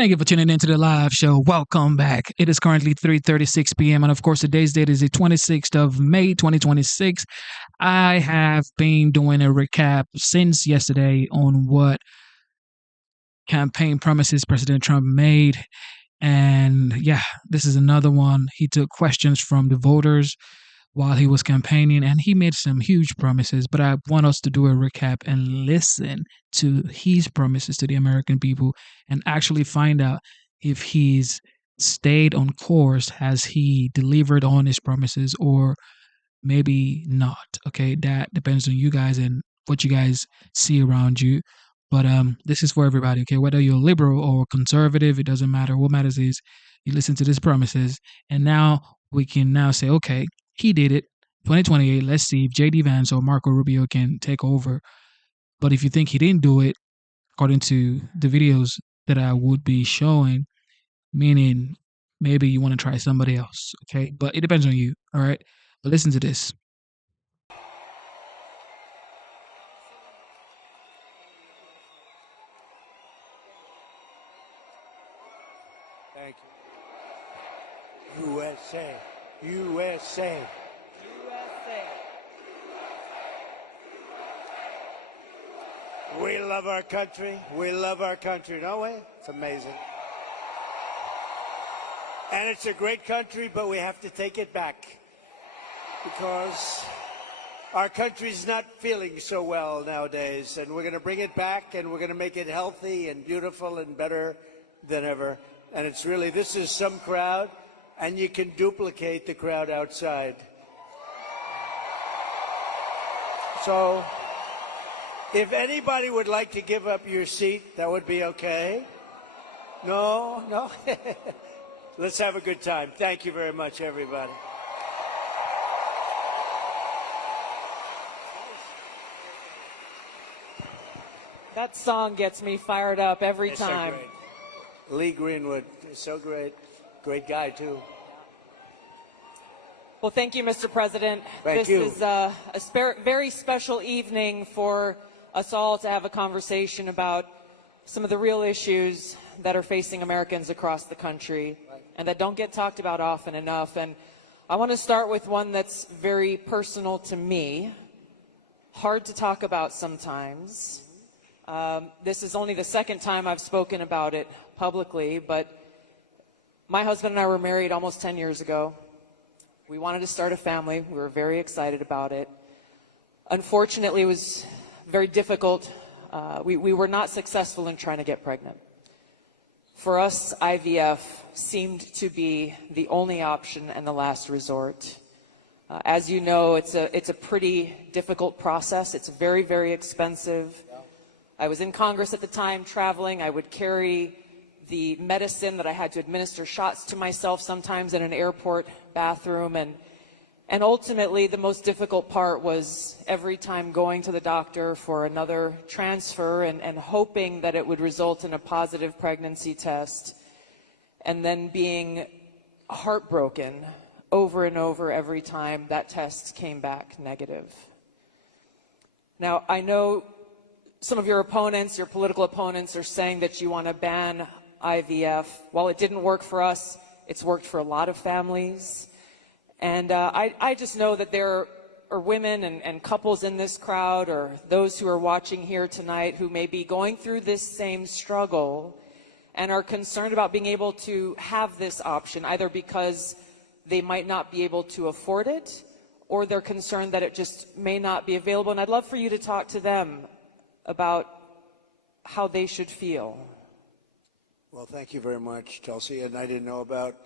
Thank you for tuning into the live show. Welcome back. It is currently 3:36 p.m. and of course today's date is the 26th of May 2026. I have been doing a recap since yesterday on what campaign promises President Trump made. And yeah, this is another one. He took questions from the voters while he was campaigning and he made some huge promises. But I want us to do a recap and listen to his promises to the American people and actually find out if he's stayed on course. Has he delivered on his promises or maybe not? Okay, that depends on you guys and what you guys see around you. But this is for everybody, okay? Whether you're liberal or conservative, it doesn't matter. What matters is you listen to these promises, and now we can now say, okay, he did it. 2028. Let's see if JD Vance or Marco Rubio can take over. But if you think he didn't do it, according to the videos that I would be showing, meaning maybe you want to try somebody else, okay? But it depends on you, all right? But listen to this. Thank you. USA. USA. USA. We love our country. We love our country, don't we? It's amazing. And it's a great country, but we have to take it back because our country's not feeling so well nowadays, and we're going to bring it back, and we're going to make it healthy and beautiful and better than ever. And it's really, this is some crowd, and you can duplicate the crowd outside. So if anybody would like to give up your seat, that would be okay. No, no. Let's have a good time. Thank you very much, everybody. That song gets me fired up every It's so time. great. Lee Greenwood is so great. Great guy, too. Well, thank you, Mr. President. Thank you. This is a very special evening for us all to have a conversation about some of the real issues that are facing Americans across the country and that don't get talked about often enough. And I want to start with one that's very personal to me, hard to talk about sometimes. This is only the second time I've spoken about it publicly, but my husband and I were married almost 10 years ago. We wanted to start a family. We were very excited about it. Unfortunately, it was very difficult. We were not successful in trying to get pregnant. For us, IVF seemed to be the only option and the last resort. As you know, it's a pretty difficult process. It's very, very expensive. I was in Congress at the time, traveling. I would carry the medicine that I had to administer shots to myself sometimes in an airport bathroom. And ultimately, the most difficult part was every time going to the doctor for another transfer and hoping that it would result in a positive pregnancy test, and then being heartbroken over and over every time that test came back negative. Now, I know some of your opponents, your political opponents, are saying that you want to ban IVF. While it didn't work for us, it's worked for a lot of families. And I just know that there are women and couples in this crowd, or those who are watching here tonight, who may be going through this same struggle and are concerned about being able to have this option, either because they might not be able to afford it, or they're concerned that it just may not be available. And I'd love for you to talk to them about how they should feel. Well, thank you very much, Chelsea. And I didn't know about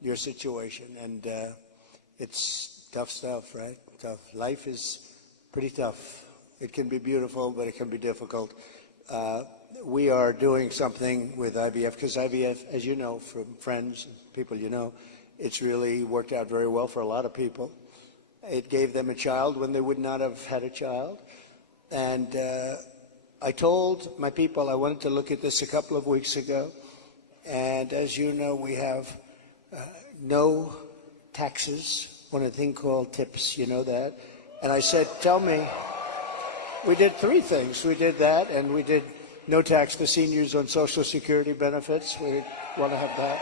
your situation. And it's tough stuff, right? Tough. Life is pretty tough. It can be beautiful, but it can be difficult. We are doing something with IVF, because IVF, as you know, from friends and people you know, it's really worked out very well for a lot of people. It gave them a child when they would not have had a child. And I told my people I wanted to look at this a couple of weeks ago. And as you know, we have no taxes on a thing called tips, you know that? And I said, tell me, we did three things. We did that, and we did no tax for seniors on Social Security benefits. We want to have that.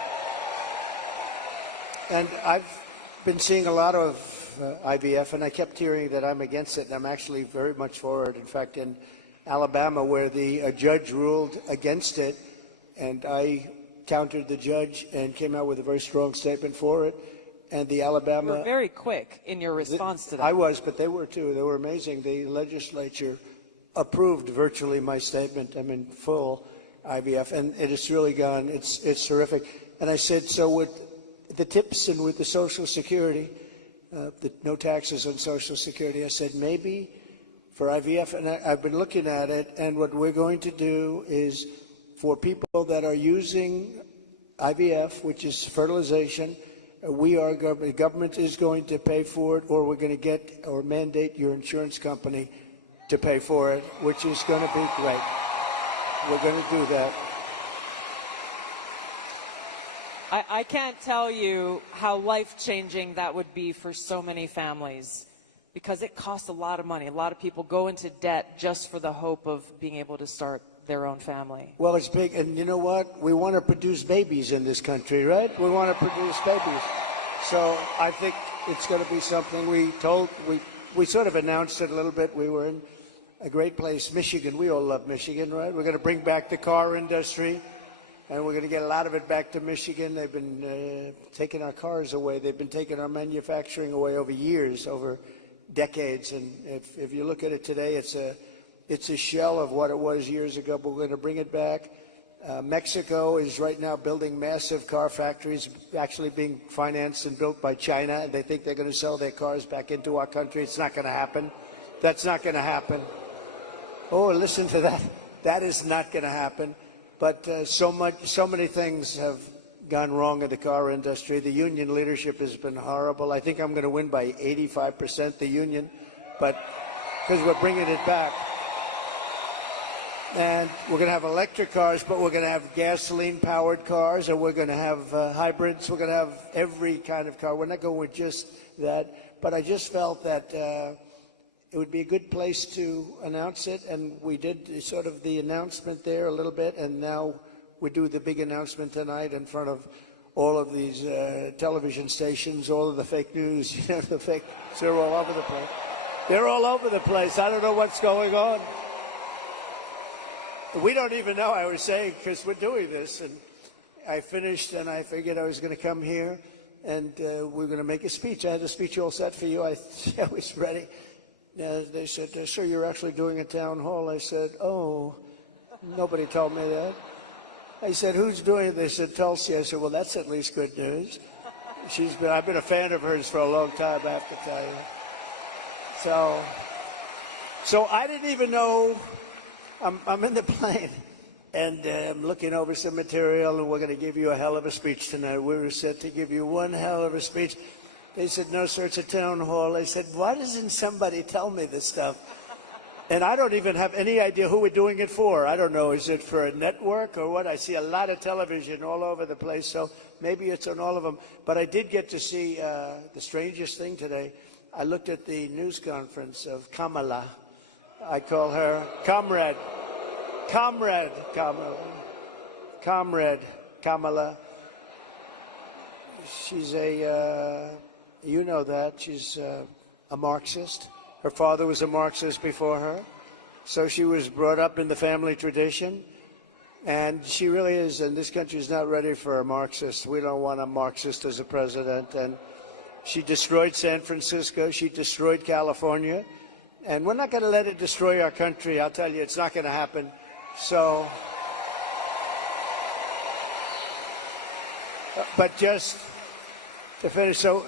And I've been seeing a lot of IVF, and I kept hearing that I'm against it, and I'm actually very much for it. In fact, in Alabama, where the judge ruled against it, and I countered the judge and came out with a very strong statement for it. And the Alabama... You were very quick in your response to that. I was, but they were too. They were amazing. The legislature approved virtually my statement. I'm in full IVF, and it has really gone. It's terrific. And I said, so with the tips and with the Social Security, the no taxes on Social Security, I said maybe for IVF, and I've been looking at it, and what we're going to do is for people that are using IVF, which is fertilization, the government is going to pay for it, or we're going to get or mandate your insurance company to pay for it, which is going to be great. We're going to do that. I can't tell you how life-changing that would be for so many families, because it costs a lot of money. A lot of people go into debt just for the hope of being able to start their own family. Well, it's big, and you know what? We want to produce babies in this country, right? We want to produce babies. So I think it's going to be something we sort of announced it a little bit. We were in a great place, Michigan. We all love Michigan, right? We're going to bring back the car industry, and we're going to get a lot of it back to Michigan. They've been taking our cars away. They've been taking our manufacturing away over years, over decades. And if you look at it today, it's a shell of what it was years ago, but we're going to bring it back. Mexico is right now building massive car factories, actually being financed and built by China, and they think they're going to sell their cars back into our country. It's not going to happen. That's not going to happen. Oh, listen to that. That is not going to happen. But so many things have gone wrong in the car industry. The union leadership has been horrible. I think I'm going to win by 85%, the union, but because we're bringing it back. And we're going to have electric cars, but we're going to have gasoline-powered cars, and we're going to have hybrids. We're going to have every kind of car. We're not going with just that. But I just felt that it would be a good place to announce it, and we did sort of the announcement there a little bit, and now we do the big announcement tonight in front of all of these television stations, all of the fake news, you know, the fake, they're all over the place. They're all over the place. I don't know what's going on. We don't even know, I was saying, because we're doing this. And I finished, and I figured I was going to come here, and we're going to make a speech. I had a speech all set for you. I was ready. They said, sir, you're actually doing a town hall. I said, oh, nobody told me that. I said, who's doing it? They said, Tulsi. I said, well, that's at least good news. I've been a fan of hers for a long time, I have to tell you. So I didn't even know. I'm in the plane, and I'm looking over some material, and we're going to give you a hell of a speech tonight. We were set to give you one hell of a speech. They said, no, sir, it's a town hall. I said, why doesn't somebody tell me this stuff? And I don't even have any idea who we're doing it for. I don't know. Is it for a network or what? I see a lot of television all over the place, so maybe it's on all of them. But I did get to see the strangest thing today. I looked at the news conference of Kamala. I call her Comrade Kamala. She's you know that, she's a Marxist. Her father was a Marxist before her. So she was brought up in the family tradition. And she really is, and this country is not ready for a Marxist. We don't want a Marxist as a president. And she destroyed San Francisco. She destroyed California. And we're not going to let it destroy our country. I'll tell you, it's not going to happen. So, but just to finish, so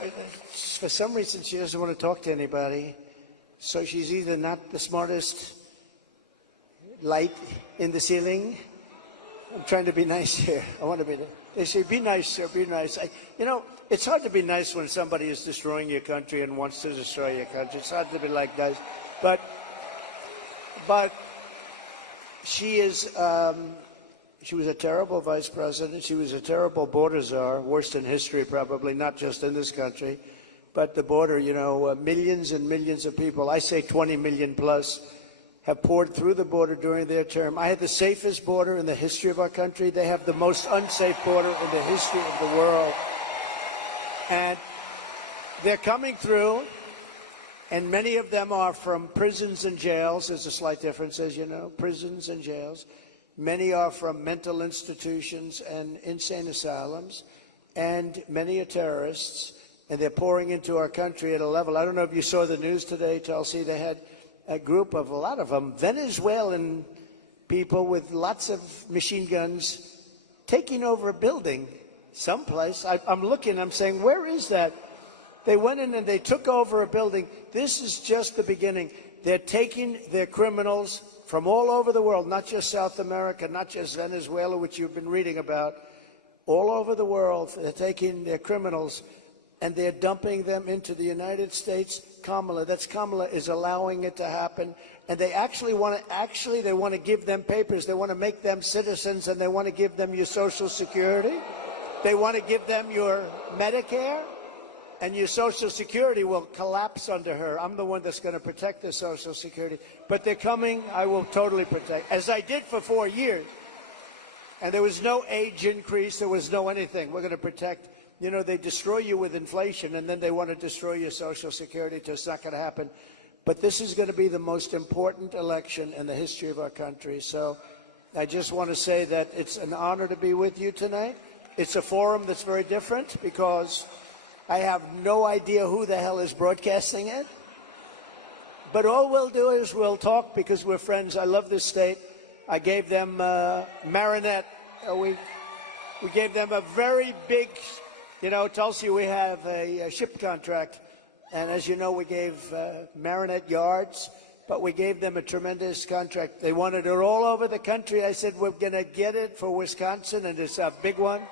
for some reason she doesn't want to talk to anybody. So she's either not the smartest light in the ceiling. I'm trying to be nice here. I want to be. They say, be nice, sir, be nice. You know, it's hard to be nice when somebody is destroying your country and wants to destroy your country. It's hard to be like nice. But she is, she was a terrible vice president. She was a terrible border czar, worst in history probably, not just in this country. But the border, you know, millions and millions of people, I say 20 million plus, have poured through the border during their term. I had the safest border in the history of our country. They have the most unsafe border in the history of the world. And they're coming through, and many of them are from prisons and jails. There's a slight difference, as you know, prisons and jails. Many are from mental institutions and insane asylums, and many are terrorists, and they're pouring into our country at a level. I don't know if you saw the news today, Tulsi. They had a group of, a lot of them, Venezuelan people with lots of machine guns taking over a building someplace. I'm looking, I'm saying, where is that? They went in and they took over a building. This is just the beginning. They're taking their criminals from all over the world, not just South America, not just Venezuela, which you've been reading about, all over the world. They're taking their criminals and they're dumping them into the United States. Kamala is allowing it to happen. And they actually want to give them papers. They want to make them citizens, and they want to give them your Social Security. They want to give them your Medicare, and your Social Security will collapse under her. I'm the one that's going to protect the Social Security. But they're coming. I will totally protect, as I did for 4 years. And there was no age increase. There was no anything. We're going to protect. You know, they destroy you with inflation, and then they want to destroy your Social Security. It's not going to happen. But this is going to be the most important election in the history of our country. So I just want to say that it's an honor to be with you tonight. It's a forum that's very different because I have no idea who the hell is broadcasting it. But all we'll do is we'll talk because we're friends. I love this state. I gave them Marinette. We gave them a very big, you know, Tulsi, we have a ship contract. And as you know, we gave Marinette yards, but we gave them a tremendous contract. They wanted it all over the country. I said, we're going to get it for Wisconsin, and it's a big one.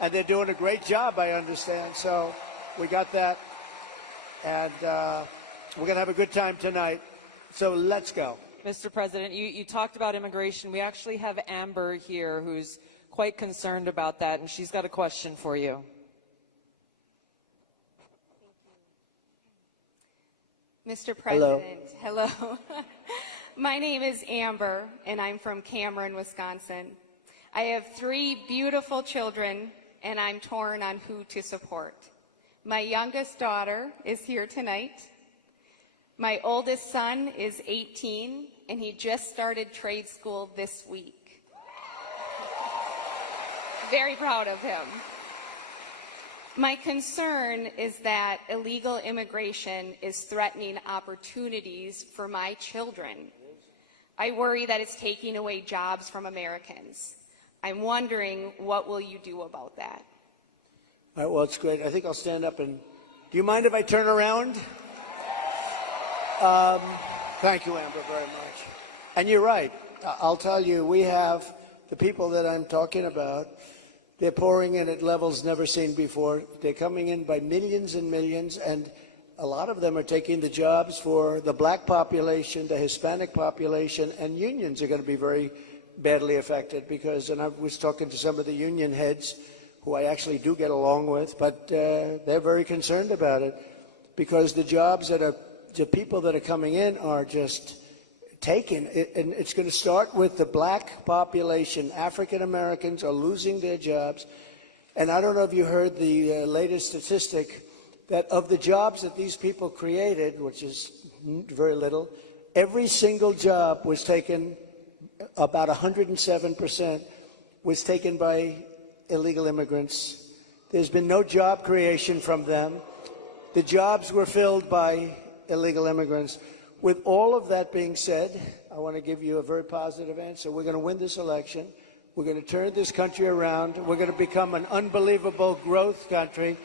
And they're doing a great job, I understand. So we got that. And we're going to have a good time tonight. So let's go. Mr. President, you talked about immigration. We actually have Amber here who's quite concerned about that, and she's got a question for you. Mr. President, hello. My name is Amber, and I'm from Cameron, Wisconsin. I have 3 beautiful children, and I'm torn on who to support. My youngest daughter is here tonight. My oldest son is 18, and he just started trade school this week. Very proud of him. My concern is that illegal immigration is threatening opportunities for my children. I worry that it's taking away jobs from Americans. I'm wondering, what will you do about that? All right, well, it's great. I think I'll stand up and, do you mind if I turn around? Thank you, Amber, very much. And you're right. I'll tell you, we have the people that I'm talking about. They're pouring in at levels never seen before. They're coming in by millions and millions, and a lot of them are taking the jobs for the black population, the Hispanic population, and unions are going to be very badly affected because, and I was talking to some of the union heads who I actually do get along with, but they're very concerned about it because the jobs that are, the people that are coming in are just taken, and it's going to start with the black population. African Americans are losing their jobs, and I don't know if you heard the latest statistic that of the jobs that these people created, which is very little, every single job was taken, about 107% was taken by illegal immigrants. There's been no job creation from them. The jobs were filled by illegal immigrants. With all of that being said, I want to give you a very positive answer. We're going to win this election. We're going to turn this country around. We're going to become an unbelievable growth country.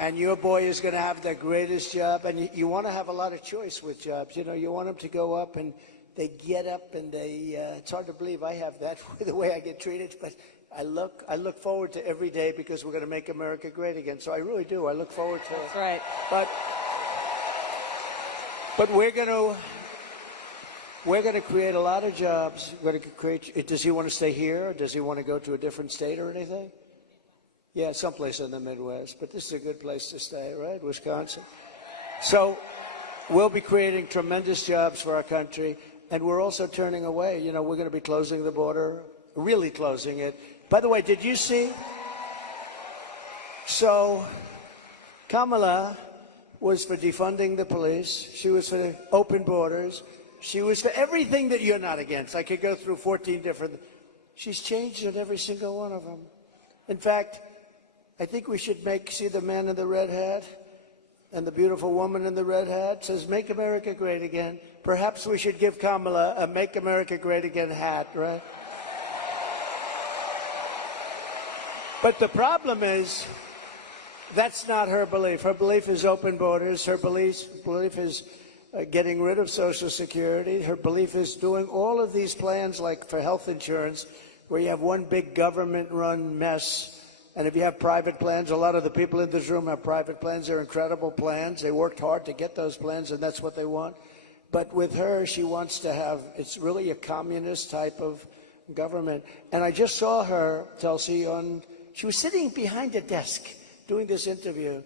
And your boy is going to have the greatest job. And you want to have a lot of choice with jobs. You know, you want them to go up and they get up and they, it's hard to believe I have that the way I get treated. But I look forward to every day because we're going to make America great again. So I really do. I look forward to it. That's right. But we're going to create a lot of jobs. We're going to create. Does he want to stay here? Or does he want to go to a different state or anything? Yeah, someplace in the Midwest. But this is a good place to stay, right? Wisconsin. So we'll be creating tremendous jobs for our country. And we're also turning away. You know, we're going to be closing the border, really closing it. By the way, did you see? So Kamala was for defunding the police. She was for open borders. She was for everything that you're not against. I could go through 14 different. She's changed on every single one of them. In fact, I think we should see the man in the red hat and the beautiful woman in the red hat says, "Make America Great Again." Perhaps we should give Kamala a "Make America Great Again" hat, right? But the problem is, that's not her belief. Her belief is open borders. Her belief is getting rid of Social Security. Her belief is doing all of these plans, like for health insurance, where you have one big government-run mess. And if you have private plans, a lot of the people in this room have private plans. They're incredible plans. They worked hard to get those plans, and that's what they want. But with her, she wants to have, it's really a communist type of government. And I just saw her, Tulsi, she was sitting behind a desk doing this interview.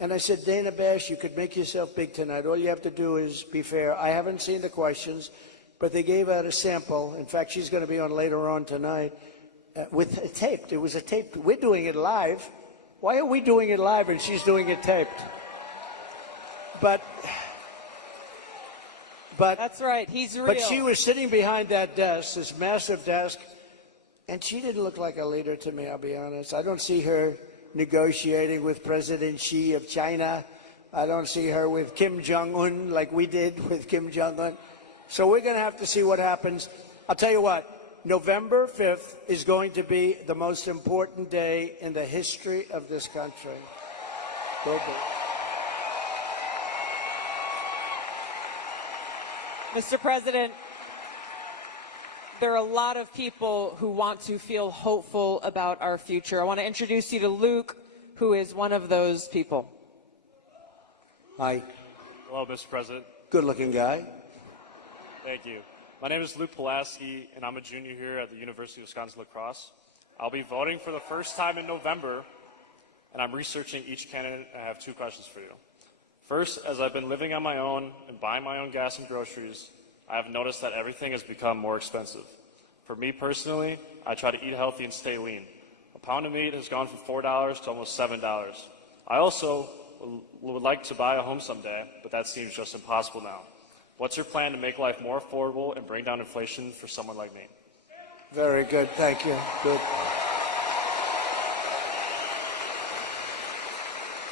And I said, "Dana Bash, you could make yourself big tonight. All you have to do is be fair." I haven't seen the questions, but they gave out a sample. In fact, she's going to be on later on tonight. With a taped. It was a taped. We're doing it live. Why are we doing it live and she's doing it taped? But that's right. He's real. But she was sitting behind that desk, this massive desk, and she didn't look like a leader to me, I'll be honest. I don't see her negotiating with President Xi of China. I don't see her with Kim Jong-un like we did with Kim Jong-un. So we're going to have to see what happens. I'll tell you what. November 5th is going to be the most important day in the history of this country. Mr. President, there are a lot of people who want to feel hopeful about our future. I want to introduce you to Luke, who is one of those people. Hi. Hello, Mr. President. Good-looking guy. Thank you. My name is Luke Pulaski, and I'm a junior here at the University of Wisconsin-La Crosse. I'll be voting for the first time in November, and I'm researching each candidate, and I have two questions for you. First, as I've been living on my own and buying my own gas and groceries, I have noticed that everything has become more expensive. For me personally, I try to eat healthy and stay lean. A pound of meat has gone from $4 to almost $7. I also would like to buy a home someday, but that seems just impossible now. What's your plan to make life more affordable and bring down inflation for someone like me? Very good. Thank you. Good.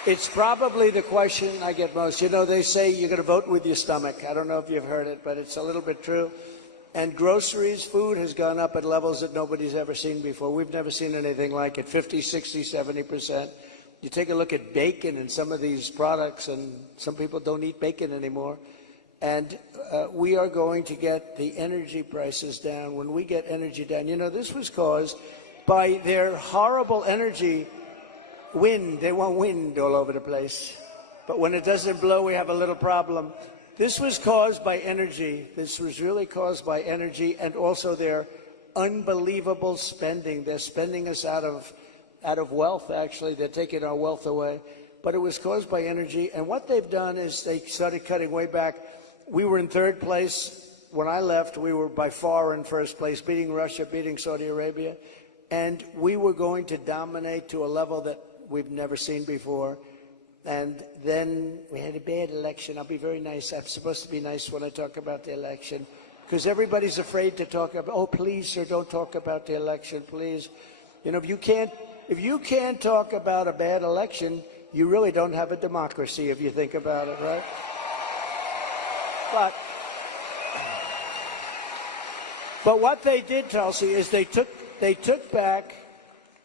It's probably the question I get most. You know, they say you're going to vote with your stomach. I don't know if you've heard it, but it's a little bit true. And groceries, food has gone up at levels that nobody's ever seen before. We've never seen anything like it, 50, 60, 70%. You take a look at bacon and some of these products, and some people don't eat bacon anymore. And we are going to get the energy prices down. When we get energy down, you know, this was caused by their horrible energy wind. They want wind all over the place. But when it doesn't blow, we have a little problem. This was caused by energy. This was really caused by energy and also their unbelievable spending. They're spending us out of wealth, actually. They're taking our wealth away. But it was caused by energy. And what they've done is they started cutting way back. We were in third place. When I left, we were by far in first place, beating Russia, beating Saudi Arabia. And we were going to dominate to a level that we've never seen before. And then we had a bad election. I'll be very nice. I'm supposed to be nice when I talk about the election, because everybody's afraid to talk about, oh, please, sir, don't talk about the election, please. You know, if you can't talk about a bad election, you really don't have a democracy if you think about it, right? But what they did, Tulsi, is they took back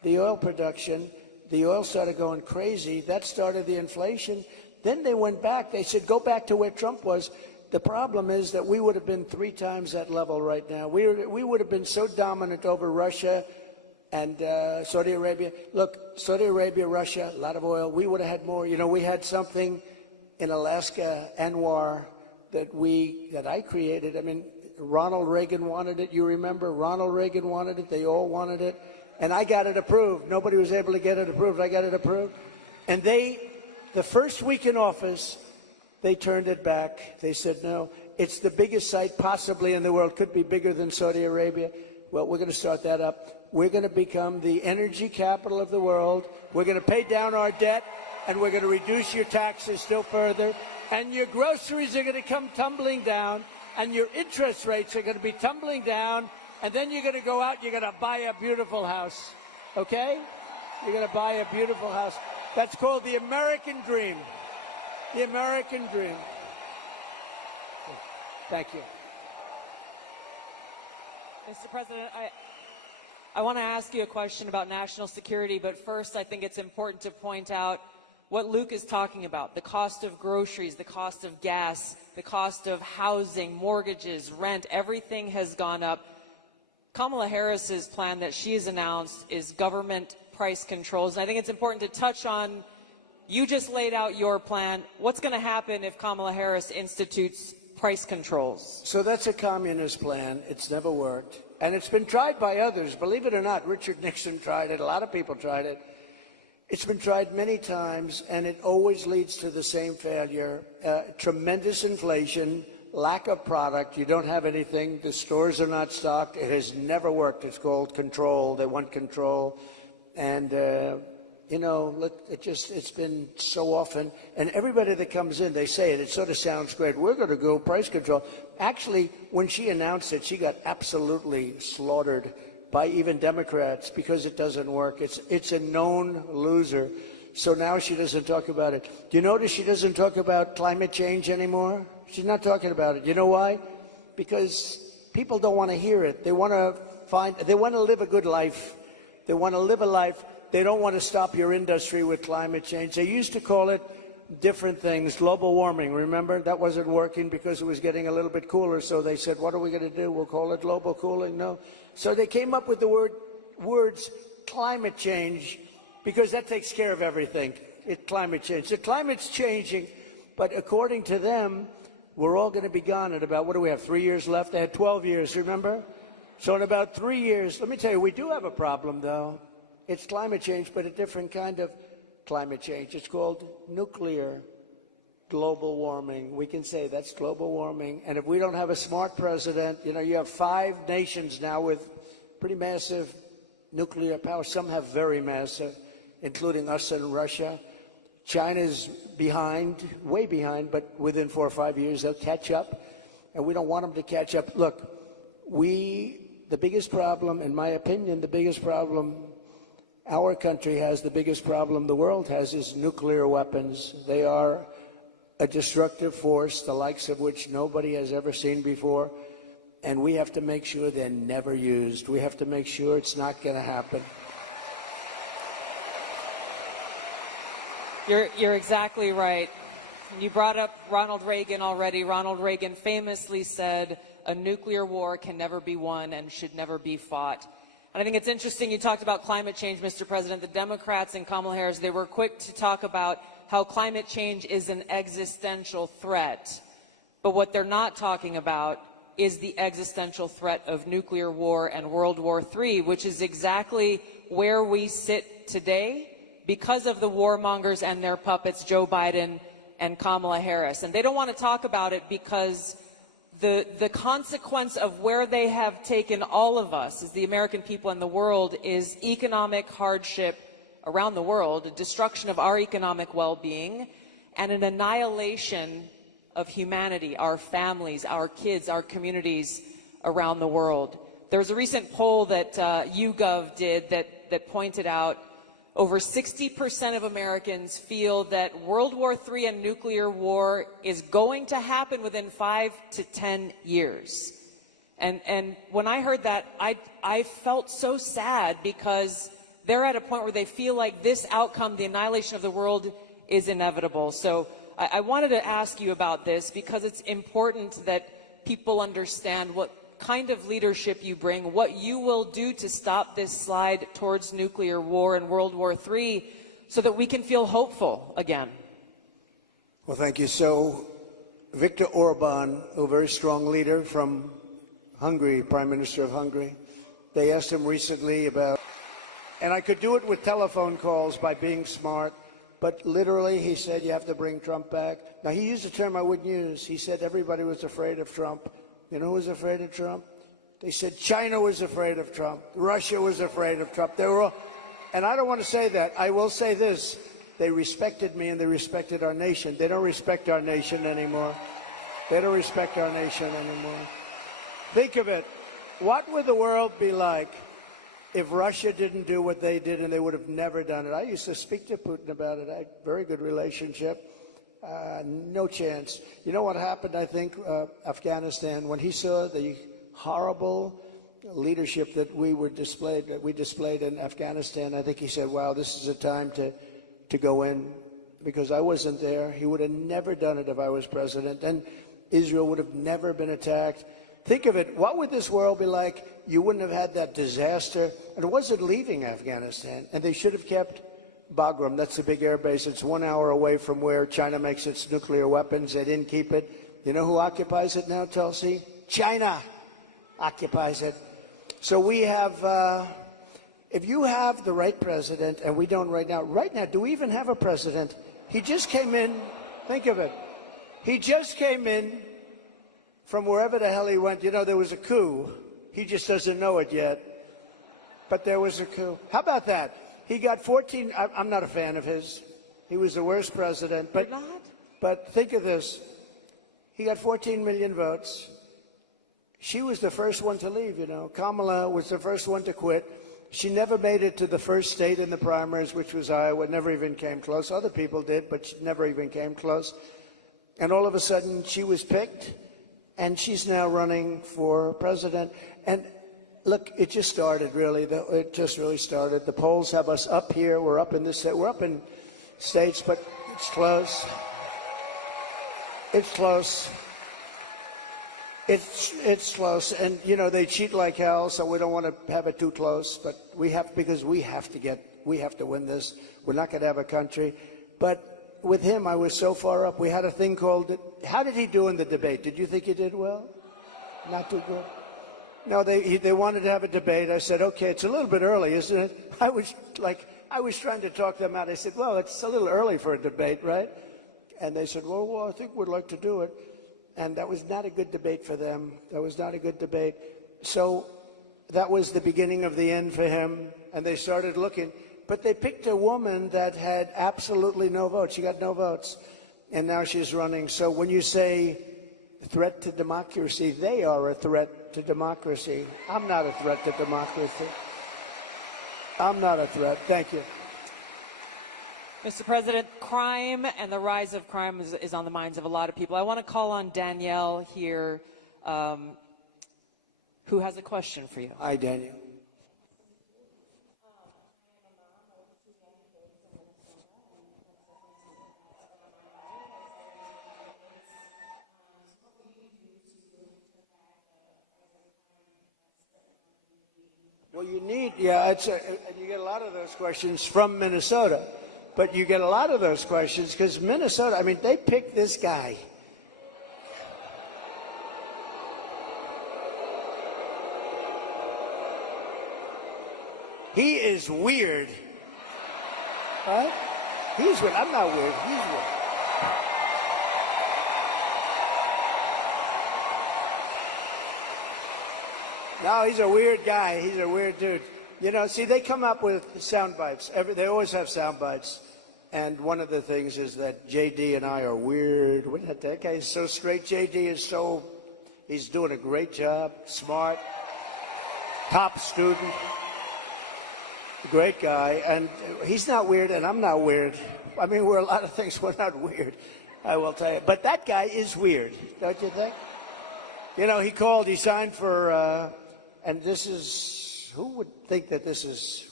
the oil production. The oil started going crazy. That started the inflation. Then they went back. They said, go back to where Trump was. The problem is that we would have been 3 times that level right now. We would have been so dominant over Russia and Saudi Arabia. Look, Saudi Arabia, Russia, a lot of oil. We would have had more. You know, we had something in Alaska, ANWR, that I created. I mean, Ronald Reagan wanted it. You remember? Ronald Reagan wanted it. They all wanted it. And I got it approved. Nobody was able to get it approved. I got it approved. And the first week in office, they turned it back. They said no. It's the biggest site possibly in the world, could be bigger than Saudi Arabia. Well, we're going to start that up. We're going to become the energy capital of the world. We're going to pay down our debt, and we're going to reduce your taxes still further. And your groceries are going to come tumbling down, and your interest rates are going to be tumbling down, and then you're going to go out, you're going to buy a beautiful house, okay? You're going to buy a beautiful house. That's called the American dream. The American dream. Thank you. Mr. President, I want to ask you a question about national security, but first I think it's important to point out what Luke is talking about, the cost of groceries, the cost of gas, the cost of housing, mortgages, rent, everything has gone up. Kamala Harris's plan that she has announced is government price controls. And I think it's important to touch on, you just laid out your plan. What's going to happen if Kamala Harris institutes price controls? So that's a communist plan. It's never worked. And it's been tried by others. Believe it or not, Richard Nixon tried it. A lot of people tried it. It's been tried many times, and it always leads to the same failure. Tremendous inflation, lack of product. You don't have anything. The stores are not stocked. It has never worked. It's called control. They want control. And, you know, look, it's been so often. And everybody that comes in, they say it. It sort of sounds great. We're going to go price control. Actually, when she announced it, she got absolutely slaughtered by even Democrats because it doesn't work. It's a known loser. So now she doesn't talk about it. Do you notice she doesn't talk about climate change anymore? She's not talking about it. You know why? Because people don't want to hear it. They want to live a good life. They want to live a life. They don't want to stop your industry with climate change. They used to call it different things, global warming. Remember? That wasn't working because it was getting a little bit cooler. So they said, what are we going to do? We'll call it global cooling. No. So they came up with the words climate change because that takes care of everything. Climate change. The climate's changing, but according to them, we're all going to be gone in about, what do we have, 3 years left? They had 12 years, remember? So in about 3 years, let me tell you, we do have a problem, though. It's climate change, but a different kind of climate change. It's called nuclear global warming. We can say that's global warming. And if we don't have a smart president, you know, you have 5 nations now with pretty massive nuclear power. Some have very massive, including us and Russia. China's behind, way behind, but within 4 or 5 years they'll catch up. And we don't want them to catch up. Look, the biggest problem, in my opinion, the biggest problem our country has, the biggest problem the world has, is nuclear weapons. They are a destructive force, the likes of which nobody has ever seen before, and we have to make sure they're never used. We have to make sure it's not going to happen. You're exactly right. You brought up Ronald Reagan already. Ronald Reagan famously said, a nuclear war can never be won and should never be fought. And I think it's interesting you talked about climate change, Mr. President. The Democrats and Kamala Harris, they were quick to talk about how climate change is an existential threat. But what they're not talking about is the existential threat of nuclear war and World War III, which is exactly where we sit today because of the warmongers and their puppets, Joe Biden and Kamala Harris. And they don't want to talk about it because the consequence of where they have taken all of us as the American people and the world is economic hardship around the world, a destruction of our economic well-being, and an annihilation of humanity, our families, our kids, our communities around the world. There was a recent poll that YouGov did that pointed out over 60% of Americans feel that World War III and nuclear war is going to happen within 5 to 10 years. And when I heard that, I felt so sad because they're at a point where they feel like this outcome, the annihilation of the world, is inevitable. So I wanted to ask you about this because it's important that people understand what kind of leadership you bring, what you will do to stop this slide towards nuclear war and World War III so that we can feel hopeful again. Well, thank you. So Viktor Orban, a very strong leader from Hungary, Prime Minister of Hungary, they asked him recently about, and I could do it with telephone calls by being smart, But literally, he said, you have to bring Trump back. Now, he used a term I wouldn't use. He said everybody was afraid of Trump. You know who was afraid of Trump? They said China was afraid of Trump. Russia was afraid of Trump. They were all, and I don't want to say that. I will say this. They respected me and they respected our nation. They don't respect our nation anymore. They don't respect our nation anymore. Think of it. What would the world be like if Russia didn't do what they did, and they would have never done it? I used to speak to Putin about it. I had a very good relationship. No chance. You know what happened, I think, Afghanistan, when he saw the horrible leadership that we displayed in Afghanistan, I think he said, wow, this is a time to go in, because I wasn't there. He would have never done it if I was president, and Israel would have never been attacked. Think of it. What would this world be like? You wouldn't have had that disaster. And it wasn't leaving Afghanistan. And they should have kept Bagram. That's the big air base. It's 1 hour away from where China makes its nuclear weapons. They didn't keep it. You know who occupies it now, Tulsi? China occupies it. So we have, if you have the right president, and we don't right now, do we even have a president? He just came in. Think of it. He just came in from wherever the hell he went. You know, there was a coup. He just doesn't know it yet. But there was a coup. How about that? He got 14. I'm not a fan of his. He was the worst president. But think of this. He got 14 million votes. She was the first one to leave, you know. Kamala was the first one to quit. She never made it to the first state in the primaries, which was Iowa. Never even came close. Other people did, but she never even came close. And all of a sudden, she was picked. And she's now running for president. And look, it just started, really. It just really started. The polls have us up here. We're up in states, but it's close. It's close. It's close. And, you know, they cheat like hell, so we don't want to have it too close. But we have to win this. We're not going to have a country. But with him, I was so far up. We had a thing called, how did he do in the debate? Did you think he did well? Not too good? No, they wanted to have a debate. I said, okay, it's a little bit early, isn't it? I was trying to talk them out. I said, well, it's a little early for a debate, right? And they said, well, I think we'd like to do it. And that was not a good debate for them. That was not a good debate. So that was the beginning of the end for him. And they started looking. But they picked a woman that had absolutely no votes. She got no votes. And now she's running. So when you say threat to democracy, they are a threat to democracy. I'm not a threat to democracy. I'm not a threat. Thank you. Mr. President, crime and the rise of crime is on the minds of a lot of people. I want to call on Danielle here, who has a question for you. Hi, Danielle. Well, you need, and you get a lot of those questions from Minnesota. But you get a lot of those questions because Minnesota, I mean, they picked this guy. He is weird. Right? He's weird. I'm not weird. He's weird. No, he's a weird guy. He's a weird dude. You know, see, they come up with sound bites. They always have sound bites. And one of the things is that J.D. and I are weird. That guy is so straight. J.D. is he's doing a great job, smart, top student, great guy. And he's not weird, and I'm not weird. I mean, we're a lot of things. We're not weird, I will tell you. But that guy is weird, don't you think? You know, he signed for, and this is, who would think that this is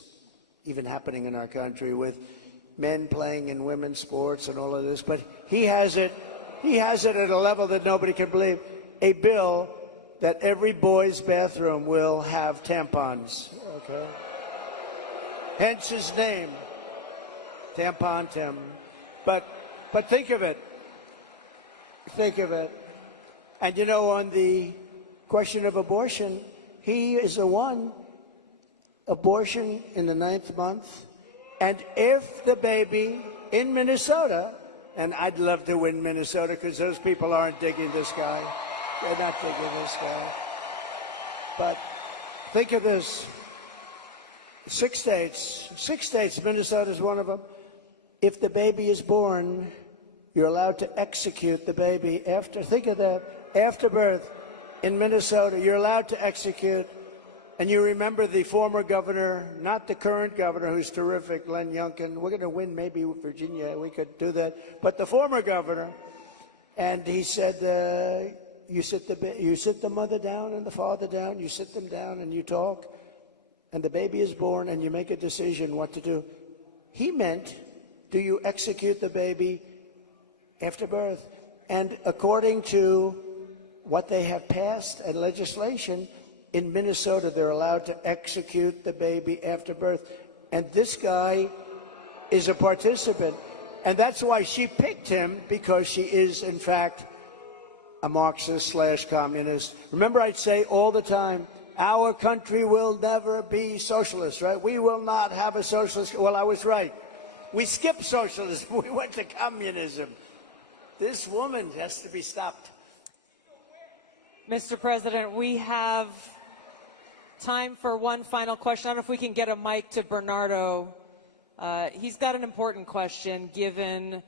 even happening in our country with men playing in women's sports and all of this? But he has it at a level that nobody can believe. A bill that every boy's bathroom will have tampons, okay? Hence his name, Tampon Tim. But think of it. Think of it. And you know, on the question of abortion, he is the one, abortion in the 9th month. And if the baby in Minnesota, and I'd love to win Minnesota because those people aren't digging this guy. They're not digging this guy. But think of this. 6 states, Minnesota's one of them. If the baby is born, you're allowed to execute the baby after, think of that, after birth in Minnesota, you're allowed to execute. And you remember the former governor, not the current governor, who's terrific, Len Youngkin. We're going to win maybe Virginia. We could do that. But the former governor, and he said, you sit the mother down and the father down, you sit them down and you talk, and the baby is born and you make a decision what to do. He meant, do you execute the baby after birth? And according to what they have passed and legislation, in Minnesota, they're allowed to execute the baby after birth. And this guy is a participant. And that's why she picked him, because she is, in fact, a Marxist/communist. Remember, I'd say all the time, our country will never be socialist, right? We will not have a socialist. Well, I was right. We skipped socialism. We went to communism. This woman has to be stopped. Mr. President, we have time for one final question. I don't know if we can get a mic to Bernardo. He's got an important question, given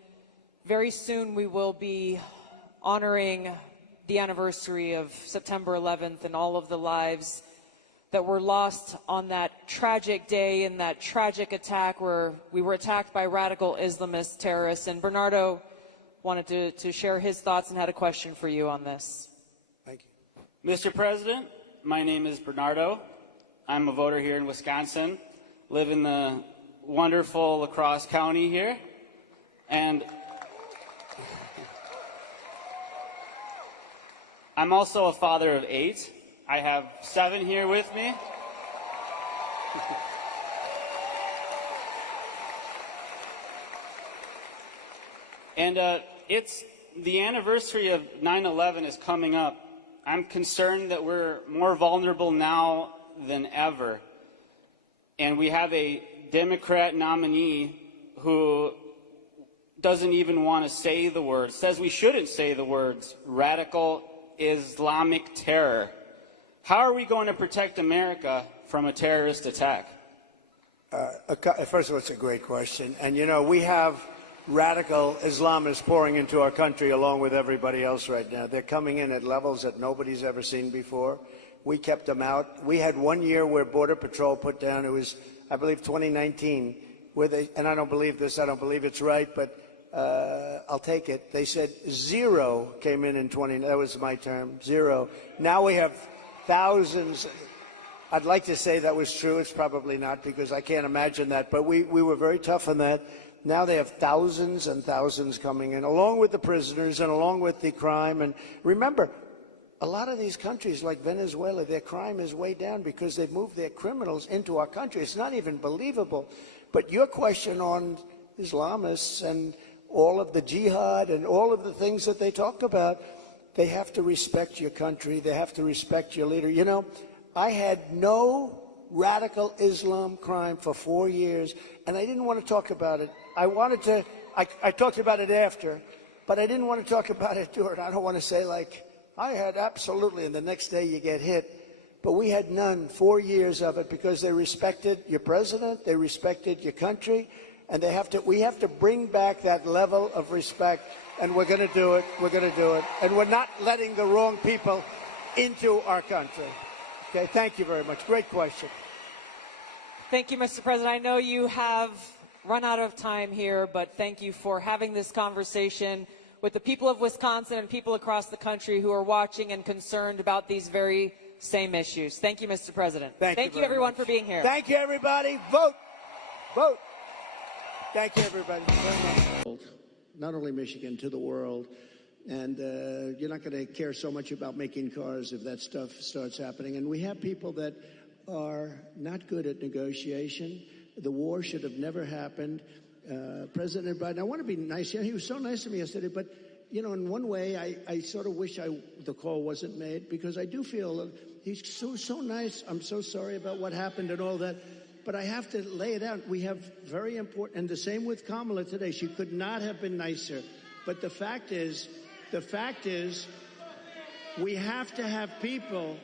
very soon we will be honoring the anniversary of September 11th and all of the lives that were lost on that tragic day in that tragic attack where we were attacked by radical Islamist terrorists. And Bernardo wanted to share his thoughts and had a question for you on this. Thank you. Mr. President, my name is Bernardo. I'm a voter here in Wisconsin, live in the wonderful La Crosse County here, and I'm also a father of 8. I have 7 here with me. And it's the anniversary of 9/11 is coming up. I'm concerned that we're more vulnerable now than ever. And we have a Democrat nominee who doesn't even want to say the words, says we shouldn't say the words, radical Islamic terror. How are we going to protect America from a terrorist attack? First of all, it's a great question. And, you know, we have radical Islamists pouring into our country along with everybody else right now. They're coming in at levels that nobody's ever seen before. We kept them out. We had 1 year where Border Patrol put down, it was, I believe, 2019, where they, and I don't believe this, I don't believe it's right, but I'll take it. They said 0 came in 20, that was my term, 0. Now we have thousands. I'd like to say that was true. It's probably not, because I can't imagine that, but we were very tough on that. Now they have thousands and thousands coming in, along with the prisoners and along with the crime. And remember, a lot of these countries like Venezuela, their crime is way down because they've moved their criminals into our country. It's not even believable. But your question on Islamists and all of the jihad and all of the things that they talk about, they have to respect your country. They have to respect your leader. You know, I had no radical Islam crime for 4 years, and I didn't want to talk about it. I talked about it after, but I didn't want to talk about it during. I don't want to say like, I had absolutely, and the next day you get hit. But we had none, 4 years of it, because they respected your president, they respected your country, and we have to bring back that level of respect, and we're going to do it, and we're not letting the wrong people into our country. Okay, thank you very much. Great question. Thank you, Mr. President. I know you have run out of time here, but thank you for having this conversation with the people of Wisconsin and people across the country who are watching and concerned about these very same issues. Thank you, Mr. President. Thank you everyone, much for being here. Thank you, everybody. Vote. Vote. Thank you, everybody, very much. Not only Michigan, to the world. And you're not going to care so much about making cars if that stuff starts happening. And we have people that are not good at negotiation. The war should have never happened. President Biden, I want to be nice. He was so nice to me yesterday, but, you know, in one way, I sort of wish the call wasn't made, because I do feel he's so nice. I'm so sorry about what happened and all that. But I have to lay it out. We have very important, and the same with Kamala today. She could not have been nicer. But the fact is, we have to have people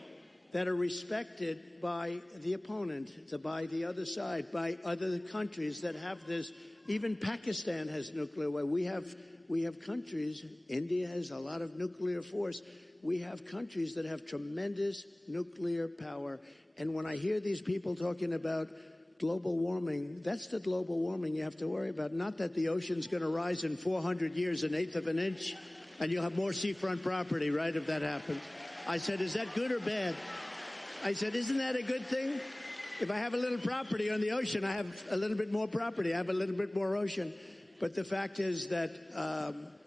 that are respected by the opponent, by the other side, by other countries that have this. Even Pakistan has nuclear weapons. We have countries, India has a lot of nuclear force. We have countries that have tremendous nuclear power. And when I hear these people talking about global warming, that's the global warming you have to worry about. Not that the ocean's going to rise in 400 years, an eighth of an inch, and you'll have more seafront property, right, if that happens. I said, is that good or bad? I said, isn't that a good thing? If I have a little property on the ocean, I have a little bit more property. I have a little bit more ocean. But the fact is that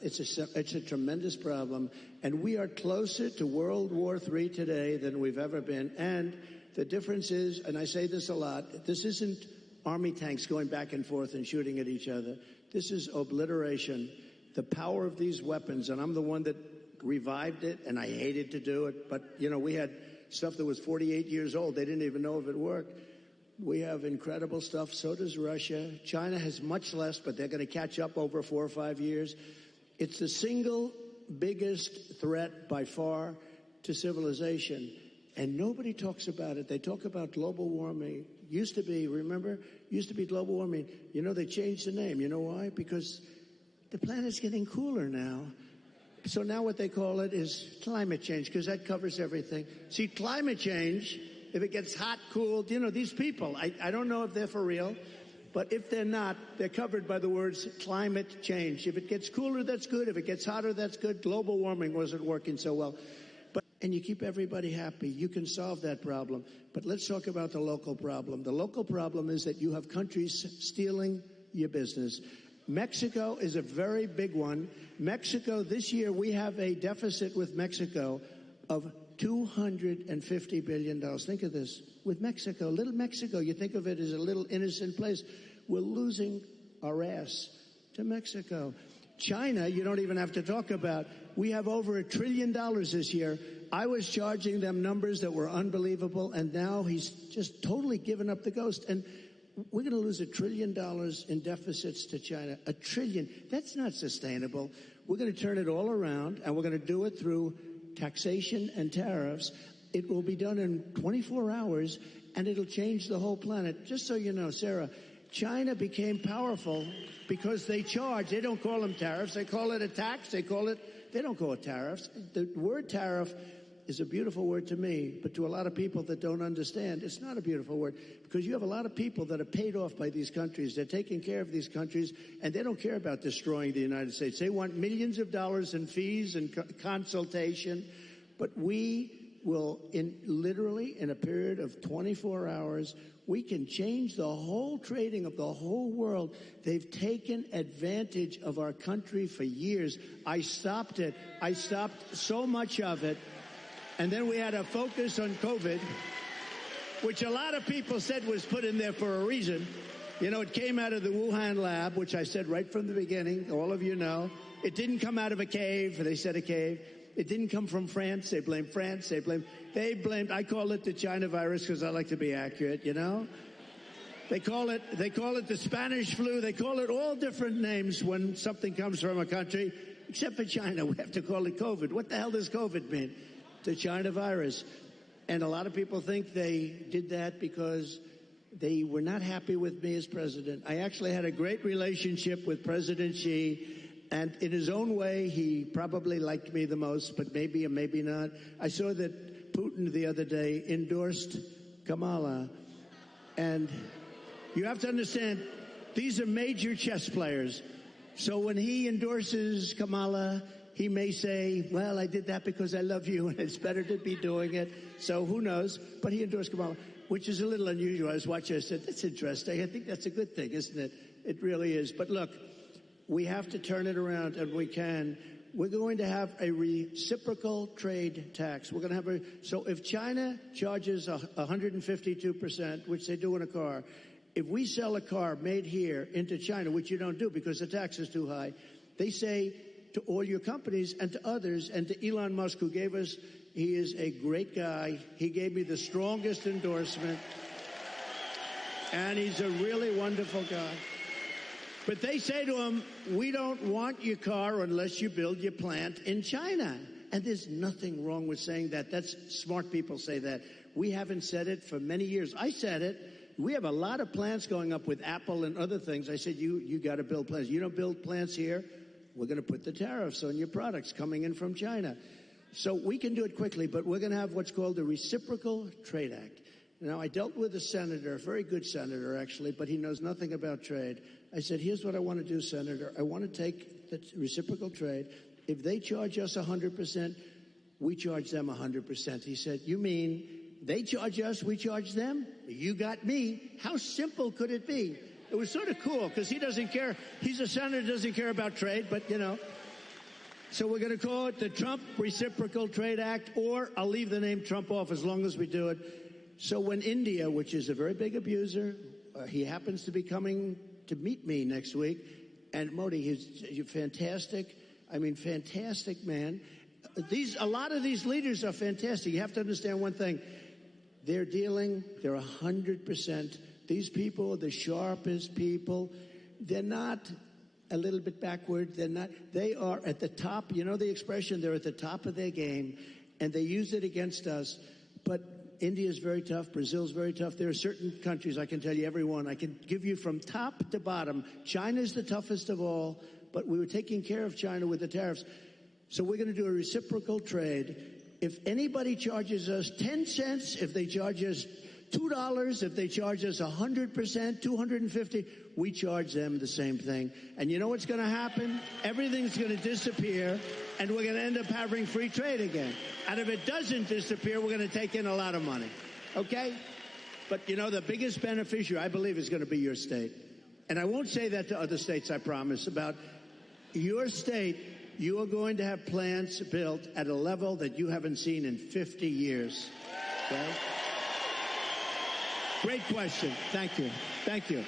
it's a tremendous problem, and we are closer to World War III today than we've ever been. And the difference is, and I say this a lot, this isn't army tanks going back and forth and shooting at each other. This is obliteration. The power of these weapons, and I'm the one that revived it, and I hated to do it, but, you know, we had stuff that was 48 years old. They didn't even know if it worked. We have incredible stuff. So does Russia. China has much less, but they're going to catch up over 4 or 5 years. It's the single biggest threat by far to civilization. And nobody talks about it. They talk about global warming. Used to be, remember? Used to be global warming. You know, they changed the name. You know why? Because the planet's getting cooler now. So now what they call it is climate change, because that covers everything. See, climate change, if it gets hot, cool, you know, these people, I don't know if they're for real, but if they're not, they're covered by the words climate change. If it gets cooler, that's good. If it gets hotter, that's good. Global warming wasn't working so well. And you keep everybody happy. You can solve that problem. But let's talk about the local problem. The local problem is that you have countries stealing your business. Mexico is a very big one. Mexico, this year, we have a deficit with Mexico of $250 billion. Think of this. With Mexico, little Mexico, you think of it as a little innocent place. We're losing our ass to Mexico. China, you don't even have to talk about. We have over $1 trillion this year. I was charging them numbers that were unbelievable, and now he's just totally given up the ghost. And we're going to lose $1 trillion in deficits to China. $1 trillion. That's not sustainable. We're going to turn it all around, and we're going to do it through taxation and tariffs. It will be done in 24 hours, and it'll change the whole planet. Just so you know, Sarah, China became powerful because they charge. They don't call them tariffs. They call it a tax. They don't call it tariffs. The word tariff is a beautiful word to me, but to a lot of people that don't understand, it's not a beautiful word, because you have a lot of people that are paid off by these countries. They're taking care of these countries, and they don't care about destroying the United States. They want millions of dollars in fees and consultation, but we will, literally in a period of 24 hours, we can change the whole trading of the whole world. They've taken advantage of our country for years. I stopped it. I stopped so much of it. And then we had a focus on COVID, which a lot of people said was put in there for a reason. You know, it came out of the Wuhan lab, which I said right from the beginning. All of you know. It didn't come out of a cave. They said a cave. It didn't come from France. They blamed France. They blamed, I call it the China virus because I like to be accurate, you know. They call it the Spanish flu. They call it all different names when something comes from a country, except for China. We have to call it COVID. What the hell does COVID mean? The China virus. And a lot of people think they did that because they were not happy with me as president. I actually had a great relationship with President Xi. And in his own way, he probably liked me the most, but maybe or maybe not. I saw that Putin the other day endorsed Kamala. And you have to understand, these are major chess players. So when he endorses Kamala, he may say, well, I did that because I love you, and it's better to be doing it. So who knows? But he endorsed Kamala, which is a little unusual. I was watching, I said, that's interesting. I think that's a good thing, isn't it? It really is. But look, we have to turn it around, and we can. We're going to have a reciprocal trade tax. We're going to have so if China charges 152%, which they do in a car, if we sell a car made here into China, which you don't do because the tax is too high, they say to all your companies and to others, and to Elon Musk, who gave us, he is a great guy. He gave me the strongest endorsement. And he's a really wonderful guy. But they say to him, we don't want your car unless you build your plant in China. And there's nothing wrong with saying that. That's smart people say that. We haven't said it for many years. I said it. We have a lot of plants going up with Apple and other things. I said, you got to build plants. You don't build plants here, we're going to put the tariffs on your products coming in from China. So we can do it quickly, but we're going to have what's called the Reciprocal Trade Act. Now, I dealt with a senator, a very good senator, actually, but he knows nothing about trade. I said, here's what I want to do, Senator. I want to take the reciprocal trade. If they charge us 100%, we charge them 100%. He said, you mean they charge us, we charge them? You got me. How simple could it be? It was sort of cool because he doesn't care. He's a senator, doesn't care about trade, but, you know. So we're going to call it the Trump Reciprocal Trade Act, or I'll leave the name Trump off as long as we do it. So when India, which is a very big abuser, he happens to be coming to meet me next week, and Modi, he's fantastic. I mean, fantastic man. A lot of these leaders are fantastic. You have to understand one thing. They're 100%. These people are the sharpest people. They're not a little bit backward. They are at the top. You know the expression, they're at the top of their game, and they use it against us. But India is very tough. Brazil's very tough. There are certain countries, I can tell you every one. I can give you from top to bottom. China's the toughest of all, but we were taking care of China with the tariffs. So we're going to do a reciprocal trade. If anybody charges us 10 cents, if they charge us $2, if they charge us 100%, 250, we charge them the same thing. And you know what's going to happen? Everything's going to disappear, and we're going to end up having free trade again. And if it doesn't disappear, we're going to take in a lot of money. Okay? But, you know, the biggest beneficiary, I believe, is going to be your state. And I won't say that to other states, I promise. About your state, you are going to have plants built at a level that you haven't seen in 50 years. Okay? Great question. Thank you. Thank you.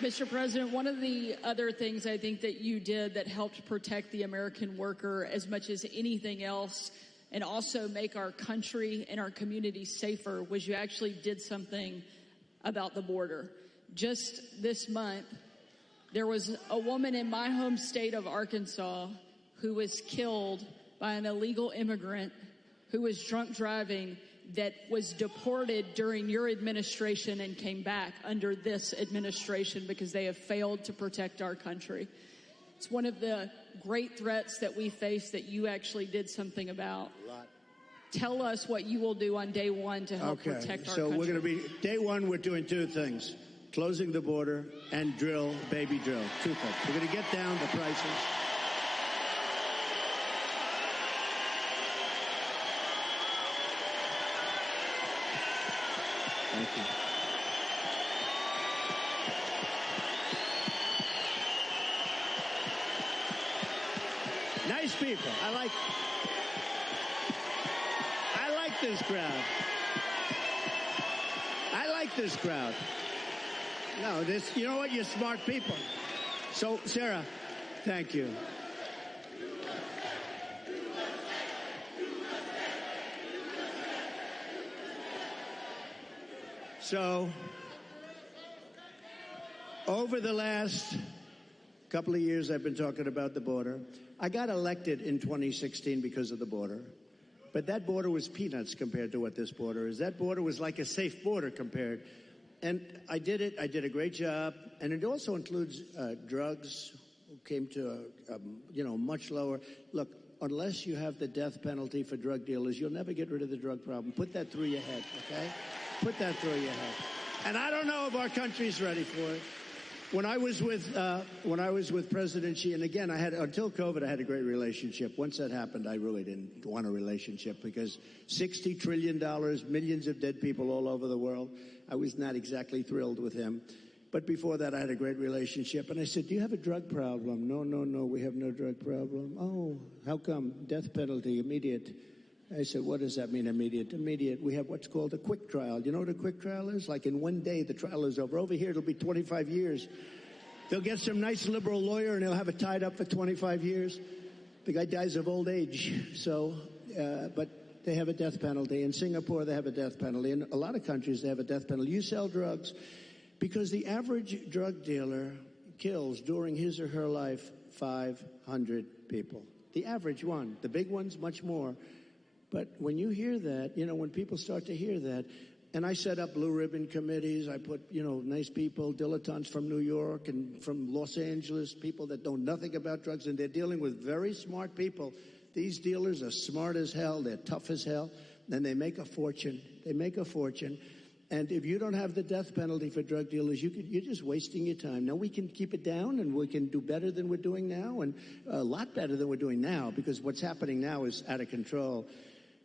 Mr. President, one of the other things I think that you did that helped protect the American worker as much as anything else, and also make our country and our communities safer, was you actually did something about the border. Just this month, there was a woman in my home state of Arkansas who was killed by an illegal immigrant who was drunk driving, that was deported during your administration and came back under this administration because they have failed to protect our country. It's one of the great threats that we face that you actually did something about. Tell us what you will do on day one to help protect our country. So we're going to be, day one, we're doing two things. Closing the border and baby drill. Two things. We're going to get down the prices. Thank you. Nice people. I like this crowd. I like this crowd. No, you know what? You're smart people. So, Sarah, thank you. So, over the last couple of years, I've been talking about the border. I got elected in 2016 because of the border. But that border was peanuts compared to what this border is. That border was like a safe border compared. And I did it. I did a great job. And it also includes drugs, came to, much lower. Look, unless you have the death penalty for drug dealers, you'll never get rid of the drug problem. Put that through your head, okay? Put that through your head. And I don't know if our country's ready for it. When I was with President Xi, and again, until COVID, I had a great relationship. Once that happened, I really didn't want a relationship because $60 trillion, millions of dead people all over the world. I was not exactly thrilled with him. But before that, I had a great relationship. And I said, do you have a drug problem? No, we have no drug problem. Oh, how come? Death penalty, immediate. I said, what does that mean, immediate? Immediate. We have what's called a quick trial. You know what a quick trial is? Like in one day, the trial is over. Over here, it'll be 25 years. They'll get some nice liberal lawyer, and they'll have it tied up for 25 years. The guy dies of old age. So, but they have a death penalty. In Singapore, they have a death penalty. In a lot of countries, they have a death penalty. You sell drugs because the average drug dealer kills during his or her life 500 people. The average one. The big ones, much more. But when you hear that, when people start to hear that, and I set up blue ribbon committees, I put, nice people, dilettantes from New York and from Los Angeles, people that know nothing about drugs, and they're dealing with very smart people. These dealers are smart as hell, they're tough as hell, and they make a fortune. They make a fortune. And if you don't have the death penalty for drug dealers, you're just wasting your time. Now, we can keep it down, and we can do better than we're doing now, and a lot better than we're doing now, because what's happening now is out of control.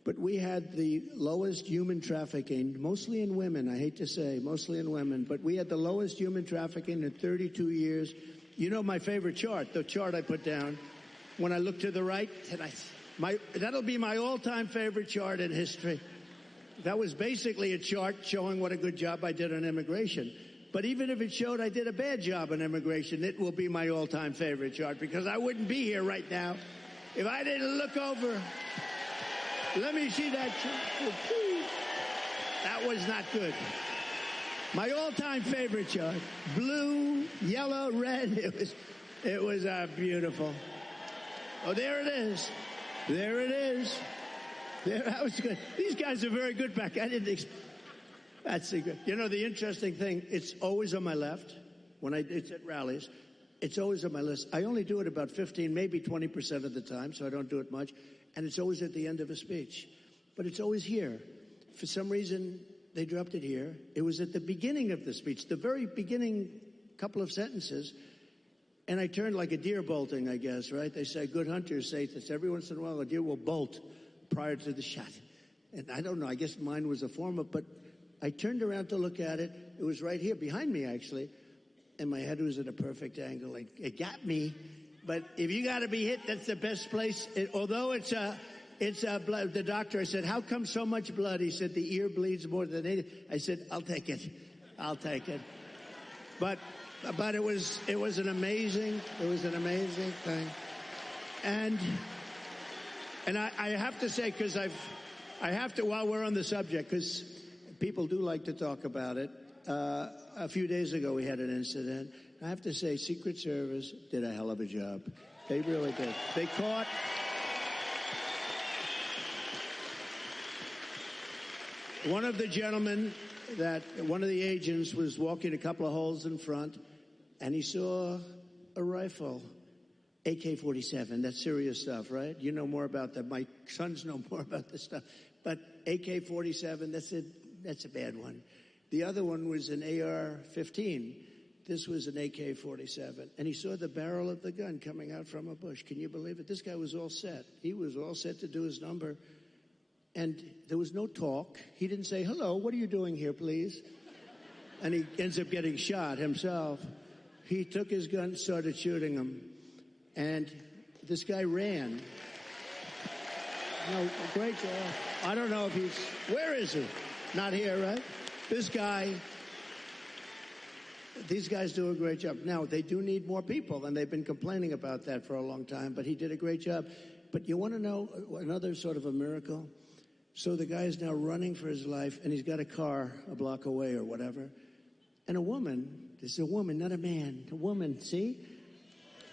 But we had the lowest human trafficking, mostly in women, I hate to say, mostly in women, but we had the lowest human trafficking in 32 years. You know my favorite chart, the chart I put down. When I look to the right, that'll be my all-time favorite chart in history. That was basically a chart showing what a good job I did on immigration. But even if it showed I did a bad job on immigration, it will be my all-time favorite chart, because I wouldn't be here right now if I didn't look over. Let me see that chart. That was not good. My all-time favorite chart. Blue, yellow, red. It was beautiful. Oh, there it is. There it is. There, that was good. These guys are very good back. That's a good. The interesting thing, it's always on my left. It's at rallies. It's always on my list. I only do it about 15, maybe 20% of the time, so I don't do it much. And it's always at the end of a speech. But it's always here. For some reason, they dropped it here. It was at the beginning of the speech, the very beginning couple of sentences. And I turned like a deer bolting, I guess, right? They say good hunters say this. Every once in a while, a deer will bolt prior to the shot. And I don't know, I guess mine was a form of, but I turned around to look at it. It was right here, behind me, actually. And my head was at a perfect angle. It got me. But if you got to be hit, that's the best place. Although it's blood. The doctor, I said, how come so much blood? He said, the ear bleeds more than anything. I said, I'll take it. I'll take it. But it was an amazing thing. And I have to say, because while we're on the subject, because people do like to talk about it. A few days ago, we had an incident. I have to say, Secret Service did a hell of a job. They really did. They caught one of the gentlemen one of the agents was walking a couple of holes in front, and he saw a rifle, AK-47. That's serious stuff, right? You know more about that. My sons know more about this stuff. But AK-47, that's a bad one. The other one was an AR-15. This was an AK-47. And he saw the barrel of the gun coming out from a bush. Can you believe it? This guy was all set. He was all set to do his number. And there was no talk. He didn't say, hello, what are you doing here, please? And he ends up getting shot himself. He took his gun, started shooting him. And this guy ran. No, great job. I don't know if where is he? Not here, right? These guys do a great job. Now, they do need more people, and they've been complaining about that for a long time, but he did a great job. But you want to know another sort of a miracle? So the guy is now running for his life, and he's got a car a block away or whatever. And a woman, this is a woman, not a man, a woman, see?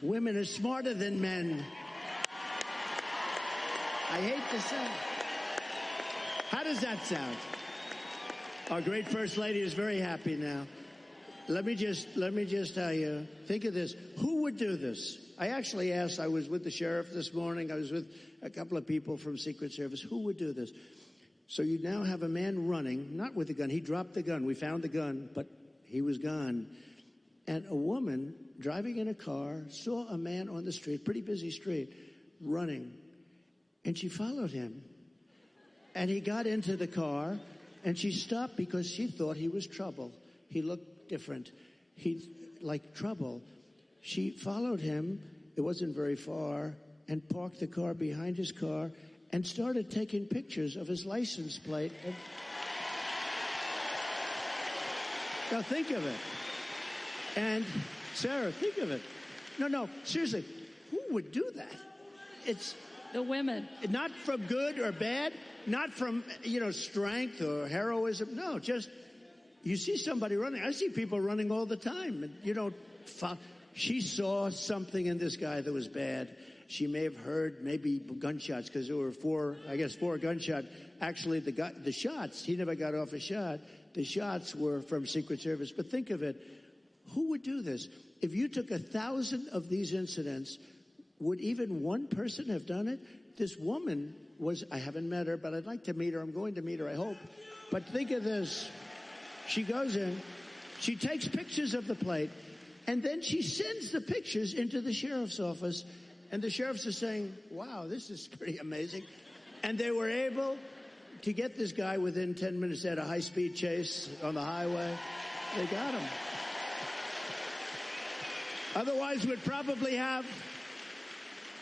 Women are smarter than men. I hate to say. How does that sound? Our great First Lady is very happy now. Let me just tell you, think of this. Who would do this? I actually asked, I was with the sheriff this morning, I was with a couple of people from Secret Service, who would do this? So you now have a man running, not with a gun, he dropped the gun, we found the gun, but he was gone. And a woman driving in a car saw a man on the street, pretty busy street, running, and she followed him. And he got into the car, and she stopped because she thought he was trouble. He looked different. He like trouble. She followed him, it wasn't very far, and parked the car behind his car and started taking pictures of his license plate. Now think of it. And Sarah, think of it. No, seriously, who would do that? The women. Not from good or bad, not from, strength or heroism. No, just you see somebody running. I see people running all the time. And she saw something in this guy that was bad. She may have heard maybe gunshots because there were four gunshots. Actually, the shots, he never got off a shot. The shots were from Secret Service. But think of it. Who would do this? If you took 1,000 of these incidents, would even one person have done it? This woman I haven't met her, but I'd like to meet her. I'm going to meet her, I hope. But think of this. She goes in, she takes pictures of the plate, and then she sends the pictures into the sheriff's office. And the sheriffs are saying, wow, this is pretty amazing. And they were able to get this guy within 10 minutes. They had a high-speed chase on the highway. They got him. Otherwise, we'd probably have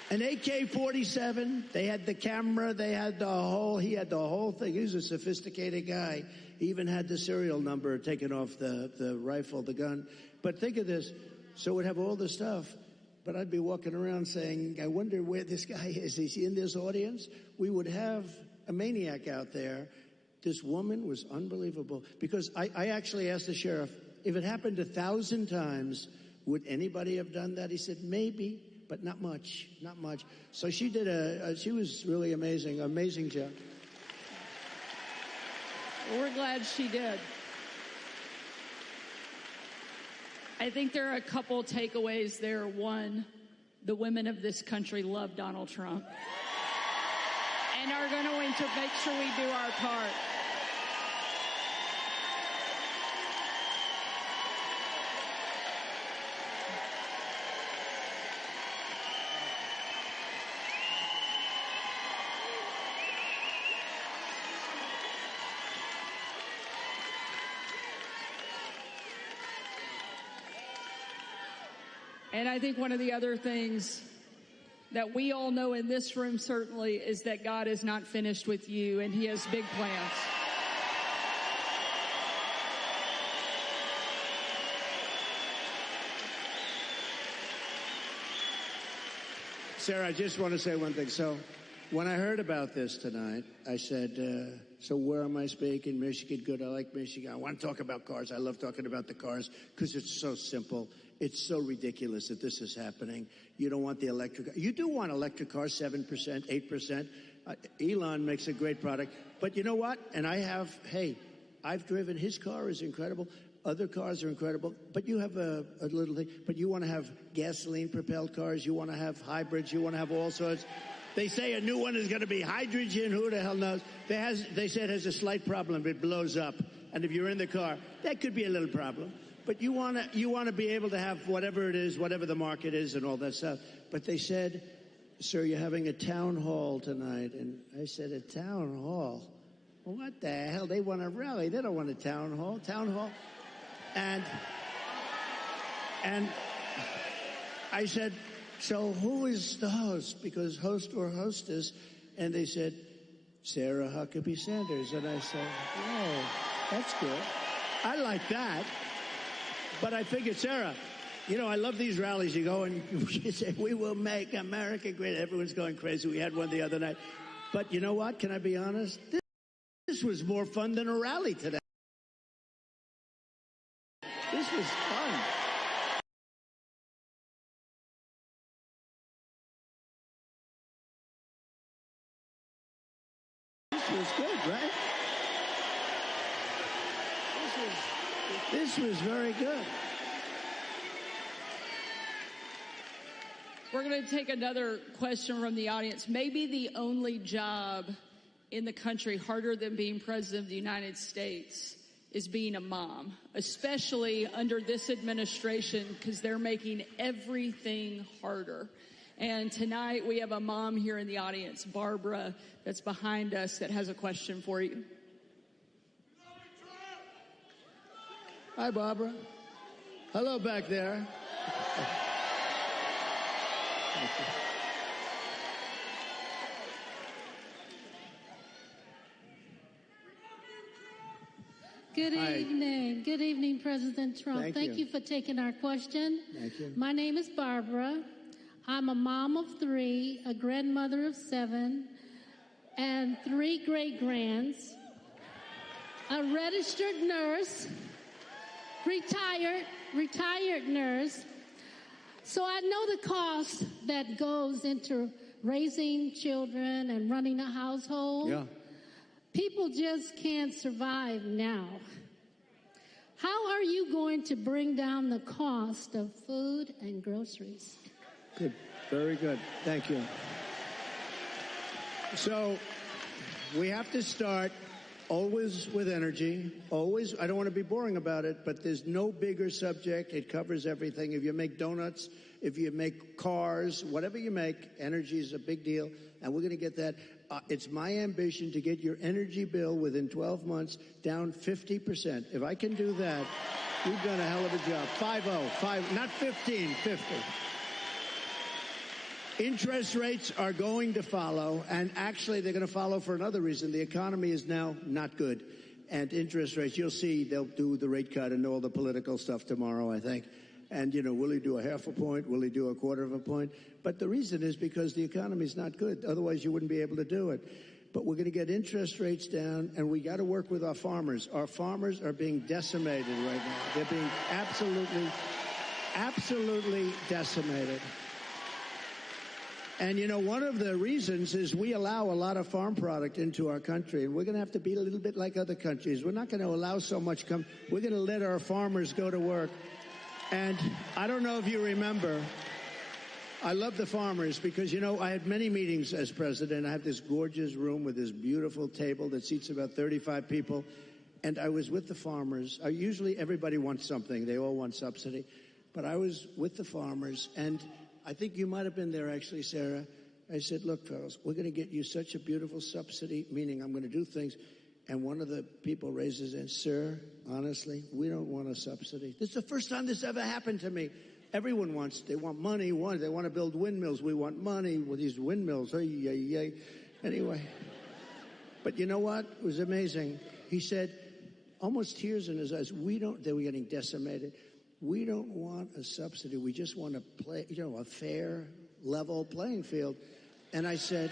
an AK-47. They had the camera. He had the whole thing. He was a sophisticated guy. He even had the serial number taken off the rifle, the gun. But think of this. So we'd have all the stuff. But I'd be walking around saying, I wonder where this guy is. Is he in this audience? We would have a maniac out there. This woman was unbelievable. Because I actually asked the sheriff, if it happened 1,000 times, would anybody have done that? He said, maybe, but not much, not much. So she did she was really amazing job. We're glad she did. I think there are a couple takeaways there. One, the women of this country love Donald Trump and are going to make sure we do our part. And I think one of the other things that we all know in this room certainly is that God is not finished with you, and he has big plans. Sarah, I just want to say one thing. So when I heard about this tonight, I said, so where am I speaking? Michigan, good. I like Michigan. I want to talk about cars. I love talking about the cars because it's so simple. It's so ridiculous that this is happening. You don't want the electric. You do want electric cars, 7%, 8%. Elon makes a great product. But you know what? And I've driven. His car is incredible. Other cars are incredible. But you have a little thing. But you want to have gasoline-propelled cars. You want to have hybrids. You want to have all sorts. They say a new one is going to be hydrogen. Who the hell knows? They said it has a slight problem. It blows up. And if you're in the car, that could be a little problem. But you want to be able to have whatever it is, whatever the market is and all that stuff. But they said, sir, you're having a town hall tonight. And I said, a town hall? Well, what the hell? They want a rally. They don't want a town hall. Town hall. And I said, so who is the host? Because host or hostess. And they said, Sarah Huckabee Sanders. And I said, oh, that's good. I like that. But I figured, Sarah, I love these rallies. You go and you say, we will make America great. Everyone's going crazy. We had one the other night. But you know what? Can I be honest? This was more fun than a rally today. This was fun. This was good, right? This was very good. We're going to take another question from the audience. Maybe the only job in the country harder than being president of the United States is being a mom, especially under this administration, because they're making everything harder. And tonight we have a mom here in the audience, Barbara, that's behind us, that has a question for you. Hi, Barbara. Hello back there. Good evening. Good evening, President Trump. Thank you for taking our question. Thank you. My name is Barbara. I'm a mom of 3, a grandmother of 7, and 3 great-grands, a registered nurse, retired nurse. So I know the cost that goes into raising children and running a household. Yeah. People just can't survive now. How are you going to bring down the cost of food and groceries? Good. Very good. Thank you. So we have to start always with energy. Always. I don't want to be boring about it, but there's no bigger subject. It covers everything. If you make donuts, if you make cars, whatever you make, energy is a big deal, and we're going to get that. It's my ambition to get your energy bill within 12 months down 50%. If I can do that, we've done a hell of a job. 5-0, not 15, 50. Interest rates are going to follow, and actually they're going to follow for another reason. The economy is now not good, and interest rates, you'll see they'll do the rate cut and all the political stuff tomorrow, I think. And, will he do a half a point? Will he do a quarter of a point? But the reason is because the economy is not good. Otherwise, you wouldn't be able to do it. But we're going to get interest rates down, and we got to work with our farmers. Our farmers are being decimated right now. They're being absolutely decimated. And, one of the reasons is we allow a lot of farm product into our country, and we're going to have to be a little bit like other countries. We're not going to allow so much come. We're going to let our farmers go to work. And I don't know if you remember, I love the farmers because, I had many meetings as president. I have this gorgeous room with this beautiful table that seats about 35 people. And I was with the farmers. Usually everybody wants something. They all want subsidy. But I was with the farmers, and I think you might have been there, actually, Sarah. I said, look, fellas, we're going to get you such a beautiful subsidy, meaning I'm going to do things. And one of the people raises in, sir, honestly, we don't want a subsidy. This is the first time this ever happened to me. Everyone they want money. They want to build windmills. We want money with these windmills. Anyway. But you know what? It was amazing. He said, almost tears in his eyes, they were getting decimated. We don't want a subsidy. We just want to play, a fair, level playing field. And I said,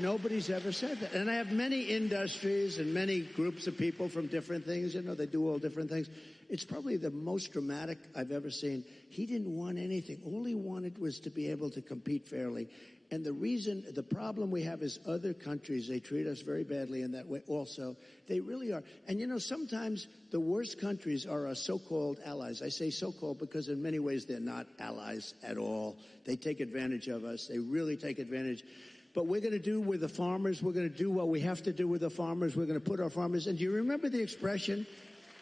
nobody's ever said that. And I have many industries and many groups of people from different things. They do all different things. It's probably the most dramatic I've ever seen. He didn't want anything. All he wanted was to be able to compete fairly. And the problem we have is other countries, they treat us very badly in that way also. They really are. And sometimes the worst countries are our so-called allies. I say so-called because in many ways they're not allies at all. They take advantage of us. They really take advantage. But we're going to do with the farmers. We're going to do what we have to do with the farmers. We're going to put our farmers. And do you remember the expression?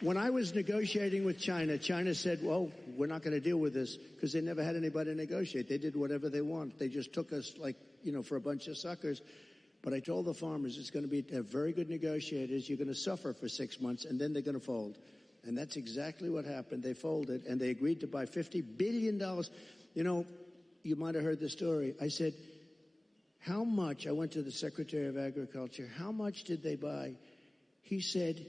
When I was negotiating with China, China said, well, we're not going to deal with this because they never had anybody negotiate. They did whatever they want. They just took us for a bunch of suckers. But I told the farmers it's going to be very good negotiators. You're going to suffer for 6 months, and then they're going to fold. And that's exactly what happened. They folded, and they agreed to buy $50 billion. You might have heard the story. I said, how much? I went to the Secretary of Agriculture. How much did they buy? He said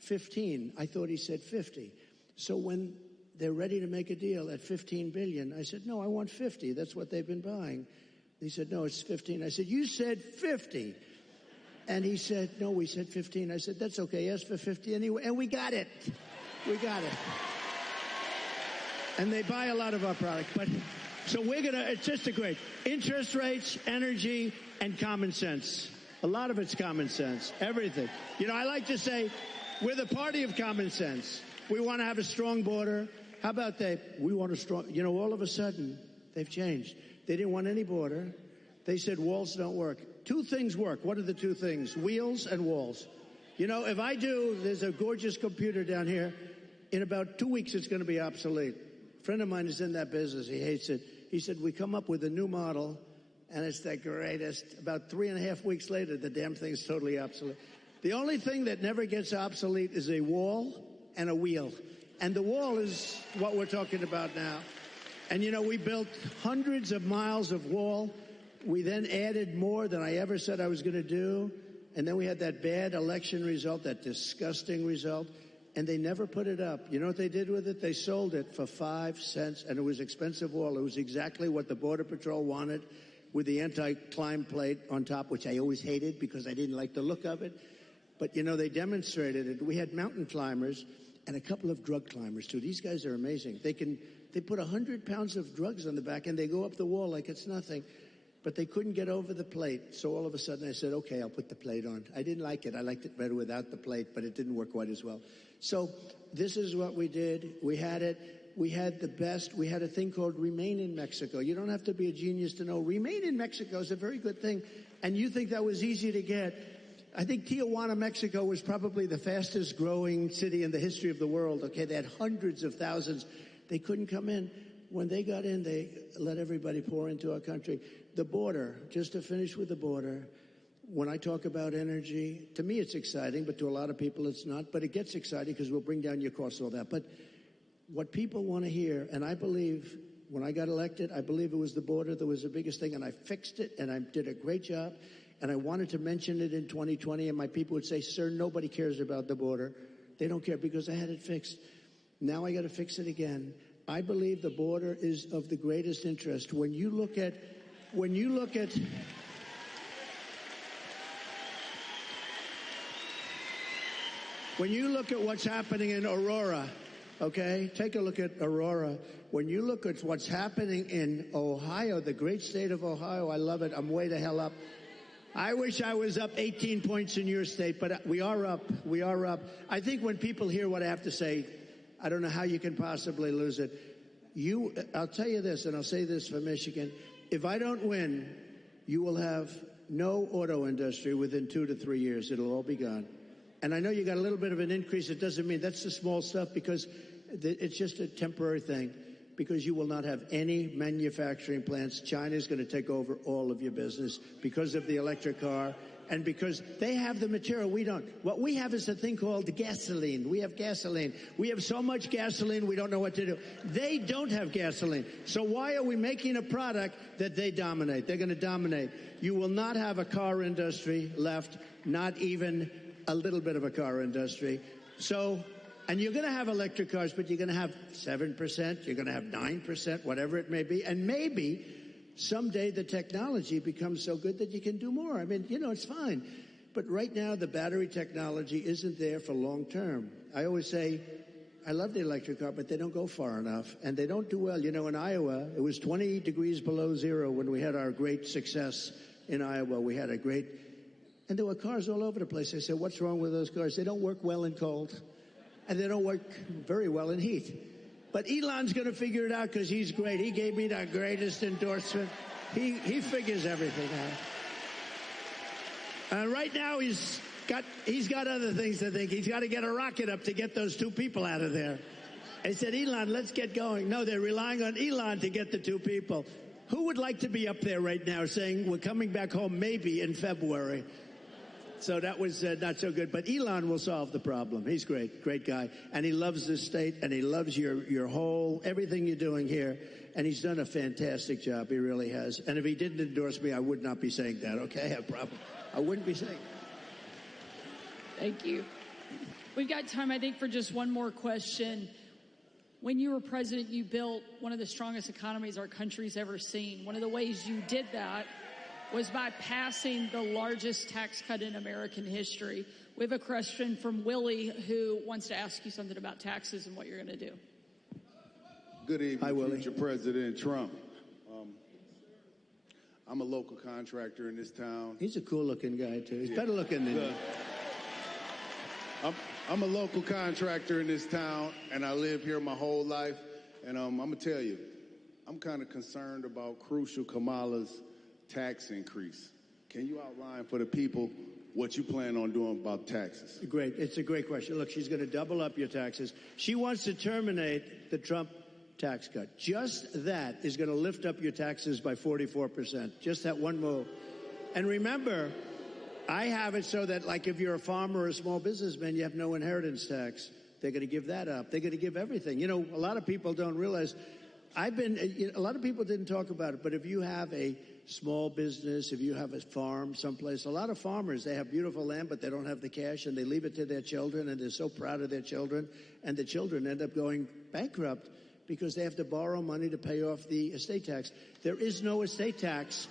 15. I thought he said 50. So when they're ready to make a deal at 15 billion, I said, no, I want 50. That's what they've been buying. He said, no, it's 15. I said, you said 50. And he said, no, we said 15. I said, that's okay. Ask for 50 anyway. And we got it. We got it. And they buy a lot of our product. But so it's just a great interest rates, energy, and common sense. A lot of it's common sense. Everything. I like to say we're the party of common sense. We want to have a strong border. How about we want a strong, all of a sudden they've changed. They didn't want any border. They said walls don't work. 2 things work. What are the 2 things? Wheels and walls. If there's a gorgeous computer down here. In about 2 weeks, it's going to be obsolete. A friend of mine is in that business. He hates it. He said, we come up with a new model, and it's the greatest. About 3.5 weeks later, the damn thing's totally obsolete. The only thing that never gets obsolete is a wall and a wheel. And the wall is what we're talking about now. And, we built hundreds of miles of wall. We then added more than I ever said I was going to do. And then we had that bad election result, that disgusting result. and they never put it up. You know what they did with it? They sold it for 5 cents, and it was expensive oil. It was exactly what the Border Patrol wanted, with the anti-climb plate on top, which I always hated because I didn't like the look of it. But, you know, they demonstrated it. We had mountain climbers and a couple of drug climbers, too. These guys are amazing. They put 100 pounds of drugs on the back, and they go up the wall like it's nothing. But they couldn't get over the plate. So all of a sudden I said, okay, I'll put the plate on. I didn't like it. I liked it better without the plate, but it didn't work quite as well. So this is what we did. We had it. We had the best. We had a thing called Remain in Mexico. You don't have to be a genius to know Remain in Mexico is a very good thing. And you think that was easy to get. I think Tijuana, Mexico was probably the fastest growing city in the history of the world. Okay, they had hundreds of thousands. They couldn't come in. When they got in, they let everybody pour into our country. The border, just to finish with the border, when I talk about energy, to me it's exciting, but to a lot of people it's not. But it gets exciting because we'll bring down your costs, all that. But what people want to hear, and I believe when I got elected, I believe it was the border that was the biggest thing, and I fixed it, and I did a great job. And I wanted to mention it in 2020, and my people would say, sir, nobody cares about the border. They don't care because I had it fixed. Now I got to fix it again. I believe the border is of the greatest interest. When you look at what's happening in Aurora, okay? Take a look at Aurora. When you look at what's happening in Ohio, the great state of Ohio, I love it. I'm way the hell up. I wish I was up 18 points in your state, but we are up. We are up. I think when people hear what I have to say, I don't know how you can possibly lose it. I'll tell you this, and I'll say this for Michigan. If I don't win, you will have no auto industry within 2 to 3 years. It'll all be gone. And I know you got a little bit of an increase. It doesn't mean that's the small stuff because it's just a temporary thing, because you will not have any manufacturing plants. China's going to take over all of your business because of the electric car. And because they have the material, we don't. What we have is a thing called gasoline. We have gasoline. We have so much gasoline, we don't know what to do. They don't have gasoline. So why are we making a product that they dominate? They're going to dominate. You will not have a car industry left, not even a little bit of a car industry. So, and you're going to have electric cars, but you're going to have 7%, you're going to have 9%, whatever it may be. And maybe someday the technology becomes so good that you can do more. I mean, you know, it's fine. But right now, the battery technology isn't there for long term. I always say, I love the electric car, but they don't go far enough. And they don't do well. You know, in Iowa, it was 20 degrees below zero when we had our great success in Iowa. We had a great, and there were cars all over the place. I said, what's wrong with those cars? They don't work well in cold, and they don't work very well in heat. But Elon's going to figure it out because he's great. He gave me the greatest endorsement. He figures everything out. And right now he's got other things to think. He's got to get a rocket up to get those 2 people out of there. I said, Elon, let's get going. No, they're relying on Elon to get the 2 people. Who would like to be up there right now saying we're coming back home maybe in February? So that was not so good. But Elon will solve the problem. He's great, great guy. And he loves this state, and he loves your whole, everything you're doing here. And he's done a fantastic job. He really has. And if he didn't endorse me, I would not be saying that, okay? I wouldn't be saying that. Thank you. We've got time, I think, for just one more question. When you were president, you built one of the strongest economies our country's ever seen. One of the ways you did that was by passing the largest tax cut in American history. We have a question from Willie who wants to ask you something about taxes and what you're going to do. Good evening, Hi, Willie. future President Trump. I'm a local contractor in this town. He's a cool-looking guy, too. He's better looking than you. I'm a local contractor in this town, and I live here my whole life. And I'm going to tell you, I'm kind of concerned about crucial Kamala's tax increase. Can you outline for the people what you plan on doing about taxes? Great. It's a great question. Look, she's going to double up your taxes. She wants to terminate the Trump tax cut. Just that is going to lift up your taxes by 44%. Just that one move. And remember, I have it so that, like, if you're a farmer or a small businessman, you have no inheritance tax. They're going to give that up. They're going to give everything. You know, a lot of people don't realize a lot of people didn't talk about it, but if you have a small business, if you have a farm someplace, a lot of farmers, they have beautiful land, but they don't have the cash, and they leave it to their children, and they're so proud of their children, and the children end up going bankrupt because they have to borrow money to pay off the estate tax. There is no estate tax,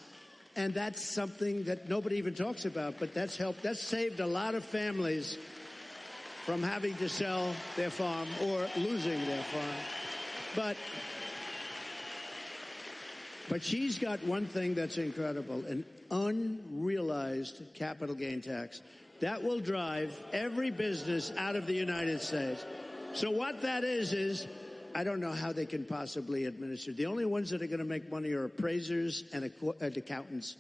and that's something that nobody even talks about, but that's saved a lot of families from having to sell their farm or losing their farm. But she's got one thing that's incredible, an unrealized capital gain tax. That will drive every business out of the United States. So what that is I don't know how they can possibly administer. The only ones that are going to make money are appraisers and accountants.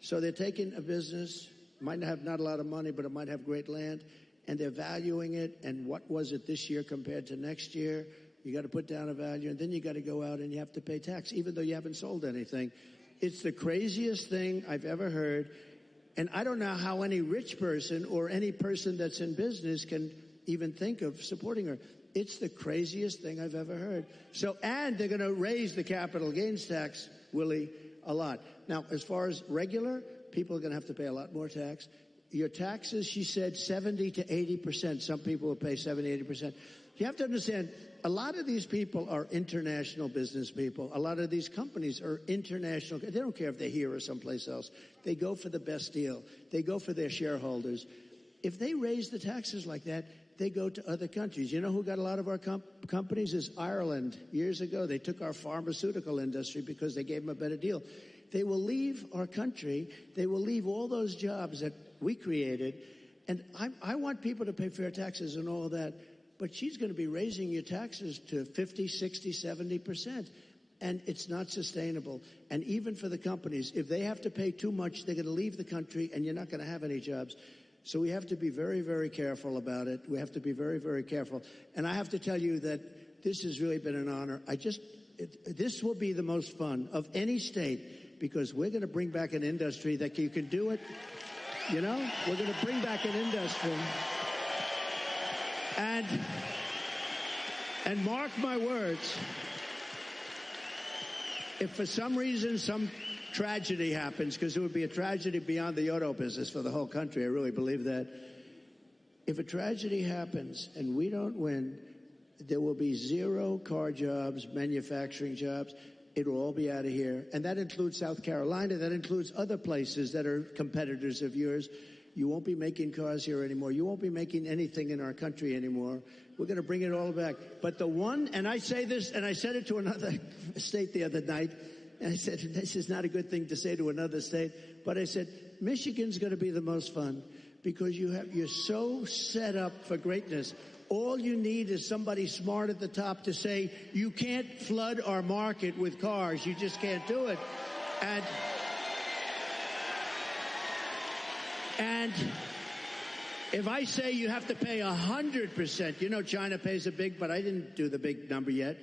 So they're taking a business, might have not a lot of money, but it might have great land, and they're valuing it. And what was it this year compared to next year? You got to put down a value, and then you got to go out and you have to pay tax, even though you haven't sold anything. It's the craziest thing I've ever heard. And I don't know how any rich person or any person that's in business can even think of supporting her. It's the craziest thing I've ever heard. So, and they're going to raise the capital gains tax, Willie, a lot. Now, as far as regular, people are going to have to pay a lot more tax. Your taxes, she said, 70 to 80%. Some people will pay 70, 80%. You have to understand, a lot of these people are international business people. A lot of these companies are international. They don't care if they're here or someplace else. They go for the best deal. They go for their shareholders. If they raise the taxes like that, they go to other countries. You know who got a lot of our companies? Is Ireland. Years ago, they took our pharmaceutical industry because they gave them a better deal. They will leave our country. They will leave all those jobs that we created. And I want people to pay fair taxes and all of that. But she's going to be raising your taxes to 50, 60, 70%. And it's not sustainable. And even for the companies, if they have to pay too much, they're going to leave the country and you're not going to have any jobs. So we have to be very, very careful about it. We have to be very, very careful. And I have to tell you that this has really been an honor. This will be the most fun of any state because we're going to bring back an industry that you can do it. You know, we're going to bring back an industry. And mark my words, if for some reason some tragedy happens, because it would be a tragedy beyond the auto business for the whole country, I really believe that. If a tragedy happens and we don't win, there will be 0 car jobs, manufacturing jobs. It will all be out of here. And that includes South Carolina. That includes other places that are competitors of yours. You won't be making cars here anymore. You won't be making anything in our country anymore. We're going to bring it all back. But the one, and I say this, and I said it to another state the other night, and I said, this is not a good thing to say to another state, but I said, Michigan's going to be the most fun because you're so set up for greatness. All you need is somebody smart at the top to say, you can't flood our market with cars. You just can't do it. And if I say you have to pay 100%, you know China pays a big, but I didn't do the big number yet.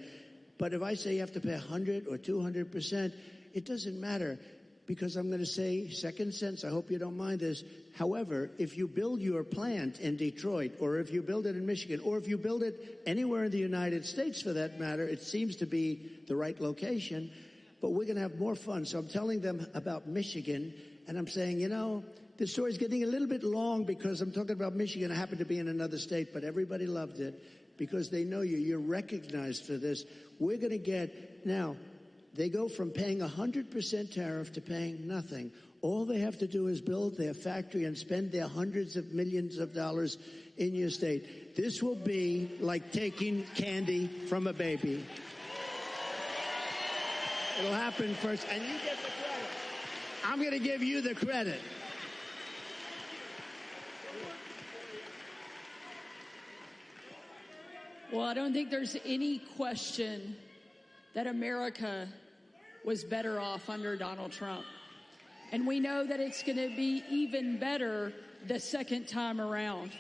But if I say you have to pay 100 or 200%, it doesn't matter because I'm going to say, second sense, I hope you don't mind this. However, if you build your plant in Detroit, or if you build it in Michigan, or if you build it anywhere in the United States for that matter, it seems to be the right location, but we're going to have more fun. So I'm telling them about Michigan, and I'm saying, you know, the story's getting a little bit long because I'm talking about Michigan. I happen to be in another state, but everybody loved it because they know you. You're recognized for this. We're going to get, now, they go from paying 100% tariff to paying nothing. All they have to do is build their factory and spend their hundreds of millions of dollars in your state. This will be like taking candy from a baby. It'll happen first, and you get the credit. I'm going to give you the credit. Well, I don't think there's any question that America was better off under Donald Trump. And we know that it's going to be even better the second time around.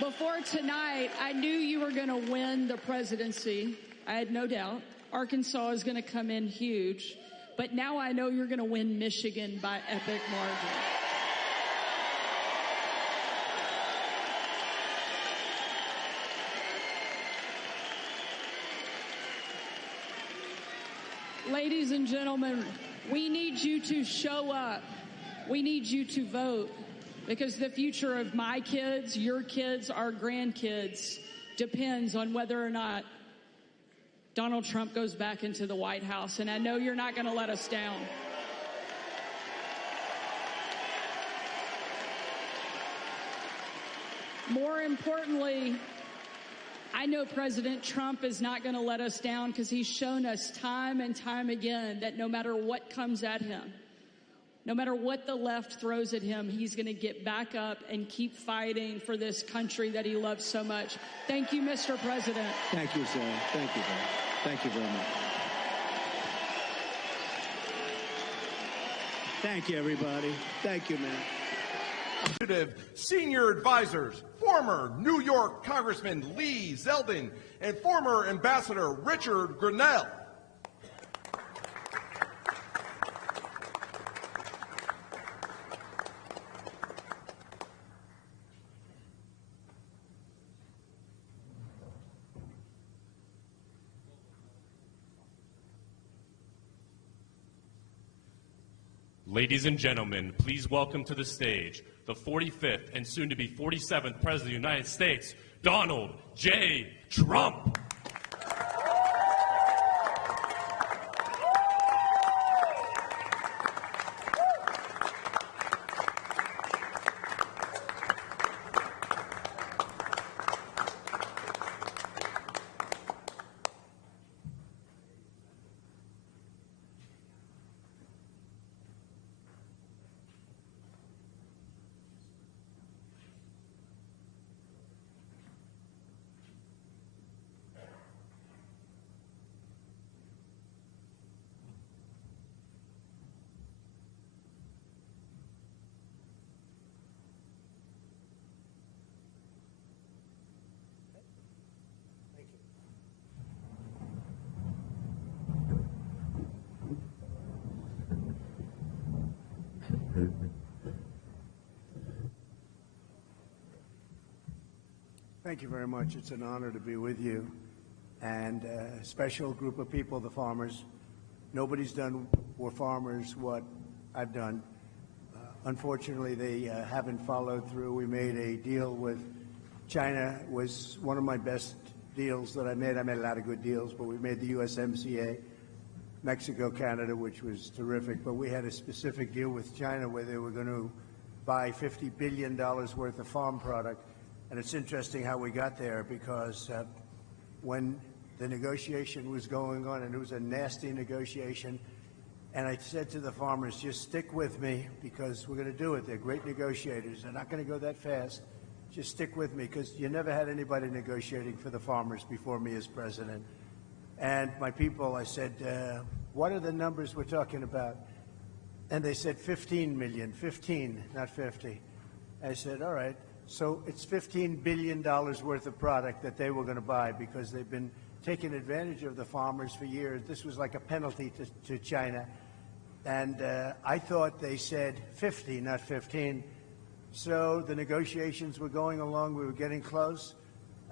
Before tonight, I knew you were going to win the presidency. I had no doubt. Arkansas is going to come in huge. But now I know you're going to win Michigan by epic margin. Ladies and gentlemen, we need you to show up. We need you to vote, because the future of my kids, your kids, our grandkids depends on whether or not Donald Trump goes back into the White House. And I know you're not going to let us down. More importantly, I know President Trump is not going to let us down, because he's shown us time and time again that no matter what comes at him, no matter what the left throws at him, he's going to get back up and keep fighting for this country that he loves so much. Thank you, Mr. President. Thank you, sir. Thank you, sir. Thank you very much. Thank you, everybody. Thank you, man. Senior advisors, former New York Congressman Lee Zeldin and former Ambassador Richard Grenell. Ladies and gentlemen, please welcome to the stage the 45th and soon to be 47th President of the United States, Donald J. Trump. Thank you very much. It's an honor to be with you. And a special group of people, the farmers. Nobody's done for farmers what I've done. Unfortunately, they haven't followed through. We made a deal with China. It was one of my best deals that I made. I made a lot of good deals, but we made the USMCA, Mexico, Canada, which was terrific. But we had a specific deal with China where they were going to buy $50 billion worth of farm product. And it's interesting how we got there, because when the negotiation was going on, and it was a nasty negotiation, and I said to the farmers, just stick with me, because we're going to do it. They're great negotiators. They're not going to go that fast. Just stick with me, because you never had anybody negotiating for the farmers before me as president. And my people, I said, what are the numbers we're talking about? And they said 15 million, 15, not 50. I said, all right. So it's $15 billion worth of product that they were going to buy, because they've been taking advantage of the farmers for years. This was like a penalty to China. And I thought they said 50, not 15. So the negotiations were going along. We were getting close.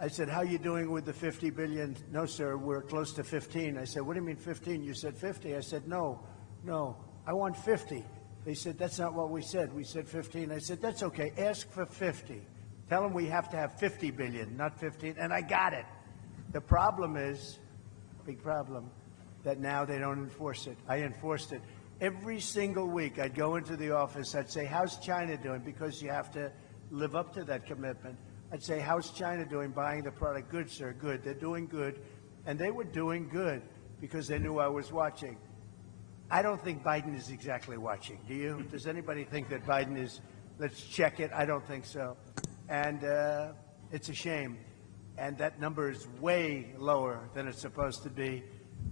I said, how are you doing with the 50 billion? No, sir, we're close to 15. I said, what do you mean 15? You said 50. I said, no, I want 50. They said, that's not what we said. We said 15. I said, that's okay. Ask for 50. Tell them we have to have 50 billion, not 15. And I got it. The problem is, big problem, that now they don't enforce it. I enforced it. Every single week I'd go into the office. I'd say, how's China doing? Because you have to live up to that commitment. I'd say, how's China doing buying the product? Good, sir, good. They're doing good. And they were doing good because they knew I was watching. I don't think Biden is exactly watching. Do you? Does anybody think that Biden is, let's check it? I don't think so. And it's a shame. And that number is way lower than it's supposed to be.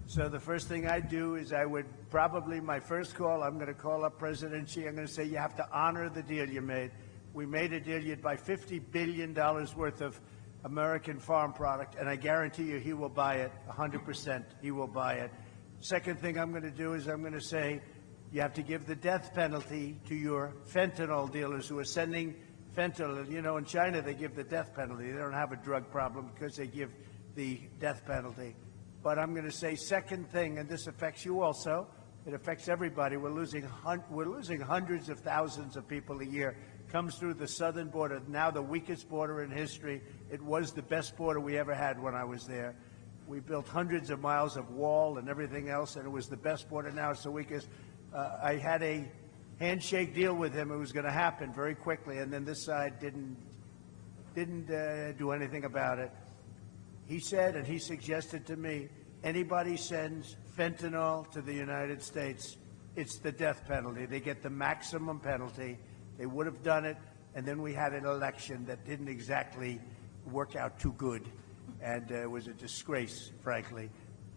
So the first thing I'd do is I would probably, my first call, I'm going to call up President Xi. I'm going to say, you have to honor the deal you made. We made a deal. You'd buy $50 billion worth of American farm product, and I guarantee you he will buy it 100%. He will buy it. Second thing I'm going to do is I'm going to say you have to give the death penalty to your fentanyl dealers who are sending fentanyl. You know, in China they give the death penalty. They don't have a drug problem because they give the death penalty. But I'm going to say second thing, and this affects you also. It affects everybody. We're losing hundreds of thousands of people a year. Comes through the southern border, now the weakest border in history. It was the best border we ever had when I was there. We built hundreds of miles of wall and everything else, and it was the best border. Now it's the weakest. I had a handshake deal with him. It was going to happen very quickly, and then this side didn't do anything about it. He said, and he suggested to me, anybody sends fentanyl to the United States, it's the death penalty. They get the maximum penalty. They would have done it, and then we had an election that didn't exactly work out too good, and it was a disgrace, frankly.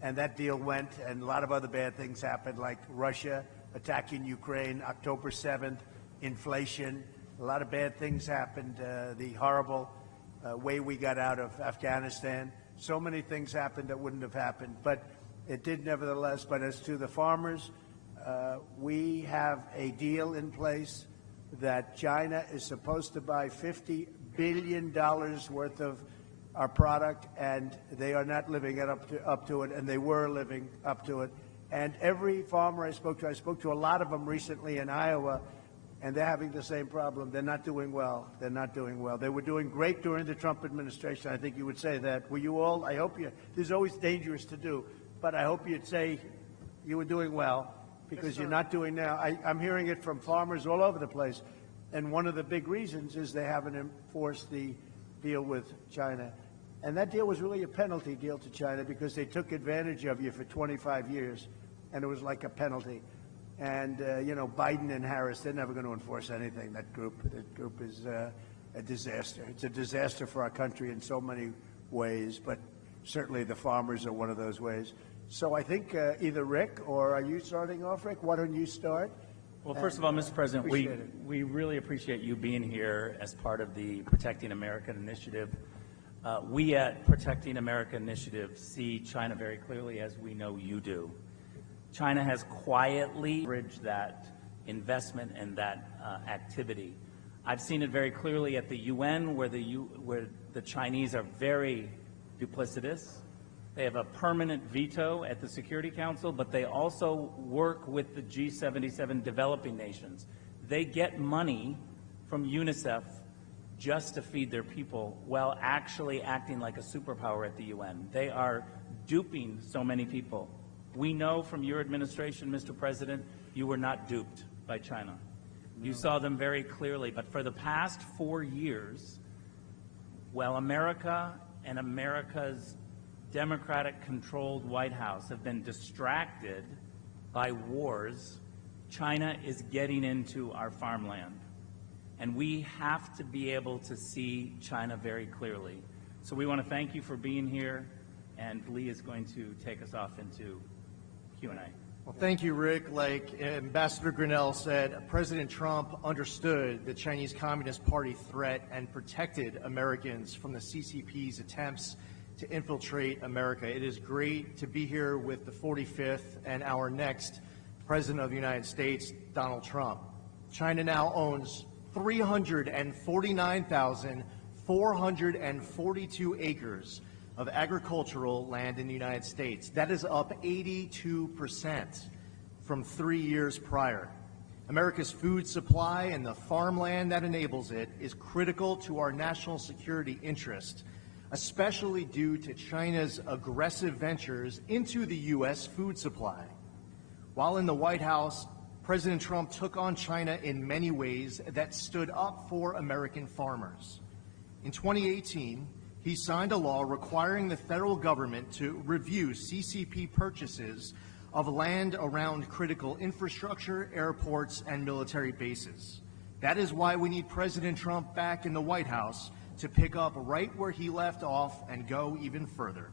And that deal went, and a lot of other bad things happened, like Russia attacking Ukraine, October 7th, inflation. A lot of bad things happened, the horrible way we got out of Afghanistan. So many things happened that wouldn't have happened, but it did nevertheless. But as to the farmers, we have a deal in place that China is supposed to buy $50 billion worth of our product, and they are not living up to it, and they were living up to it. And every farmer I spoke to a lot of them recently in Iowa, and they're having the same problem. They're not doing well. They're not doing well. They were doing great during the Trump administration. I think you would say that. Were you all? I hope you. This is always dangerous to do, but I hope you'd say you were doing well, because you're not doing now. I'm hearing it from farmers all over the place, and one of the big reasons is they haven't enforced the deal with China. And that deal was really a penalty deal to China, because they took advantage of you for 25 years, and it was like a penalty. And, Biden and Harris, they're never going to enforce anything. That group is a disaster. It's a disaster for our country in so many ways, but certainly the farmers are one of those ways. So I think either Rick, or are you starting off, Rick? Why don't you start? Well, first of all, Mr. President, we really appreciate you being here as part of the Protecting America Initiative. We at Protecting America Initiative see China very clearly, as we know you do. China has quietly bridged that investment and that activity. I've seen it very clearly at the UN, where the Chinese are very duplicitous. They have a permanent veto at the Security Council, but they also work with the G77 developing nations. They get money from UNICEF just to feed their people, while actually acting like a superpower at the UN. They are duping so many people. We know from your administration, Mr. President, you were not duped by China. You saw them very clearly. But for the past 4 years, while America and America's Democratic-controlled White House have been distracted by wars, China is getting into our farmland. And we have to be able to see China very clearly. So we want to thank you for being here, and Lee is going to take us off into Q&A. Well, thank you, Rick. Like Ambassador Grinnell said, President Trump understood the Chinese Communist Party threat and protected Americans from the CCP's attempts to infiltrate America. It is great to be here with the 45th and our next President of the United States, Donald Trump. China now owns 349,442 acres of agricultural land in the United States. That is up 82% from 3 years prior. America's food supply and the farmland that enables it is critical to our national security interest, especially due to China's aggressive ventures into the U.S. food supply. While in the White House, President Trump took on China in many ways that stood up for American farmers. In 2018, he signed a law requiring the federal government to review CCP purchases of land around critical infrastructure, airports, and military bases. That is why we need President Trump back in the White House to pick up right where he left off and go even further.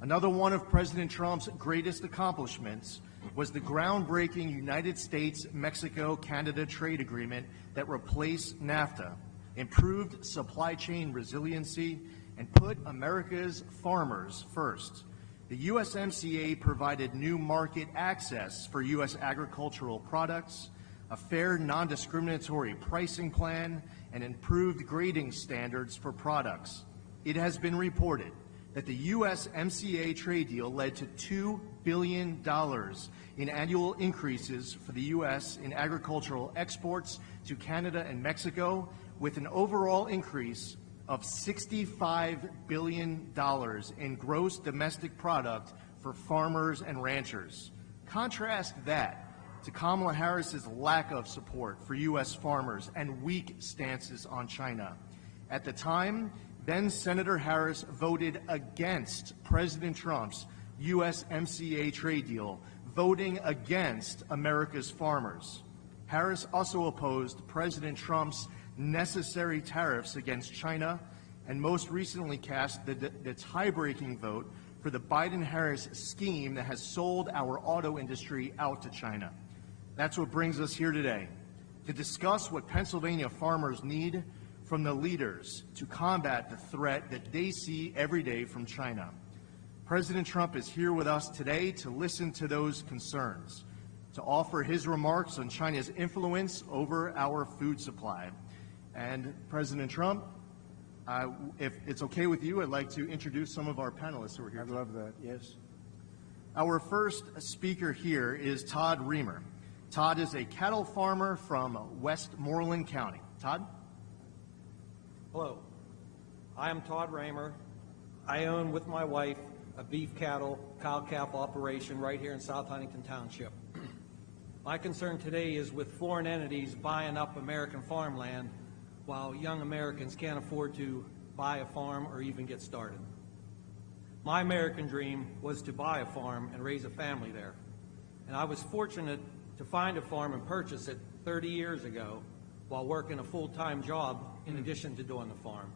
Another one of President Trump's greatest accomplishments was the groundbreaking United States-Mexico-Canada trade agreement that replaced NAFTA, improved supply chain resiliency, and put America's farmers first. The USMCA provided new market access for U.S. agricultural products, a fair, non-discriminatory pricing plan, and improved grading standards for products. It has been reported that the USMCA trade deal led to $2 billion in annual increases for the U.S. in agricultural exports to Canada and Mexico, with an overall increase of $65 billion in gross domestic product for farmers and ranchers. Contrast that to Kamala Harris's lack of support for U.S. farmers and weak stances on China. At the time, then Senator Harris voted against President Trump's USMCA trade deal, voting against America's farmers. Harris also opposed President Trump's necessary tariffs against China, and most recently cast the tie-breaking vote for the Biden-Harris scheme that has sold our auto industry out to China. That's what brings us here today, to discuss what Pennsylvania farmers need from the leaders to combat the threat that they see every day from China. President Trump is here with us today to listen to those concerns, to offer his remarks on China's influence over our food supply. And President Trump, if it's okay with you, I'd like to introduce some of our panelists who are here. I'd love that, yes. Our first speaker here is Todd Reamer. Todd is a cattle farmer from Westmoreland County. Todd? Hello, I am Todd Raymer. I own with my wife a beef cattle cow-calf operation right here in South Huntington Township. My concern today is with foreign entities buying up American farmland while young Americans can't afford to buy a farm or even get started. My American dream was to buy a farm and raise a family there. And I was fortunate to find a farm and purchase it 30 years ago while working a full-time job in addition to doing the farm.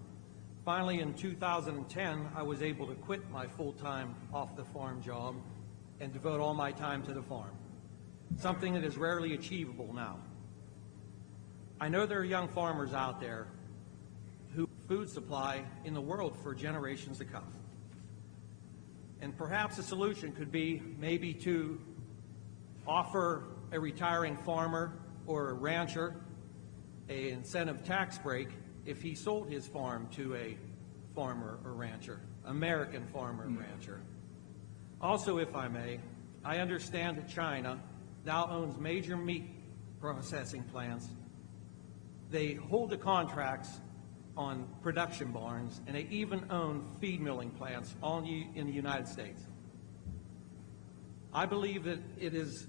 Finally, in 2010, I was able to quit my full-time off-the-farm job and devote all my time to the farm, something that is rarely achievable now. I know there are young farmers out there who food supply in the world for generations to come. And perhaps a solution could be maybe to offer a retiring farmer or a rancher an incentive tax break if he sold his farm to a farmer or rancher, American farmer or rancher. Also, if I may, I understand that China now owns major meat processing plants. They hold the contracts on production barns, and they even own feed milling plants all in the United States. I believe that it is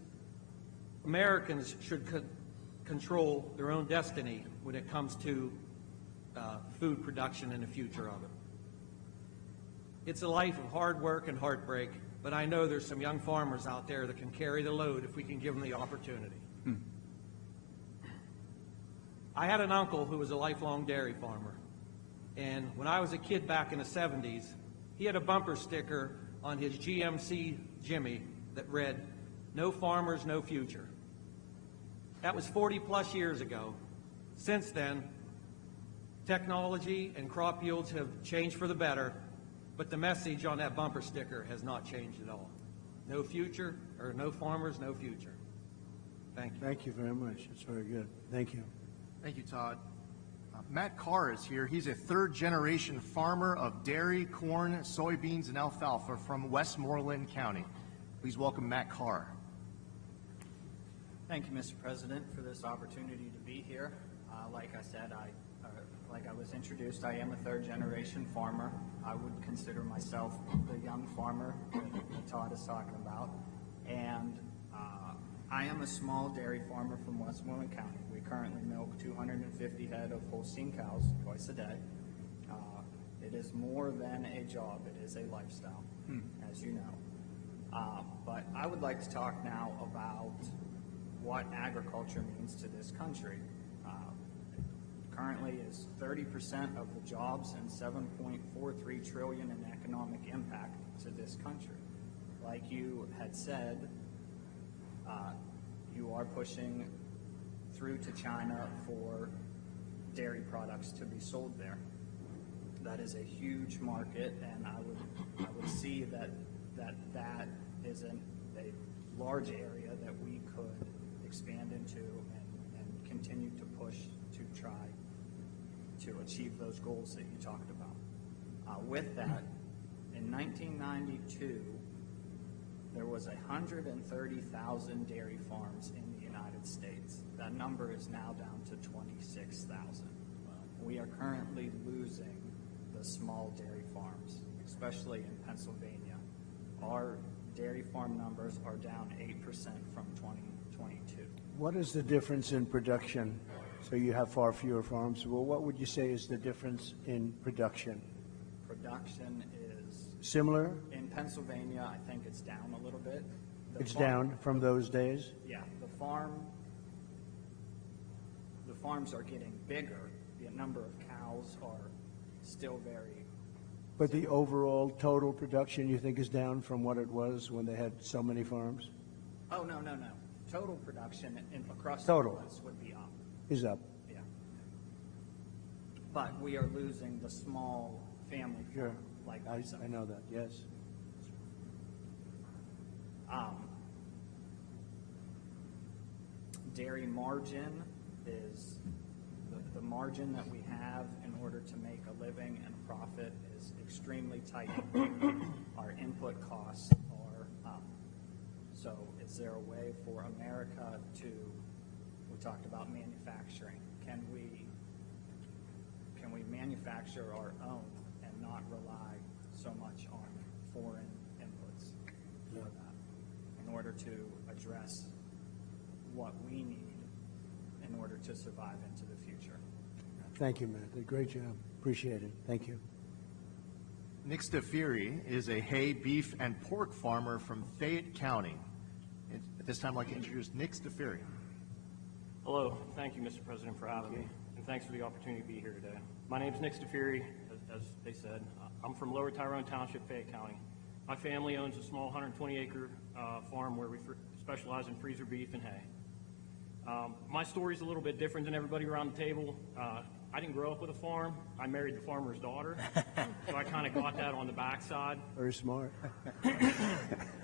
Americans should control their own destiny when it comes to food production and the future of it. It's a life of hard work and heartbreak, but I know there's some young farmers out there that can carry the load if we can give them the opportunity. I had an uncle who was a lifelong dairy farmer, and when I was a kid back in the 70s, he had a bumper sticker on his GMC Jimmy that read, "No farmers, no future." That was 40 plus years ago. Since then, technology and crop yields have changed for the better, but the message on that bumper sticker has not changed at all. No future, or no farmers, no future. Thank you. Thank you very much. It's very good. Thank you. Thank you, Todd. Matt Carr is here. He's a third-generation farmer of dairy, corn, soybeans, and alfalfa from Westmoreland County. Please welcome Matt Carr. Thank you, Mr. President, for this opportunity to be here. Like I said, like I was introduced, I am a third-generation farmer. I would consider myself the young farmer that Todd is talking about. And I am a small dairy farmer from Westmoreland County. We currently milk 250 head of Holstein cows twice a day. It is more than a job. It is a lifestyle, as you know. But I would like to talk now about what agriculture means to this country. Currently is 30% of the jobs and $7.43 trillion in economic impact to this country. Like you had said, you are pushing through to China for dairy products to be sold there. That is a huge market, and I would see that is a large area that we could expand into and continue to push to try to achieve those goals that you talked about. With that, in 1992, there was 130,000 dairy farms in the United States. That number is now down to 26,000. We are currently losing the small dairy farms, especially in Pennsylvania. Our dairy farm numbers are down 8% from 2022. What is the difference in production? So you have far fewer farms. Well, what would you say is the difference in production? Production is Similar? in Pennsylvania. I think it's down a little bit. It's down from those days? Yeah, the farms are getting bigger. The number of cows are still very. But the overall total production you think is down from what it was when they had so many farms? Oh, no. Total production across Total. the U.S. would be up. Is up. Yeah. But we are losing the small family Sure. farm like myself. I know that, yes. Dairy margin is the margin that we have in order to make a living and profit is extremely tight. Our input costs are up. So is there a way for America to, we talked about manufacturing, can we manufacture our own and not rely so much on foreign inputs for that in order to address what we need in order to survive into the future? Thank you, Matt. Great job. Appreciate it. Thank you. Nick Stafiri is a hay, beef, and pork farmer from Fayette County. At this time, I'd like to introduce Nick Stafiri. Hello. Thank you, Mr. President, for having me, and thanks for the opportunity to be here today. My name is Nick Stafiri, as they said. I'm from Lower Tyrone Township, Fayette County. My family owns a small 120-acre farm where we specialize in freezer beef and hay. My story's a little bit different than everybody around the table. I didn't grow up with a farm. I married the farmer's daughter, so I kind of got that on the backside. Very smart.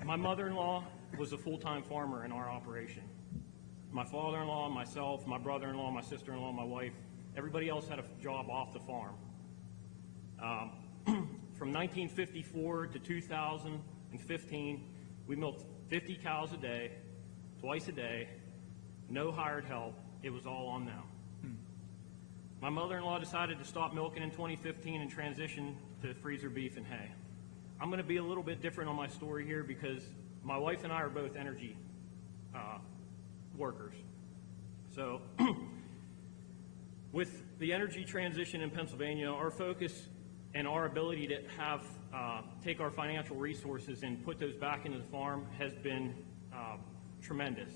My mother-in-law was a full-time farmer in our operation. My father-in-law, myself, my brother-in-law, my sister-in-law, my wife, everybody else had a job off the farm. From 1954 to 2015, we milked 50 cows a day, twice a day, no hired help. It was all on them. My mother-in-law decided to stop milking in 2015 and transition to freezer beef and hay. I'm going to be a little bit different on my story here because my wife and I are both energy workers. So with the energy transition in Pennsylvania, our focus and our ability to have take our financial resources and put those back into the farm has been tremendous.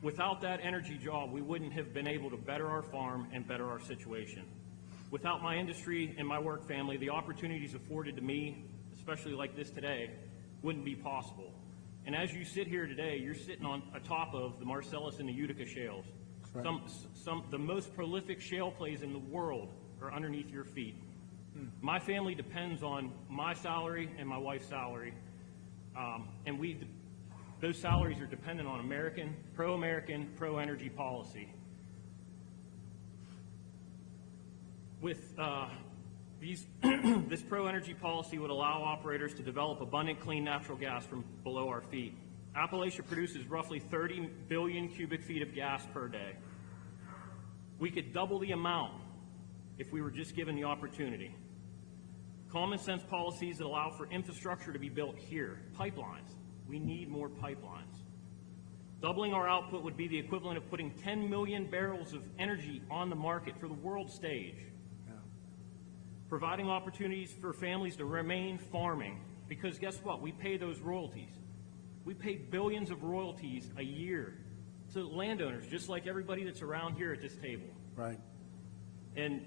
Without that energy job, we wouldn't have been able to better our farm and better our situation. Without my industry and my work family, the opportunities afforded to me, especially like this today, wouldn't be possible. And as you sit here today, you're sitting on atop of the Marcellus and the Utica shales. Right. The most prolific shale plays in the world are underneath your feet. My family depends on my salary and my wife's salary, and those salaries are dependent on pro-American, pro-energy policy. With this pro-energy policy would allow operators to develop abundant clean natural gas from below our feet. Appalachia produces roughly 30 billion cubic feet of gas per day. We could double the amount if we were just given the opportunity. Common sense policies that allow for infrastructure to be built here. Pipelines. We need more pipelines. Doubling our output would be the equivalent of putting 10 million barrels of energy on the market for the world stage. Yeah. Providing opportunities for families to remain farming, because guess what? We pay those royalties. We pay billions of royalties a year to landowners, just like everybody that's around here at this table. Right. And,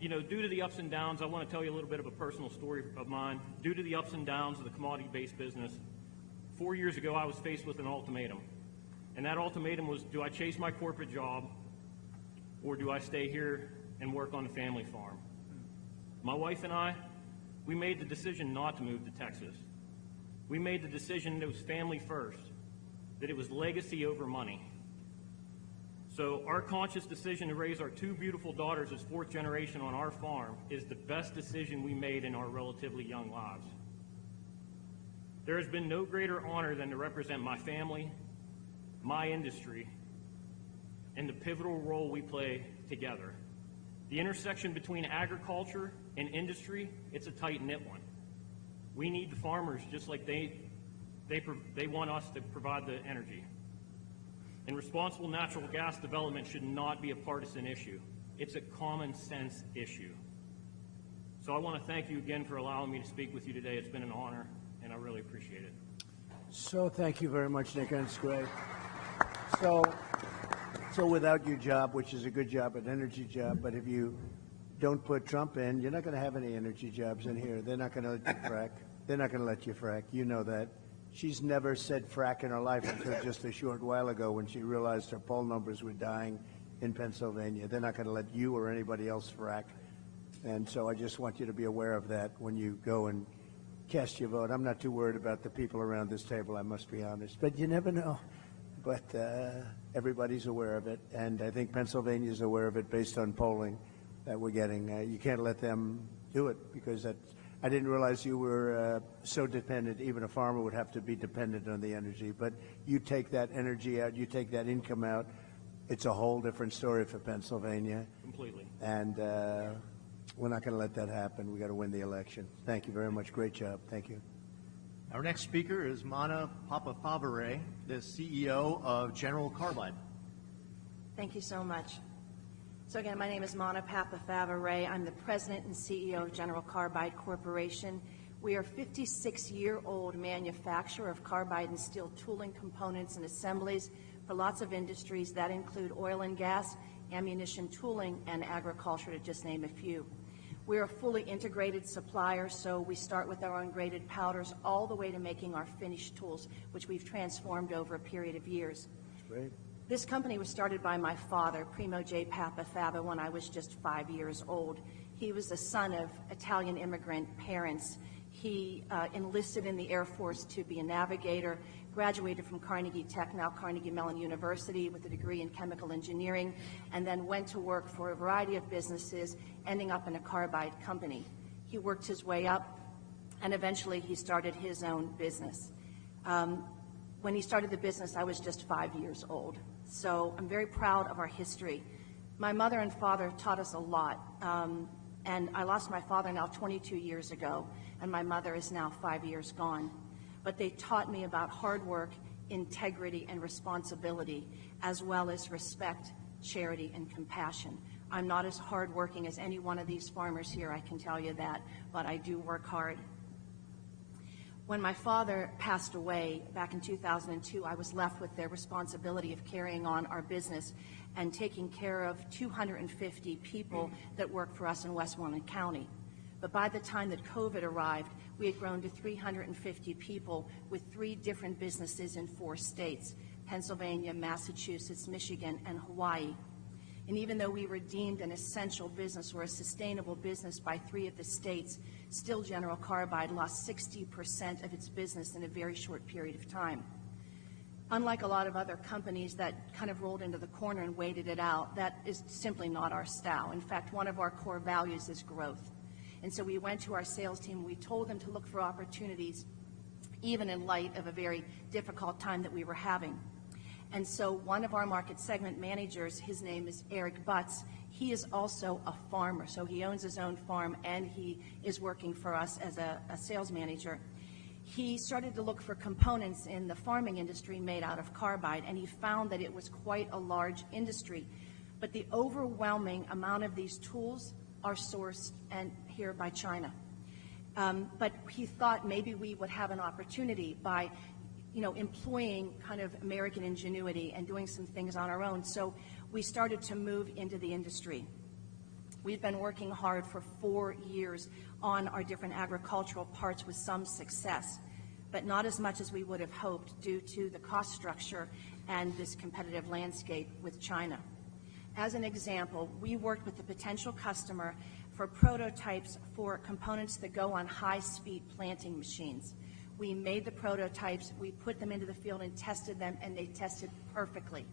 you know, due to the ups and downs, I want to tell you a little bit of a personal story of mine. Due to the ups and downs of the commodity-based business, 4 years ago, I was faced with an ultimatum. And that ultimatum was, do I chase my corporate job or do I stay here and work on the family farm? My wife and I, we made the decision not to move to Texas. We made the decision that it was family first, that it was legacy over money. So our conscious decision to raise our two beautiful daughters as fourth generation on our farm is the best decision we made in our relatively young lives. There has been no greater honor than to represent my family, my industry, and the pivotal role we play together. The intersection between agriculture and industry, it's a tight-knit one. We need the farmers just like they want us to provide the energy. And responsible natural gas development should not be a partisan issue. It's a common sense issue. So I want to thank you again for allowing me to speak with you today. It's been an honor, and I really appreciate it. So thank you very much, Nick, and it's great. So without your job, which is a good job, an energy job, but if you don't put Trump in, you're not going to have any energy jobs in here. They're not going to let you frack. They're not going to let you frack. You know that. She's never said frack in her life until just a short while ago when she realized her poll numbers were dying in Pennsylvania. They're not going to let you or anybody else frack. And so I just want you to be aware of that when you go and cast your vote. I'm not too worried about the people around this table, I must be honest. But you never know. But everybody's aware of it. And I think Pennsylvania's aware of it based on polling that we're getting. You can't let them do it because I didn't realize you were so dependent. Even a farmer would have to be dependent on the energy. But you take that energy out, you take that income out, it's a whole different story for Pennsylvania. Completely. And we're not going to let that happen. We got to win the election. Thank you very much. Great job. Thank you. Our next speaker is Mana Papafavare, the CEO of General Carbide. Thank you so much. So again, my name is Mana Papafavare. I'm the president and CEO of General Carbide Corporation. We are a 56-year-old manufacturer of carbide and steel tooling components and assemblies for lots of industries that include oil and gas, ammunition tooling, and agriculture, to just name a few. We're a fully integrated supplier, so we start with our ungraded powders all the way to making our finished tools, which we've transformed over a period of years. Great. This company was started by my father, Primo J. Papafava, when I was just 5 years old. He was the son of Italian immigrant parents. He enlisted in the Air Force to be a navigator, graduated from Carnegie Tech, now Carnegie Mellon University, with a degree in chemical engineering, and then went to work for a variety of businesses, ending up in a carbide company. He worked his way up, and eventually he started his own business. When he started the business, I was just 5 years old. So I'm very proud of our history. My mother and father taught us a lot, and I lost my father now 22 years ago, and my mother is now 5 years gone. But they taught me about hard work, integrity, and responsibility, as well as respect, charity, and compassion. I'm not as hardworking as any one of these farmers here, I can tell you that, but I do work hard. When my father passed away back in 2002, I was left with the responsibility of carrying on our business and taking care of 250 people that work for us in Westmoreland County. But by the time that COVID arrived, we had grown to 350 people with 3 different businesses in 4 states, Pennsylvania, Massachusetts, Michigan, and Hawaii. And even though we were deemed an essential business or a sustainable business by 3 of the states, still General Carbide lost 60% of its business in a very short period of time. Unlike a lot of other companies that kind of rolled into the corner and waited it out, that is simply not our style. In fact, one of our core values is growth. And so we went to our sales team, we told them to look for opportunities, even in light of a very difficult time that we were having. And so one of our market segment managers, his name is Eric Butts, he is also a farmer. So he owns his own farm and he is working for us as a sales manager. He started to look for components in the farming industry made out of carbide, and he found that it was quite a large industry. But the overwhelming amount of these tools are sourced and here by China. But he thought maybe we would have an opportunity by employing kind of American ingenuity and doing some things on our own. So we started to move into the industry. We've been working hard for 4 years on our different agricultural parts with some success, but not as much as we would have hoped due to the cost structure and this competitive landscape with China. As an example, we worked with a potential customer for prototypes for components that go on high-speed planting machines. We made the prototypes, we put them into the field and tested them, and they tested perfectly.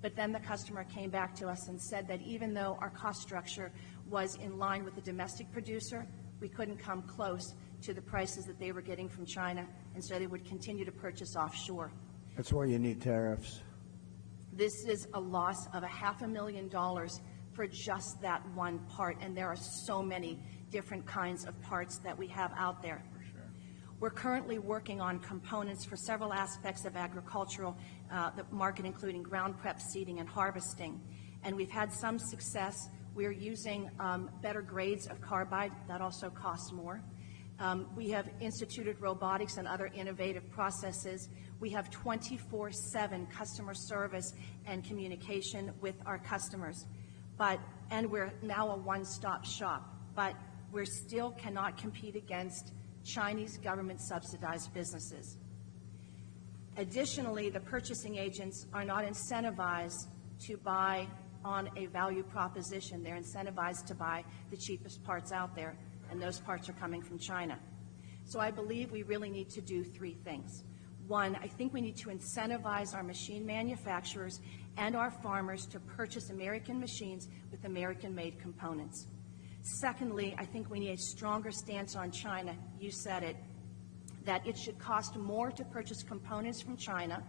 But then the customer came back to us and said that even though our cost structure was in line with the domestic producer, we couldn't come close to the prices that they were getting from China, and so they would continue to purchase offshore. That's why you need tariffs. This is a loss of $500,000 for just that one part, and there are so many different kinds of parts that we have out there. We're currently working on components for several aspects of agricultural the market, including ground prep, seeding, and harvesting. And we've had some success. We're using better grades of carbide. That also costs more. We have instituted robotics and other innovative processes. We have 24/7 customer service and communication with our customers. And we're now a one-stop shop. But we still cannot compete against Chinese government-subsidized businesses. Additionally, the purchasing agents are not incentivized to buy on a value proposition. They're incentivized to buy the cheapest parts out there, and those parts are coming from China. So I believe we really need to do three things. One, I think we need to incentivize our machine manufacturers and our farmers to purchase American machines with American-made components. Secondly, I think we need a stronger stance on China. You said it, that it should cost more to purchase components from China,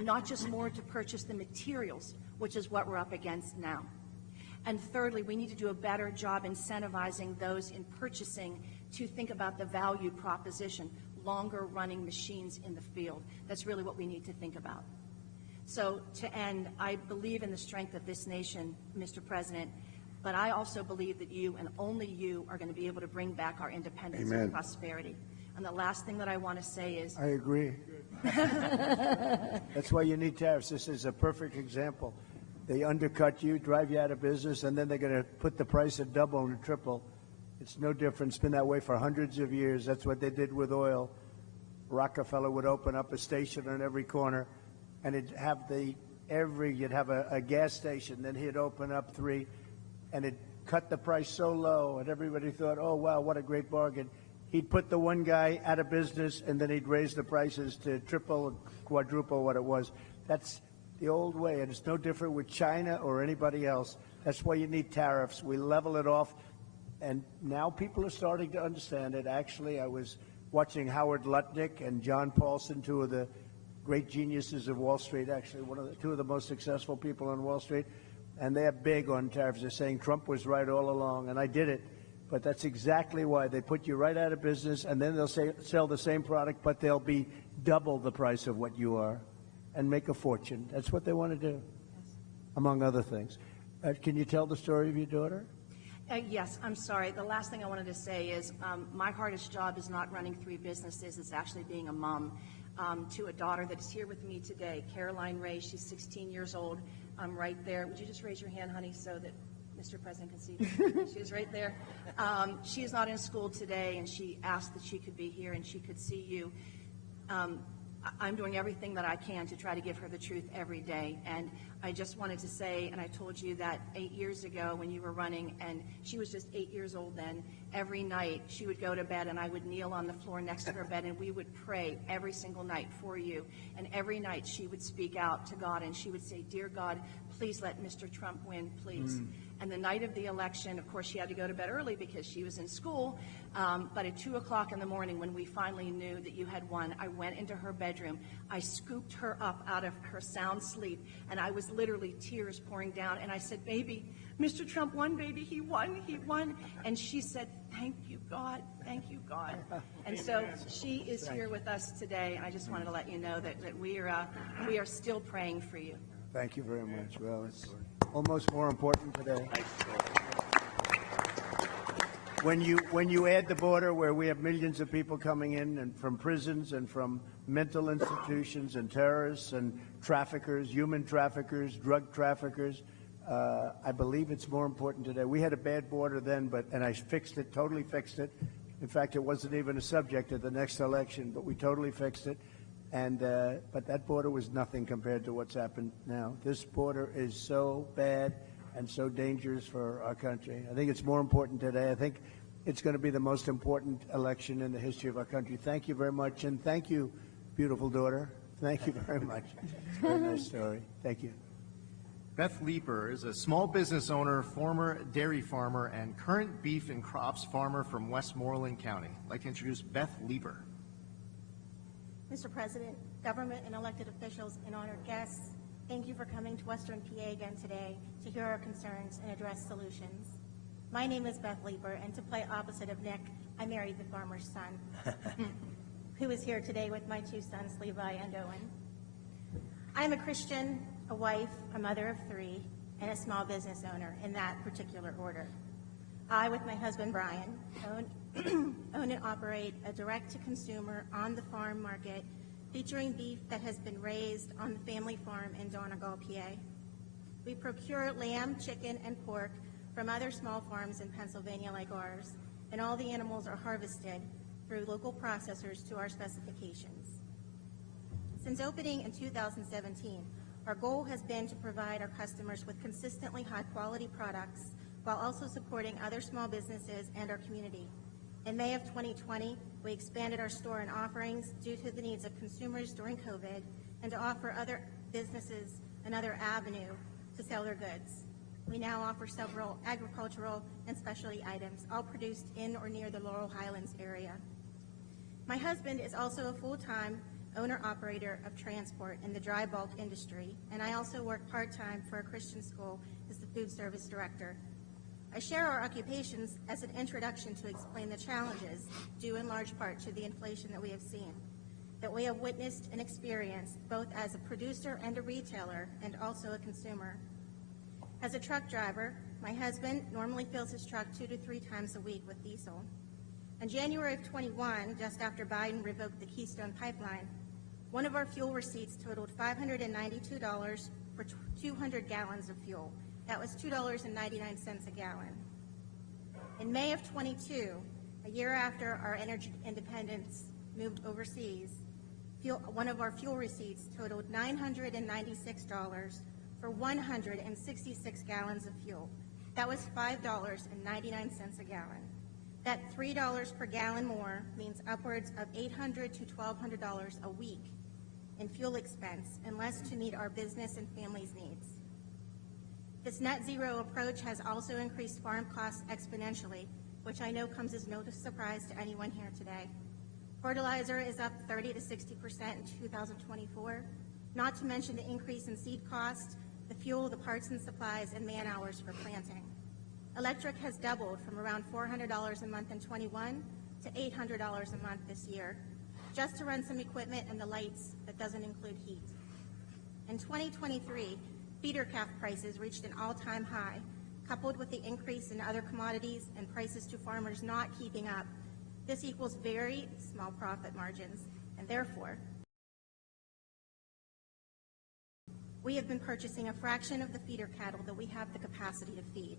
not just more to purchase the materials, which is what we're up against now. And thirdly, we need to do a better job incentivizing those in purchasing to think about the value proposition, longer running machines in the field. That's really what we need to think about. So to end, I believe in the strength of this nation, Mr. President, but I also believe that you and only you are going to be able to bring back our independence Amen. and prosperity. And the last thing that I want to say is... I agree. That's why you need tariffs. This is a perfect example. They undercut you, drive you out of business, and then they're going to put the price at double and triple. It's no different. It's been that way for hundreds of years. That's what they did with oil. Rockefeller would open up a station on every corner, and you'd have a gas station. Then he'd open up 3, and it'd cut the price so low, and everybody thought, oh, wow, what a great bargain. He'd put the one guy out of business, and then he'd raise the prices to triple, quadruple what it was. That's the old way, and it's no different with China or anybody else. That's why you need tariffs. We level it off, and now people are starting to understand it. Actually, I was watching Howard Lutnick and John Paulson, 2 of the great geniuses of Wall Street, actually 2 of the most successful people on Wall Street, and they're big on tariffs. They're saying Trump was right all along, and I did it. But that's exactly why they put you right out of business, and then they'll sell the same product, but they'll be double the price of what you are and make a fortune. That's what they want to do, among other things. Can you tell the story of your daughter? Yes, I'm sorry. The last thing I wanted to say is my hardest job is not running 3 businesses. It's actually being a mom to a daughter that is here with me today, Caroline Ray. She's 16 years old. I'm right there. Would you just raise your hand, honey, so that Mr. President can see? She's right there. She is not in school today, and she asked that she could be here and she could see you. I'm doing everything that I can to try to give her the truth every day. And I just wanted to say, and I told you that 8 years ago when you were running, and she was just 8 years old then, every night she would go to bed and I would kneel on the floor next to her bed and we would pray every single night for you. And every night she would speak out to God and she would say, "Dear God, please let Mr. Trump win, please." And the night of the election, of course, she had to go to bed early because she was in school. But at 2 o'clock in the morning, when we finally knew that you had won, I went into her bedroom. I scooped her up out of her sound sleep, and I was literally tears pouring down. And I said, "Baby, Mr. Trump won, baby. He won, he won." And she said, "Thank you, God. Thank you, God." And so she is here with us today. And I just wanted to let you know that we are still praying for you. Thank you very much. Well, it's almost more important today. When you add the border where we have millions of people coming in and from prisons and from mental institutions and terrorists and traffickers, human traffickers, drug traffickers, I believe it's more important today. We had a bad border then, and I fixed it, totally fixed it. In fact, it wasn't even a subject at the next election, but we totally fixed it. And but that border was nothing compared to what's happened now. This border is so bad and so dangerous for our country. I think it's more important today. I think it's going to be the most important election in the history of our country. Thank you very much, and thank you, beautiful daughter. Thank you very much. It's a very nice story. Thank you. Beth Leeper is a small business owner, former dairy farmer, and current beef and crops farmer from Westmoreland County. I'd like to introduce Beth Leeper. Mr. President, government and elected officials and honored guests, thank you for coming to Western PA again today to hear our concerns and address solutions. My name is Beth Leeper, and to play opposite of Nick, I married the farmer's son, who is here today with my two sons, Levi and Owen. I am a Christian, a wife, a mother of three, and a small business owner in that particular order. I, with my husband Brian, own and operate a direct-to-consumer on-the-farm market featuring beef that has been raised on the family farm in Donegal, PA. We procure lamb, chicken, and pork from other small farms in Pennsylvania like ours, and all the animals are harvested through local processors to our specifications. Since opening in 2017, our goal has been to provide our customers with consistently high-quality products while also supporting other small businesses and our community. In May of 2020, we expanded our store and offerings due to the needs of consumers during COVID and to offer other businesses another avenue to sell their goods. We now offer several agricultural and specialty items, all produced in or near the Laurel Highlands area. My husband is also a full-time owner-operator of transport in the dry bulk industry, and I also work part-time for a Christian school as the food service director. I share our occupations as an introduction to explain the challenges, due in large part to the inflation that we have seen, that we have witnessed and experienced both as a producer and a retailer, and also a consumer. As a truck driver, my husband normally fills his truck 2 to 3 times a week with diesel. In January of 21, just after Biden revoked the Keystone Pipeline, one of our fuel receipts totaled $592 for 200 gallons of fuel. That was $2.99 a gallon. In May of 22, a year after our energy independence moved overseas, one of our fuel receipts totaled $996 for 166 gallons of fuel. That was $5.99 a gallon. That $3 per gallon more means upwards of $800 to $1,200 a week in fuel expense, and less to meet our business and families' needs. This net zero approach has also increased farm costs exponentially, which I know comes as no surprise to anyone here today. Fertilizer is up 30 to 60% in 2024, not to mention the increase in seed costs, the fuel, the parts and supplies, and man hours for planting. Electric has doubled from around $400 a month in 21 to $800 a month this year, just to run some equipment and the lights that doesn't include heat. In 2023, feeder calf prices reached an all-time high, coupled with the increase in other commodities and prices to farmers not keeping up. This equals very small profit margins, and therefore, we have been purchasing a fraction of the feeder cattle that we have the capacity to feed.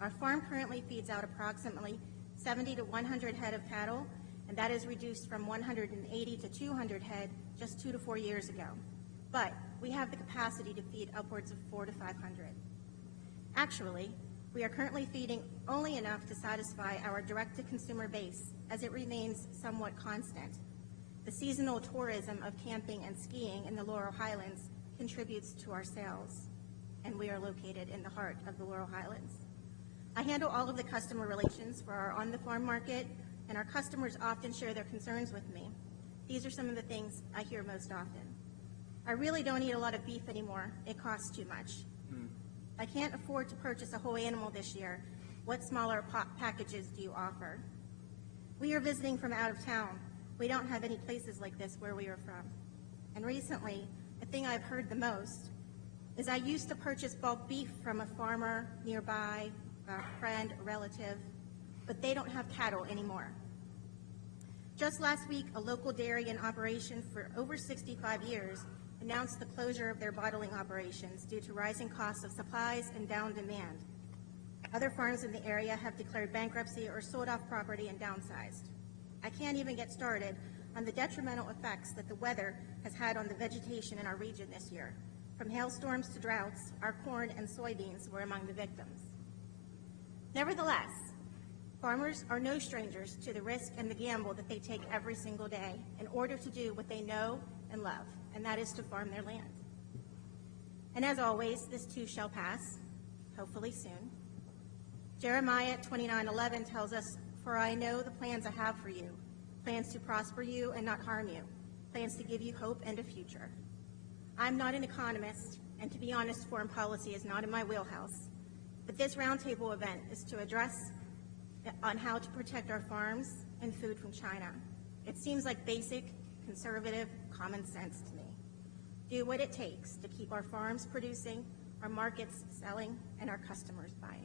Our farm currently feeds out approximately 70 to 100 head of cattle, and that is reduced from 180 to 200 head just 2 to 4 years ago. But we have the capacity to feed upwards of 400 to 500. Actually, we are currently feeding only enough to satisfy our direct-to-consumer base, as it remains somewhat constant. The seasonal tourism of camping and skiing in the Laurel Highlands contributes to our sales, and we are located in the heart of the Laurel Highlands. I handle all of the customer relations for our on-the-farm market, and our customers often share their concerns with me. These are some of the things I hear most often. I really don't eat a lot of beef anymore. It costs too much. I can't afford to purchase a whole animal this year. What smaller packages do you offer? We are visiting from out of town. We don't have any places like this where we are from. And recently, the thing I've heard the most is I used to purchase bulk beef from a farmer nearby, a friend, a relative, but they don't have cattle anymore. Just last week, a local dairy in operation for over 65 years announced the closure of their bottling operations due to rising costs of supplies and down demand. Other farms in the area have declared bankruptcy or sold off property and downsized. I can't even get started on the detrimental effects that the weather has had on the vegetation in our region this year. From hailstorms to droughts, our corn and soybeans were among the victims. Nevertheless, farmers are no strangers to the risk and the gamble that they take every single day in order to do what they know and love, and that is to farm their land. And as always, this too shall pass, hopefully soon. Jeremiah 29:11 tells us, "For I know the plans I have for you, plans to prosper you and not harm you, plans to give you hope and a future." I'm not an economist, and to be honest, foreign policy is not in my wheelhouse. But this roundtable event is to address on how to protect our farms and food from China. It seems like basic, conservative, common sense to me. Do what it takes to keep our farms producing, our markets selling, and our customers buying.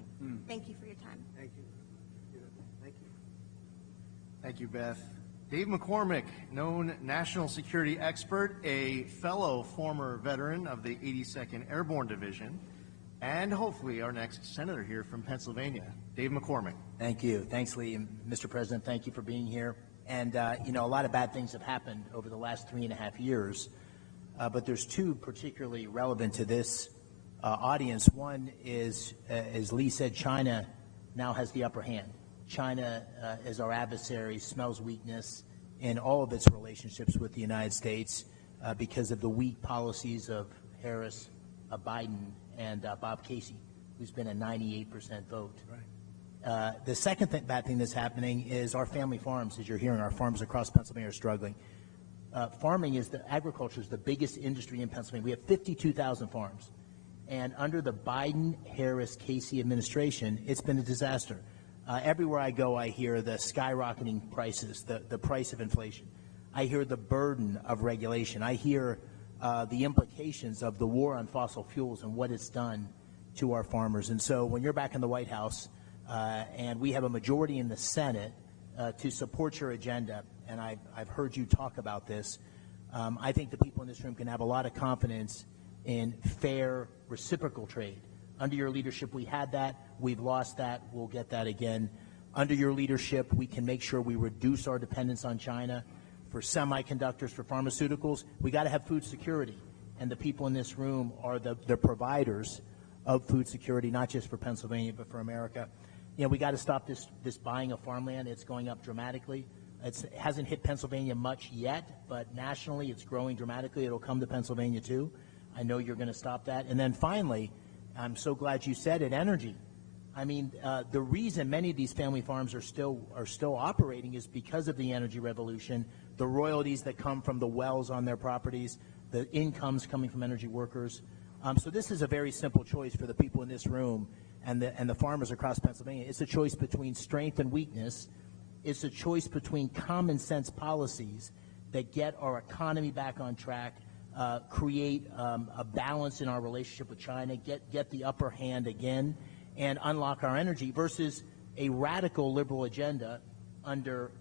Thank you for your time. Thank you. Thank you. Thank you, Beth. Dave McCormick, known national security expert, a fellow former veteran of the 82nd Airborne Division, and hopefully our next senator here from Pennsylvania, Dave McCormick. Thank you. Thanks, Lee. And Mr. President, thank you for being here. And, you know, a lot of bad things have happened over the last 3.5 years, but there's two particularly relevant to this audience. One is, as Lee said, China now has the upper hand. China is our adversary, smells weakness in all of its relationships with the United States because of the weak policies of Harris, Biden, and Bob Casey, who's been a 98% vote. Right. The second bad thing that's happening is our family farms, as you're hearing, our farms across Pennsylvania are struggling. Agriculture is the biggest industry in Pennsylvania. We have 52,000 farms. And under the Biden-Harris-Casey administration, it's been a disaster. Everywhere I go, I hear the skyrocketing prices, the price of inflation. I hear the burden of regulation. I hear the implications of the war on fossil fuels and what it's done to our farmers. And so when you're back in the White House and we have a majority in the Senate to support your agenda, and I've heard you talk about this, I think the people in this room can have a lot of confidence in fair reciprocal trade. Under your leadership, we had that. We've lost that. We'll get that again. Under your leadership, we can make sure we reduce our dependence on China for semiconductors, for pharmaceuticals. We got to have food security, and the people in this room are the providers of food security, not just for Pennsylvania, but for America. You know, we got to stop this buying of farmland. It's going up dramatically. It hasn't hit Pennsylvania much yet, but nationally it's growing dramatically. It'll come to Pennsylvania too. I know you're going to stop that. And then finally, I'm so glad you said it, energy. I mean, the reason many of these family farms are still operating is because of the energy revolution, the royalties that come from the wells on their properties, the incomes coming from energy workers. So this is a very simple choice for the people in this room and the farmers across Pennsylvania. It's a choice between strength and weakness. It's a choice between common sense policies that get our economy back on track, create a balance in our relationship with China, get the upper hand again, and unlock our energy versus a radical liberal agenda under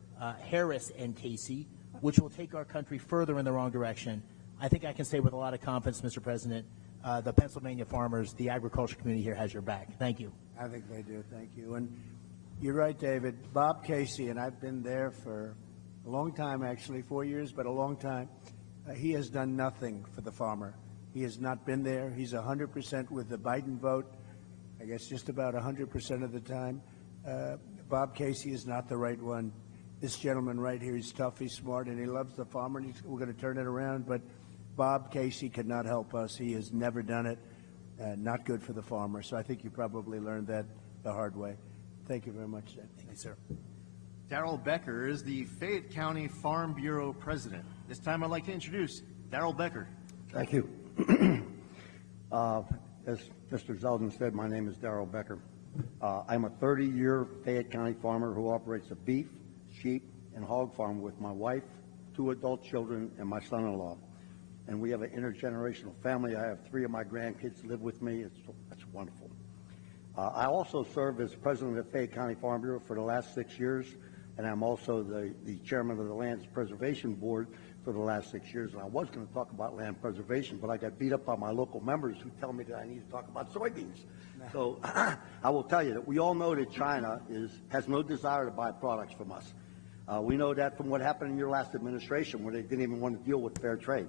Harris and Casey, which will take our country further in the wrong direction. I think I can say with a lot of confidence, Mr. President, the Pennsylvania farmers, the agriculture community here has your back. Thank you. I think they do. Thank you. And you're right, David. Bob Casey, and I've been there for a long time, actually, 4 years, but a long time. He has done nothing for the farmer. He has not been there. He's 100% with the Biden vote, I guess just about 100% of the time. Bob Casey is not the right one. This gentleman right here, he's tough, he's smart, and he loves the farmer, and we're going to turn it around. But Bob Casey cannot help us. He has never done it. Not good for the farmer. So I think you probably learned that the hard way. Thank you very much, Dad. Thank you, sir. Darrell Becker is the Fayette County Farm Bureau president. This time I'd like to introduce Darrell Becker. Thank you. As Mr. Zeldin said, my name is Darrell Becker. I'm a 30-year Fayette County farmer who operates a beef, sheep, and hog farm with my wife, 2 adult children, and my son-in-law. And we have an intergenerational family. I have 3 of my grandkids live with me. It's wonderful. I also serve as president of the Fayette County Farm Bureau for the last 6 years, and I'm also the chairman of the Land Preservation Board for the last 6 years. And I was going to talk about land preservation, but I got beat up by my local members who tell me that I need to talk about soybeans. So I will tell you that we all know that China has no desire to buy products from us. We know that from what happened in your last administration, where they didn't even want to deal with fair trade.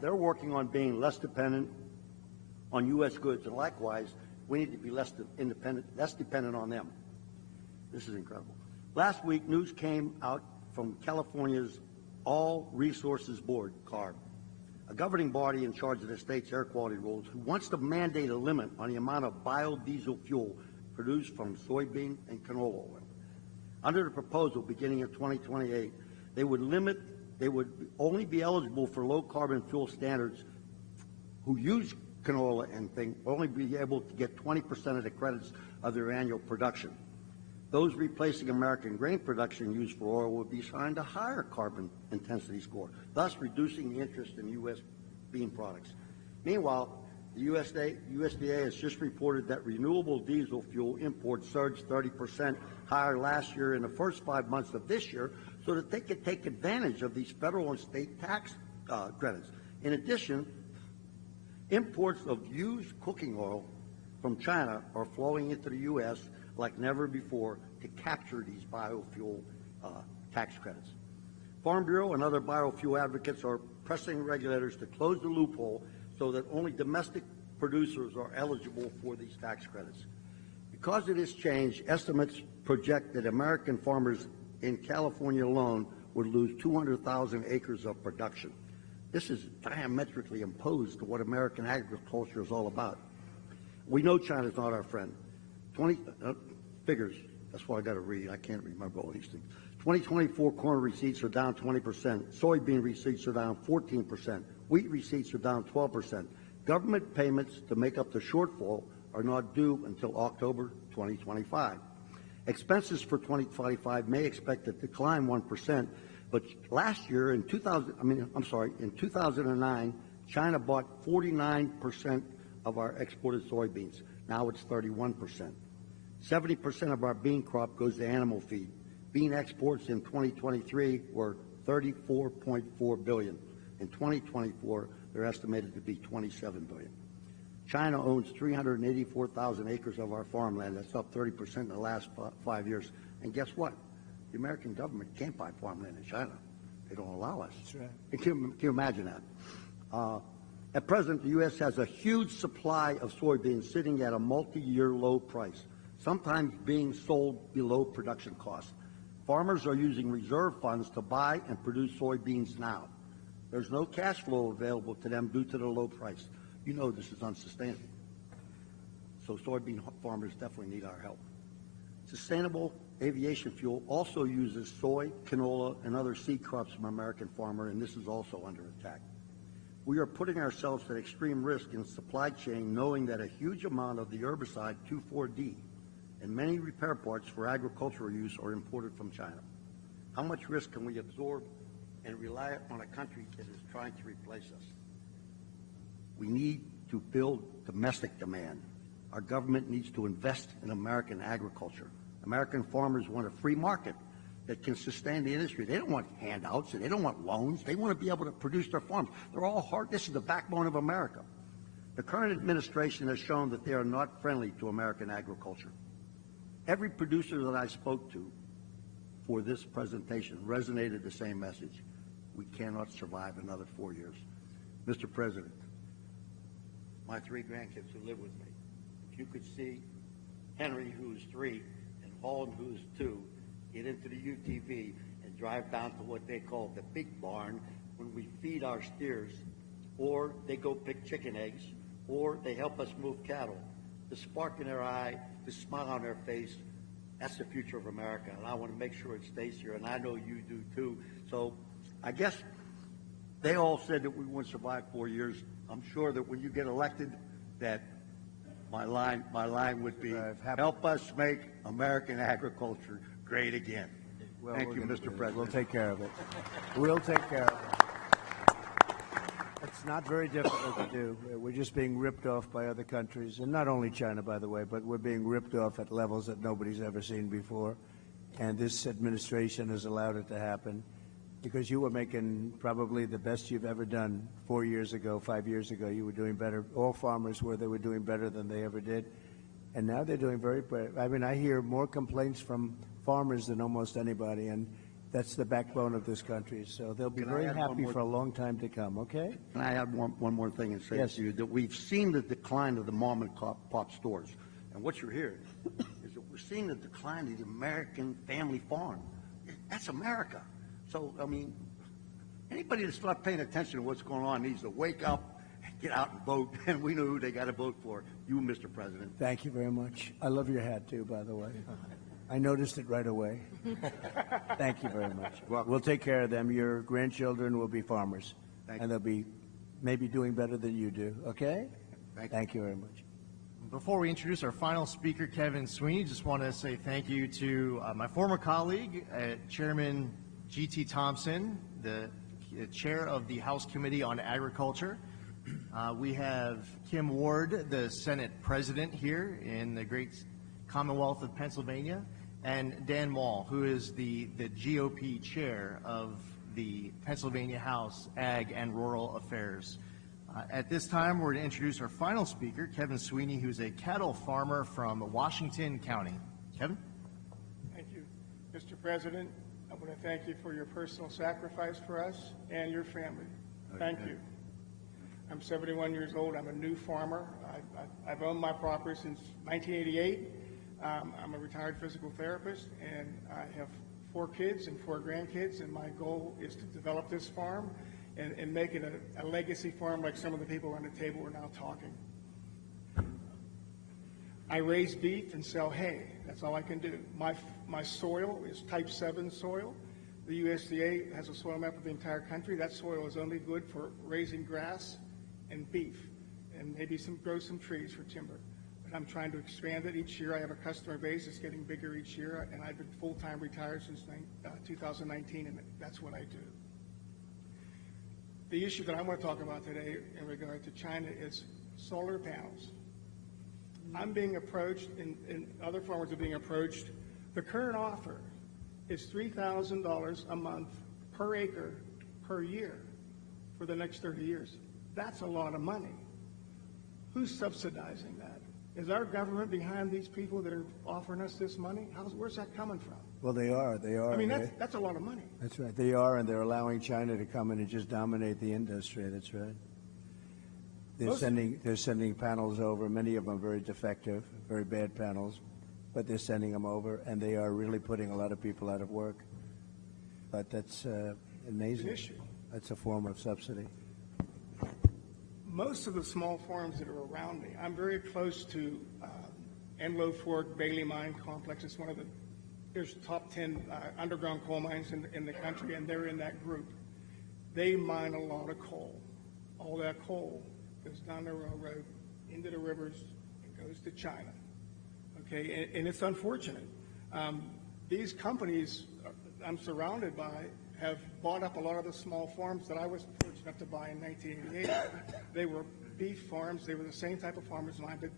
They're working on being less dependent on U.S. goods, and likewise, we need to be less dependent on them. This is incredible. Last week, news came out from California's All Resources Board, CARB, a governing body in charge of the state's air quality rules, who wants to mandate a limit on the amount of biodiesel fuel produced from soybean and canola oil. Under the proposal, beginning in 2028, they would only be eligible for low carbon fuel standards who use canola and things, only be able to get 20% of the credits of their annual production. Those replacing American grain production used for oil would be assigned a higher carbon intensity score, thus reducing the interest in U.S. bean products. Meanwhile, the USDA has just reported that renewable diesel fuel imports surged 30% higher last year in the first 5 months of this year so that they could take advantage of these federal and state tax credits. In addition, imports of used cooking oil from China are flowing into the U.S. like never before to capture these biofuel tax credits. Farm Bureau and other biofuel advocates are pressing regulators to close the loophole so that only domestic producers are eligible for these tax credits. Because of this change, estimates project that American farmers in California alone would lose 200,000 acres of production. This is diametrically opposed to what American agriculture is all about. We know China's not our friend. Figures, that's why I got to read. I can't remember all these things. 2024 corn receipts are down 20%. Soybean receipts are down 14%. Wheat receipts are down 12%. Government payments to make up the shortfall are not due until October 2025. Expenses for 2025 may expect to decline 1%, but last year in 2009, China bought 49% of our exported soybeans. Now it's 31%. 70% of our bean crop goes to animal feed. Bean exports in 2023 were $34.4 billion. In 2024, they're estimated to be $27 billion. China owns 384,000 acres of our farmland. That's up 30% in the last 5 years. And guess what? The American government can't buy farmland in China. They don't allow us. That's right. Can you imagine that? At present, the U.S. has a huge supply of soybeans sitting at a multi-year low price, sometimes being sold below production cost. Farmers are using reserve funds to buy and produce soybeans now. There's no cash flow available to them due to the low price. You know this is unsustainable. So soybean farmers definitely need our help. Sustainable aviation fuel also uses soy, canola, and other seed crops from American farmer, and this is also under attack. We are putting ourselves at extreme risk in supply chain, knowing that a huge amount of the herbicide 2,4-D and many repair parts for agricultural use are imported from China. How much risk can we absorb and rely on a country that is trying to replace us? We need to build domestic demand. Our government needs to invest in American agriculture. American farmers want a free market that can sustain the industry. They don't want handouts and they don't want loans. They want to be able to produce their farms. They're all hard. This is the backbone of America. The current administration has shown that they are not friendly to American agriculture. Every producer that I spoke to for this presentation resonated the same message. We cannot survive another 4 years. Mr. President, my 3 grandkids who live with me, if you could see Henry, who's 3, and Holland, who's 2, get into the UTV and drive down to what they call the big barn when we feed our steers, or they go pick chicken eggs, or they help us move cattle. The spark in their eye, the smile on their face, that's the future of America, and I want to make sure it stays here, and I know you do too. So I guess they all said that we wouldn't survive 4 years. I'm sure that when you get elected, that my line would be, help us make American agriculture great again. Well, Thank you, Mr. President. We'll take care of it. We'll take care of it. It's not very difficult to do. We're just being ripped off by other countries, and not only China, by the way, but we're being ripped off at levels that nobody's ever seen before. And this administration has allowed it to happen because you were making probably the best you've ever done 4 years ago, 5 years ago. You were doing better. All farmers were. They were doing better than they ever did. And now they're doing very better. I mean, I hear more complaints from farmers than almost anybody, and that's the backbone of this country. So they'll be very happy for a long time to come, okay? Can I add one more thing and say Yes. to you that we've seen the decline of the mom and pop stores. And what you're hearing is that we're seeing the decline of the American family farm. That's America. So, I mean, Anybody that's not paying attention to what's going on needs to wake up, get out and vote, and we know who they got to vote for. You, Mr. President. Thank you very much. I love your hat too, by the way. I noticed it right away. Thank you very much. We'll take care of them. Your grandchildren will be farmers, and they'll be maybe doing better than you do. Okay? Thank you very much. Before we introduce our final speaker, Kevin Sweeney, just want to say thank you to my former colleague, Chairman G.T. Thompson, the chair of the House Committee on Agriculture. We have Kim Ward, the Senate President here in the great Commonwealth of Pennsylvania, and Dan Wall, who is the GOP chair of the Pennsylvania House Ag and Rural Affairs. At this time, we're going to introduce our final speaker, Kevin Sweeney, who's a cattle farmer from Washington County. Kevin? Thank you. Mr. President, I want to thank you for your personal sacrifice for us and your family. Thank you. I'm 71 years old. I'm a new farmer. I've owned my property since 1988. I'm a retired physical therapist, and I have 4 kids and 4 grandkids, and my goal is to develop this farm and make it a legacy farm like some of the people around the table are now talking. I raise beef and sell hay. That's all I can do. My soil is type 7 soil. The USDA has a soil map of the entire country. That soil is only good for raising grass and beef, and maybe grow some trees for timber. But I'm trying to expand it each year. I have a customer base that's getting bigger each year, and I've been full-time retired since 2019, and that's what I do. The issue that I want to talk about today in regard to China is solar panels. I'm being approached, and other farmers are being approached. The current offer is $3,000 a month per acre per year for the next 30 years. That's a lot of money. Who's subsidizing that? Is our government behind these people that are offering us this money? Where's that coming from? Well, they are. I mean, that's a lot of money. That's right. They are, and they're allowing China to come in and just dominate the industry. That's right. They're sending panels over. Many of them are very defective, very bad panels, but they're sending them over, and they are really putting a lot of people out of work. But that's amazing. It's an issue. That's a form of subsidy. Most of the small farms that are around me, I'm very close to Enlow Fork Bailey Mine Complex. It's one of the there's top 10 underground coal mines in the country, and they're in that group. They mine a lot of coal. All that coal goes down the railroad, into the rivers, and goes to China. Okay, and it's unfortunate. These companies I'm surrounded by have bought up a lot of the small farms that I was fortunate enough to buy in 1988. They were beef farms. They were the same type of farmers as mine, but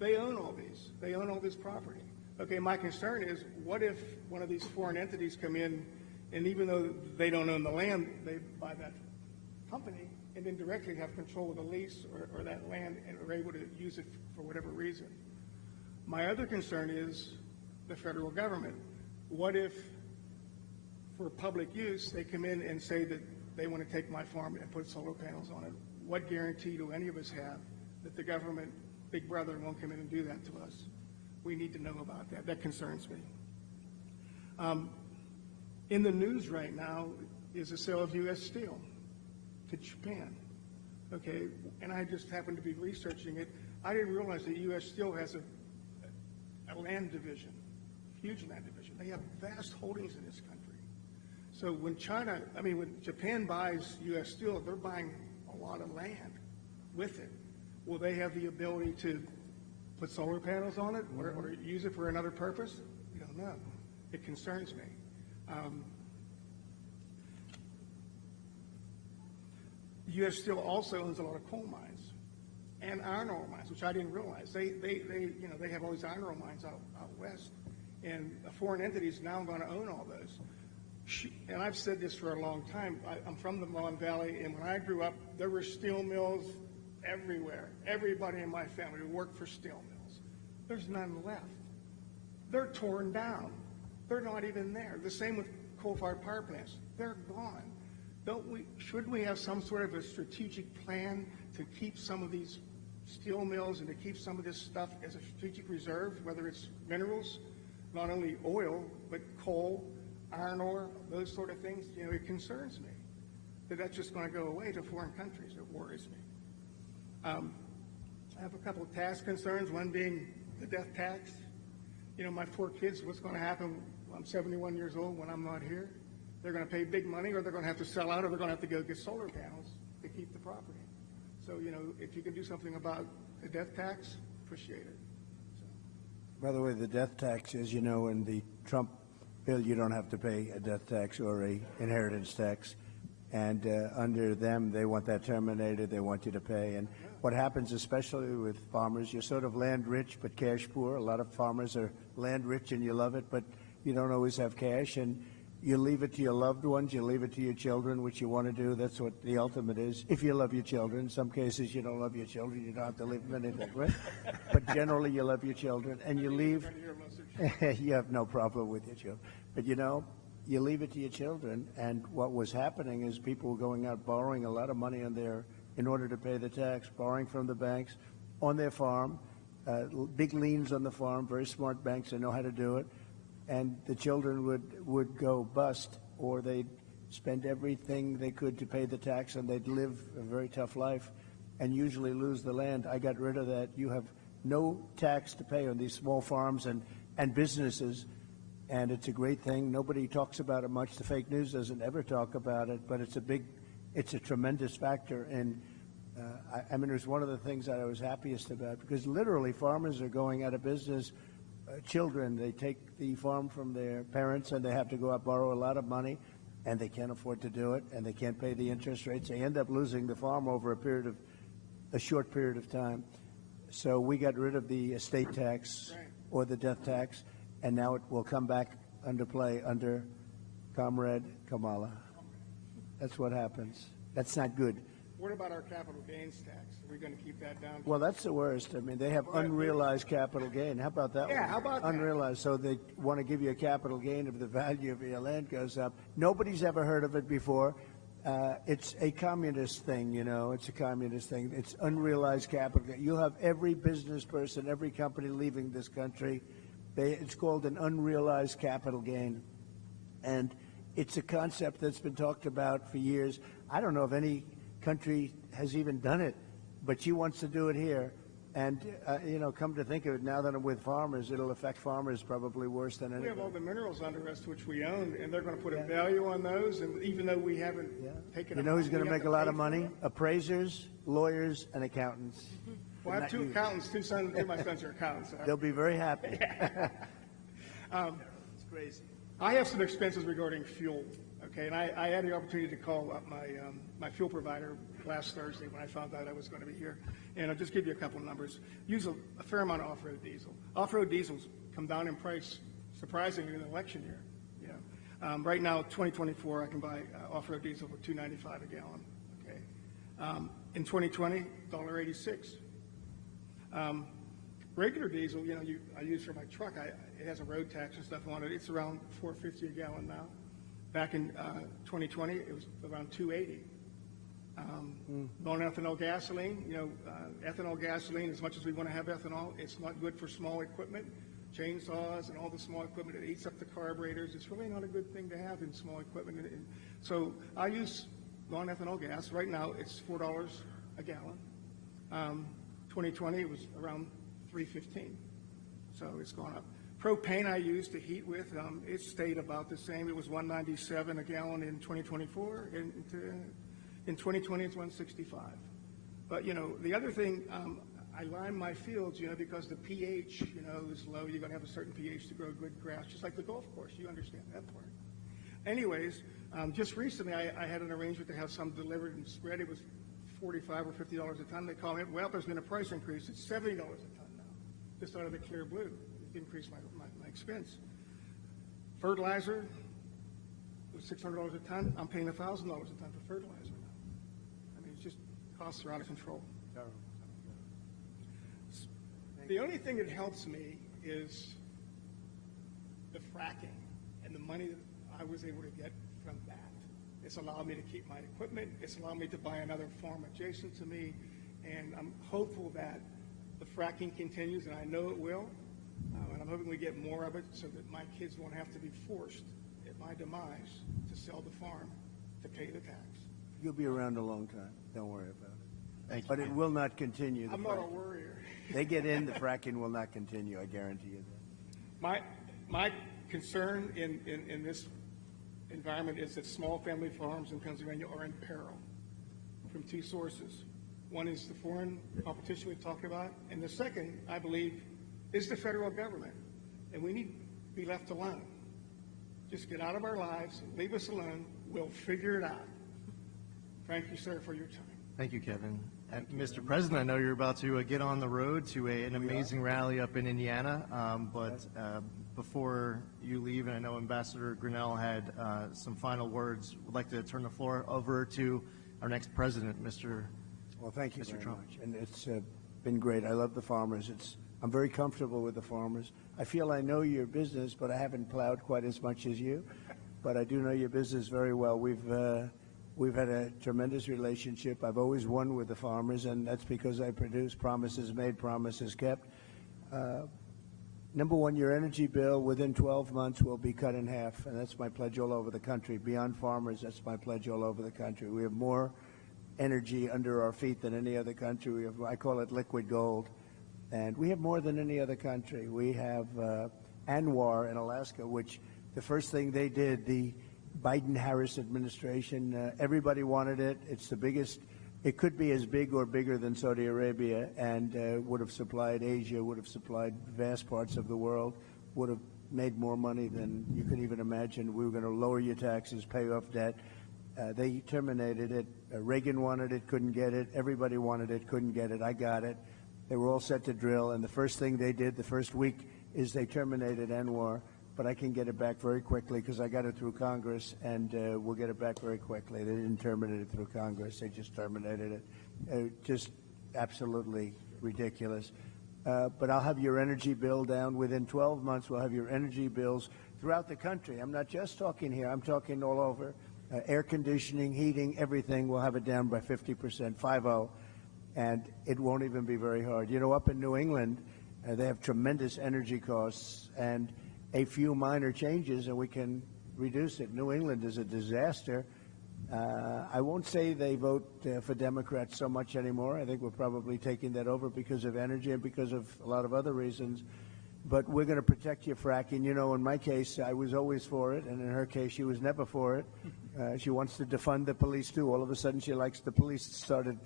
they own all these. They own all this property. Okay, my concern is, what if one of these foreign entities come in, and even though they don't own the land, they buy that company and then directly have control of the lease or that land and are able to use it for whatever reason. My other concern is the federal government. What if, for public use, they come in and say that they want to take my farm and put solar panels on it? What guarantee do any of us have that the government, Big Brother, won't come in and do that to us? We need to know about that. That concerns me. In the news right now is the sale of U.S. Steel to Japan. Okay, and I just happened to be researching it. I didn't realize that U.S. Steel has a land division, huge land division. They have vast holdings in this country. So when when Japan buys U.S. Steel, they're buying a lot of land with it. Will they have the ability to put solar panels on it or use it for another purpose? We don't know. It concerns me. U.S. Steel also owns a lot of coal mines and iron ore mines, which I didn't realize. They have all these iron ore mines out west, and a foreign entity is now going to own all those. And I've said this for a long time. I'm from the Mon Valley, and when I grew up, there were steel mills everywhere. Everybody in my family worked for steel mills. There's none left. They're torn down. They're not even there. The same with coal-fired power plants. They're gone. Should we have some sort of a strategic plan to keep some of these steel mills and to keep some of this stuff as a strategic reserve, whether it's minerals, not only oil, but coal, iron ore, those sort of things? It concerns me. that that's just going to go away to foreign countries. It worries me. I have a couple of tax concerns, one being the death tax. You know, my 4 kids, what's going to happen? I'm 71 years old when I'm not here. They're going to pay big money, or they're going to have to sell out, or they're going to have to go get solar panels to keep the property. So, you know, if you can do something about the death tax, appreciate it. By the way, the death tax, as you know, in the Trump bill, you don't have to pay a death tax or a inheritance tax. And under them, they want that terminated. They want you to pay. And what happens, especially with farmers, you're sort of land rich but cash poor. A lot of farmers are land rich and you love it, but you don't always have cash. And you leave it to your loved ones. You leave it to your children, which you want to do. That's what the ultimate is. If you love your children. In some cases, you don't love your children. You don't have to leave them anything, right? But generally, you love your children. And you leave. You have no problem with your children. But, you know, you leave it to your children, and what was happening is people were going out borrowing a lot of money in order to pay the tax, borrowing from the banks on their farm, big liens on the farm, very smart banks that know how to do it, and the children would go bust, or they'd spend everything they could to pay the tax, and they'd live a very tough life and usually lose the land. I got rid of that. You have no tax to pay on these small farms and businesses. And it's a great thing. Nobody talks about it much. The fake news doesn't ever talk about it, but it's a tremendous factor. And I mean, it was one of the things that I was happiest about, because literally farmers are going out of business. Children, they take the farm from their parents and they have to go out borrow a lot of money, and they can't afford to do it, and they can't pay the interest rates. They end up losing the farm over a short period of time. So we got rid of the estate tax or the death tax. And now it will come back under play under Comrade Kamala. That's what happens. That's not good. What about our capital gains tax? Are we going to keep that down? Well, that's the worst. I mean, they have unrealized capital gain. How about that? Yeah, how about that? Unrealized. So they want to give you a capital gain if the value of your land goes up. Nobody's ever heard of it before. It's a communist thing, you know. It's a communist thing. It's unrealized capital gain. You'll have every business person, every company leaving this country. It's called an unrealized capital gain, and it's a concept that's been talked about for years. I don't know if any country has even done it, but she wants to do it here. And, you know, come to think of it, now that I'm with farmers, it'll affect farmers probably worse than We anything. have all the minerals under us, which we own, and they're going to put a value on those, and even though we haven't taken You know who's going to make a lot of money? Appraisers, lawyers, and accountants. Well, I have Not 2 you. accountants, 2 sons, 2 of my sons are accountants. So They'll be very happy. It's crazy. I have some expenses regarding fuel, okay, and I had the opportunity to call up my fuel provider last Thursday when I found out I was going to be here, and I'll just give you a couple of numbers. Use a fair amount of off-road diesel. Off-road diesels come down in price surprisingly in an election year. You know, right now, 2024, I can buy off-road diesel for $2.95 a gallon. Okay, in 2020, $1.86. Regular diesel, you know, I use for my truck. It has a road tax and stuff on it. It's around $4.50 a gallon now. Back in 2020, it was around $2.80. Non-ethanol gasoline, you know, ethanol gasoline. As much as we want to have ethanol, it's not good for small equipment, chainsaws, and all the small equipment. It eats up the carburetors. It's really not a good thing to have in small equipment. So I use non-ethanol gas. Right now, it's $4 a gallon. 2020, it was around $3.15, so it's gone up. Propane I use to heat with, it stayed about the same. It was $1.97 a gallon in 2024, and in 2020 it's $1.65. But you know, the other thing, I lime my fields, you know, because the pH, you know, is low. You're going to have a certain pH to grow good grass, just like the golf course. You understand that part. Anyways, just recently I had an arrangement to have some delivered and spread. It was $45 or $50 a ton. They call me, well, there's been a price increase. It's $70 a ton now, just out of the clear blue. It increased my expense. Fertilizer was $600 a ton. I'm paying $1,000 a ton for fertilizer now. I mean, it's just costs are out of control. The only thing that helps me is the fracking and the money that I was able to get from that. It's allowed me to keep my equipment. It's allowed me to buy another farm adjacent to me. And I'm hopeful that the fracking continues, and I know it will. And I'm hoping we get more of it so that my kids won't have to be forced at my demise to sell the farm to pay the tax. You'll be around a long time. Don't worry about it. Thank you. But it will not continue. I'm not a worrier. They get in, the fracking will not continue, I guarantee you that. My concern in this environment is that small family farms in Pennsylvania are in peril from two sources. One is the foreign competition we've talked about, and the second, I believe, is the federal government. And we need to be left alone. Just get out of our lives, leave us alone, we'll figure it out. Thank you, sir, for your time. Thank you, Kevin. And Mr. President, I know you're about to get on the road to an amazing rally up in Indiana, but before you leave, and I know Ambassador Grinnell had some final words, would like to turn the floor over to our next president, Mr. Well, thank you Mr. very Trump. much. And it's been great. I love the farmers. I'm very comfortable with the farmers. I feel I know your business, but I haven't plowed quite as much as you. But I do know your business very well. We've had a tremendous relationship. I've always won with the farmers, and that's because I produce promises made, promises kept. Number one, your energy bill within 12 months will be cut in half, and that's my pledge all over the country. Beyond farmers, that's my pledge all over the country. We have more energy under our feet than any other country. I call it liquid gold, and we have more than any other country. We have ANWR in Alaska, which the first thing they did, the Biden-Harris administration, everybody wanted it. It's the biggest. It could be as big or bigger than Saudi Arabia, and would have supplied Asia, would have supplied vast parts of the world, would have made more money than you could even imagine. We were going to lower your taxes, pay off debt. They terminated it. Reagan wanted it, couldn't get it. Everybody wanted it, couldn't get it. I got it. They were all set to drill, and the first thing they did the first week is they terminated ANWR. But I can get it back very quickly because I got it through Congress, and we'll get it back very quickly. They didn't terminate it through Congress. They just terminated it. Just absolutely ridiculous. But I'll have your energy bill down within 12 months. We'll have your energy bills throughout the country. I'm not just talking here. I'm talking all over. Air conditioning, heating, everything. We'll have it down by 50%, 5-0. And it won't even be very hard. You know, up in New England, they have tremendous energy costs, and a few minor changes and we can reduce it. New England is a disaster. I won't say they vote for Democrats so much anymore. I think we're probably taking that over because of energy and because of a lot of other reasons. But we're going to protect your fracking. You know, in my case, I was always for it, and in her case, she was never for it. She wants to defund the police, too. All of a sudden, she likes the police. Started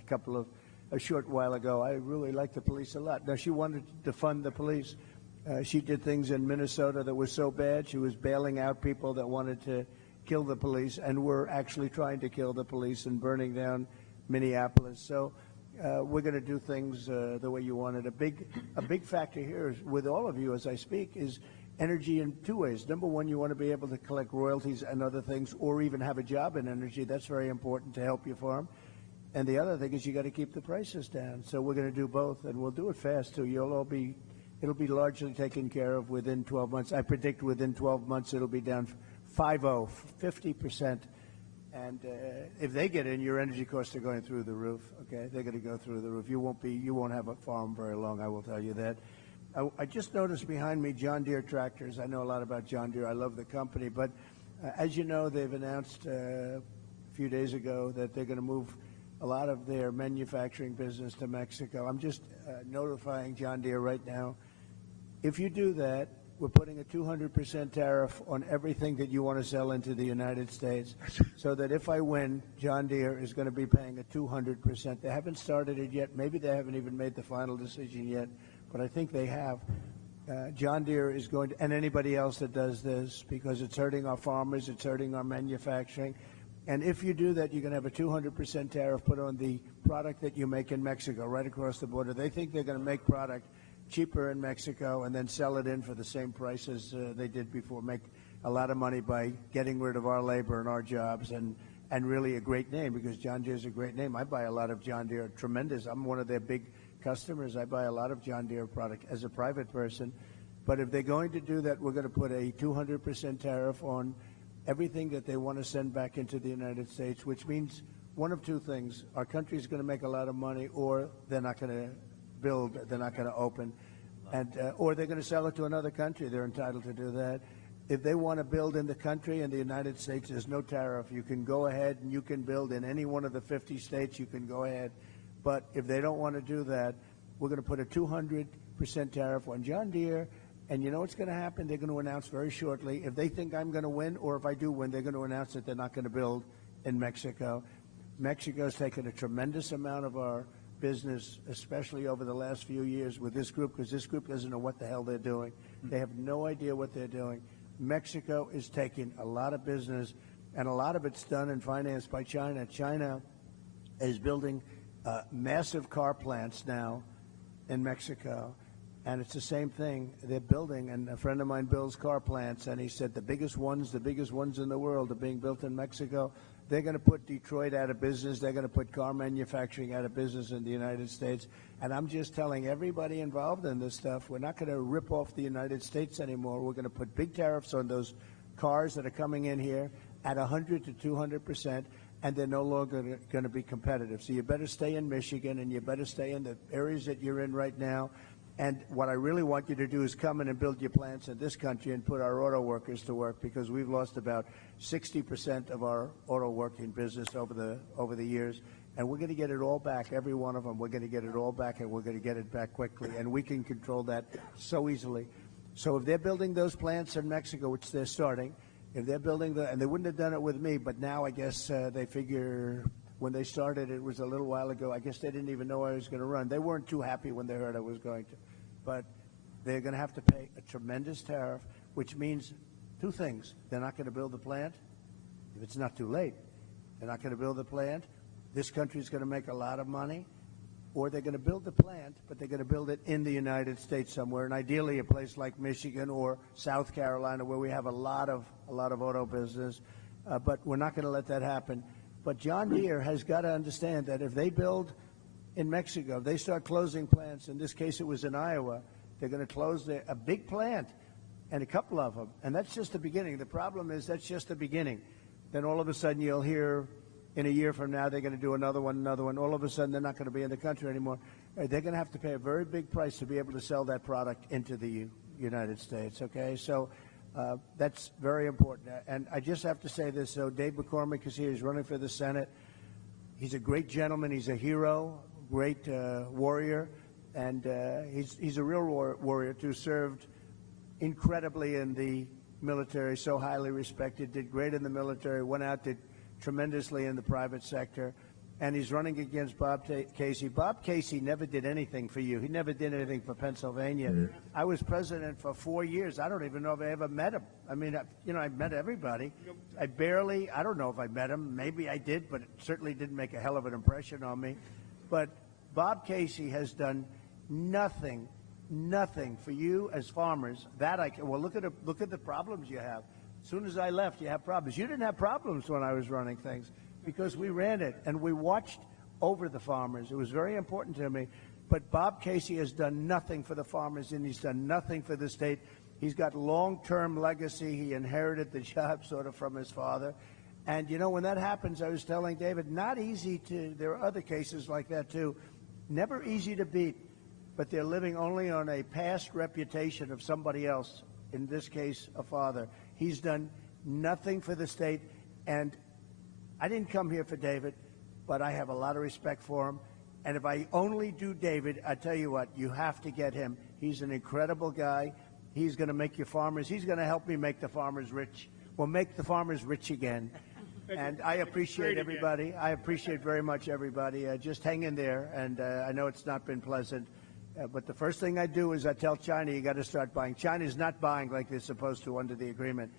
a short while ago. I really like the police a lot. Now, she wanted to defund the police. She did things in Minnesota that were so bad. She was bailing out people that wanted to kill the police and were actually trying to kill the police and burning down Minneapolis. So we're going to do things the way you wanted. A big factor here is, with all of you as I speak, is energy in two ways. Number one, you want to be able to collect royalties and other things, or even have a job in energy. That's very important to help your farm. And the other thing is you got to keep the prices down. So we're going to do both, and we'll do it fast too. It'll be largely taken care of within 12 months. I predict within 12 months it'll be down 5-0, 50%. And if they get in, your energy costs are going through the roof. Okay, they're going to go through the roof. You won't have a farm very long. I will tell you that. I just noticed behind me John Deere tractors. I know a lot about John Deere. I love the company, but as you know, they've announced a few days ago that they're going to move a lot of their manufacturing business to Mexico. I'm just notifying John Deere right now. If you do that, we're putting a 200% tariff on everything that you want to sell into the United States, so that if I win, John Deere is going to be paying a 200%. They haven't started it yet. Maybe they haven't even made the final decision yet, but I think they have. John Deere is going to, and anybody else that does this, because it's hurting our farmers, it's hurting our manufacturing. And if you do that, you're going to have a 200% tariff put on the product that you make in Mexico, right across the border. They think they're going to make product cheaper in Mexico and then sell it in for the same price as they did before, make a lot of money by getting rid of our labor and our jobs, and really a great name, because John Deere is a great name. I buy a lot of John Deere, tremendous. I'm one of their big customers. I buy a lot of John Deere product as a private person. But if they're going to do that, we're going to put a 200% tariff on everything that they want to send back into the United States, which means one of two things. Our country is going to make a lot of money, or they're not going to build, they're not going to open, and or they're going to sell it to another country. They're entitled to do that. If they want to build in the country, in the United States, there's no tariff. You can go ahead and you can build in any one of the 50 states. You can go ahead. But if they don't want to do that, we're going to put a 200% tariff on John Deere. And you know what's going to happen? They're going to announce very shortly. If they think I'm going to win, or if I do win, they're going to announce that they're not going to build in Mexico. Mexico's taken a tremendous amount of our business, especially over the last few years with this group, because this group doesn't know what the hell they're doing. They have no idea what they're doing. Mexico is taking a lot of business, and a lot of it's done and financed by China. China is building massive car plants now in Mexico, and it's the same thing they're building. And a friend of mine builds car plants, and he said the biggest ones in the world are being built in Mexico. They're going to put Detroit out of business. They're going to put car manufacturing out of business in the United States. And I'm just telling everybody involved in this stuff, we're not going to rip off the United States anymore. We're going to put big tariffs on those cars that are coming in here at 100 to 200%, and they're no longer going to be competitive. So you better stay in Michigan, and you better stay in the areas that you're in right now. And what I really want you to do is come in and build your plants in this country and put our auto workers to work, because we've lost about 60% of our auto working business over the years. And we're going to get it all back, every one of them. We're going to get it all back, and we're going to get it back quickly. And we can control that so easily. So if they're building those plants in Mexico, which they're starting, if they're building and they wouldn't have done it with me, but now I guess they figure when they started, it was a little while ago, I guess they didn't even know I was going to run. They weren't too happy when they heard I was going to. But they're going to have to pay a tremendous tariff, which means two things. They're not going to build the plant if it's not too late. They're not going to build the plant. This country is going to make a lot of money. Or they're going to build the plant, but they're going to build it in the United States somewhere, and ideally a place like Michigan or South Carolina, where we have a lot of auto business. But we're not going to let that happen. But John Deere has got to understand that if they build in Mexico, if they start closing plants, in this case it was in Iowa, they're going to close a big plant, and a couple of them. And that's just the beginning. The problem is that's just the beginning. Then all of a sudden you'll hear in a year from now they're going to do another one. All of a sudden they're not going to be in the country anymore. They're going to have to pay a very big price to be able to sell that product into the United States, okay? So that's very important. And I just have to say this. So Dave McCormick is here. He's running for the Senate. He's a great gentleman. He's a hero, great warrior. And he's a real warrior, too. Served incredibly in the military, so highly respected, did great in the military, went out, did tremendously in the private sector. And he's running against Bob Casey. Bob Casey never did anything for you. He never did anything for Pennsylvania. I was president for 4 years. I don't even know if I ever met him. I mean, I met everybody. I don't know if I met him. Maybe I did, but it certainly didn't make a hell of an impression on me. But Bob Casey has done nothing for you as farmers. Well, look at the problems you have. As soon as I left, you have problems. You didn't have problems when I was running things, because we ran it and we watched over the farmers. It was very important to me. But Bob Casey has done nothing for the farmers, and he's done nothing for the state. He's got long-term legacy. He inherited the job sort of from his father. And, when that happens, I was telling David, there are other cases like that too, never easy to beat, but they're living only on a past reputation of somebody else, in this case, a father. He's done nothing for the state, and I didn't come here for David, but I have a lot of respect for him. And if I only do David, I tell you what, you have to get him. He's an incredible guy. He's going to make your farmers, he's going to help me make the farmers rich. We'll make the farmers rich again. And I appreciate everybody. I appreciate very much everybody. Just hang in there. And I know it's not been pleasant. But the first thing I do is I tell China, you got to start buying. China's not buying like they're supposed to under the agreement.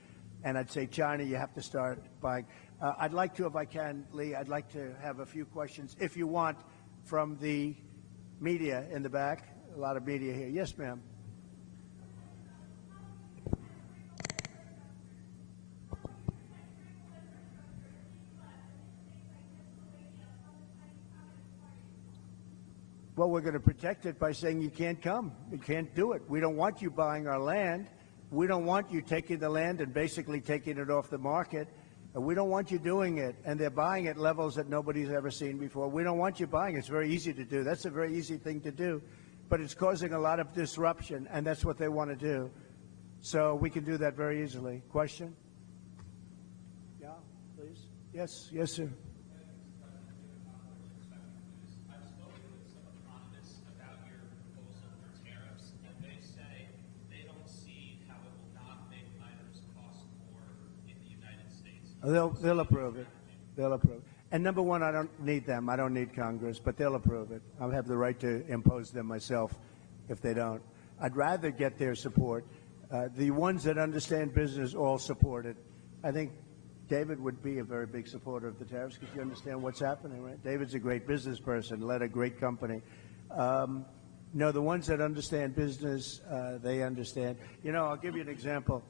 And I'd say, China, you have to start buying. I'd like to, if I can, Lee, I'd like to have a few questions, if you want, from the media in the back. A lot of media here. Yes, ma'am. Well, we're going to protect it by saying you can't come. You can't do it. We don't want you buying our land. We don't want you taking the land and basically taking it off the market. We don't want you doing it. And they're buying at levels that nobody's ever seen before. We don't want you buying. It's very easy to do. That's a very easy thing to do. But it's causing a lot of disruption, and that's what they want to do. So we can do that very easily. Question? Yeah, please. Yes, yes, sir. They'll approve it. They'll approve it. And number one, I don't need them. I don't need Congress, but they'll approve it. I have the right to impose them myself if they don't. I'd rather get their support. The ones that understand business all support it. I think David would be a very big supporter of the tariffs because you understand what's happening, right? David's a great business person, led a great company. No, the ones that understand business, they understand. You know, I'll give you an example.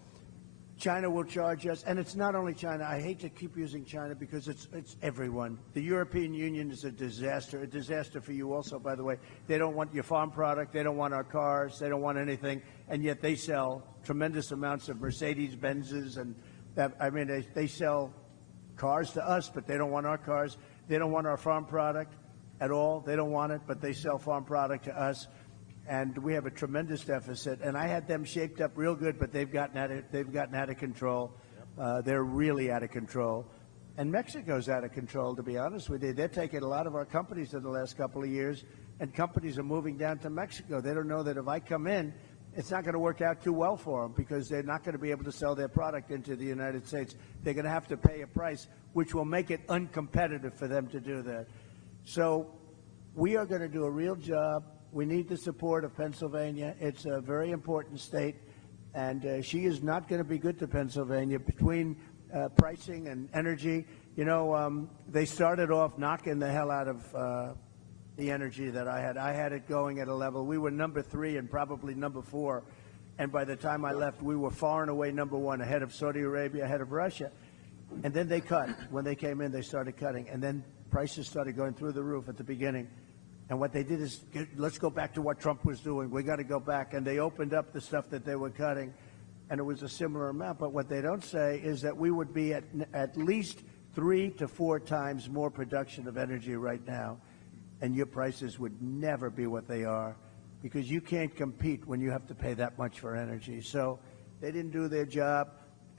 China will charge us, and it's not only China. I hate to keep using China because it's everyone. The European Union is a disaster for you also, by the way. They don't want your farm product. They don't want our cars. They don't want anything, and yet they sell tremendous amounts of Mercedes-Benzes, and they sell cars to us, but they don't want our cars. They don't want our farm product at all. They don't want it, but they sell farm product to us. And we have a tremendous deficit. And I had them shaped up real good, but they've gotten out of control. They're really out of control. And Mexico's out of control, to be honest with you. They're taking a lot of our companies in the last couple of years, and companies are moving down to Mexico. They don't know that if I come in, it's not going to work out too well for them because they're not going to be able to sell their product into the United States. They're going to have to pay a price, which will make it uncompetitive for them to do that. So we are going to do a real job. We need the support of Pennsylvania. It's a very important state, and she is not going to be good to Pennsylvania between pricing and energy. You know, they started off knocking the hell out of the energy that I had. I had it going at a level. We were number 3 and probably number 4, and by the time I left, we were far and away number 1, ahead of Saudi Arabia, ahead of Russia. And then they cut. When they came in, they started cutting, and then prices started going through the roof at the beginning. And what they did is, let's go back to what Trump was doing. We got to go back. And they opened up the stuff that they were cutting, and it was a similar amount. But what they don't say is that we would be at least 3 to 4 times more production of energy right now, and your prices would never be what they are because you can't compete when you have to pay that much for energy. So they didn't do their job.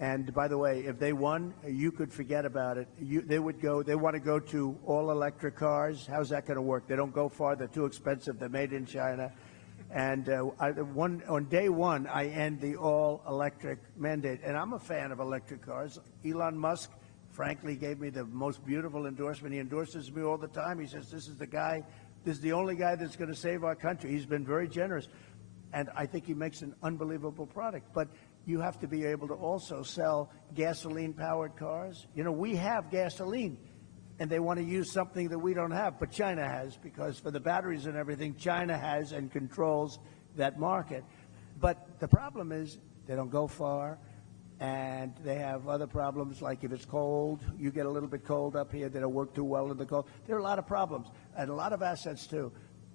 And by the way, if they won, you could forget about it. They want to go to all electric cars. How's that going to work? They don't go far. They're too expensive. They're made in China. And on day one, I end the all electric mandate. And I'm a fan of electric cars. Elon Musk, frankly, gave me the most beautiful endorsement. He endorses me all the time. He says, this is the only guy that's going to save our country. He's been very generous. And I think he makes an unbelievable product. But you have to be able to also sell gasoline-powered cars. You know, we have gasoline, and they want to use something that we don't have, but China has, because for the batteries and everything, China has and controls that market. But the problem is they don't go far, and they have other problems, like if it's cold, you get a little bit cold up here, they don't work too well in the cold. There are a lot of problems, and a lot of assets, too.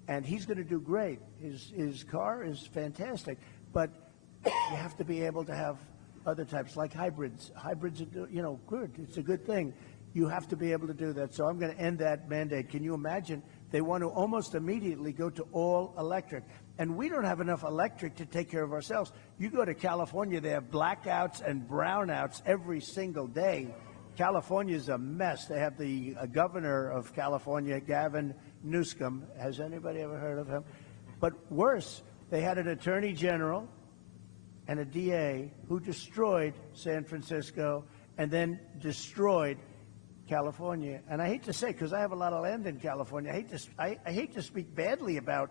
And he's going to do great. His car is fantastic, but you have to be able to have other types, like hybrids. Hybrids are, good. It's a good thing. You have to be able to do that. So I'm going to end that mandate. Can you imagine? They want to almost immediately go to all electric. And we don't have enough electric to take care of ourselves. You go to California, they have blackouts and brownouts every single day. California's a mess. They have the governor of California, Gavin Newsom. Has anybody ever heard of him? But worse, they had an attorney general and a DA who destroyed San Francisco and then destroyed California. And I hate to say, because I have a lot of land in California, I hate to speak badly about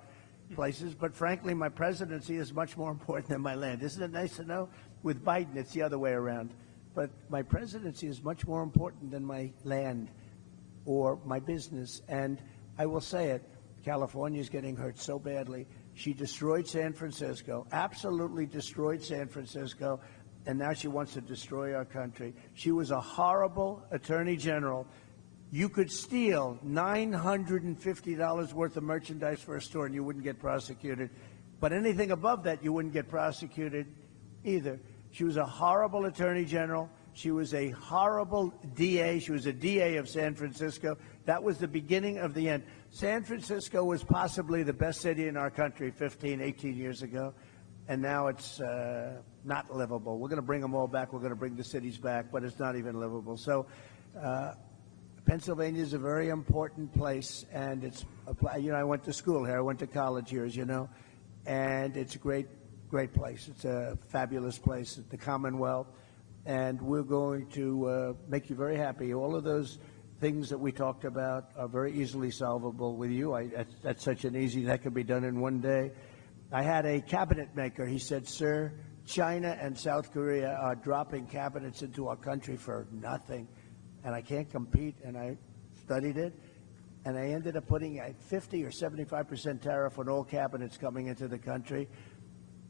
places, but frankly, my presidency is much more important than my land. Isn't it nice to know? With Biden, it's the other way around. But my presidency is much more important than my land or my business. And I will say it, California is getting hurt so badly. She destroyed San Francisco, absolutely destroyed San Francisco, and now she wants to destroy our country. She was a horrible attorney general. You could steal $950 worth of merchandise for a store and you wouldn't get prosecuted. But anything above that, you wouldn't get prosecuted either. She was a horrible attorney general. She was a horrible DA. She was a DA of San Francisco. That was the beginning of the end. San Francisco was possibly the best city in our country 15, 18 years ago, and now it's not livable. We're going to bring them all back. We're going to bring the cities back, but it's not even livable. So Pennsylvania is a very important place, and it's, I went to school here. I went to college here, as you know, and it's a great place. It's a fabulous place, the Commonwealth, and we're going to make you very happy. All of those things that we talked about are very easily solvable with you. That's such an easy, that can be done in one day. I had a cabinet maker. He said, sir, China and South Korea are dropping cabinets into our country for nothing, and I can't compete. And I studied it, and I ended up putting a 50 or 75% tariff on all cabinets coming into the country.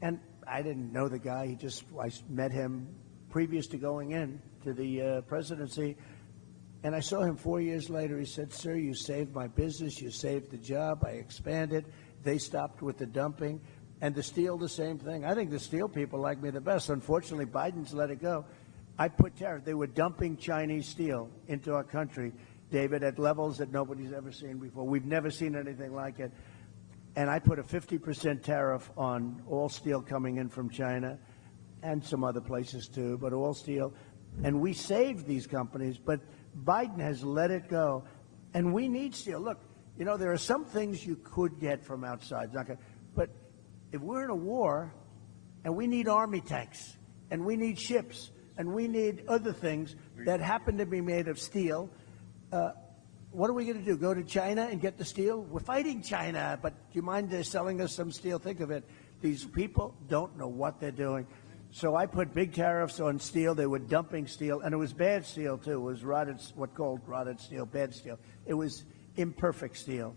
And I didn't know the guy. I met him previous to going in to the presidency. And I saw him 4 years later. He said, sir, you saved my business. You saved the job. I expanded. They stopped with the dumping. And the steel, the same thing. I think the steel people like me the best. Unfortunately, Biden's let it go. I put tariff. They were dumping Chinese steel into our country, David, at levels that nobody's ever seen before. We've never seen anything like it. And I put a 50% tariff on all steel coming in from China and some other places too, but all steel. And we saved these companies, but Biden has let it go. And we need steel. Look, there are some things you could get from outside, but if we're in a war and we need army tanks and we need ships and we need other things that happen to be made of steel, what are we going to do? Go to China and get the steel? We're fighting China, but do you mind selling us some steel? Think of it. These people don't know what they're doing. So I put big tariffs on steel. They were dumping steel, and it was bad steel, too. It was rotted steel, bad steel. It was imperfect steel.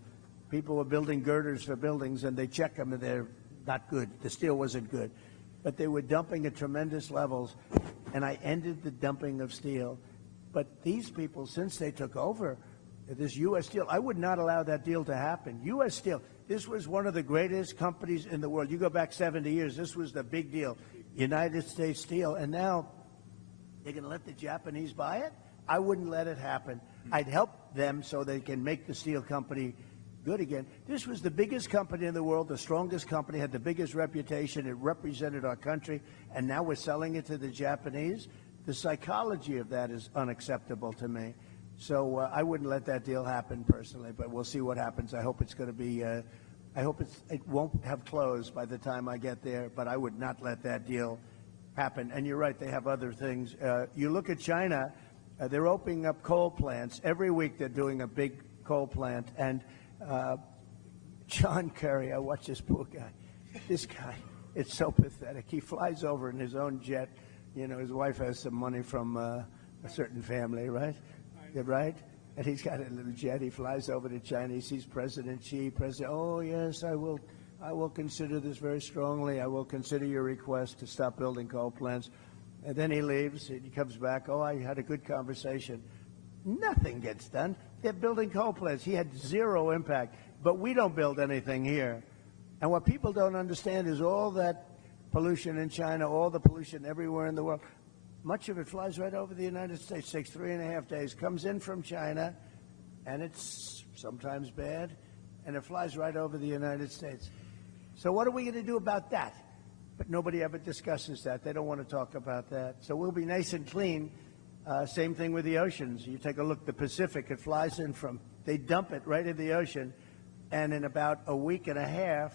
People were building girders for buildings, and they check them, and they're not good. The steel wasn't good. But they were dumping at tremendous levels, and I ended the dumping of steel. But these people, since they took over this U.S. Steel, I would not allow that deal to happen. U.S. Steel, this was one of the greatest companies in the world. You go back 70 years, this was the big deal. United States Steel, and now they're going to let the Japanese buy it? I wouldn't let it happen. I'd help them so they can make the steel company good again. This was the biggest company in the world, the strongest company, had the biggest reputation. It represented our country, and now we're selling it to the Japanese. The psychology of that is unacceptable to me. So I wouldn't let that deal happen personally, but we'll see what happens. I hope it's going to be, I hope it won't have closed by the time I get there, but I would not let that deal happen. And you're right, they have other things. You look at China, they're opening up coal plants. Every week they're doing a big coal plant. And John Kerry, I watch this poor guy. This guy, it's so pathetic. He flies over in his own jet. His wife has some money from a certain family, right? Right? And he's got a little jet. He flies over to China. He sees President Xi. Oh, yes, I will consider this very strongly. I will consider your request to stop building coal plants. And then he leaves. And he comes back. Oh, I had a good conversation. Nothing gets done. They're building coal plants. He had zero impact. But we don't build anything here. And what people don't understand is all that pollution in China, all the pollution everywhere in the world, much of it flies right over the United States, takes 3.5 days, comes in from China, and it's sometimes bad, and it flies right over the United States. So what are we going to do about that? But nobody ever discusses that. They don't want to talk about that. So we'll be nice and clean. Same thing with the oceans. You take a look, the Pacific, it flies in from, they dump it right in the ocean, and in about a week and a half,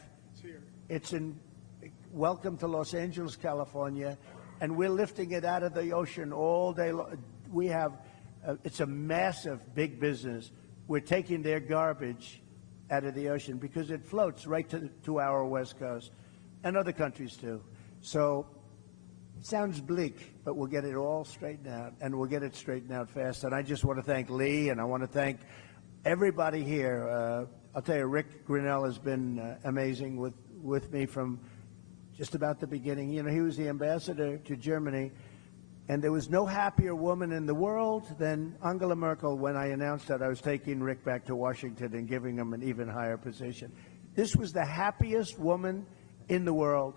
it's in, welcome to Los Angeles, California, and we're lifting it out of the ocean all day long. We have, it's a massive, big business. We're taking their garbage out of the ocean because it floats right to our West Coast, and other countries too. So it sounds bleak, but we'll get it all straightened out, and we'll get it straightened out fast. And I just want to thank Lee, and I want to thank everybody here. I'll tell you, Rick Grinnell has been amazing with me from just about the beginning. He was the ambassador to Germany, and there was no happier woman in the world than Angela Merkel when I announced that I was taking Rick back to Washington and giving him an even higher position. This was the happiest woman in the world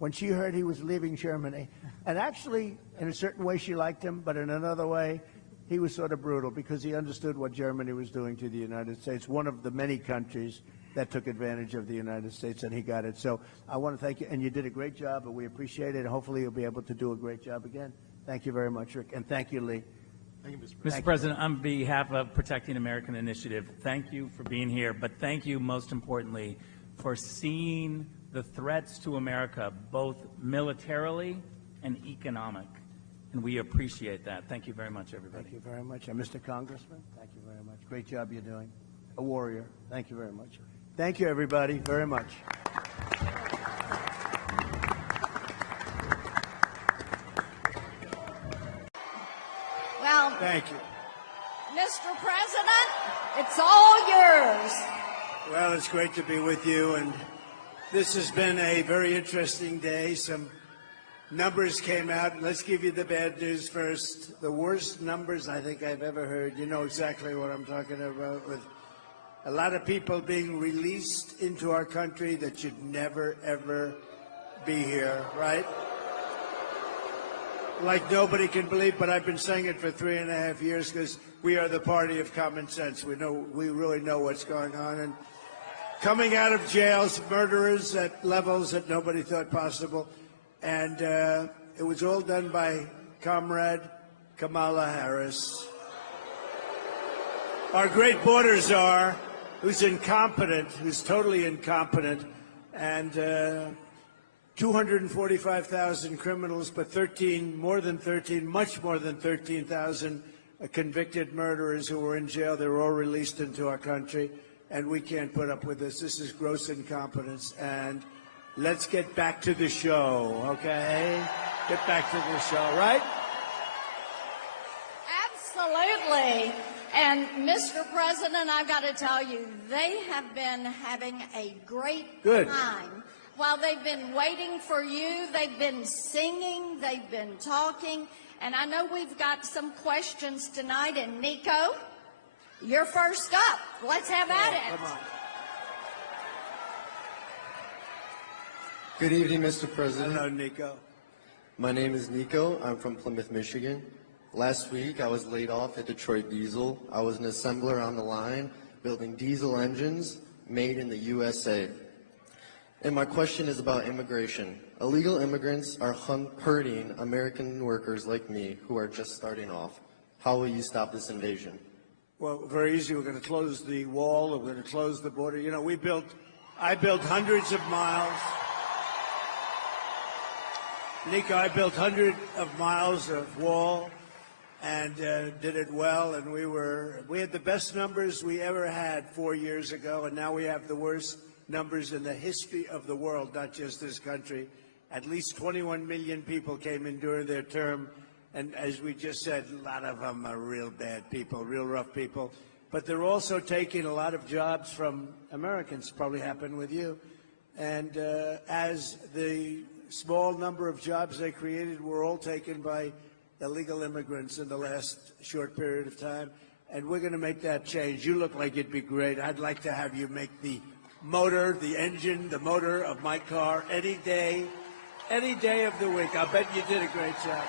when she heard he was leaving Germany. And actually, in a certain way, she liked him, but in another way, he was sort of brutal because he understood what Germany was doing to the United States, one of the many countries that took advantage of the United States, and he got it. So I want to thank you, and you did a great job, and we appreciate it. Hopefully you'll be able to do a great job again. Thank you very much, Rick, and thank you, Lee. Thank you, Mr. President, on behalf of Protecting American Initiative, thank you for being here, but thank you most importantly for seeing the threats to America, both militarily and economic. And we appreciate that. Thank you very much, everybody. Thank you very much. And Mr. Congressman, thank you very much. Great job you're doing. A warrior. Thank you very much. Thank you, everybody, very much. Well, Thank you. Mr. President, it's all yours. Well, it's great to be with you, and this has been a very interesting day. Some numbers came out. Let's give you the bad news first. The worst numbers I think I've ever heard. You know exactly what I'm talking about, with a lot of people being released into our country that should never, ever be here, right? Like nobody can believe, but I've been saying it for 3.5 years because we are the party of common sense. We really know what's going on. And coming out of jails, murderers at levels that nobody thought possible. And it was all done by Comrade Kamala Harris. Our great border czar, who's incompetent, who's totally incompetent, and 245,000 criminals, but much more than 13,000 convicted murderers who were in jail. They were all released into our country, and we can't put up with this. This is gross incompetence, and let's get back to the show, okay? Get back to the show, right? Absolutely. And Mr. President, I've got to tell you, they have been having a great Good. time. While they've been waiting for you, they've been singing, they've been talking, and I know we've got some questions tonight. And Nico, you're first up. Let's have at it. Come on. Good evening, Mr. President. Hello, Nico. My name is Nico. I'm from Plymouth, Michigan. Last week, I was laid off at Detroit Diesel. I was an assembler on the line, building diesel engines made in the USA. And my question is about immigration. Illegal immigrants are hurting American workers like me who are just starting off. How will you stop this invasion? Well, very easy. We're going to close the wall. We're going to close the border. You know, I built hundreds of miles. Nico, I built hundreds of miles of wall and did it well. And we had the best numbers we ever had 4 years ago, and now we have the worst numbers in the history of the world, not just this country. At least 21 million people came in during their term, and as we just said, a lot of them are real bad people, real rough people. But they're also taking a lot of jobs from Americans, probably happened with you. And as the small number of jobs they created were all taken by illegal immigrants in the last short period of time, and we're going to make that change. You look like it'd be great. I'd like to have you make the motor, the engine, the motor of my car any day of the week. I'll bet you did a great job.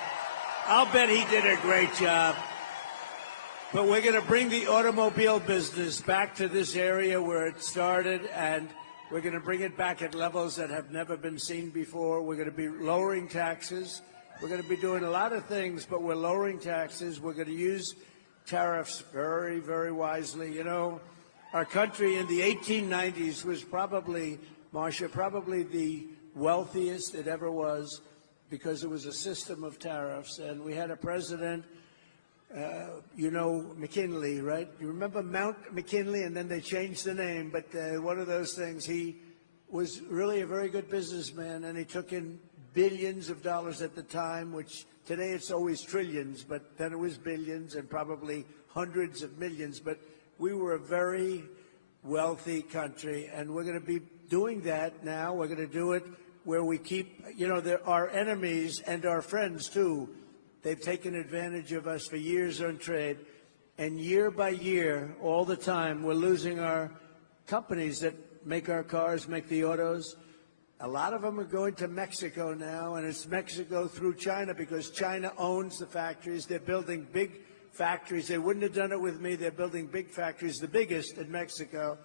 I'll bet he did a great job. But we're going to bring the automobile business back to this area where it started, and we're going to bring it back at levels that have never been seen before. We're going to be lowering taxes. We're going to be doing a lot of things, but we're lowering taxes. We're going to use tariffs very, very wisely. You know, our country in the 1890s was probably, Marcia, probably the wealthiest it ever was because it was a system of tariffs. And we had a president, you know, McKinley, right? You remember Mount McKinley, and then they changed the name. But one of those things, he was really a very good businessman, and he took in billions of dollars at the time, which today it's always trillions, but then it was billions and probably hundreds of millions. But we were a very wealthy country, and we're going to be doing that now. We're going to do it where we keep, you know, there are enemies and our friends, too. They've taken advantage of us for years on trade, and year by year, all the time, we're losing our companies that make our cars, make the autos. A lot of them are going to Mexico now, and it's Mexico through China because China owns the factories. They're building big factories. They wouldn't have done it with me. They're building big factories, the biggest in Mexico.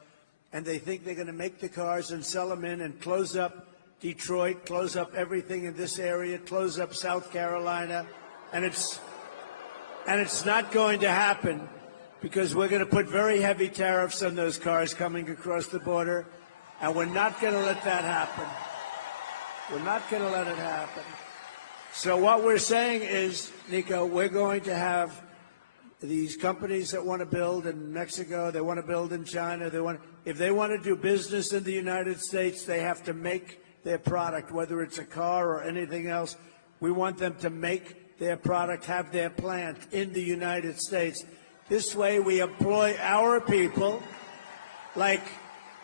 and they think they're going to make the cars and sell them in and close up Detroit, close up everything in this area, close up South Carolina, and it's not going to happen because we're going to put very heavy tariffs on those cars coming across the border, and we're not going to let that happen. We're not going to let it happen. So what we're saying is, Nico, we're going to have these companies that want to build in Mexico, they want to build in China, if they want to do business in the United States, they have to make their product, whether it's a car or anything else. We want them to make their product, have their plant in the United States. This way we employ our people, like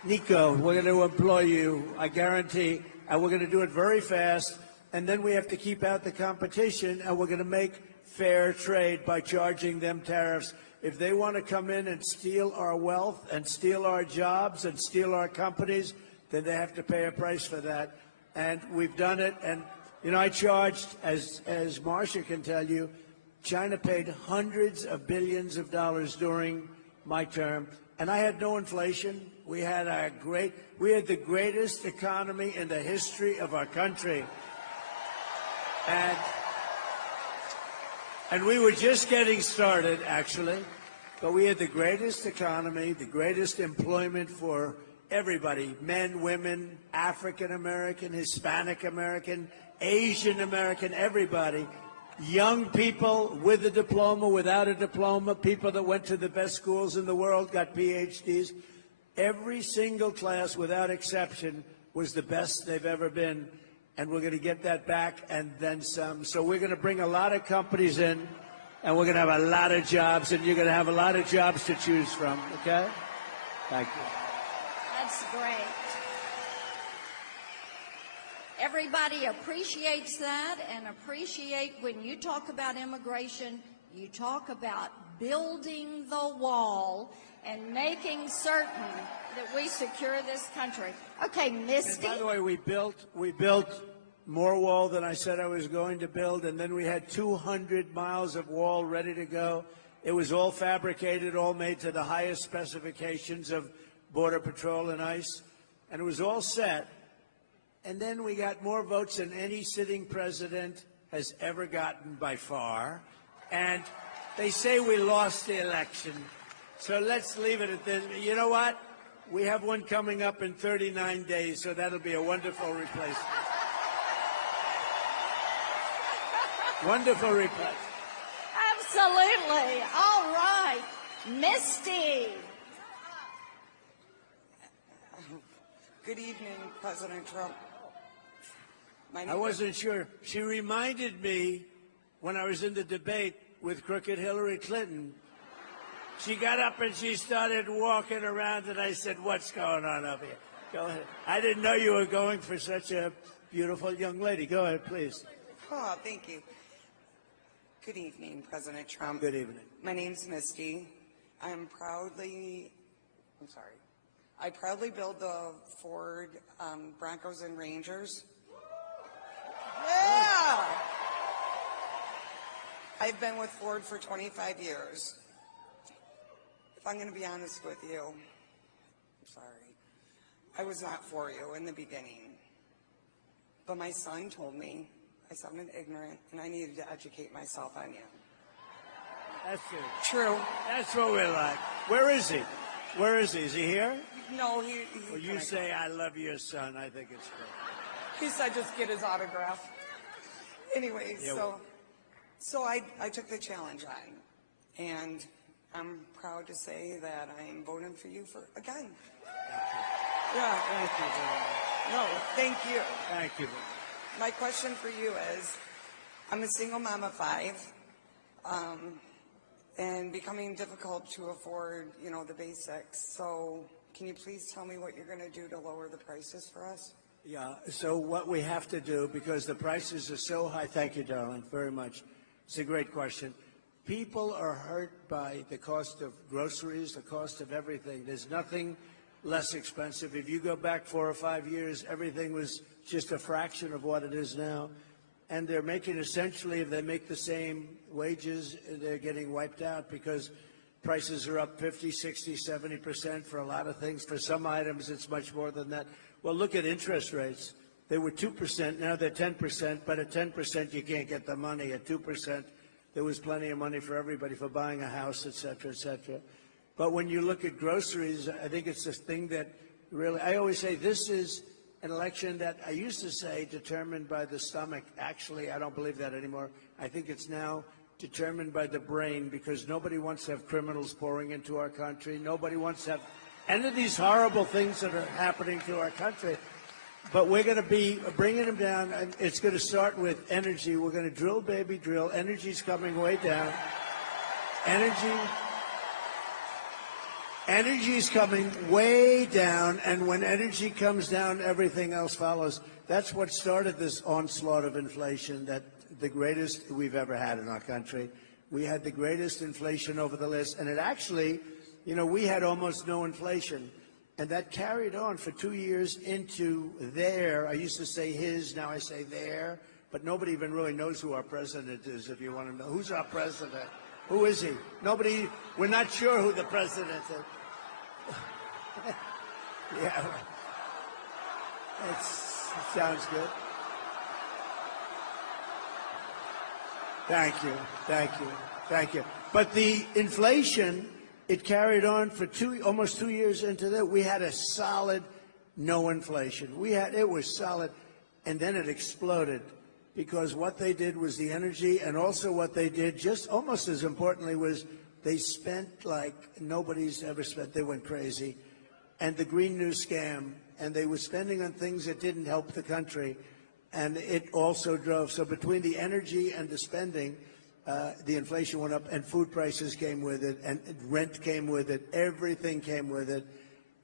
Nico, we're going to employ you, I guarantee, and we're going to do it very fast, and then we have to keep out the competition, and we're going to make fair trade by charging them tariffs. If they want to come in and steal our wealth and steal our jobs and steal our companies, then they have to pay a price for that. And we've done it. And, you know, I charged, as Marcia can tell you, China paid hundreds of billions of dollars during my term, and I had no inflation. We had the greatest economy in the history of our country. And we were just getting started, actually, but we had the greatest economy, the greatest employment for everybody, men, women, African American, Hispanic American, Asian American, everybody. Young people with a diploma, without a diploma, people that went to the best schools in the world, got PhDs. Every single class, without exception, was the best they've ever been. And we're going to get that back and then some. So we're going to bring a lot of companies in, and we're going to have a lot of jobs, and you're going to have a lot of jobs to choose from, okay? Thank you. That's great. Everybody appreciates that and appreciate when you talk about immigration, you talk about building the wall and making certain that we secure this country. Okay, Misty. And by the way, we built more wall than I said I was going to build, and then we had 200 miles of wall ready to go. It was all fabricated, all made to the highest specifications of Border Patrol and ICE, and it was all set. And then we got more votes than any sitting president has ever gotten by far. And they say we lost the election. So let's leave it at this. You know what? We have one coming up in 39 days, so that'll be a wonderful replacement. Wonderful replacement. Absolutely. All right. Misty. Good evening, President Trump. I wasn't sure. She reminded me when I was in the debate with crooked Hillary Clinton. She got up and she started walking around, and I said, "What's going on up here?" Go ahead. I didn't know you were going for such a beautiful young lady. Go ahead, please. Oh, thank you. Good evening, President Trump. Good evening. My name's Misty. I proudly build the Ford Broncos and Rangers. Yeah! I've been with Ford for 25 years. If I'm going to be honest with you, I'm sorry. I was not for you in the beginning. But my son told me I sounded ignorant and I needed to educate myself on you. That's it. True. That's what we're like. Where is he? Where is he? Is he here? No, he Well, you say, "I love your son." I think it's great. He said just get his autograph. Anyway, Yeah, so I took the challenge on, and I'm proud to say that I'm voting for you again. Yeah. Thank you very much. No, thank you. Thank you. My question for you is, I'm a single mom of 5, and becoming difficult to afford, the basics. So can you please tell me what you're going to do to lower the prices for us? Yeah, so what we have to do, because the prices are so high, thank you, darling, very much. It's a great question. People are hurt by the cost of groceries, the cost of everything. There's nothing less expensive. If you go back 4 or 5 years, everything was just a fraction of what it is now. And they're making essentially, if they make the same wages, they're getting wiped out because Prices are up 50, 60, 70% for a lot of things. For some items, it's much more than that. Well, look at interest rates. They were 2%, now they're 10%, but at 10% you can't get the money. At 2%, there was plenty of money for everybody for buying a house, et cetera, et cetera. But when you look at groceries, I think it's this thing that really, I always say this is an election that I used to say determined by the stomach. Actually, I don't believe that anymore. I think it's now determined by the brain, because nobody wants to have criminals pouring into our country. Nobody wants to have any of these horrible things that are happening to our country. But we're going to be bringing them down, and it's going to start with energy. We're going to drill, baby, drill. Energy's coming way down. Energy's coming way down, and when energy comes down, everything else follows. That's what started this onslaught of inflation, that the greatest we've ever had in our country. We had the greatest inflation over the list, and it actually, you know, we had almost no inflation. And that carried on for 2 years into there. I used to say his, now I say there. But nobody even really knows who our president is, if you want to know. Who's our president? Who is he? Nobody, we're not sure who the president is. Yeah. It sounds good. Thank you, thank you, thank you. But the inflation, it carried on for almost 2 years into that. We had a solid no inflation. It was solid, and then it exploded, because what they did was the energy, and also what they did, just almost as importantly, was they spent like nobody's ever spent. They went crazy. And the Green New Scam, and they were spending on things that didn't help the country. And it also drove, so between the energy and the spending, the inflation went up, and food prices came with it, and rent came with it, everything came with it.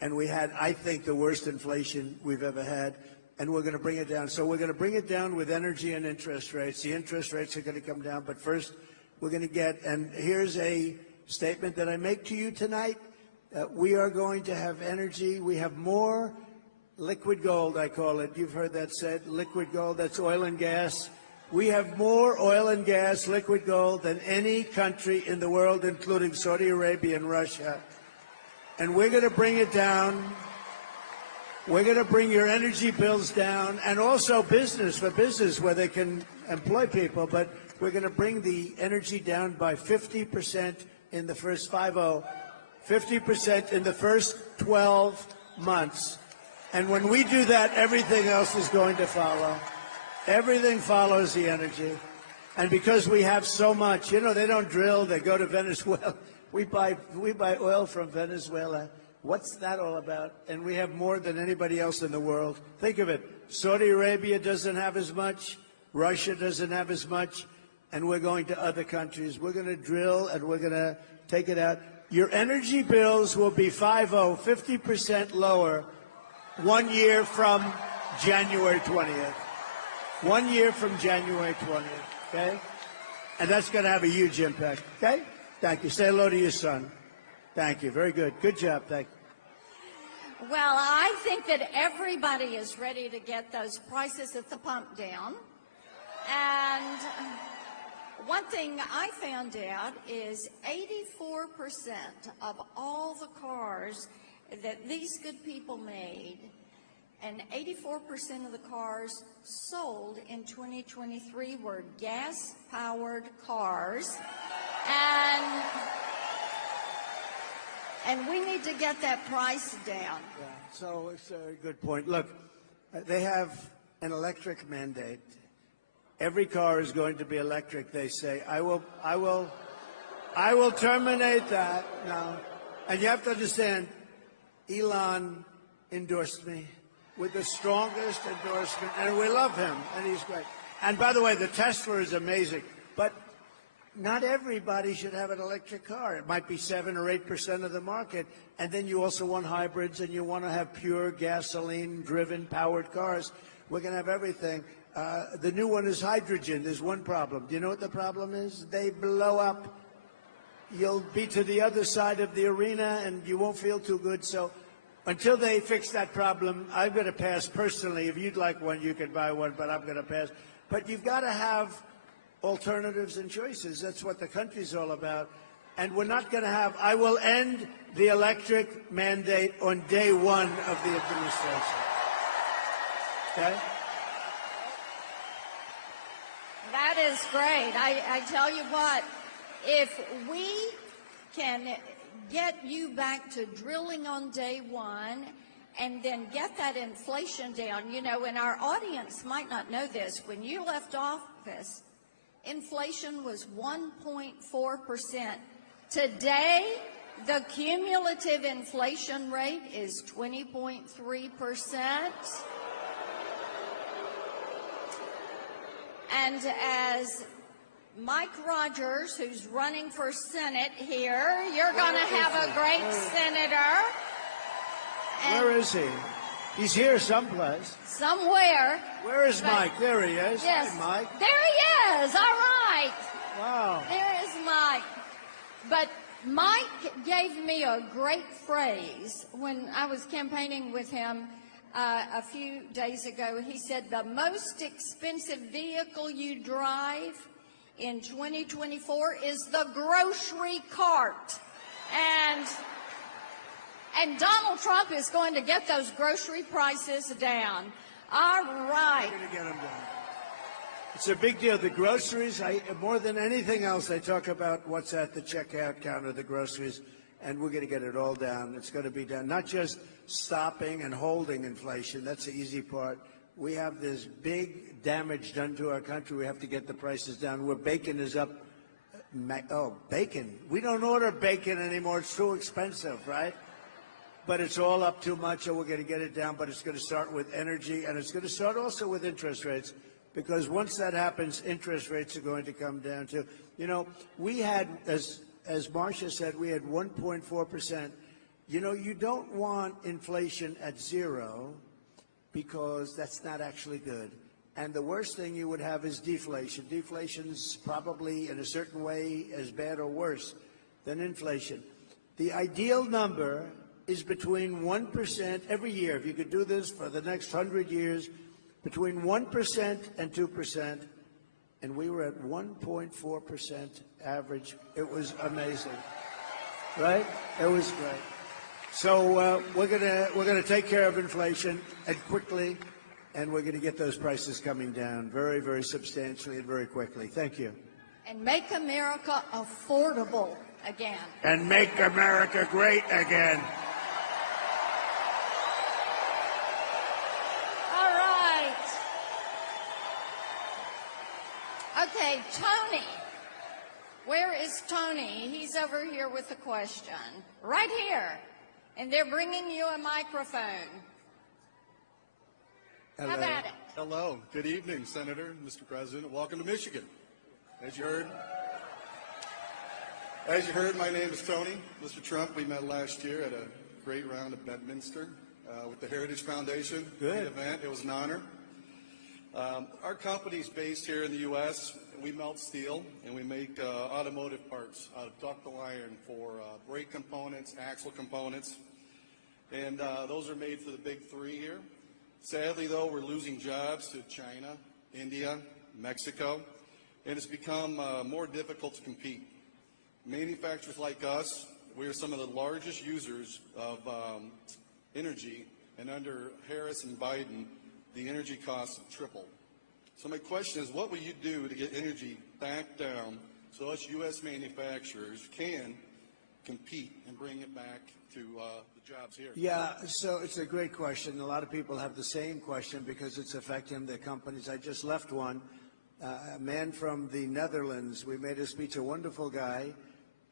And we had, I think, the worst inflation we've ever had, and we're going to bring it down. So we're going to bring it down with energy and interest rates. The interest rates are going to come down, but first we're going to get, and here's a statement that I make to you tonight. We are going to have energy. We have more liquid gold, I call it. You've heard that said, liquid gold. That's oil and gas. We have more oil and gas, liquid gold, than any country in the world, including Saudi Arabia and Russia. And we're going to bring it down. We're going to bring your energy bills down, and also business, where they can employ people. But we're going to bring the energy down by 50% in the first 50% in the first 12 months. And when we do that, everything else is going to follow. Everything follows the energy. And because we have so much, you know, they don't drill, they go to Venezuela. We buy oil from Venezuela. What's that all about? And we have more than anybody else in the world. Think of it. Saudi Arabia doesn't have as much. Russia doesn't have as much. And we're going to other countries. We're going to drill, and we're going to take it out. Your energy bills will be 50% lower 1 year from January 20th. 1 year from January 20th, okay? And that's going to have a huge impact, okay? Thank you. Say hello to your son. Thank you. Very good. Good job. Thank you. Well, I think that everybody is ready to get those prices at the pump down. And one thing I found out is 84% of all the cars that these good people made, and 84% of the cars sold in 2023 were gas-powered cars. And we need to get that price down. Yeah, so it's a good point. Look, they have an electric mandate. Every car is going to be electric, they say. I will terminate that now. And you have to understand, Elon endorsed me with the strongest endorsement, and we love him, and he's great. And by the way, the Tesla is amazing, but not everybody should have an electric car. It might be 7 or 8% of the market, and then you also want hybrids, and you want to have pure gasoline-driven powered cars. We're going to have everything. The new one is hydrogen. There's one problem. Do you know what the problem is? They blow up. You'll be to the other side of the arena, and you won't feel too good. So until they fix that problem, I'm going to pass personally. If you'd like one, you can buy one, but I'm going to pass. But you've got to have alternatives and choices. That's what the country's all about. And we're not going to have, I will end the electric mandate on day one of the administration. Okay? That is great. I tell you what, if we can get you back to drilling on day one and then get that inflation down, you know, and our audience might not know this, when you left office, inflation was 1.4%. Today, the cumulative inflation rate is 20.3%. And as Mike Rogers, who's running for Senate here, you're going to have a great senator. Where is he? He's here someplace. Somewhere. Where is Mike? There he is. Yes. Hi, Mike. There he is. All right. Wow. There is Mike. But Mike gave me a great phrase when I was campaigning with him a few days ago. He said, the most expensive vehicle you drive in 2024 is the grocery cart. And Donald Trump is going to get those grocery prices down. All right. We're going to get them down. It's a big deal. The groceries, more than anything else, I talk about what's at the checkout counter, the groceries, and we're going to get it all down. It's going to be done. Not just stopping and holding inflation. That's the easy part. We have this big damage done to our country. We have to get the prices down. Where bacon is up. Oh, bacon. We don't order bacon anymore. It's too expensive, right? But it's all up too much, so we're going to get it down. But it's going to start with energy, and it's going to start also with interest rates. Because once that happens, interest rates are going to come down too. You know, we had, as Marcia said, we had 1.4%. You know, you don't want inflation at zero because that's not actually good. And the worst thing you would have is deflation. Deflation's probably, in a certain way, as bad or worse than inflation. The ideal number is between 1% every year. If you could do this for the next 100 years, between 1% and 2%, and we were at 1.4% average. It was amazing, right? It was great. So we're gonna take care of inflation and quickly, and we're gonna get those prices coming down very, very substantially and very quickly. Thank you. And make America affordable again. And make America great again. Okay, Tony. Where is Tony? He's over here with a question. Right here. And they're bringing you a microphone. Hello. How about it? Hello. Good evening, Senator, Mr. President. Welcome to Michigan. As you heard, my name is Tony. Mr. Trump, we met last year at a great round at Bedminster with the Heritage Foundation. Good. Great event. It was an honor. Our company's based here in the U.S. We melt steel, and we make automotive parts out of ductile iron for brake components, axle components, and those are made for the big three here. Sadly, though, we're losing jobs to China, India, Mexico, and it's become more difficult to compete. Manufacturers like us, we are some of the largest users of energy, and under Harris and Biden, the energy costs have tripled. So my question is, what will you do to get energy back down so us U.S. manufacturers can compete and bring it back to the jobs here? Yeah, so it's a great question. A lot of people have the same question because it's affecting their companies. I just left one. A man from the Netherlands, we made a speech, a wonderful guy,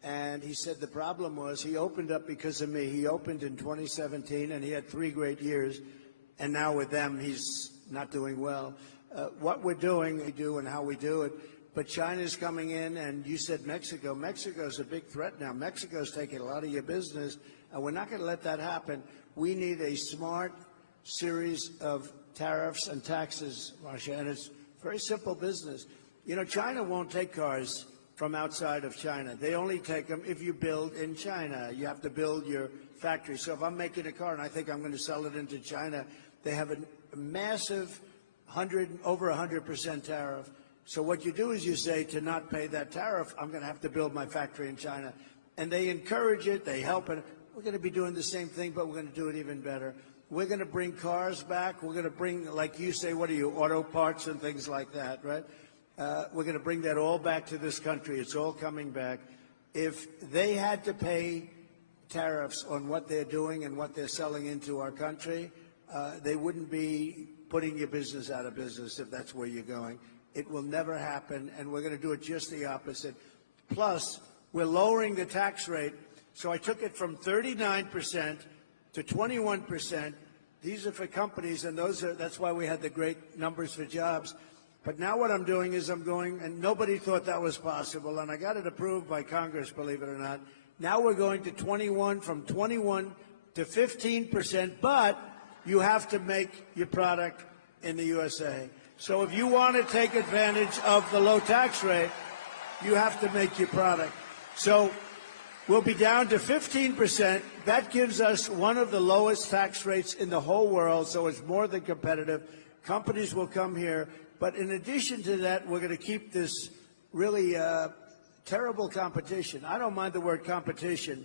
and he said the problem was he opened up because of me. He opened in 2017, and he had 3 great years, and now with them, he's not doing well. What we're doing, we do, and how we do it. But China's coming in, and you said Mexico. Mexico's a big threat now. Mexico's taking a lot of your business, and we're not going to let that happen. We need a smart series of tariffs and taxes, Marcia, and it's very simple business. You know, China won't take cars from outside of China. They only take them if you build in China. You have to build your factory. So if I'm making a car and I think I'm going to sell it into China, they have a massive over 100% tariff. So what you do is you say, to not pay that tariff, I'm going to have to build my factory in China. and they encourage it, they help it. We're going to be doing the same thing, but we're going to do it even better. We're going to bring cars back. We're going to bring, like you say, what are you, auto parts and things like that, right? We're going to bring that all back to this country. It's all coming back. If they had to pay tariffs on what they're doing and what they're selling into our country, they wouldn't be putting your business out of business if that's where you're going. It will never happen, and we're going to do it just the opposite. Plus, we're lowering the tax rate. So I took it from 39% to 21%. These are for companies, and that's why we had the great numbers for jobs. But now what I'm doing is I'm going, and nobody thought that was possible, and I got it approved by Congress, believe it or not. Now we're going to 21, from 21 to 15%, but you have to make your product in the USA. So if you want to take advantage of the low tax rate, you have to make your product. So we'll be down to 15%. That gives us one of the lowest tax rates in the whole world, so it's more than competitive. Companies will come here. But in addition to that, we're going to keep this really terrible competition. I don't mind the word competition,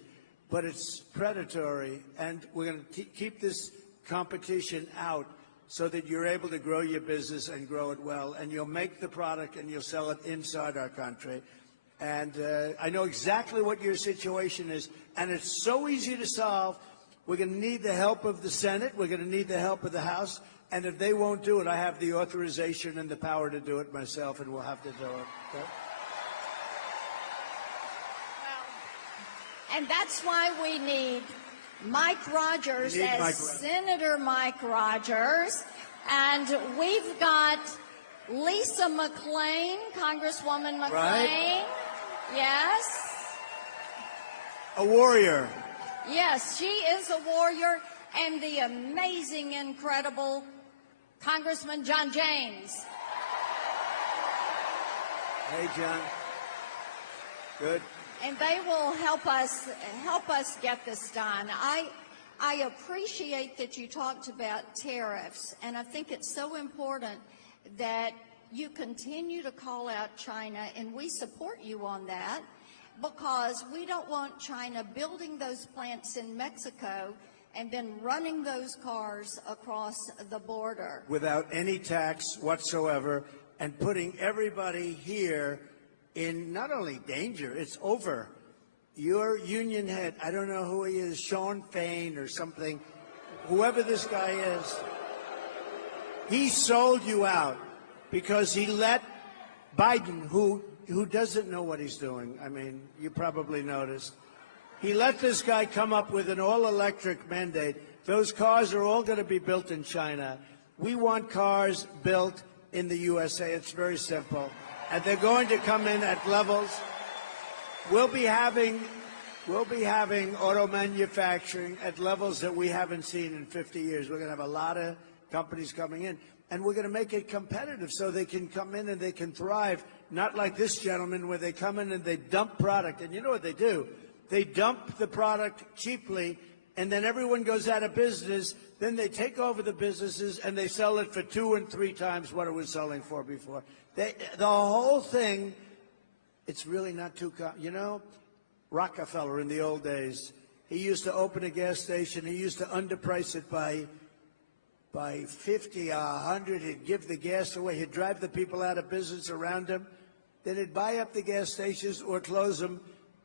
but it's predatory, and we're going to keep this competition out so that you're able to grow your business and grow it well, and you'll make the product and you'll sell it inside our country. And I know exactly what your situation is, and it's so easy to solve. We're going to need the help of the Senate. We're going to need the help of the House. And if they won't do it, I have the authorization and the power to do it myself, and we'll have to do it. Okay? And that's why we need Mike Rogers Senator Mike Rogers. And we've got Lisa McClain, Congresswoman McClain. Right. Yes. A warrior. Yes, she is a warrior. And the amazing, incredible Congressman John James. Hey, John. Good. And they will help us get this done. I appreciate that you talked about tariffs, and I think it's so important that you continue to call out China, and we support you on that, because we don't want China building those plants in Mexico and then running those cars across the border. Without any tax whatsoever, and putting everybody here in not only danger, it's over. Your union head, I don't know who he is, Sean Fain or something, whoever this guy is, he sold you out because he let Biden, who doesn't know what he's doing, I mean, you probably noticed, he let this guy come up with an all-electric mandate. Those cars are all going to be built in China. We want cars built in the USA. It's very simple. And they're going to come in at levels. We'll be having auto manufacturing at levels that we haven't seen in 50 years. We're going to have a lot of companies coming in. And we're going to make it competitive so they can come in and they can thrive. Not like this gentleman where they come in and they dump product. And you know what they do? They dump the product cheaply, and then everyone goes out of business. Then they take over the businesses, and they sell it for 2 and 3 times what it was selling for before. The whole thing, it's really not too you know, Rockefeller in the old days, he used to open a gas station. He used to underprice it by 50 or 100. He'd give the gas away. He'd drive the people out of business around him. Then he'd buy up the gas stations or close them,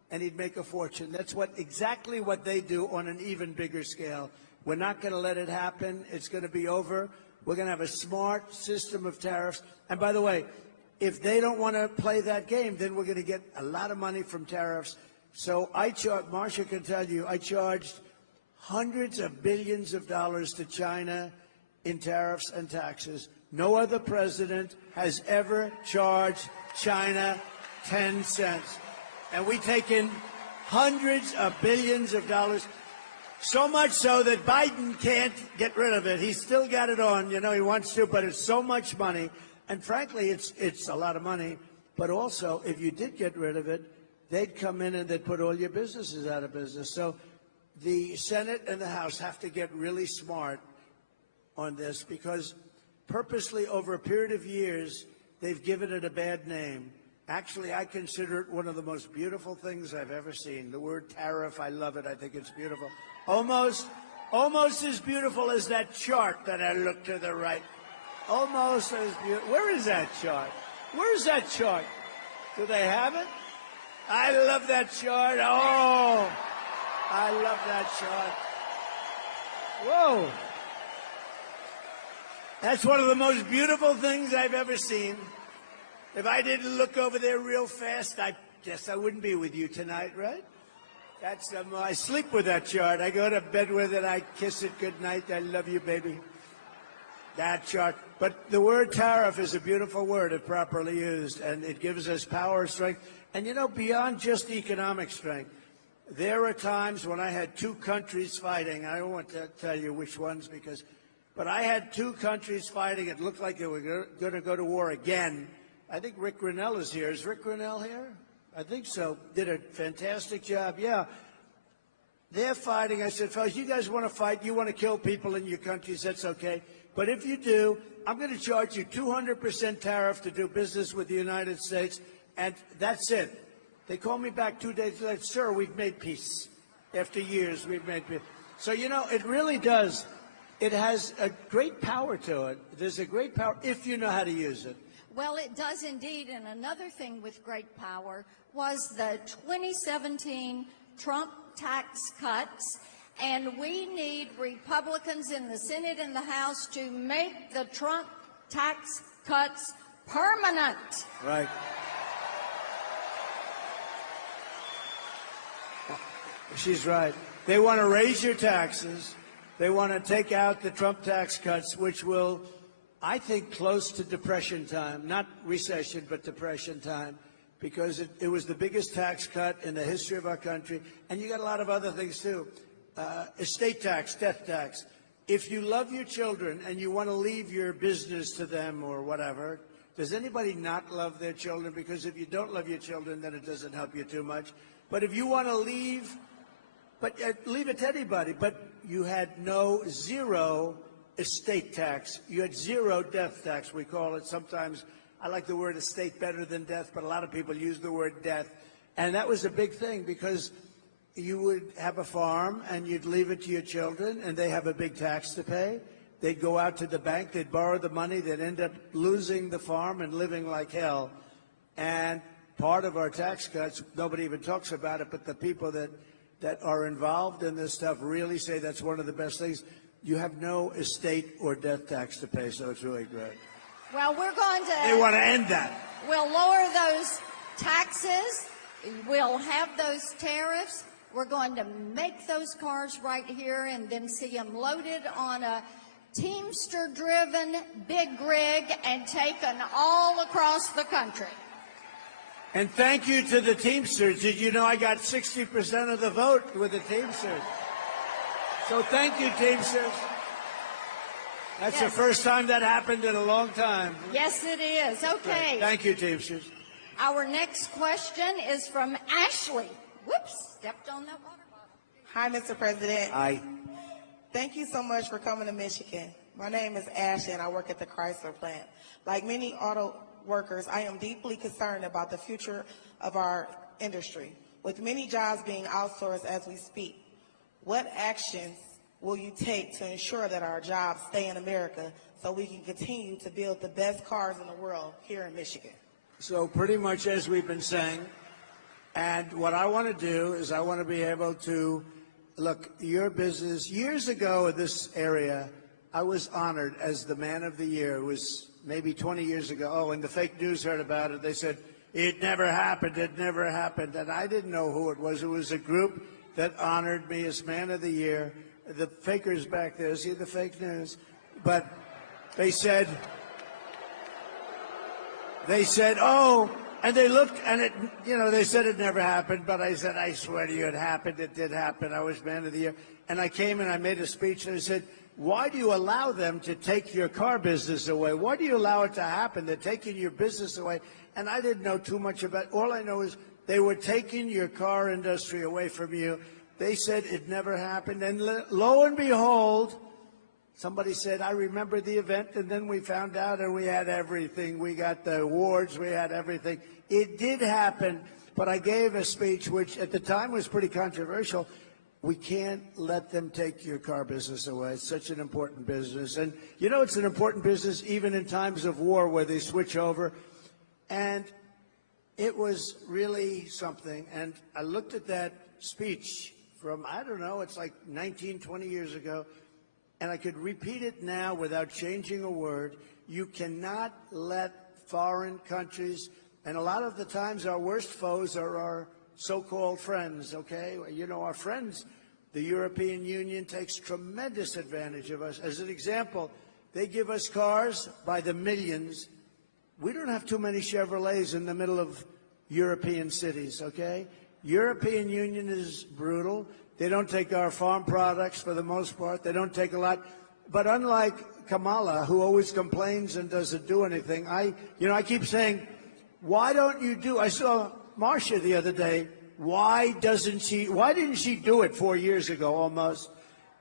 and he'd make a fortune. That's exactly what they do on an even bigger scale. We're not going to let it happen. It's going to be over. We're going to have a smart system of tariffs. And by the way, if they don't want to play that game, then we're going to get a lot of money from tariffs. So Marcia can tell you, I charged hundreds of billions of dollars to China in tariffs and taxes. No other president has ever charged China 10 cents. And we take in hundreds of billions of dollars, so much so that Biden can't get rid of it. He's still got it on, you know, he wants to, but it's so much money. And frankly, it's a lot of money. But also, if you did get rid of it, they'd come in and they'd put all your businesses out of business. So the Senate and the House have to get really smart on this, because purposely over a period of years, they've given it a bad name. Actually, I consider it one of the most beautiful things I've ever seen. The word tariff, I love it. I think it's beautiful. Almost as beautiful as that chart that I looked to the right. Almost as beautiful. Where is that chart? Where's that chart? Do they have it? I love that chart. Oh, I love that chart. Whoa. That's one of the most beautiful things I've ever seen. If I didn't look over there real fast, I guess I wouldn't be with you tonight, right? That's I sleep with that chart. I go to bed with it. I kiss it good night. I love you, baby. That chart. But the word tariff is a beautiful word if properly used, and it gives us power, strength. And you know, beyond just economic strength, there are times when I had two countries fighting. I don't want to tell you which ones but I had two countries fighting. It looked like they were going to go to war again. I think Rick Grinnell is here. Is Rick Grinnell here? I think so. Did a fantastic job. Yeah. They're fighting. I said, fellas, you guys want to fight? You want to kill people in your countries? That's okay. But if you do, I'm going to charge you 200% tariff to do business with the United States, and that's it. They called me back 2 days later. Sir, we've made peace. After years, we've made peace. So, you know, it really does. It has a great power to it. There's a great power if you know how to use it. Well, it does indeed. And another thing with great power was the 2017 Trump tax cuts. And we need Republicans in the Senate and the House to make the Trump tax cuts permanent. Right. She's right. They want to raise your taxes. They want to take out the Trump tax cuts, which will, I think, close to Depression time. Not recession, but Depression time. Because it was the biggest tax cut in the history of our country. And you got a lot of other things, too. Estate tax, death tax. If you love your children and you want to leave your business to them or whatever, does anybody not love their children? Because if you don't love your children, then it doesn't help you too much. But if you want to leave, leave it to anybody. But you had zero estate tax. You had zero death tax, we call it. Sometimes I like the word estate better than death, but a lot of people use the word death. And that was a big thing because you would have a farm and you'd leave it to your children and they have a big tax to pay. They'd go out to the bank, they'd borrow the money, they'd end up losing the farm and living like hell. And part of our tax cuts, nobody even talks about it, but the people that are involved in this stuff really say that's one of the best things. You have no estate or death tax to pay, so it's really great. Well, we're going to... They want to end that. We'll lower those taxes. We'll have those tariffs. We're going to make those cars right here and then see them loaded on a Teamster-driven big rig and taken all across the country. And thank you to the Teamsters. Did you know I got 60% of the vote with the Teamsters? So thank you, Teamsters. That's the first time that happened in a long time. Yes, it is. Okay. Thank you, Teamsters. Our next question is from Ashley. Whoops, stepped on that water bottle. Hi, Mr. President. Hi. Thank you so much for coming to Michigan. My name is Ashley, and I work at the Chrysler plant. Like many auto workers, I am deeply concerned about the future of our industry. With many jobs being outsourced as we speak, what actions will you take to ensure that our jobs stay in America so we can continue to build the best cars in the world here in Michigan? So pretty much as we've been saying, and what I want to do is I want to be able to, look, your business, years ago in this area, I was honored as the Man of the Year. It was maybe 20 years ago. Oh, and the fake news heard about it. They said, it never happened, it never happened. And I didn't know who it was. It was a group that honored me as Man of the Year. The fakers back there, see the fake news? But they said, oh, and they looked, and it, they said it never happened, but I said, I swear to you, it happened. It did happen. I was Man of the Year. And I came and I made a speech, and I said, why do you allow them to take your car business away? Why do you allow it to happen? They're taking your business away. And I didn't know too much about it. All I know is they were taking your car industry away from you. They said it never happened. And lo and behold, Somebody said, I remember the event, and then we found out and we had everything. We got the awards, we had everything. It did happen, but I gave a speech which at the time was pretty controversial. We can't let them take your car business away. It's such an important business. And you know, it's an important business even in times of war where they switch over. And it was really something. And I looked at that speech from, I don't know, it's like 19, 20 years ago. And I could repeat it now without changing a word. You cannot let foreign countries, and a lot of the times our worst foes are our so-called friends, okay? You know, our friends, the European Union takes tremendous advantage of us. As an example, they give us cars by the millions. We don't have too many Chevrolets in the middle of European cities, okay? European Union is brutal. They don't take our farm products for the most part. They don't take a lot. But unlike Kamala, who always complains and doesn't do anything, I keep saying, why don't you do? I saw Marcia the other day. Why didn't she do it 4 years ago almost?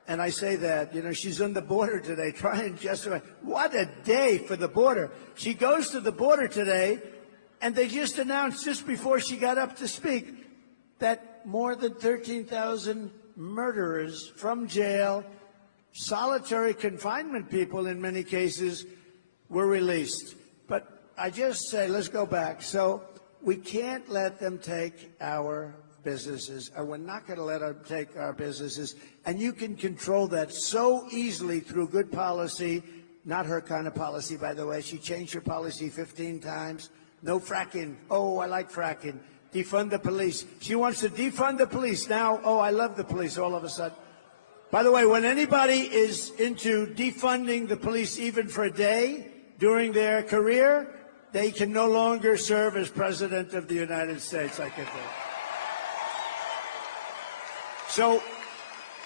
And I say that, she's on the border today trying justify. What a day for the border. She goes to the border today, and they just announced just before she got up to speak that more than 13,000 murderers from jail, solitary confinement people in many cases, were released. But I just say, let's go back. So we can't let them take our businesses, and we're not going to let them take our businesses. And you can control that so easily through good policy. Not her kind of policy, by the way. She changed her policy 15 times. No fracking. Oh, I like fracking. Defund the police. She wants to defund the police. Now, oh, I love the police all of a sudden. By the way, when anybody is into defunding the police even for a day during their career, they can no longer serve as President of the United States, I can tell.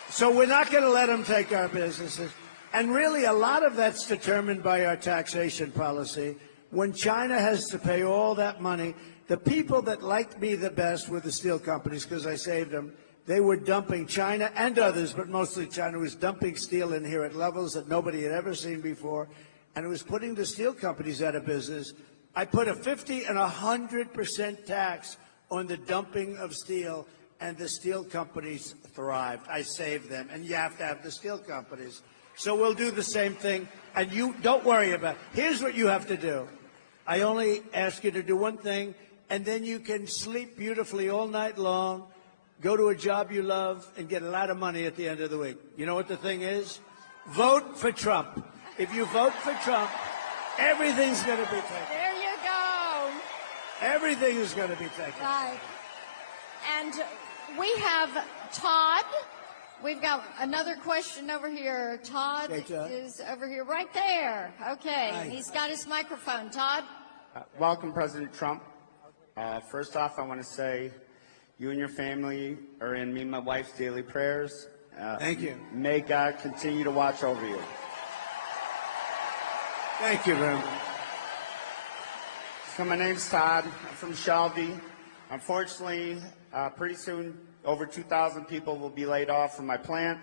So we're not going to let them take our businesses. And really, a lot of that's determined by our taxation policy. When China has to pay all that money, the people that liked me the best were the steel companies because I saved them. They were dumping, China and others, but mostly China was dumping steel in here at levels that nobody had ever seen before, and it was putting the steel companies out of business. I put a 50 and 100% tax on the dumping of steel, and the steel companies thrived. I saved them, and you have to have the steel companies. So we'll do the same thing, and you don't worry about it. Here's what you have to do. I only ask you to do one thing, and then you can sleep beautifully all night long, go to a job you love, and get a lot of money at the end of the week. You know what the thing is? Vote for Trump. If you vote for Trump, everything's going to be taken. There you go. Everything is going to be taken. Right. And we have Todd. We've got another question over here. Todd, Hey, Todd. is over here, right there. Okay, Hi. he's got his microphone. Todd? Welcome, President Trump. First off, I want to say you and your family are in me and my wife's daily prayers. Thank you. May God continue to watch over you. Thank you very much. So my name's Todd. I'm from Shelby. Unfortunately, pretty soon, over 2,000 people will be laid off from my plant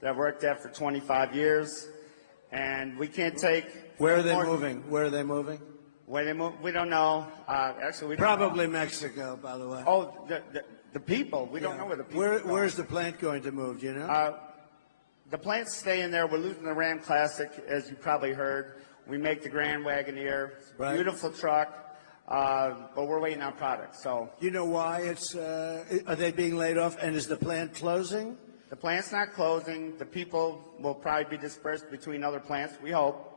that I've worked at for 25 years. And we can't take... Where are they moving? Where are they moving? Where they move, we don't know. Actually, we don't Probably know. Mexico, by the way. Oh, the people. We don't know where the people are going. Where's the plant going to move, do you know? The plant's staying there. We're losing the Ram Classic, as you probably heard. We make the Grand Wagoneer. It's a Right. beautiful truck, but we're waiting on products. So You know why it's, are they being laid off, and is the plant closing? the plant's not closing. The people will probably be dispersed between other plants, we hope.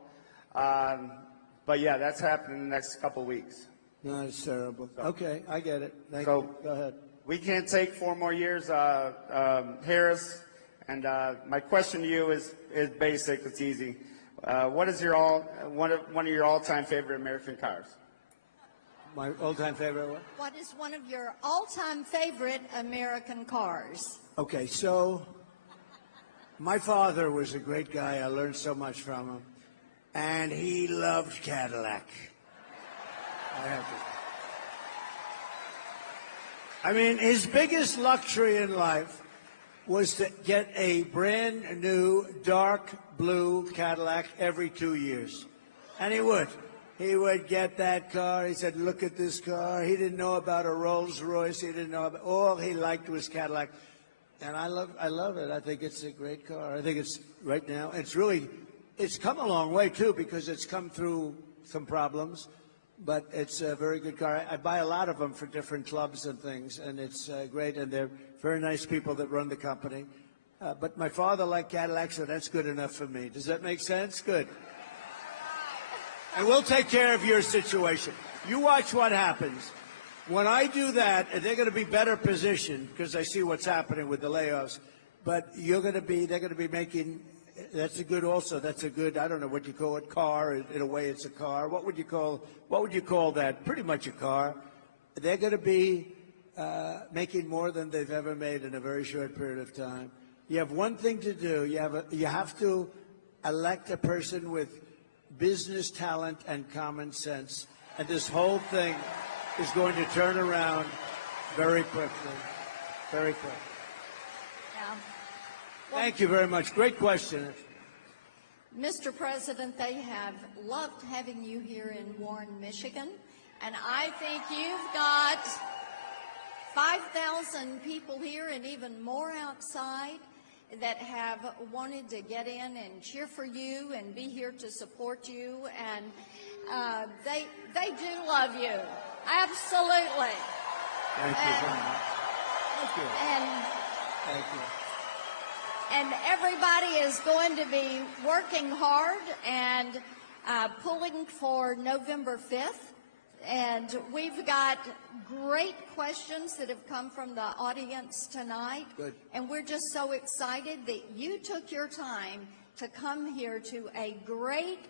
But yeah, that's happening in the next couple of weeks. No, it's terrible. Okay, I get it. Thank So- you. Go ahead. We can't take 4 more years, Harris. And my question to you is basic. It's easy. What is one of your all-time favorite American cars? My all-time favorite one? What is one of your all-time favorite American cars? Okay, so my father was a great guy. I learned so much from him. And he loved Cadillac. I have to. I mean, his biggest luxury in life was to get a brand new dark blue Cadillac every 2 years. And he would. He would get that car. He said, look at this car. He didn't know about a Rolls Royce. He didn't know about, all he liked was Cadillac. And I love it. I think it's a great car. I think it's, right now, it's come a long way, too, because it's come through some problems. But it's a very good car. I buy a lot of them for different clubs and things, and it's great. And they're very nice people that run the company. But my father liked Cadillac, so that's good enough for me. Does that make sense? Good. And we'll take care of your situation. You watch what happens. When I do that, and they're going to be better positioned because I see what's happening with the layoffs. But they're going to be making. That's a good. Also, that's a good. I don't know what you call it. Car. In a way, it's a car. What would you call that? Pretty much a car. They're going to be making more than they've ever made in a very short period of time. You have one thing to do. You have to elect a person with business talent and common sense, and this whole thing is going to turn around very quickly. Very quick. Yeah. Well, thank you very much. Great question. Mr. President, they have loved having you here in Warren, Michigan, and I think you've got 5,000 people here and even more outside that have wanted to get in and cheer for you and be here to support you, and they do love you. Absolutely. Thank you very much. Thank you. Thank you. And everybody is going to be working hard and pulling for November 5th. And we've got great questions that have come from the audience tonight. Good. And we're just so excited that you took your time to come here to a great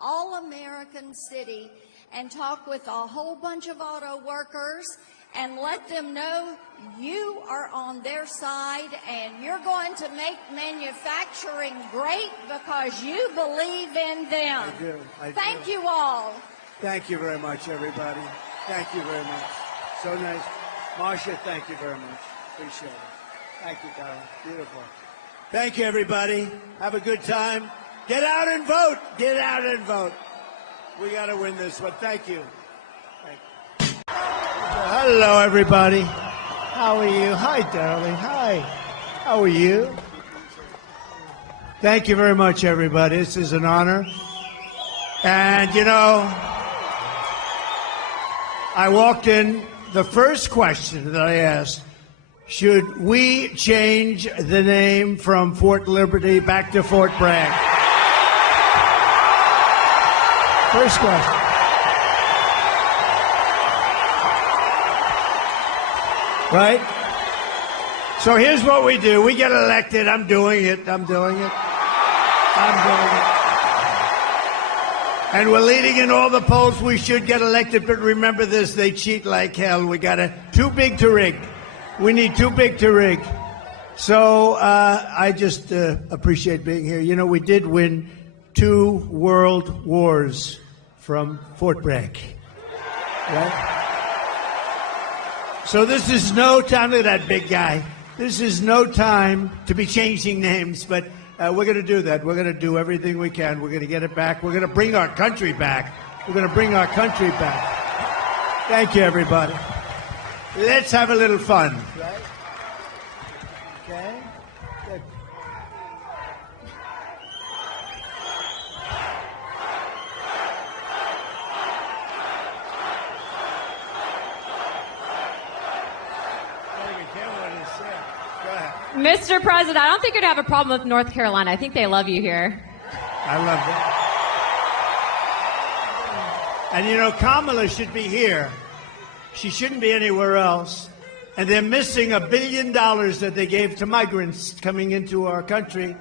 all-American city and talk with a whole bunch of auto workers and let them know you are on their side and you're going to make manufacturing great because you believe in them. I do. Thank you all. Thank you very much, everybody. Thank you very much. So nice. Marcia, thank you very much. Appreciate it. Thank you, darling. Beautiful. Thank you, everybody. Have a good time. Get out and vote. Get out and vote. We got to win this one. Thank you. Thank you. Hello, everybody. How are you? Hi, darling. Hi. How are you? Thank you very much, everybody. This is an honor. And, you know, I walked in, the first question that I asked, should we change the name from Fort Liberty back to Fort Bragg? First question. Right? So here's what we do. We get elected. I'm doing it. I'm doing it. And we're leading in all the polls. We should get elected, but remember this, they cheat like hell. We got too big to rig. We need too big to rig. So I just appreciate being here. You know, we did win 2 world wars from Fort Bragg. Right? So this is no time, look at that big guy. This is no time to be changing names, but we're going to do that. We're going to do everything we can. We're going to get it back. We're going to bring our country back. We're going to bring our country back. Thank you, everybody. Let's have a little fun. Right? Okay. Good. Mr. President, I don't think you'd have a problem with North Carolina. I think they love you here. I love that. And you know, Kamala should be here. She shouldn't be anywhere else. And they're missing $1 billion that they gave to migrants coming into our country.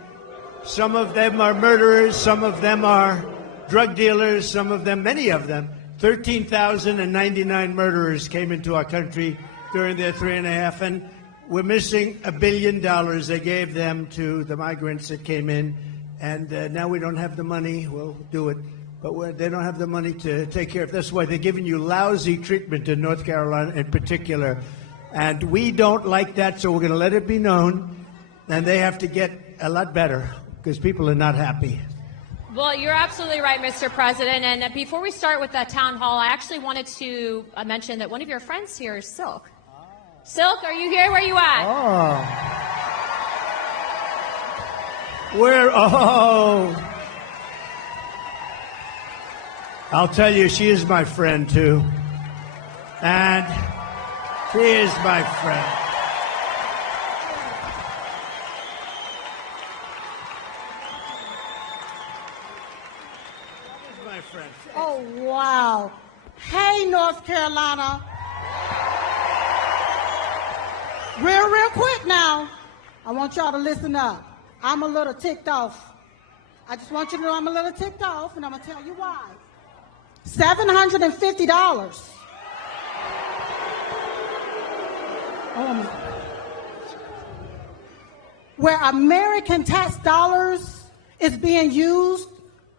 Some of them are murderers. Some of them are drug dealers. Some of them, many of them, 13,099 murderers came into our country during their 3.5. And we're missing $1 billion they gave them to the migrants that came in. And now we don't have the money. We'll do it. But they don't have the money to take care of. That's why they're giving you lousy treatment in North Carolina in particular. And we don't like that, so we're going to let it be known and they have to get a lot better because people are not happy. Well, you're absolutely right, Mr. President. And before we start with that town hall, I actually wanted to mention that one of your friends here is Silk. Silk, are you here? Where are you at? I'll tell you, she is my friend, too. And she is my friend. Oh, wow. Hey, North Carolina. Real quick now. I want y'all to listen up. I'm a little ticked off. I just want you to know I'm a little ticked off, and I'm going to tell you why. $750. Oh, my. Where American tax dollars is being used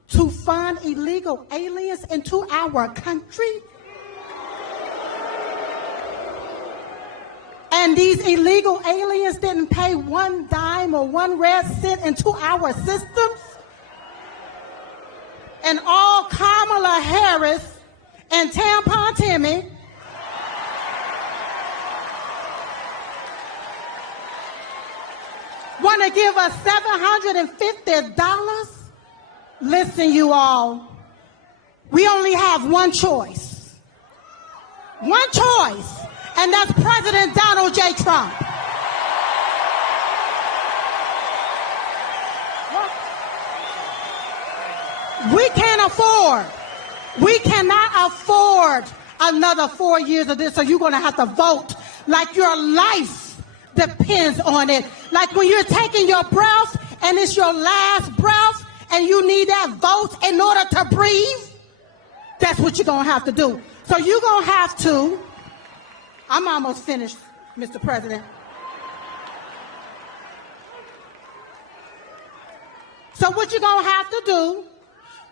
to fund illegal aliens into our country. And these illegal aliens didn't pay one dime or one red cent into our systems. And all Kamala Harris and Tampon Timmy want to give us $750? Listen, you all, we only have one choice. One choice, and that's President Donald J. Trump. We cannot afford another 4 years of this, so you're going to have to vote like your life depends on it. Like when you're taking your breath and it's your last breath, and you need that vote in order to breathe, that's what you're going to have to do. So you're going to have to, I'm almost finished, Mr. President. So what you're going to have to do,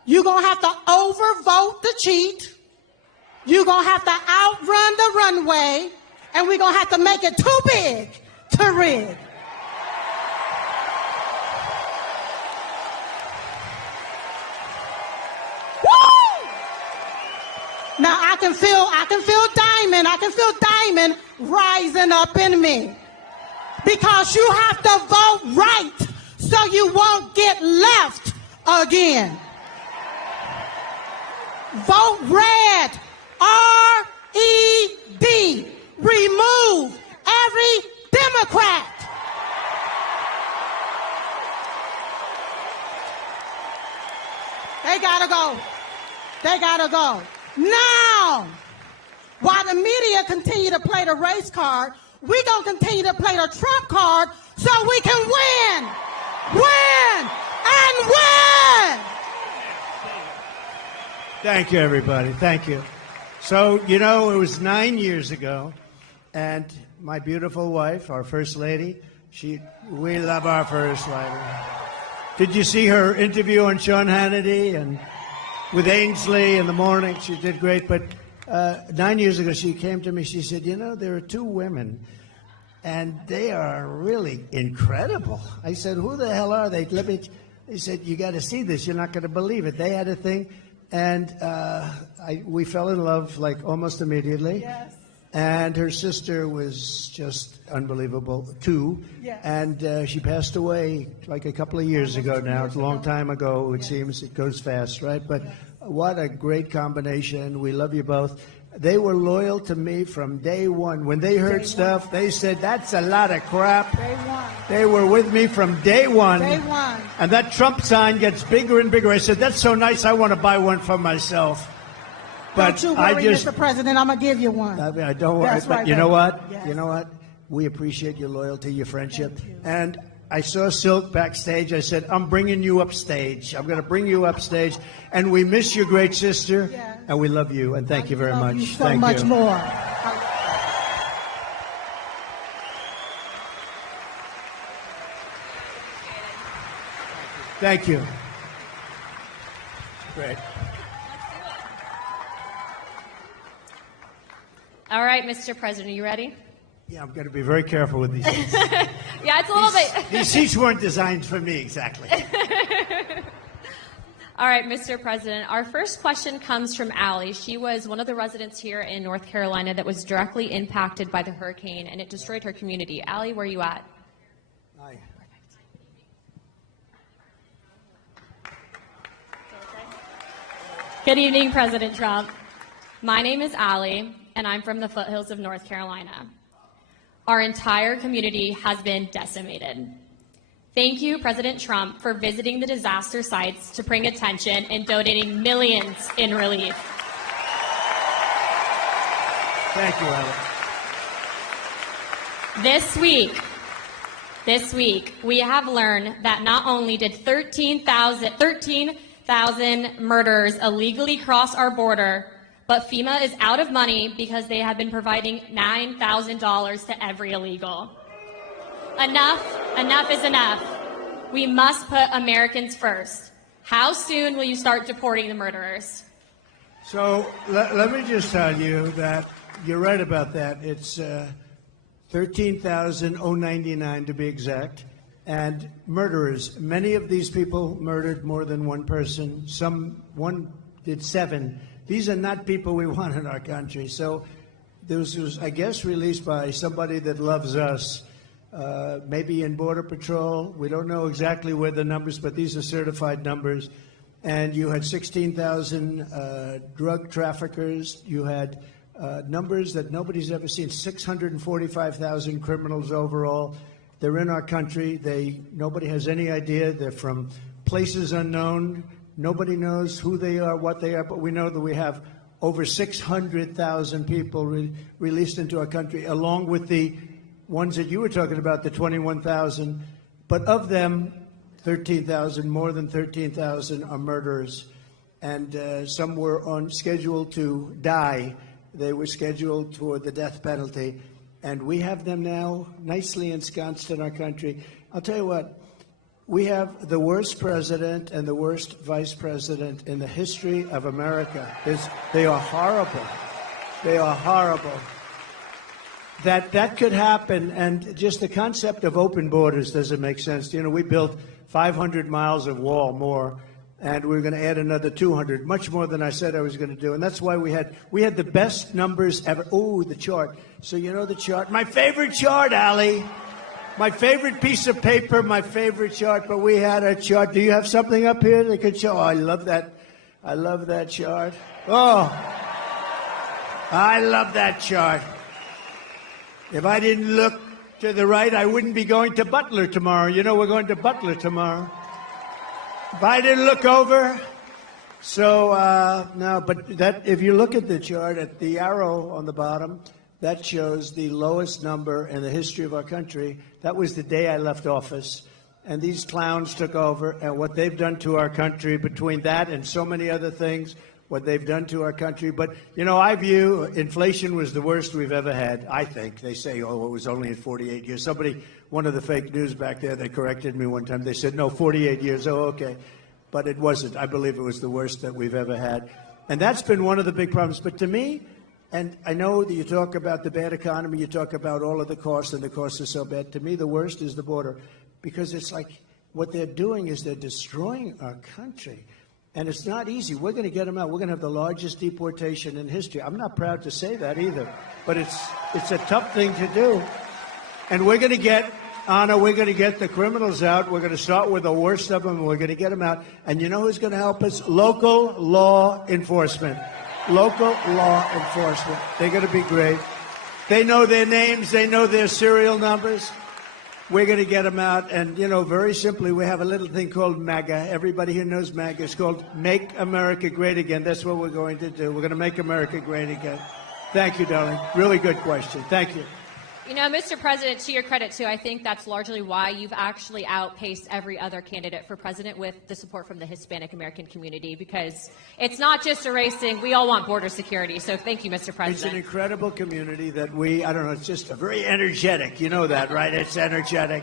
you're going to have to overvote the cheat, you're going to have to outrun the runway, and we're going to have to make it too big to rig. Now I can feel Diamond rising up in me. Because you have to vote right so you won't get left again. Vote red. R-E-D. Remove every Democrat. They gotta go. They gotta go. Now, while the media continue to play the race card, we gonna continue to play the Trump card so we can win, win, and win. Thank you, everybody. Thank you. So, you know, it was 9 years ago, and my beautiful wife, our First Lady, we love our First Lady. Did you see her interview on Sean Hannity and with Ainsley in the morning? She did great. But 9 years ago, she came to me. She said, you know, there are two women, and they are really incredible. I said, who the hell are they? They said, you got to see this. You're not going to believe it. They had a thing, and we fell in love like almost immediately. Yes. And her sister was just unbelievable, too. Yes. And she passed away like a couple of years ago now. It's a long time ago, it seems. It goes fast, right? But what a great combination. We love you both. They were loyal to me from day one. When they heard stuff, they said, that's a lot of crap. Day one. They were with me from day one. Day one. And that Trump sign gets bigger and bigger. I said, that's so nice, I want to buy one for myself. But don't you worry, Mr. President, I'm going to give you one. I don't worry. That's But right, you know baby. what? Yes. You know what? We appreciate your loyalty, your friendship. And I saw Silk backstage. I said, I'm bringing you upstage. I'm going to bring you upstage. And we miss your great sister. Yes. And we love you. And thank you very much. You so thank much you. more. Thank you. Great. All right, Mr. President, are you ready? Yeah, I'm going to be very careful with these seats. Yeah, it's a little bit. These seats weren't designed for me exactly. All right, Mr. President, our first question comes from Allie. She was one of the residents here in North Carolina that was directly impacted by the hurricane, and it destroyed her community. Allie, where are you at? Hi. Good evening, President Trump. My name is Allie, and I'm from the foothills of North Carolina. Our entire community has been decimated. Thank you, President Trump, for visiting the disaster sites to bring attention and donating millions in relief. Thank you, Allie. This week, we have learned that not only did 13,000 murderers illegally cross our border, but FEMA is out of money because they have been providing $9,000 to every illegal. Enough is enough. We must put Americans first. How soon will you start deporting the murderers? So let me just tell you that you're right about that. It's 13,099 to be exact. And murderers, many of these people murdered more than one person. One did 7. These are not people we want in our country. So this was, I guess, released by somebody that loves us, maybe in Border Patrol. We don't know exactly where the numbers, but these are certified numbers. And you had 16,000 drug traffickers. You had numbers that nobody's ever seen, 645,000 criminals overall. They're in our country. Nobody has any idea. They're from places unknown. Nobody knows who they are, what they are, but we know that we have over 600,000 people released into our country, along with the ones that you were talking about, the 21,000. But of them, 13,000, more than 13,000 are murderers. And some were on schedule to die. They were scheduled for the death penalty. And we have them now nicely ensconced in our country. I'll tell you what. We have the worst president and the worst vice president in the history of America. They are horrible. They are horrible. That could happen, and just the concept of open borders doesn't make sense. You know, we built 500 miles of wall more, and we're going to add another 200, much more than I said I was going to do. And that's why we had the best numbers ever. Oh, the chart. So you know the chart? My favorite chart, Allie. My favorite piece of paper, my favorite chart, but we had a chart. Do you have something up here that could show? Oh, I love that. I love that chart. Oh, I love that chart. If I didn't look to the right, I wouldn't be going to Butler tomorrow. You know, we're going to Butler tomorrow. If I didn't look over. So, no, but if you look at the chart, at the arrow on the bottom, that shows the lowest number in the history of our country. That was the day I left office. And these clowns took over. And what they've done to our country, between that and so many other things, what they've done to our country. But, you know, I view inflation was the worst we've ever had, I think. They say, oh, it was only in 48 years. One of the fake news back there, they corrected me one time. They said, no, 48 years. Oh, okay. But it wasn't. I believe it was the worst that we've ever had. And that's been one of the big problems. But to me, and I know that you talk about the bad economy, you talk about all of the costs, and the costs are so bad. To me, the worst is the border, because it's like what they're doing is they're destroying our country. And it's not easy. We're going to get them out. We're going to have the largest deportation in history. I'm not proud to say that either, but it's a tough thing to do. And we're going to get, Anna, we're going to get the criminals out. We're going to start with the worst of them, and we're going to get them out. And you know who's going to help us? Local law enforcement. Local law enforcement. They're going to be great. They know their names. They know their serial numbers. We're going to get them out. And, you know, very simply, we have a little thing called MAGA. Everybody here knows MAGA. It's called Make America Great Again. That's what we're going to do. We're going to make America great again. Thank you, darling. Really good question. Thank you. You know, Mr. President, to your credit, too, I think that's largely why you've actually outpaced every other candidate for president with the support from the Hispanic American community, because it's not just erasing. We all want border security. So thank you, Mr. President. It's an incredible community that I don't know, it's just a very energetic. You know that, right? It's energetic.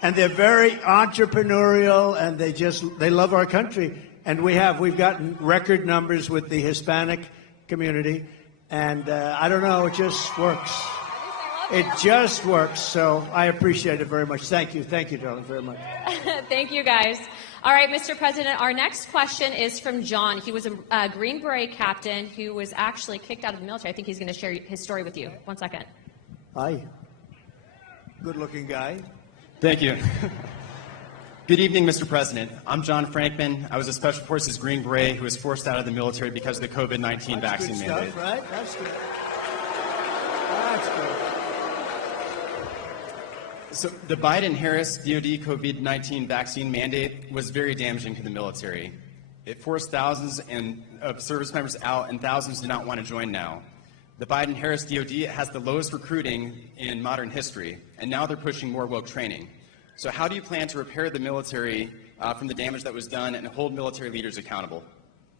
And they're very entrepreneurial, and they love our country. And we've gotten record numbers with the Hispanic community. And I don't know, it just works. It just works. So I appreciate it very much. Thank you, darling, very much. Thank you, guys. All right, Mr. President, our next question is from John. He was a Green Beret captain who was actually kicked out of the military. I think he's going to share his story with you. 1 second. Hi. Good-looking guy. Thank you. Good evening, Mr. President. I'm John Frankman. I was a Special Forces Green Beret who was forced out of the military because of the COVID-19 vaccine good mandate. stuff, right? That's good. That's good. So the Biden-Harris DoD COVID-19 vaccine mandate was very damaging to the military. It forced thousands of service members out, and thousands do not want to join now. The Biden-Harris DoD has the lowest recruiting in modern history, and now they're pushing more woke training. So how do you plan to repair the military from the damage that was done and hold military leaders accountable?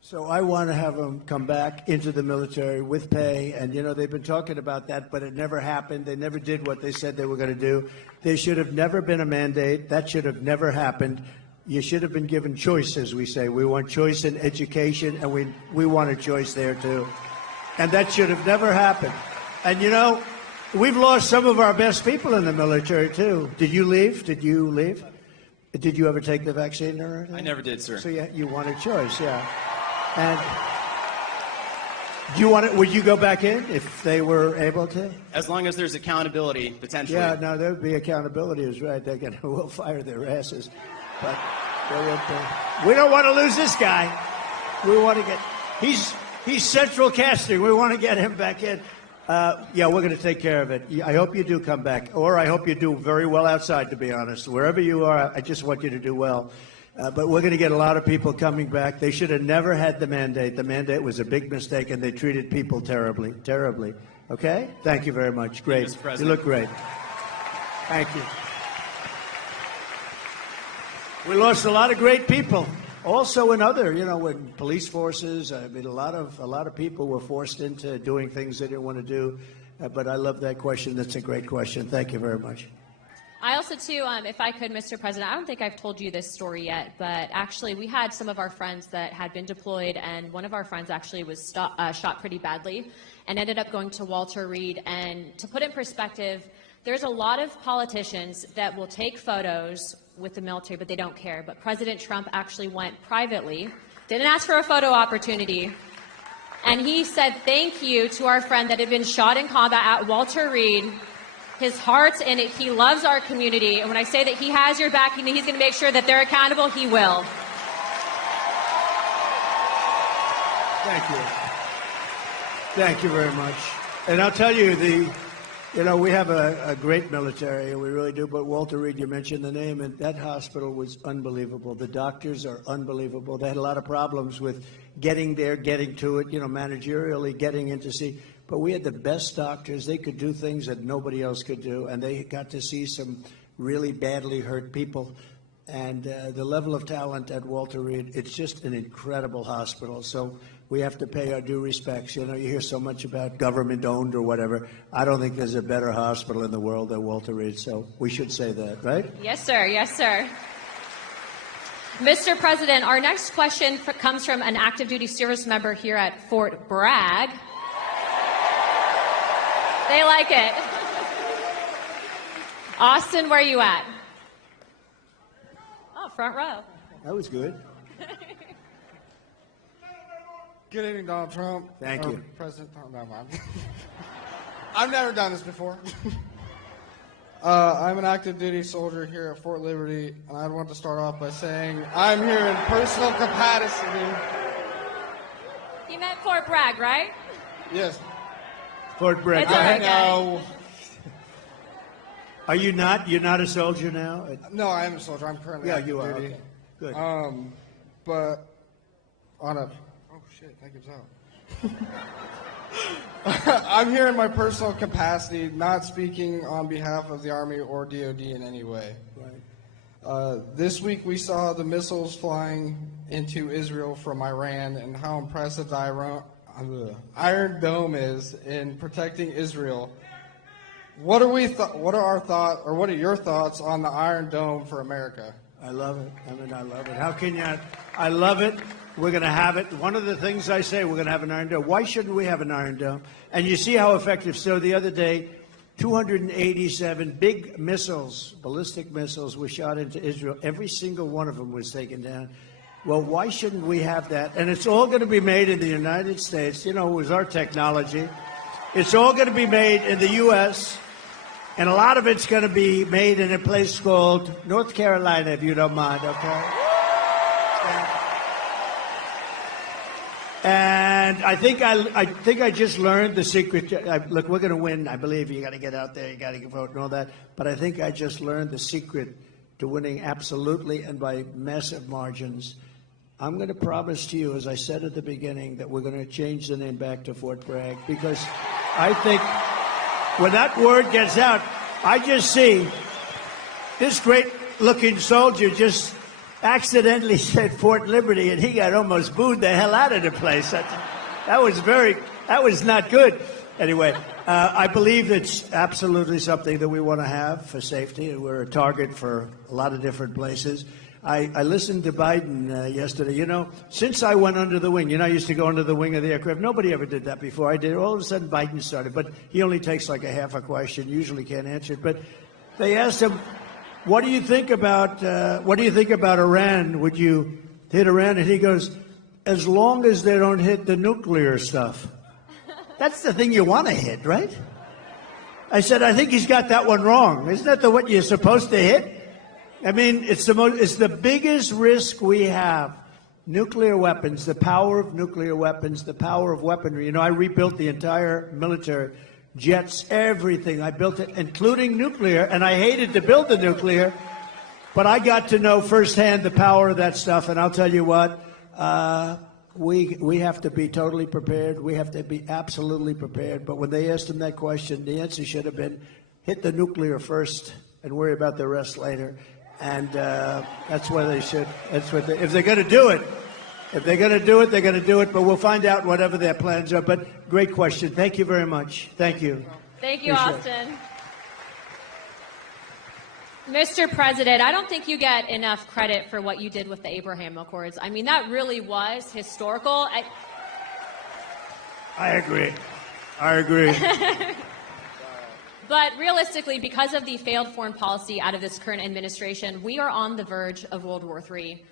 So I want to have them come back into the military with pay, and they've been talking about that, but it never happened. They never did what they said they were going to do. There should have never been a mandate. That should have never happened. You should have been given choice, as we say. We want choice in education, and we want a choice there too. And that should have never happened. And we've lost some of our best people in the military too. Did you leave? Did you leave? Did you ever take the vaccine or anything? I never did, sir. So you want a choice, yeah. And do you want it? Would you go back in if they were able to? As long as there's accountability, potentially. Yeah, no, there would be accountability. Is right. We'll fire their asses, but they won't. We don't want to lose this guy. We want to get. He's central casting. We want to get him back in. Yeah, we're going to take care of it. I hope you do come back, or I hope you do very well outside. To be honest, wherever you are, I just want you to do well. But we're going to get a lot of people coming back. They should have never had the mandate. The mandate was a big mistake, and they treated people terribly, terribly. Okay? Thank you very much. Great. You look great. Thank you. We lost a lot of great people. Also in other, in police forces, I mean, a lot of people were forced into doing things they didn't want to do. But I love that question. That's a great question. Thank you very much. I also, too, if I could, Mr. President, I don't think I've told you this story yet, but actually we had some of our friends that had been deployed, and one of our friends actually was shot pretty badly and ended up going to Walter Reed. And to put in perspective, there's a lot of politicians that will take photos with the military, but they don't care. But President Trump actually went privately, didn't ask for a photo opportunity, and he said thank you to our friend that had been shot in combat at Walter Reed. His heart's in it. He loves our community. And when I say that he has your back, he's going to make sure that they're accountable. He will. Thank you. Thank you very much. And I'll tell you, we have a great military, and we really do. But Walter Reed, you mentioned the name, and that hospital was unbelievable. The doctors are unbelievable. They had a lot of problems with getting there, getting to it, managerially getting in to see. But we had the best doctors. They could do things that nobody else could do, and they got to see some really badly hurt people. And the level of talent at Walter Reed, it's just an incredible hospital. So we have to pay our due respects. You hear so much about government-owned or whatever. I don't think there's a better hospital in the world than Walter Reed, so we should say that, right? Yes, sir. Yes, sir. Mr. President, our next question comes from an active duty service member here at Fort Bragg. They like it. Austin, where are you at? Oh, front row. That was good. Good evening, Donald Trump. Thank you. President Trump. I've never done this before. I'm an active duty soldier here at Fort Liberty, and I want to start off by saying I'm here in personal capacity. You meant Fort Bragg, right? Yes. Fort Bragg. It's all right, No. Are you not? You're not a soldier now? No, I am a soldier. I'm currently active you are. duty. Okay. Good. But on a... Oh, shit, that gives out. I'm here in my personal capacity, not speaking on behalf of the Army or DOD in any way. Right. This week we saw the missiles flying into Israel from Iran and how impressive the Iron Dome is in protecting Israel. What are your thoughts on the Iron Dome for America? I love it. I love it. How can you? I love it. We're going to have it. One of the things I say, we're going to have an Iron Dome. Why shouldn't we have an Iron Dome? And you see how effective. So the other day, 287 big missiles, ballistic missiles, were shot into Israel. Every single one of them was taken down. Well, why shouldn't we have that? And it's all going to be made in the United States. You know, it was our technology. It's all going to be made in the U.S., and a lot of it's going to be made in a place called North Carolina, if you don't mind, okay? And I think I just learned the secret. Look, we're going to win. I believe you got to get out there, you got to vote and all that. But I think I just learned the secret to winning absolutely and by massive margins. I'm going to promise to you, as I said at the beginning, that we're going to change the name back to Fort Bragg, because I think when that word gets out, I just see this great-looking soldier just accidentally said Fort Liberty, and he got almost booed the hell out of the place. That was not good. Anyway, I believe it's absolutely something that we want to have for safety, and we're a target for a lot of different places. I listened to Biden yesterday. You know, since I went under the wing, I used to go under the wing of the aircraft. Nobody ever did that before. I did. All of a sudden, Biden started, but he only takes like a half a question. Usually can't answer it. But they asked him, what do you think about Iran? Would you hit Iran? And he goes, as long as they don't hit the nuclear stuff. That's the thing you want to hit, right? I said, I think he's got that one wrong. Isn't that what you're supposed to hit? I mean, it's the biggest risk we have. Nuclear weapons, the power of nuclear weapons, the power of weaponry. You know, I rebuilt the entire military. Jets, everything. I built it, including nuclear, and I hated to build the nuclear, but I got to know firsthand the power of that stuff, and I'll tell you what, we have to be totally prepared. We have to be absolutely prepared. But when they asked him that question, the answer should have been, hit the nuclear first and worry about the rest later. And that's where they should. That's what if they're going to do it. If they're going to do it, they're going to do it. But we'll find out whatever their plans are. But great question. Thank you very much. Thank you. Thank you, Appreciate Austin. Mr. President, I don't think you get enough credit for what you did with the Abraham Accords. I mean, that really was historical. I agree. I agree. But realistically, because of the failed foreign policy out of this current administration, we are on the verge of World War III.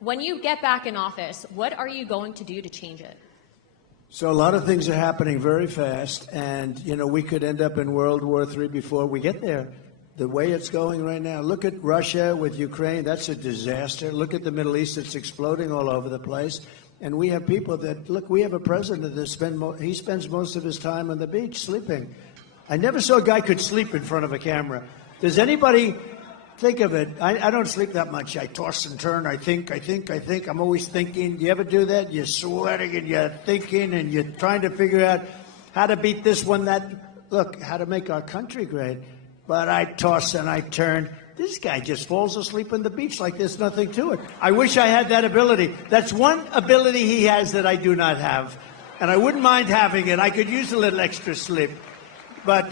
When you get back in office, what are you going to do to change it? So a lot of things are happening very fast, and, we could end up in World War III before we get there. The way it's going right now, look at Russia with Ukraine. That's a disaster. Look at the Middle East. It's exploding all over the place. And we have people that, look, we have a president that he spends most of his time on the beach sleeping. I never saw a guy could sleep in front of a camera. Does anybody think of it? I don't sleep that much. I toss and turn. I think. I'm always thinking. Do you ever do that? You're sweating and you're thinking and you're trying to figure out how to beat this one, that. Look, how to make our country great. But I toss and I turn. This guy just falls asleep on the beach like there's nothing to it. I wish I had that ability. That's one ability he has that I do not have. And I wouldn't mind having it. I could use a little extra sleep. But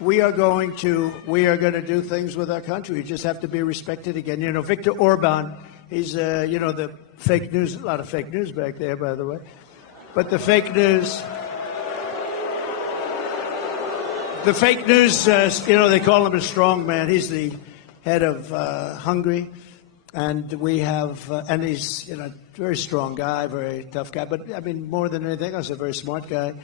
we are going to do things with our country. We just have to be respected again. Viktor Orban, he's, the fake news, a lot of fake news back there, by the way. But the fake news, they call him a strong man. He's the head of Hungary. And we have, and he's, a very strong guy, very tough guy. But, I mean, more than anything else, a very smart guy.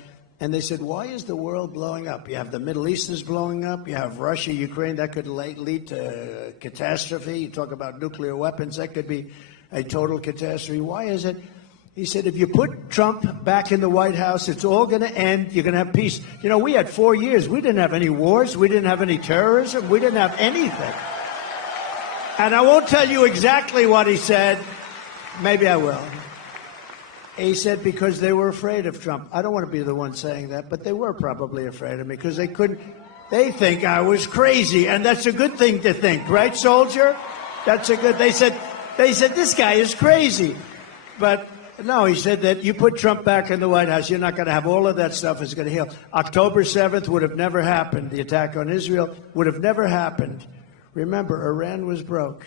And they said, why is the world blowing up? You have the Middle East is blowing up. You have Russia, Ukraine. That could lead to catastrophe. You talk about nuclear weapons. That could be a total catastrophe. Why is it? He said, if you put Trump back in the White House, it's all going to end. You're going to have peace. We had 4 years. We didn't have any wars. We didn't have any terrorism. We didn't have anything. And I won't tell you exactly what he said. Maybe I will. He said because they were afraid of Trump. I don't want to be the one saying that, but they were probably afraid of me because they think I was crazy. And that's a good thing to think, right, soldier? They said, this guy is crazy. But no, he said that you put Trump back in the White House, you're not going to have all of that stuff is going to heal. October 7th would have never happened. The attack on Israel would have never happened. Remember, Iran was broke.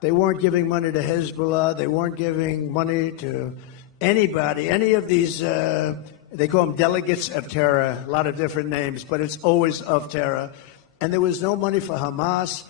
They weren't giving money to Hezbollah. They weren't giving money to anybody, any of these They call them delegates of terror, a lot of different names, but it's always of terror. And there was no money for Hamas.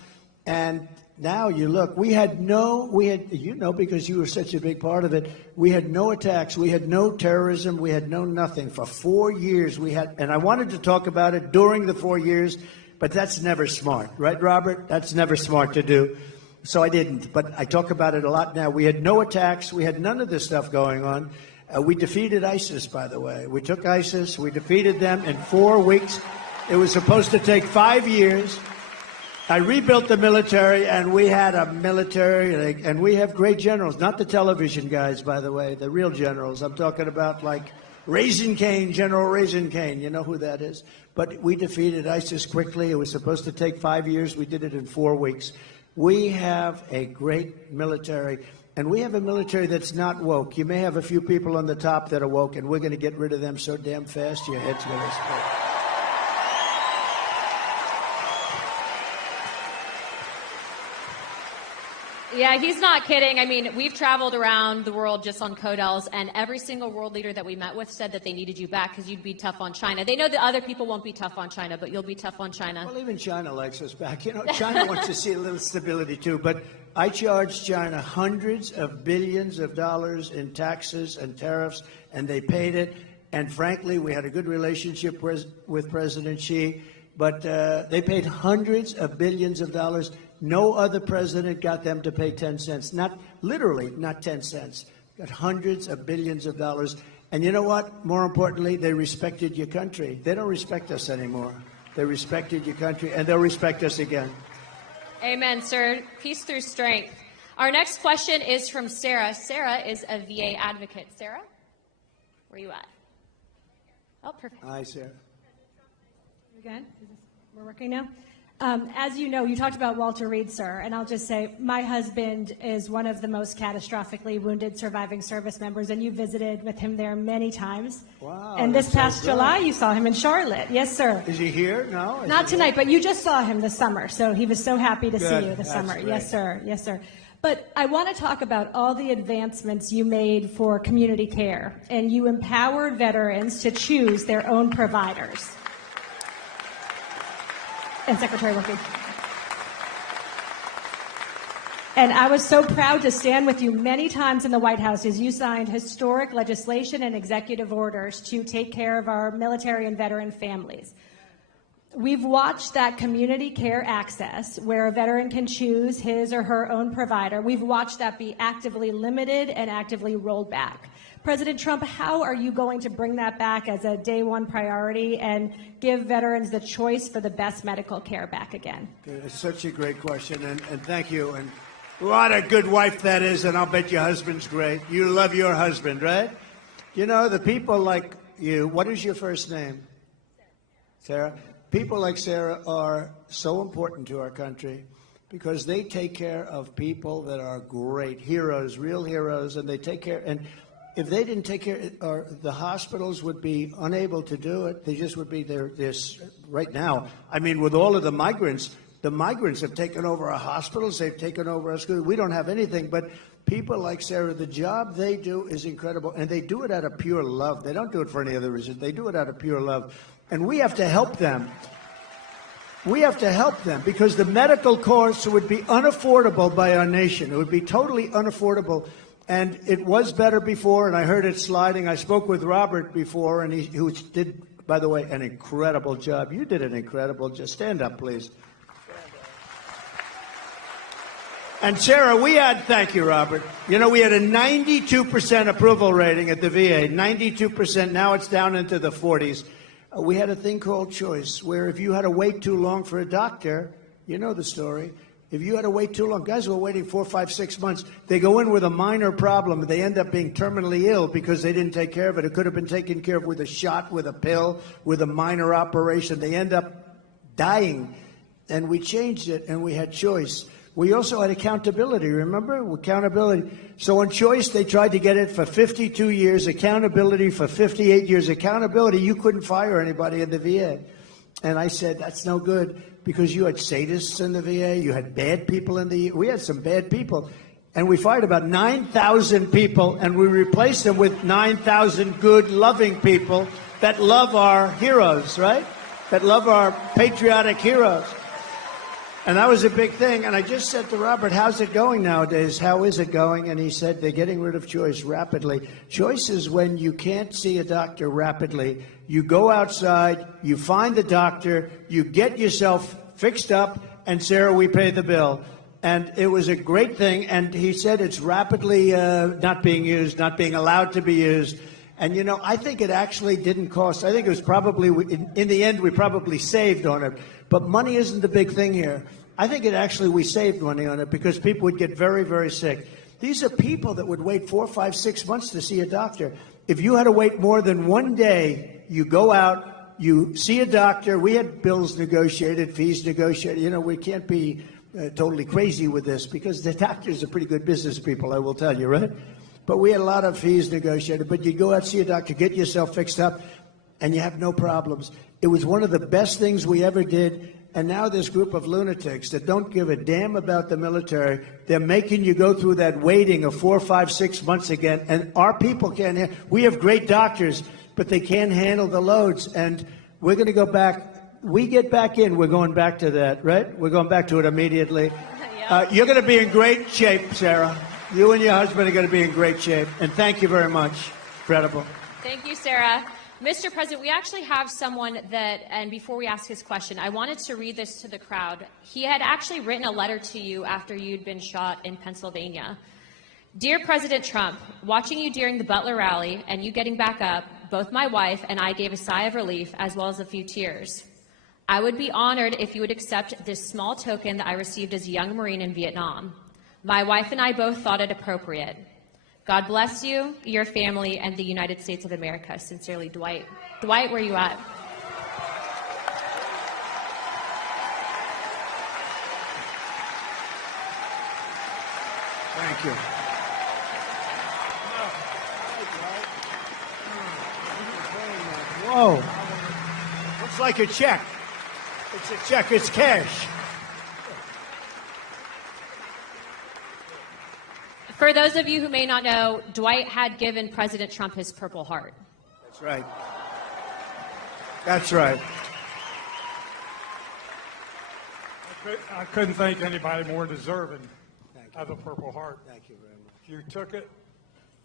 And now you look, because you were such a big part of it, we had no attacks, we had no terrorism, we had no nothing. For 4 years and I wanted to talk about it during the 4 years, but that's never smart, right, Robert? That's never smart to do. So I didn't, but I talk about it a lot now. We had no attacks, we had none of this stuff going on. We defeated ISIS, by the way. We took ISIS, we defeated them in 4 weeks. It was supposed to take 5 years. I rebuilt the military, and we had a military, and we have great generals, not the television guys, by the way, the real generals. I'm talking about like Raisin Cane, General Raisin Cane. You know who that is? But we defeated ISIS quickly. It was supposed to take 5 years. We did it in 4 weeks. We have a great military. And we have a military that's not woke. You may have a few people on the top that are woke, and we're going to get rid of them so damn fast, your head's going to explode. Yeah, he's not kidding. I mean, we've traveled around the world just on CODELs, and every single world leader that we met with said that they needed you back because you'd be tough on China. They know that other people won't be tough on China, but you'll be tough on China. Well, even China likes us back. You know, China wants to see a little stability, too. But I charged China hundreds of billions of dollars in taxes and tariffs, and they paid it. And frankly, we had a good relationship with President Xi, but they paid hundreds of billions of dollars. No other president got them to pay 10 cents. Not literally, not 10 cents. Got hundreds of billions of dollars. And you know what? More importantly, they respected your country. They don't respect us anymore. They respected your country, and they'll respect us again. Amen, sir. Peace through strength. Our next question is from Sarah. Sarah is a VA advocate. Sarah, where are you at? Oh, perfect. Hi, Sarah. You good? We're working now? As you know, you talked about Walter Reed, sir, and I'll just say my husband is one of the most catastrophically wounded surviving service members, and you visited with him there many times. Wow. And this past so good. July, you saw him in Charlotte. Yes, sir. Is he here? No? Not tonight, but you just saw him this summer, so he was so happy to see Good. you this That's summer. great. Yes, sir. Yes, sir. But I want to talk about all the advancements you made for community care, and you empowered veterans to choose their own providers. And Secretary Wilkie. And I was so proud to stand with you many times in the White House as you signed historic legislation and executive orders to take care of our military and veteran families. We've watched that community care access where a veteran can choose his or her own provider. We've watched that be actively limited and actively rolled back. President Trump, how are you going to bring that back as a day one priority and give veterans the choice for the best medical care back again? It's such a great question, and thank you. And what a good wife that is, and I'll bet your husband's great. You love your husband, right? You know, the people like you, what is your first name? Sarah. People like Sarah are so important to our country because they take care of people that are great heroes, real heroes, and they take care. And if they didn't take care, or the hospitals would be unable to do it. They just would be there. Right now, I mean, with all of the migrants have taken over our hospitals. They've taken over our schools. We don't have anything, but people like Sarah, the job they do is incredible, and they do it out of pure love. They don't do it for any other reason. They do it out of pure love, and we have to help them. We have to help them because the medical costs would be unaffordable by our nation. It would be totally unaffordable. And it was better before, and I heard it sliding. I spoke with Robert before, and who did, by the way, an incredible job. You did an incredible job. Stand up, please. And Sarah, thank you, Robert. You know, we had a 92% approval rating at the VA, 92%. Now it's down into the 40s. We had a thing called choice, where if you had to wait too long for a doctor, you know the story. If you had to wait too long, guys were waiting 4, 5, 6 months. They go in with a minor problem. They end up being terminally ill because they didn't take care of it. It could have been taken care of with a shot, with a pill, with a minor operation. They end up dying. And we changed it, and we had choice. We also had accountability, remember? Accountability. So on choice, they tried to get it for 52 years, accountability for 58 years. Accountability, you couldn't fire anybody in the VA. And I said, that's no good, because you had sadists in the VA, you had bad people in the, we had some bad people. And we fired about 9,000 people, and we replaced them with 9,000 good, loving people that love our heroes, right? That love our patriotic heroes. And that was a big thing. And I just said to Robert, how's it going nowadays? How is it going? And he said, they're getting rid of choice rapidly. Choice is when you can't see a doctor rapidly. You go outside, you find the doctor, you get yourself fixed up, and Sarah, we pay the bill. And it was a great thing. And he said it's rapidly not being used, not being allowed to be used. And, you know, I think it actually didn't cost. I think it was probably, in the end, we probably saved on it. But money isn't the big thing here. I think we saved money on it because people would get very, very sick. These are people that would wait 4, 5, 6 months to see a doctor. If you had to wait more than one day, you go out, you see a doctor. We had bills negotiated, fees negotiated. You know, we can't be totally crazy with this because the doctors are pretty good business people, I will tell you, right? But we had a lot of fees negotiated. But you go out, see a doctor, get yourself fixed up, and you have no problems. It was one of the best things we ever did. And now this group of lunatics that don't give a damn about the military, they're making you go through that waiting of 4, 5, 6 months again. And our people can't. We have great doctors, but they can't handle the loads. And we're going to go back. We get back in. We're going back to that, right? We're going back to it immediately. You're going to be in great shape, Sarah. You and your husband are going to be in great shape. And thank you very much. Incredible. Thank you, Sarah. Mr. President, we actually have someone that, and before we ask his question, I wanted to read this to the crowd. He had actually written a letter to you after you'd been shot in Pennsylvania. Dear President Trump, watching you during the Butler rally and you getting back up, both my wife and I gave a sigh of relief as well as a few tears. I would be honored if you would accept this small token that I received as a young Marine in Vietnam. My wife and I both thought it appropriate. God bless you, your family, and the United States of America. Sincerely, Dwight. Dwight, where are you at? Thank you. Whoa. Looks like a check. It's a check. It's cash. For those of you who may not know, Dwight had given President Trump his Purple Heart. That's right. That's right. I couldn't think anybody more deserving of a Purple Heart. Thank you very much. You took it,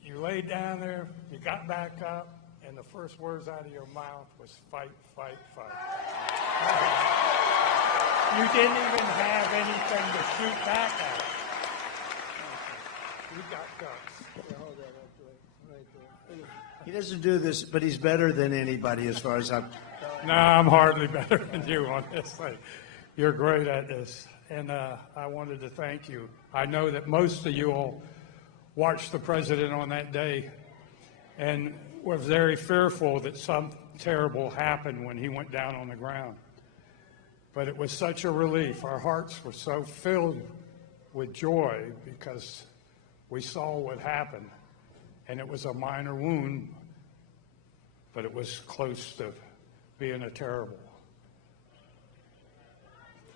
you laid down there, you got back up, and the first words out of your mouth was fight, fight, fight. You didn't even have anything to shoot back at. You got guts. He doesn't do this, but he's better than anybody as far as I'm. No, I'm hardly better than you on this thing. You're great at this. And I wanted to thank you. I know that most of you all watched the president on that day and were very fearful that something terrible happened when he went down on the ground. But it was such a relief. Our hearts were so filled with joy because we saw what happened. And it was a minor wound, but it was close to being a terrible.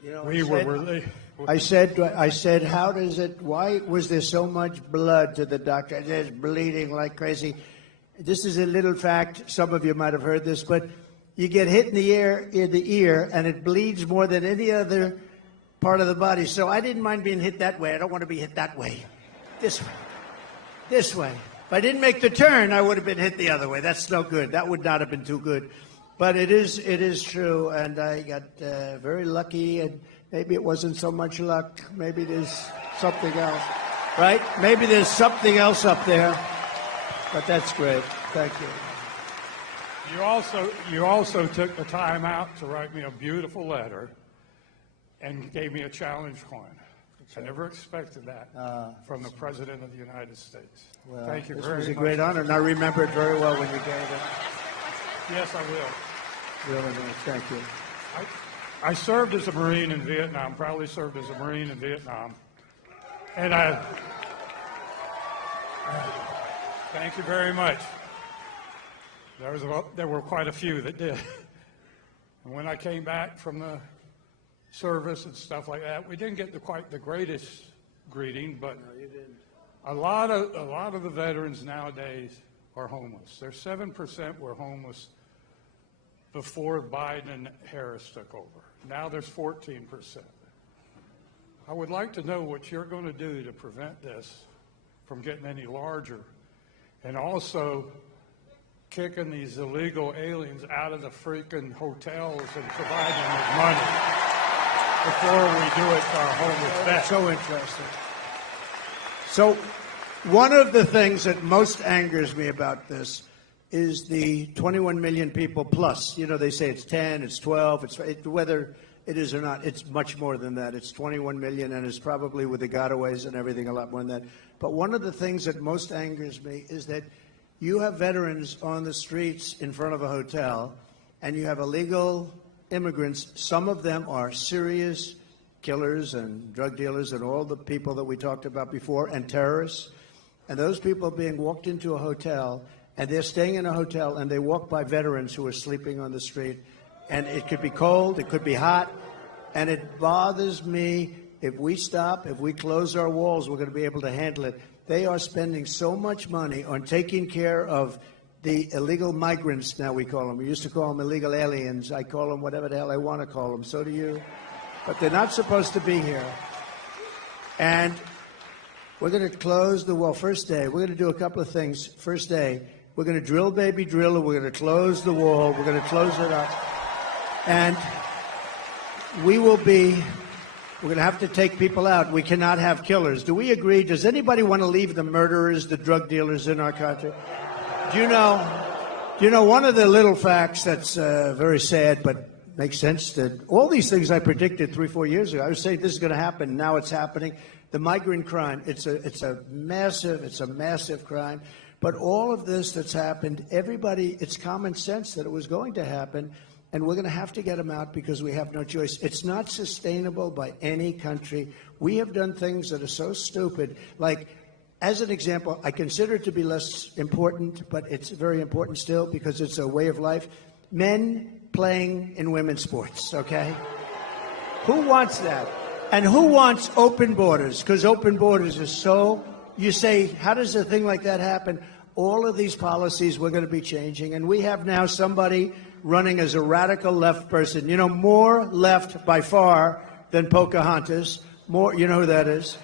You know, We were really. I said, how does it, why was there so much blood to the doctor? There's bleeding like crazy. This is a little fact. Some of you might have heard this, but you get hit in the ear, and it bleeds more than any other part of the body. So I didn't mind being hit that way. I don't want to be hit that way. This way. This way. If I didn't make the turn, I would have been hit the other way. That's no good. That would not have been too good. But it is true, and I got very lucky, and maybe it wasn't so much luck. Maybe there's something else, right? Maybe there's something else up there, but that's great. Thank you. You also took the time out to write me a beautiful letter and gave me a challenge coin. I never expected that from the President of the United States. Well, Thank you this very much. was a great honor, and I remember it very well when you gave it. Yes, I will. Really nice. Thank you. I served as a Marine in Vietnam, proudly served as a Marine in Vietnam. And thank you very much. There were quite a few that did. And when I came back from the service and stuff like that, we didn't get quite the greatest greeting, but a lot of the veterans nowadays are homeless. There's 7% were homeless before Biden and Harris took over. Now there's 14%. I would like to know what you're going to do to prevent this from getting any larger, and also kicking these illegal aliens out of the freaking hotels and providing them money before we do it to our homeless vets. So interesting. So one of the things that most angers me about this is the 21 million people plus. You know, they say it's 10, it's 12, whether it is or not, it's much more than that. It's 21 million, and it's probably with the gotaways and everything a lot more than that. But one of the things that most angers me is that you have veterans on the streets in front of a hotel, and you have illegal immigrants. Some of them are serious killers and drug dealers and all the people that we talked about before, and terrorists. And those people are being walked into a hotel, and they're staying in a hotel, and they walk by veterans who are sleeping on the street. And it could be cold, it could be hot, and it bothers me. If we stop, if we close our walls, we're going to be able to handle it. They are spending so much money on taking care of the illegal migrants, now we call them. We used to call them illegal aliens. I call them whatever the hell I want to call them. So do you. But they're not supposed to be here. And we're going to close the wall. First day, we're going to do a couple of things. First day, we're going to drill, baby, drill, and we're going to close the wall. We're going to close it up. And we're going to have to take people out. We cannot have killers. Do we agree? Does anybody want to leave the murderers, the drug dealers in our country? Do you know one of the little facts that's very sad but makes sense, that all these things I predicted 3-4 years ago, I was saying this is going to happen, now it's happening. The migrant crime, it's a massive crime. But all of this that's happened, everybody, it's common sense that it was going to happen. And we're going to have to get them out because we have no choice. It's not sustainable by any country. We have done things that are so stupid. Like, as an example, I consider it to be less important, but it's very important still because it's a way of life. Men playing in women's sports, okay? Who wants that? And who wants open borders? Because open borders is so, you say, how does a thing like that happen? All of these policies we're going to be changing. And we have now somebody running as a radical left person. You know, more left by far than Pocahontas. More, you know who that is?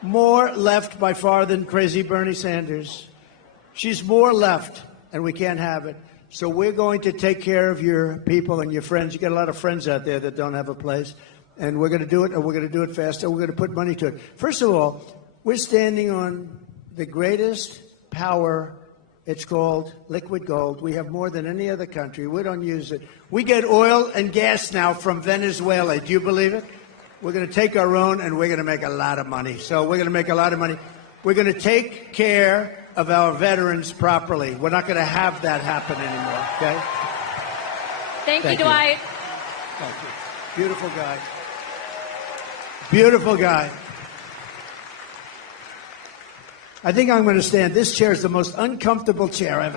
More left by far than crazy Bernie Sanders. She's more left, and we can't have it. So we're going to take care of your people and your friends. You got a lot of friends out there that don't have a place. And we're going to do it, and we're going to do it faster. We're going to put money to it. First of all, we're standing on the greatest power. It's called liquid gold. We have more than any other country. We don't use it. We get oil and gas now from Venezuela. Do you believe it? We're going to take our own, and we're going to make a lot of money. So we're going to make a lot of money. We're going to take care of our veterans properly. We're not going to have that happen anymore, okay? Thank you, Dwight. Thank you. Beautiful guy. Beautiful guy. I think I'm going to stand. This chair is the most uncomfortable chair I've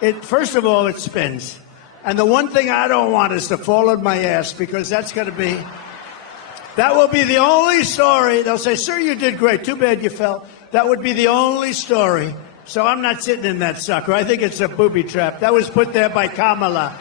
had. First of all, it spins. And the one thing I don't want is to fall on my ass, because that will be the only story. They'll say, sir, you did great. Too bad you fell. That would be the only story. So I'm not sitting in that sucker. I think it's a booby trap. That was put there by Kamala.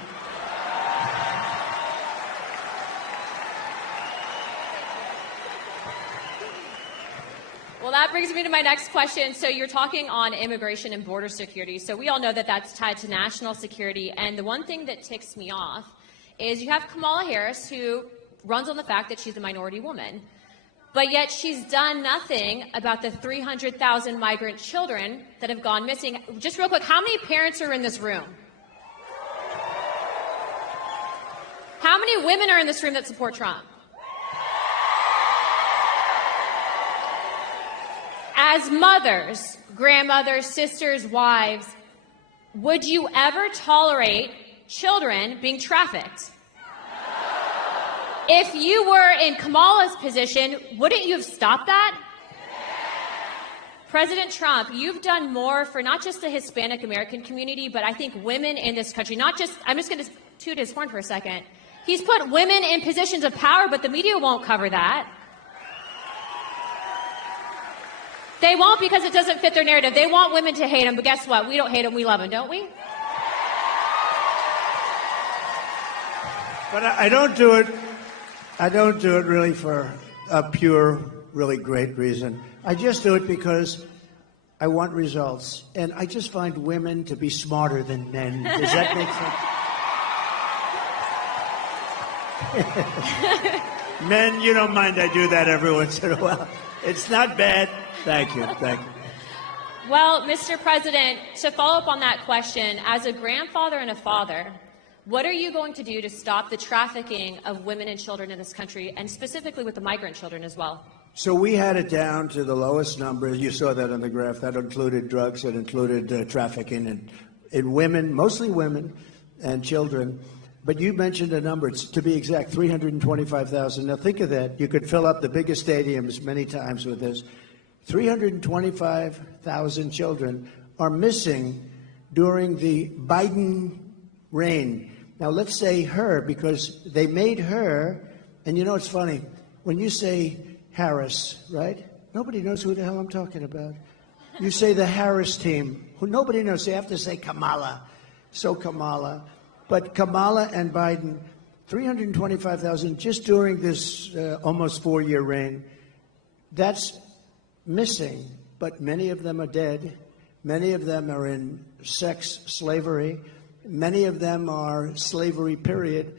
Well, that brings me to my next question. So you're talking on immigration and border security. So we all know that that's tied to national security. And the one thing that ticks me off is you have Kamala Harris, who runs on the fact that she's a minority woman. But yet she's done nothing about the 300,000 migrant children that have gone missing. Just real quick, how many parents are in this room? How many women are in this room that support Trump? As mothers, grandmothers, sisters, wives, would you ever tolerate children being trafficked? If you were in Kamala's position, wouldn't you have stopped that? President Trump, you've done more for not just the Hispanic American community, but I think women in this country. Not just, I'm just going to toot his horn for a second. He's put women in positions of power, but the media won't cover that. They won't because it doesn't fit their narrative. They want women to hate them, but guess what? We don't hate them, we love them, don't we? But I don't do it. I don't do it really for a pure, really great reason. I just do it because I want results, and I just find women to be smarter than men. Does that make sense? Men, you don't mind I do that every once in a while. It's not bad. Thank you. Thank you. Well, Mr. President, to follow up on that question, as a grandfather and a father, what are you going to do to stop the trafficking of women and children in this country, and specifically with the migrant children as well? So we had it down to the lowest number. You saw that on the graph. That included drugs. It included trafficking in women, mostly women and children. But you mentioned a number. It's, to be exact, 325,000. Now think of that. You could fill up the biggest stadiums many times with this. 325,000 children are missing during the Biden reign. Now let's say her, because they made her, and you know it's funny, when you say Harris, right? Nobody knows who the hell I'm talking about. You say the Harris team, who nobody knows. So you have to say Kamala. So Kamala. But Kamala and Biden, 325,000 just during this almost 4-year reign. That's missing, but many of them are dead. Many of them are in sex slavery. Many of them are slavery, period.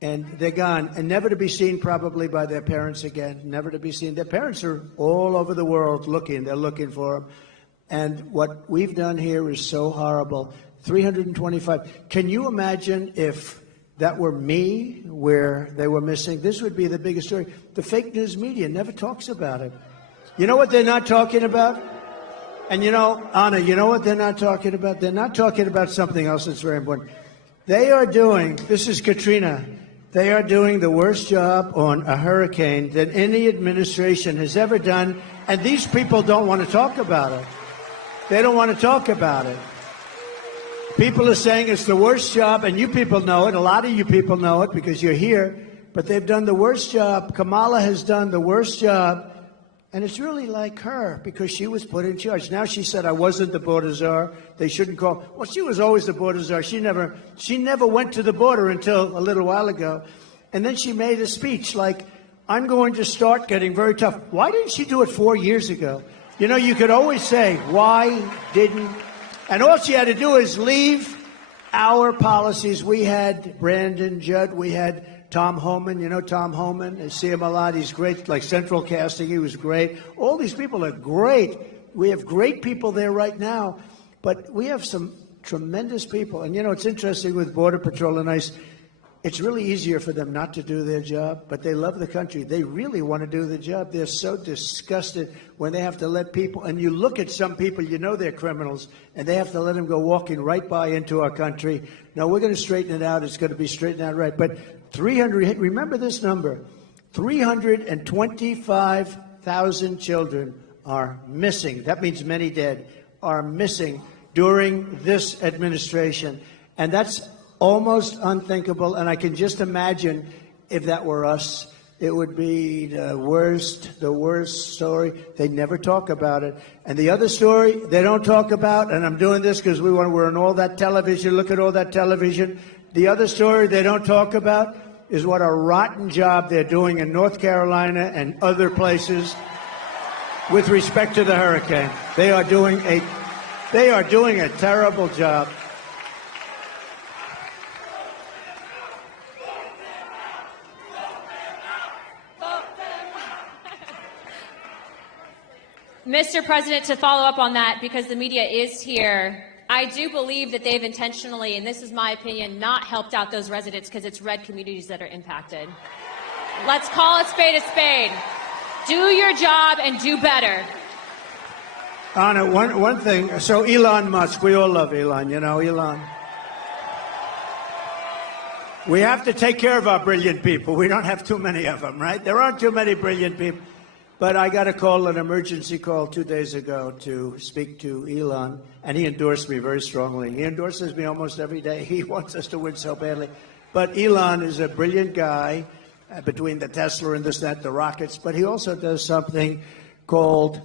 And they're gone, and never to be seen probably by their parents again, never to be seen. Their parents are all over the world looking. They're looking for them. And what we've done here is so horrible. 325. Can you imagine if that were me, where they were missing? This would be the biggest story. The fake news media never talks about it. You know what they're not talking about? And you know, Anna, you know what they're not talking about? They're not talking about something else that's very important. They are doing, this is Katrina, they are doing the worst job on a hurricane that any administration has ever done, and these people don't want to talk about it. They don't want to talk about it. People are saying it's the worst job, and you people know it. A lot of you people know it because you're here, but they've done the worst job. Kamala has done the worst job, and it's really like her because she was put in charge. Now she said, I wasn't the border czar. They shouldn't call. Well, she was always the border czar. She never went to the border until a little while ago. And then she made a speech like, I'm going to start getting very tough. Why didn't she do it 4 years ago? You know, you could always say, why didn't? And all she had to do is leave our policies. We had Brandon Judd. We had Tom Homan. You know Tom Homan? I see him a lot. He's great, like Central Casting. He was great. All these people are great. We have great people there right now. But we have some tremendous people. And, you know, it's interesting with Border Patrol and ICE. It's really easier for them not to do their job, but they love the country. They really want to do the job. They're so disgusted when they have to let people, and you look at some people, you know they're criminals, and they have to let them go walking right by into our country. No, we're going to straighten it out. It's going to be straightened out right. But 300, remember this number, 325,000 children are missing. That means many dead are missing during this administration. And that's almost unthinkable, and I can just imagine if that were us, it would be the worst story. They never talk about it. And the other story they don't talk about, and I'm doing this because we're on all that television, look at all that television. The other story they don't talk about is what a rotten job they're doing in North Carolina and other places with respect to the hurricane. They are doing a terrible job. Mr. President, to follow up on that, because the media is here, I do believe that they've intentionally, and this is my opinion, not helped out those residents because it's red communities that are impacted. Let's call a spade a spade. Do your job and do better. Anna, one thing. So Elon Musk, we all love Elon, you know, Elon. We have to take care of our brilliant people. We don't have too many of them, right? There aren't too many brilliant people. But I got a call, an emergency call 2 days ago to speak to Elon, and he endorsed me very strongly. He endorses me almost every day. He wants us to win so badly. But Elon is a brilliant guy between the Tesla and this, that, the rockets. But he also does something called,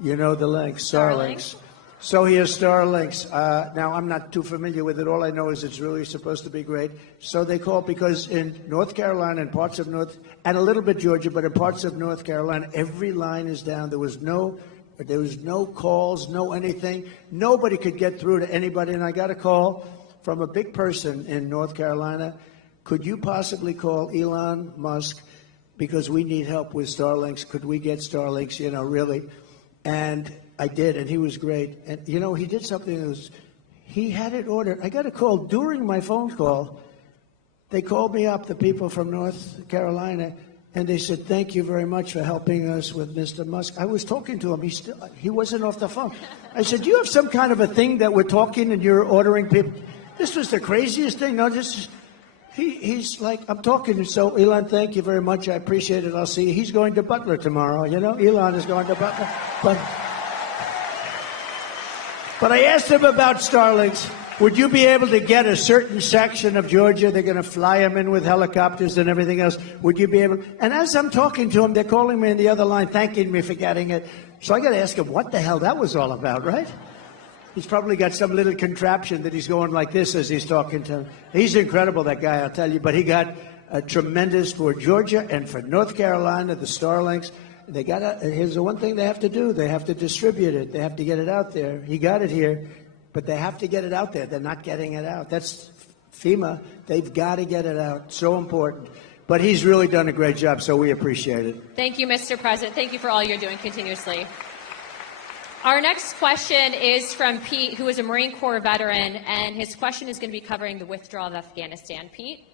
You know the link, Starlinks. So here's Starlinks. Now, I'm not too familiar with it. All I know is it's really supposed to be great. So they call because in North Carolina and parts of and a little bit Georgia, but in parts of North Carolina, every line is down. There was no calls, no anything. Nobody could get through to anybody. And I got a call from a big person in North Carolina. Could you possibly call Elon Musk because we need help with Starlinks? Could we get Starlinks, really? And I did, and he was great. And, he did something he had it ordered. I got a call during my phone call. They called me up, the people from North Carolina, and they said, thank you very much for helping us with Mr. Musk. I was talking to him. He wasn't off the phone. I said, do you have some kind of a thing that we're talking and you're ordering people? This was the craziest thing. No, he's like, I'm talking. So, Elon, thank you very much. I appreciate it. I'll see you. He's going to Butler tomorrow. Elon is going to Butler. But I asked him about Starlinks. Would you be able to get a certain section of Georgia? They're going to fly them in with helicopters and everything else. Would you be able? And as I'm talking to him, they're calling me on the other line, thanking me for getting it. So I got to ask him what the hell that was all about, right? He's probably got some little contraption that he's going like this as he's talking to him. He's incredible, that guy, I'll tell you. But he got a tremendous for Georgia and for North Carolina, the Starlinks. Here's the one thing they have to do. They have to distribute it. They have to get it out there. He got it here, but they have to get it out there. They're not getting it out. That's FEMA. They've got to get it out. So important. But he's really done a great job, so we appreciate it. Thank you, Mr. President. Thank you for all you're doing continuously. Our next question is from Pete, who is a Marine Corps veteran, and his question is going to be covering the withdrawal of Afghanistan. Pete?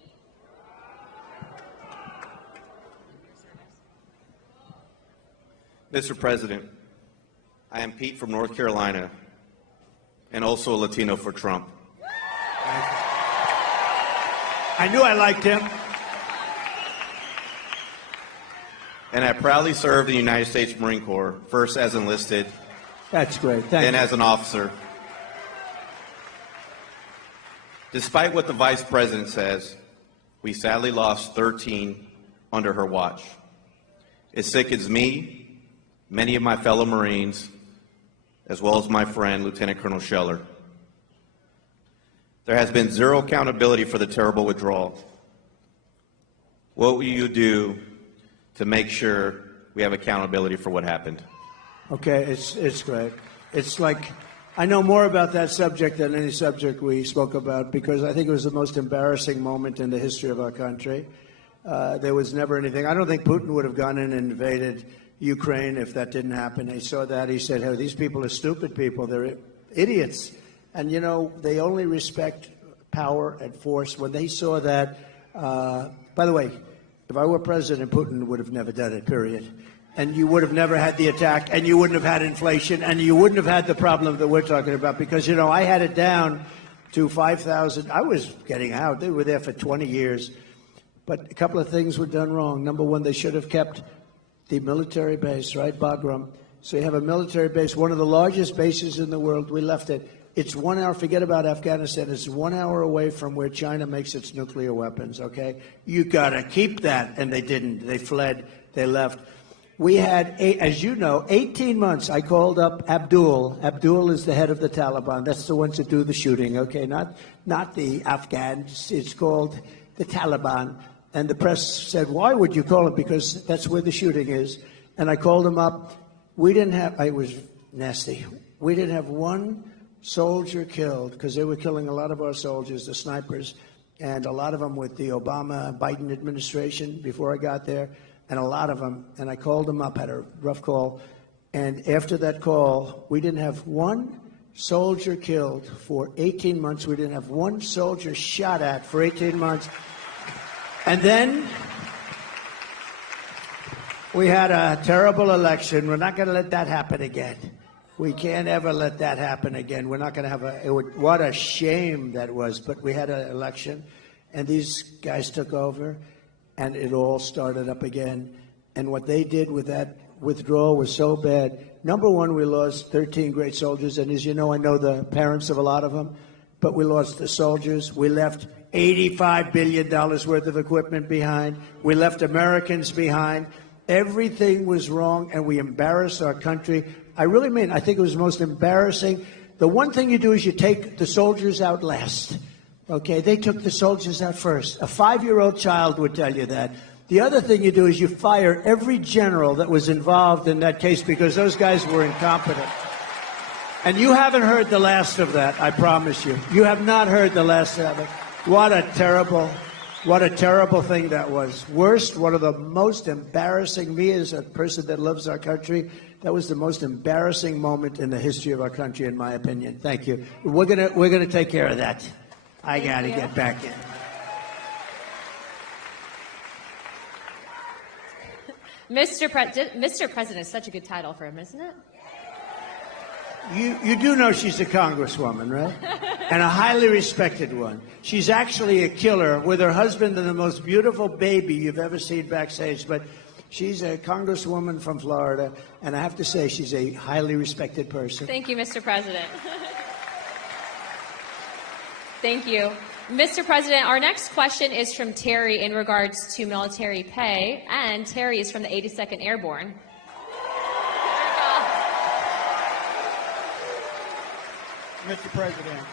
Mr. President, I am Pete from North Carolina, and also a Latino for Trump. I knew I liked him. And I proudly served in the United States Marine Corps, first as enlisted, that's great. then as an officer. Despite what the Vice President says, we sadly lost 13 under her watch. It sickens me, many of my fellow Marines, as well as my friend, Lieutenant Colonel Scheller. There has been zero accountability for the terrible withdrawal. What will you do to make sure we have accountability for what happened? Okay, it's great. It's like, I know more about that subject than any subject we spoke about because I think it was the most embarrassing moment in the history of our country. There was never anything. I don't think Putin would have gone in and invaded Ukraine if that didn't happen. He saw that. He said, hey, these people are stupid people. They're idiots. And, they only respect power and force. When they saw that, by the way, if I were president, Putin would have never done it, period. And you would have never had the attack, and you wouldn't have had inflation, and you wouldn't have had the problem that we're talking about. Because, I had it down to 5,000. I was getting out. They were there for 20 years. But a couple of things were done wrong. Number one, they should have kept the military base, right, Bagram? So you have a military base, one of the largest bases in the world. We left it. It's 1 hour, forget about Afghanistan, it's 1 hour away from where China makes its nuclear weapons, okay? You got to keep that, and they didn't. They fled, they left. We had, as you know, 18 months. I called up Abdul. Abdul is the head of the Taliban. That's the ones that do the shooting, okay? Not the Afghans. It's called the Taliban. And the press said, why would you call him? Because that's where the shooting is. And I called him up. We didn't have, it was nasty. We didn't have one soldier killed because they were killing a lot of our soldiers, the snipers, and a lot of them with the Obama-Biden administration before I got there, and a lot of them. And I called them up, had a rough call. And after that call, we didn't have one soldier killed for 18 months. We didn't have one soldier shot at for 18 months. And then we had a terrible election. We're not going to let that happen again. We can't ever let that happen again. We're not going to have what a shame that was. But we had an election, and these guys took over, and it all started up again. And what they did with that withdrawal was so bad. Number one, we lost 13 great soldiers. And as you know, I know the parents of a lot of them. But we lost the soldiers. We left $85 billion worth of equipment behind. We left Americans behind. Everything was wrong, and we embarrassed our country. I really mean, I think it was the most embarrassing. The one thing you do is you take the soldiers out last. Okay, they took the soldiers out first. A 5-year-old child would tell you that. The other thing you do is you fire every general that was involved in that case because those guys were incompetent. And you haven't heard the last of that, I promise you. You have not heard the last of it. What a terrible thing that was. Worst, one of the most embarrassing, me as a person that loves our country, that was the most embarrassing moment in the history of our country, in my opinion. Thank you. We're gonna take care of that. I gotta get back in. Mr. President is such a good title for him, isn't it? You do know she's a congresswoman, right? And a highly respected one. She's actually a killer with her husband and the most beautiful baby you've ever seen backstage. But she's a congresswoman from Florida, and I have to say she's a highly respected person. Thank you, Mr. President. Thank you. Mr. President, our next question is from Terry in regards to military pay, and Terry is from the 82nd Airborne. Mr. President,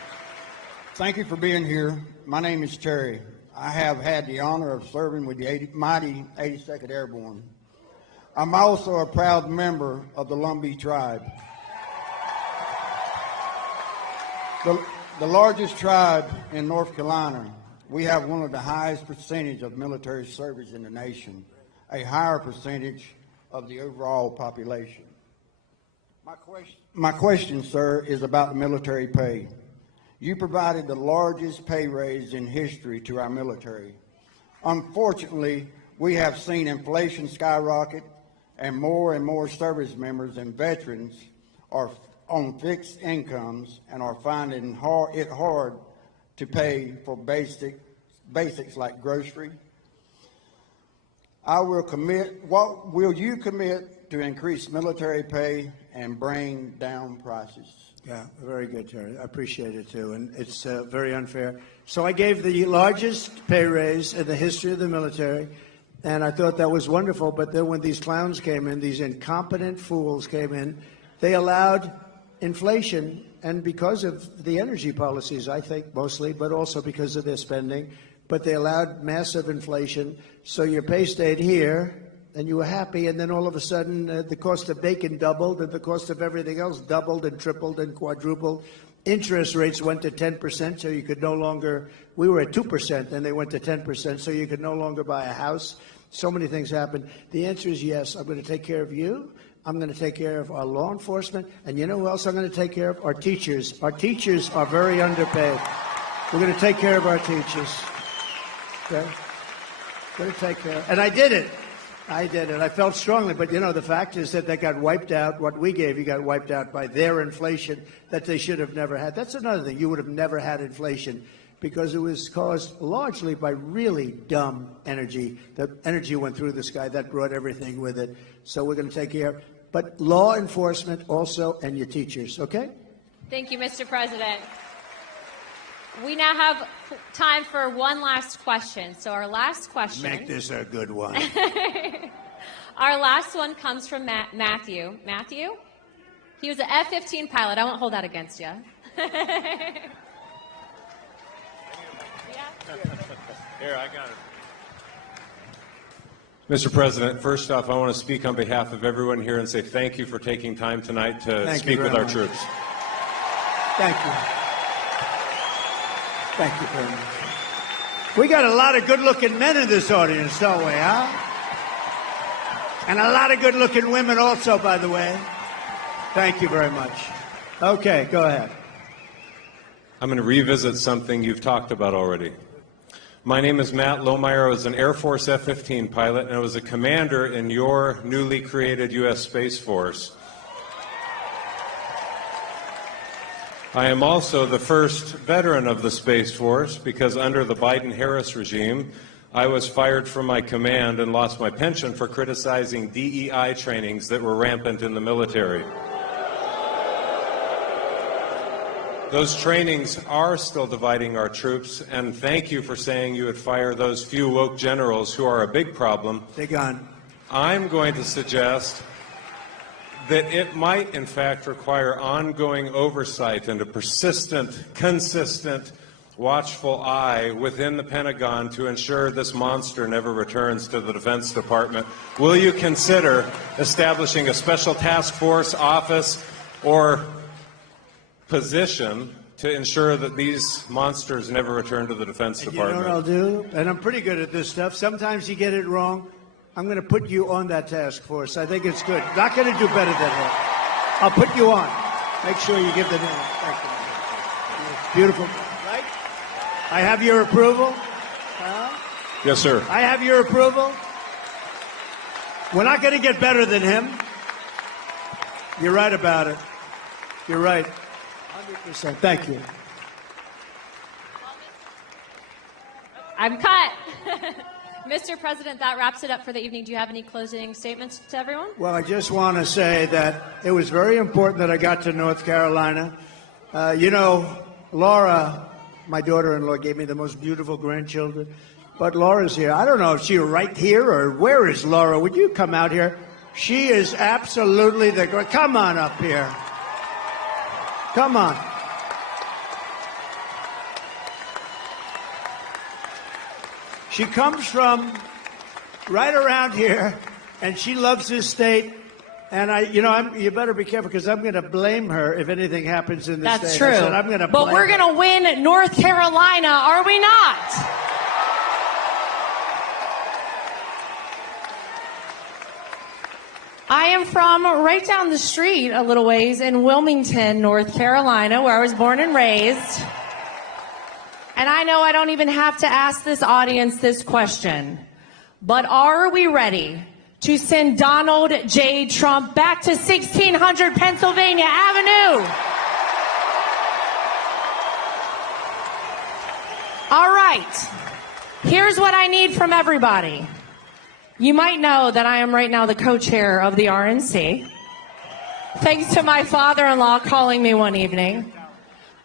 thank you for being here. My name is Terry. I have had the honor of serving with the mighty 82nd Airborne. I'm also a proud member of the Lumbee tribe. The largest tribe in North Carolina. We have one of the highest percentage of military service in the nation, a higher percentage of the overall population. My question, sir, is about the military pay. You provided the largest pay raise in history to our military. Unfortunately, we have seen inflation skyrocket, and more service members and veterans are on fixed incomes and are finding it hard to pay for basics like grocery. What will you commit to increase military pay and bring down prices? Yeah, very good, Terry. I appreciate it, too. And it's very unfair. So I gave the largest pay raise in the history of the military, and I thought that was wonderful. But then when these clowns came in, these incompetent fools came in, they allowed inflation, and because of the energy policies, I think, mostly, but also because of their spending, but they allowed massive inflation. So your pay stayed here, and you were happy, and then all of a sudden the cost of bacon doubled, and the cost of everything else doubled and tripled and quadrupled. Interest rates went to 10%, so you could no longer, we were at 2%, and they went to 10%, so you could no longer buy a house. So many things happened. The answer is yes. I'm going to take care of you. I'm going to take care of our law enforcement. And you know who else I'm going to take care of? Our teachers. Our teachers are very underpaid. We're going to take care of our teachers. Okay? We're going to take care of, and I did it. I felt strongly, but you know, the fact is that they got wiped out. What we gave you got wiped out by their inflation that they should have never had. That's another thing. You would have never had inflation because it was caused largely by really dumb energy. The energy went through the sky. That brought everything with it. So we're going to take care. But law enforcement also, and your teachers, okay? Thank you, Mr. President. We now have time for one last question. So our last question. Make this a good one. Our last one comes from Matthew. Matthew? He was an F-15 pilot. I won't hold that against you. Here, I got it. Mr. President, first off, I want to speak on behalf of everyone here and say thank you for taking time tonight to speak with our troops. Thank you. Thank you very much. We got a lot of good-looking men in this audience, don't we, huh? And a lot of good-looking women also, by the way. Thank you very much. Okay, go ahead. I'm going to revisit something you've talked about already. My name is Matt Lohmeyer. I was an Air Force F-15 pilot, and I was a commander in your newly created U.S. Space Force. I am also the first veteran of the Space Force because under the Biden-Harris regime, I was fired from my command and lost my pension for criticizing DEI trainings that were rampant in the military. Those trainings are still dividing our troops, and thank you for saying you would fire those few woke generals who are a big problem. They're gone. I'm going to suggest that it might, in fact, require ongoing oversight and a persistent, consistent, watchful eye within the Pentagon to ensure this monster never returns to the Defense Department. Will you consider establishing a special task force, office, or position to ensure that these monsters never return to the Defense Department? You know what I'll do? And I'm pretty good at this stuff. Sometimes you get it wrong. I'm going to put you on that task force. I think it's good. Not going to do better than him. I'll put you on. Make sure you give the name. Thank you. Beautiful. Right? I have your approval. Yes, sir. I have your approval. We're not going to get better than him. You're right about it. You're right. 100%. Thank you. I'm cut. Mr. President, that wraps it up for the evening. Do you have any closing statements to everyone? Well, I just want to say that it was very important that I got to North Carolina. Laura, my daughter-in-law, gave me the most beautiful grandchildren. But Laura's here. I don't know if she's right here or where is Laura. Would you come out here? She is absolutely the... Come on up here. Come on. She comes from right around here, and she loves this state. And you better be careful because I'm going to blame her if anything happens in this state. That's true. I said, I'm going to blame but we're going to win North Carolina, are we not? I am from right down the street a little ways in Wilmington, North Carolina, where I was born and raised. And I know I don't even have to ask this audience this question, but are we ready to send Donald J. Trump back to 1600 Pennsylvania Avenue? All right. Here's what I need from everybody. You might know that I am right now the co-chair of the RNC, thanks to my father-in-law calling me one evening.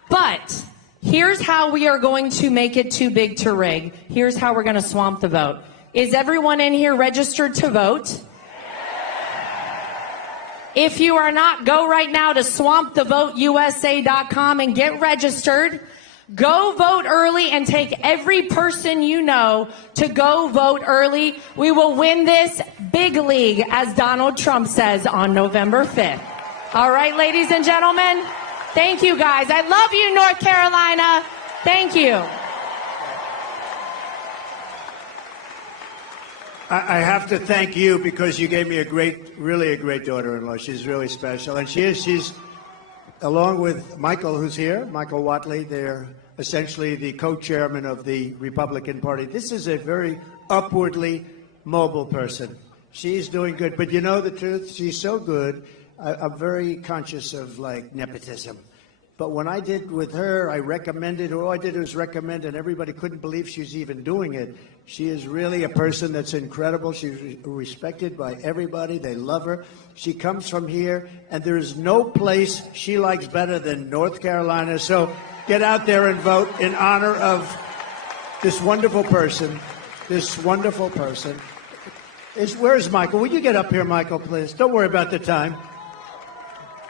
But here's how we are going to make it too big to rig. Here's how we're going to swamp the vote. Is everyone in here registered to vote? If you are not, go right now to swampthevoteusa.com and get registered. Go vote early and take every person you know to go vote early. We will win this big league, as Donald Trump says, on November 5th. All right, ladies and gentlemen. Thank you, guys. I love you, North Carolina. Thank you. I have to thank you because you gave me really a great daughter-in-law. She's really special. And she's, along with Michael, who's here, Michael Whatley, they're essentially the co-chairman of the Republican Party. This is a very upwardly mobile person. She's doing good. But you know the truth? She's so good. I'm very conscious of, nepotism. But when I did with her, I recommended her. All I did was recommend, and everybody couldn't believe she was even doing it. She is really a person that's incredible. She's respected by everybody. They love her. She comes from here, and there is no place she likes better than North Carolina. So get out there and vote in honor of this wonderful person. Where's Michael? Will you get up here, Michael, please? Don't worry about the time.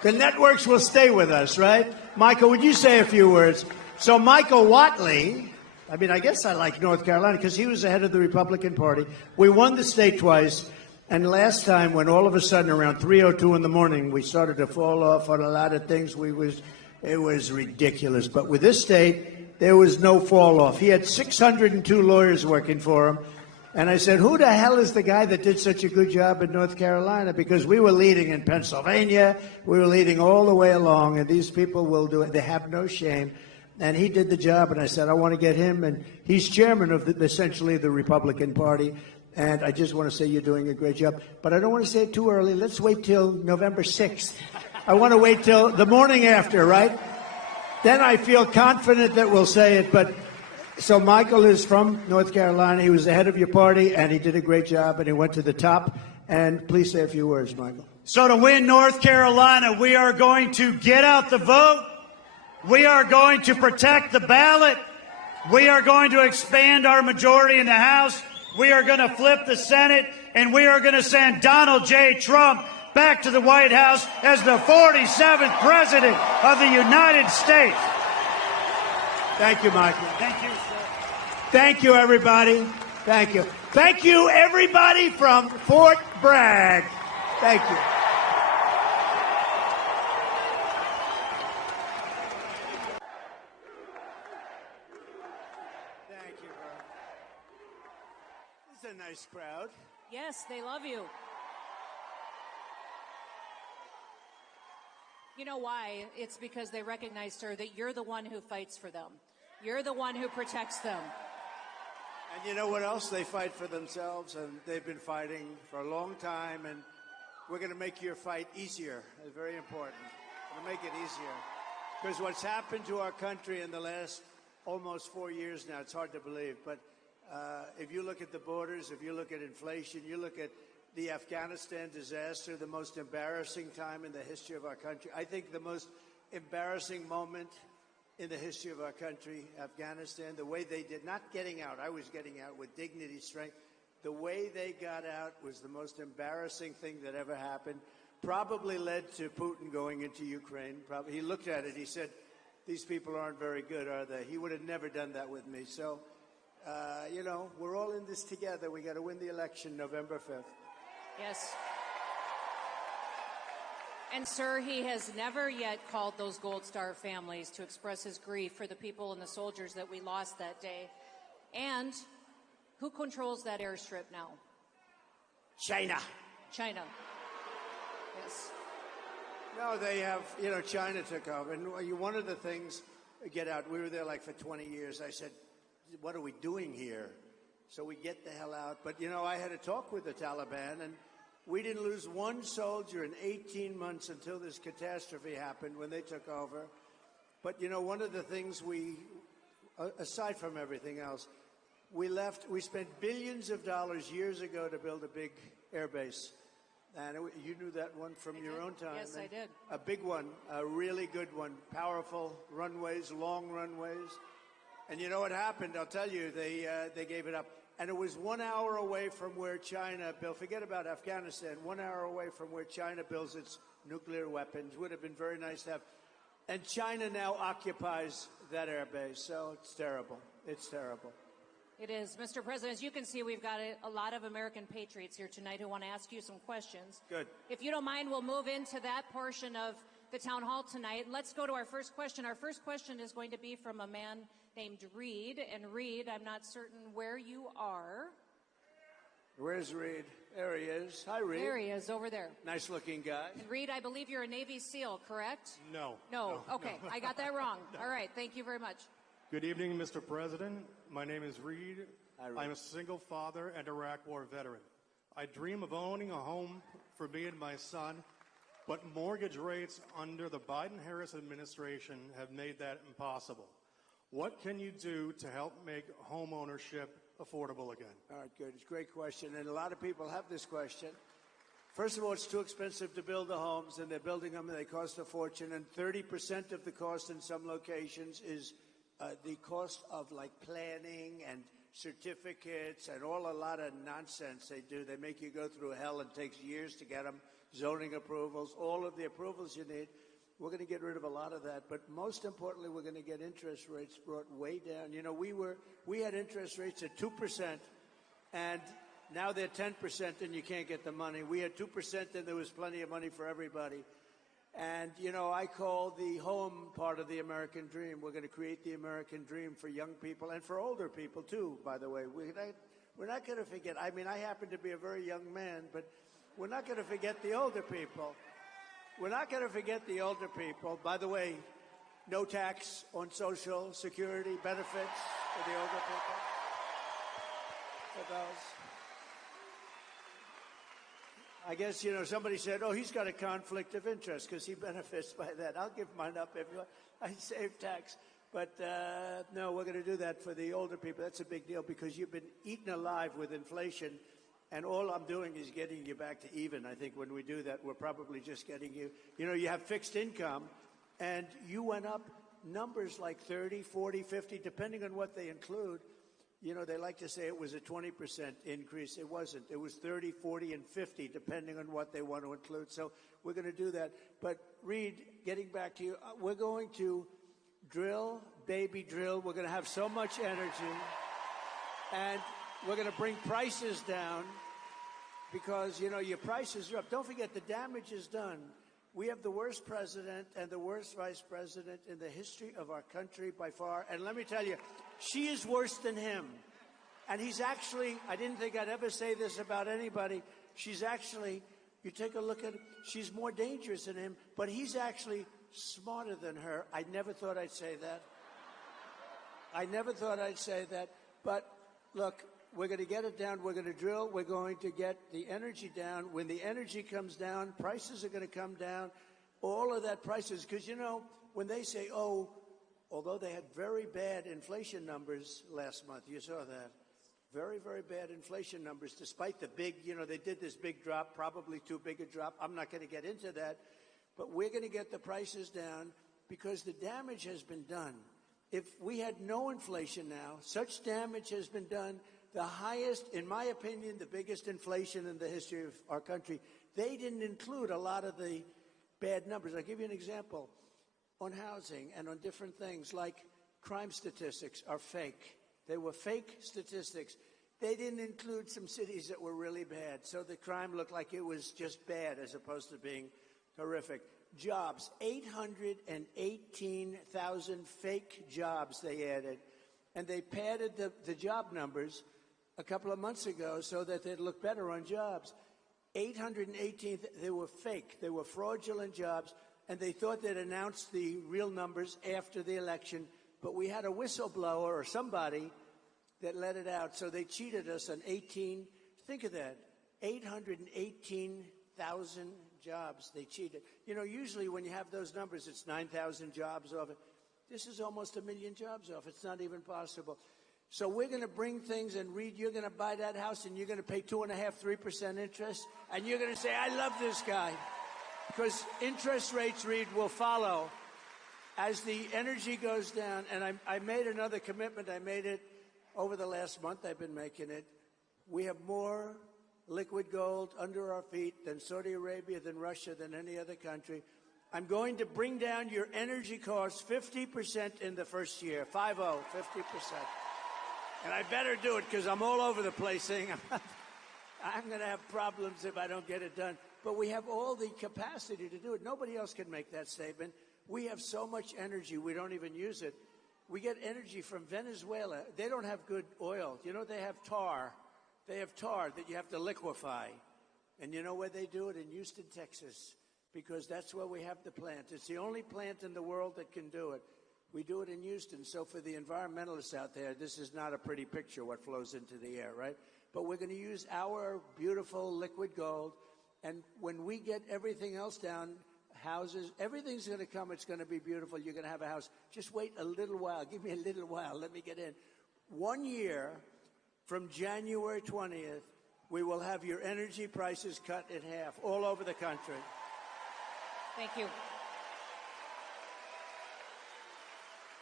The networks will stay with us, right? Michael, would you say a few words? So Michael Whatley, I guess I like North Carolina because he was the head of the Republican Party. We won the state twice. And last time when all of a sudden around 3:02 in the morning, we started to fall off on a lot of things, it was ridiculous. But with this state, there was no fall off. He had 602 lawyers working for him. And I said, who the hell is the guy that did such a good job in North Carolina? Because we were leading in Pennsylvania. We were leading all the way along. And these people will do it. They have no shame. And he did the job. And I said, I want to get him. And he's chairman of essentially the Republican Party. And I just want to say you're doing a great job. But I don't want to say it too early. Let's wait till November 6th. I want to wait till the morning after, right? Then I feel confident that we'll say it. But so Michael is from North Carolina. He was the head of your party, and he did a great job, and he went to the top. And please say a few words, Michael. So to win North Carolina, we are going to get out the vote. We are going to protect the ballot. We are going to expand our majority in the House. We are going to flip the Senate, and we are going to send Donald J. Trump back to the White House as the 47th President of the United States. Thank you, Michael. Thank you, sir. Thank you, everybody. Thank you. Thank you, everybody from Fort Bragg. Thank you. Thank you, bro. This is a nice crowd. Yes, they love you. You know why? It's because they recognize, sir, that you're the one who fights for them. You're the one who protects them. And you know what else? They fight for themselves, and they've been fighting for a long time, and we're going to make your fight easier. It's very important. We'll make it easier. Because what's happened to our country in the last almost 4 years now, it's hard to believe, but if you look at the borders, if you look at inflation, you look at the Afghanistan disaster, the most embarrassing time in the history of our country. I think the most embarrassing moment in the history of our country, Afghanistan, the way they did, not getting out, I was getting out with dignity, strength. The way they got out was the most embarrassing thing that ever happened. Probably led to Putin going into Ukraine. Probably, he looked at it, he said, these people aren't very good, are they? He would have never done that with me. So, you know, we're all in this together. We got to win the election November 5th. Yes. And, sir, he has never yet called those Gold Star families to express his grief for the people and the soldiers that we lost that day. And who controls that airstrip now? China. China. Yes. No, they have, you know, China took over. And one of the things, get out, we were there like for 20 years. I said, what are we doing here? So we get the hell out. But, you know, I had a talk with the Taliban, and we didn't lose one soldier in 18 months until this catastrophe happened when they took over. But, you know, one of the things we, aside from everything else, we spent billions of dollars years ago to build a big air base. And you knew that one from your own time. Yes, I did. A big one, a really good one, powerful runways, long runways. And you know what happened? I'll tell you, they gave it up. And it was 1 hour away from where China built, forget about Afghanistan, 1 hour away from where China builds its nuclear weapons. Would have been very nice to have. And China now occupies that air base. So it's terrible. It's terrible. It is. Mr. President, as you can see, we've got a lot of American patriots here tonight who want to ask you some questions. Good. If you don't mind, we'll move into that portion of the town hall tonight. Let's go to our first question. Our first question is going to be from a man named Reed. And Reed, I'm not certain where you are. Where's Reed? There he is. Hi, Reed. There he is, over there. Nice looking guy. And Reed, I believe you're a Navy SEAL, correct? No. No. Okay, I got that wrong. All right, thank you very much. Good evening, Mr. President. My name is Reed. Hi, Reed. I'm a single father and Iraq War veteran. I dream of owning a home for me and my son, but mortgage rates under the Biden-Harris administration have made that impossible. What can you do to help make home ownership affordable again? All right, good. It's a great question, and a lot of people have this question. First of all, it's too expensive to build the homes, and they're building them, and they cost a fortune, and 30% of the cost in some locations is the cost of, like, planning and certificates and a lot of nonsense they do. They make you go through hell and it takes years to get them, zoning approvals, all of the approvals you need. We're going to get rid of a lot of that, but most importantly, we're going to get interest rates brought way down. You know, we had interest rates at 2%, and now they're 10% and you can't get the money. We had 2% and there was plenty of money for everybody. And, you know, I call the home part of the American dream. We're going to create the American dream for young people and for older people, too, by the way. We're not going to forget. I mean, I happen to be a very young man, but we're not going to forget the older people. We're not going to forget the older people. By the way, no tax on Social Security benefits for the older people. For those. I guess, you know, somebody said, oh, he's got a conflict of interest because he benefits by that. I'll give mine up if I save tax. But, no, we're going to do that for the older people. That's a big deal because you've been eaten alive with inflation, and all I'm doing is getting you back to even. I think when we do that, we're probably just getting you. You know, you have fixed income, and you went up numbers like 30, 40, 50, depending on what they include. You know, they like to say it was a 20% increase. It wasn't. It was 30, 40, and 50, depending on what they want to include. So we're going to do that. But, Reed, getting back to you, we're going to drill, baby drill. We're going to have so much energy. And we're going to bring prices down because, you know, your prices are up. Don't forget, the damage is done. We have the worst president and the worst vice president in the history of our country by far. And let me tell you, she is worse than him. And he's actually, I didn't think I'd ever say this about anybody. She's actually, you take a look at it, she's more dangerous than him, but he's actually smarter than her. I never thought I'd say that. I never thought I'd say that. But look, we're going to get it down. We're going to drill. We're going to get the energy down. When the energy comes down, prices are going to come down. All of that prices, because, you know, when they say, oh, although they had very bad inflation numbers last month, you saw that. Very, very bad inflation numbers, despite the big, you know, they did this big drop, probably too big a drop. I'm not going to get into that. But we're going to get the prices down because the damage has been done. If we had no inflation now, such damage has been done. The highest, in my opinion, the biggest inflation in the history of our country. They didn't include a lot of the bad numbers. I'll give you an example. On housing and on different things, like crime statistics are fake. They were fake statistics. They didn't include some cities that were really bad. So the crime looked like it was just bad as opposed to being horrific. Jobs, 818,000 fake jobs they added. And they padded the job numbers a couple of months ago so that they'd look better on jobs. 818, they were fake. They were fraudulent jobs, and they thought they'd announce the real numbers after the election. But we had a whistleblower or somebody that let it out, so they cheated us on 18. Think of that, 818,000 jobs they cheated. You know, usually when you have those numbers, it's 9,000 jobs off it. This is almost 1 million jobs off. It's not even possible. So we're going to bring things, and Reed, you're going to buy that house, and you're going to pay 2.5%, 3% interest, and you're going to say, I love this guy. Because interest rates, Reed, will follow as the energy goes down. And I made another commitment. I made it over the last month. I've been making it. We have more liquid gold under our feet than Saudi Arabia, than Russia, than any other country. I'm going to bring down your energy costs 50% in the first year. 50, 50%. And I better do it because I'm all over the place saying I'm going to have problems if I don't get it done. But we have all the capacity to do it. Nobody else can make that statement. We have so much energy, we don't even use it. We get energy from Venezuela. They don't have good oil. You know, they have tar. They have tar that you have to liquefy. And you know where they do it? In Houston, Texas. Because that's where we have the plant. It's the only plant in the world that can do it. We do it in Houston. So for the environmentalists out there, this is not a pretty picture, what flows into the air, right? But we're going to use our beautiful liquid gold. And when we get everything else down, houses, everything's going to come. It's going to be beautiful. You're going to have a house. Just wait a little while. Give me a little while. Let me get in. 1 year from January 20th, we will have your energy prices cut in half all over the country. Thank you.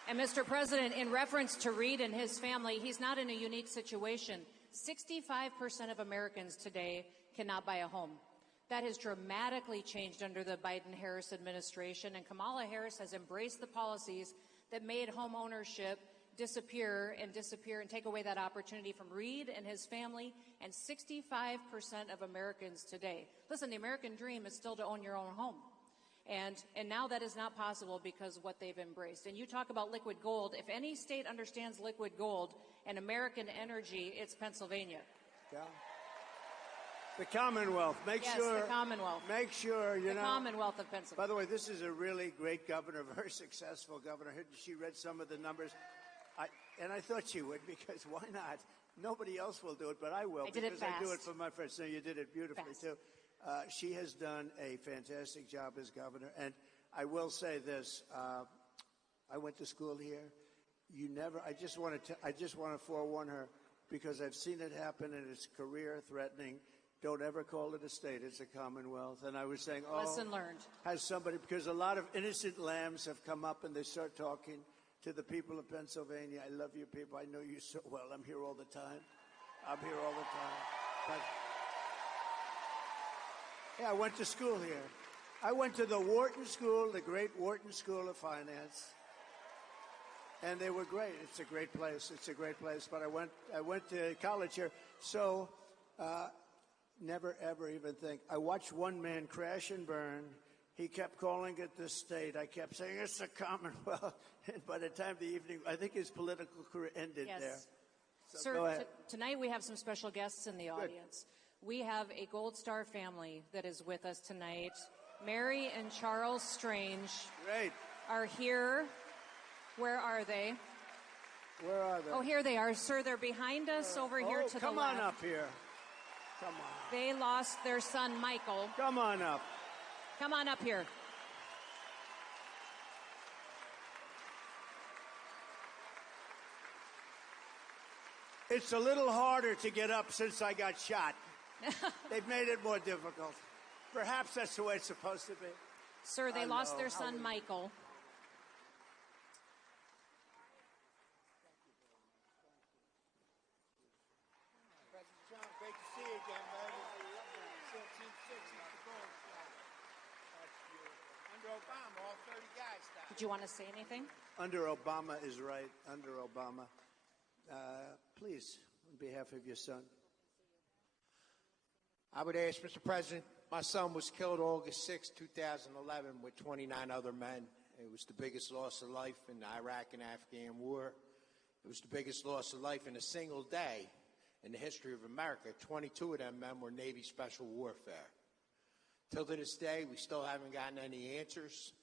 And Mr. President, in reference to Reed and his family, he's not in a unique situation. 65% of Americans today cannot buy a home. That has dramatically changed under the Biden-Harris administration, and Kamala Harris has embraced the policies that made home ownership disappear and take away that opportunity from Reed and his family, and 65% of Americans today. Listen, the American dream is still to own your own home. And now that is not possible because of what they've embraced. And you talk about liquid gold. If any state understands liquid gold and American energy, it's Pennsylvania. Yeah. The Commonwealth. Make sure. The Commonwealth. Make sure, you know. The Commonwealth of Pennsylvania. By the way, this is a really great governor, very successful governor. She read some of the numbers. And I thought she would, because why not? Nobody else will do it, but I will. I did it fast. I do it for my friends. So you did it beautifully, too. She has done a fantastic job as governor. And I will say this. I went to school here. I just want to forewarn her, because I've seen it happen and it's career threatening. Don't ever call it a state. It's a Commonwealth. And I was saying, lesson learned. Has somebody, because a lot of innocent lambs have come up and they start talking to the people of Pennsylvania, I love you people. I know you so well. I'm here all the time. I'm here all the time. But, yeah, I went to school here. I went to the Wharton School, the great Wharton School of Finance. And they were great. It's a great place. It's a great place. But I went to college here. So never, ever even think. I watched one man crash and burn. He kept calling it the state. I kept saying, it's the Commonwealth. And by the time the evening, I think his political career ended there. So Sir, go ahead. Tonight we have some special guests in the audience. We have a Gold Star family that is with us tonight. Mary and Charles Strange are here. Where are they? Where are they? Oh, here they are. Sir, they're behind us over here to the left. Come on up here. Come on. They lost their son, Michael. Come on up. Come on up here. It's a little harder to get up since I got shot. They've made it more difficult. Perhaps that's the way it's supposed to be. Sir, they lost their son, Michael. President Trump, great to see you again, buddy. 1760 the Gold Star. That's beautiful. Under Obama, all 30 guys died. Did you want to say anything? Under Obama is right. Under Obama. Please, on behalf of your son. I would ask, Mr. President, my son was killed August 6, 2011 with 29 other men. It was the biggest loss of life in the Iraq and Afghan war. It was the biggest loss of life in a single day in the history of America. 22 of them men were Navy Special Warfare. Till to this day, we still haven't gotten any answers.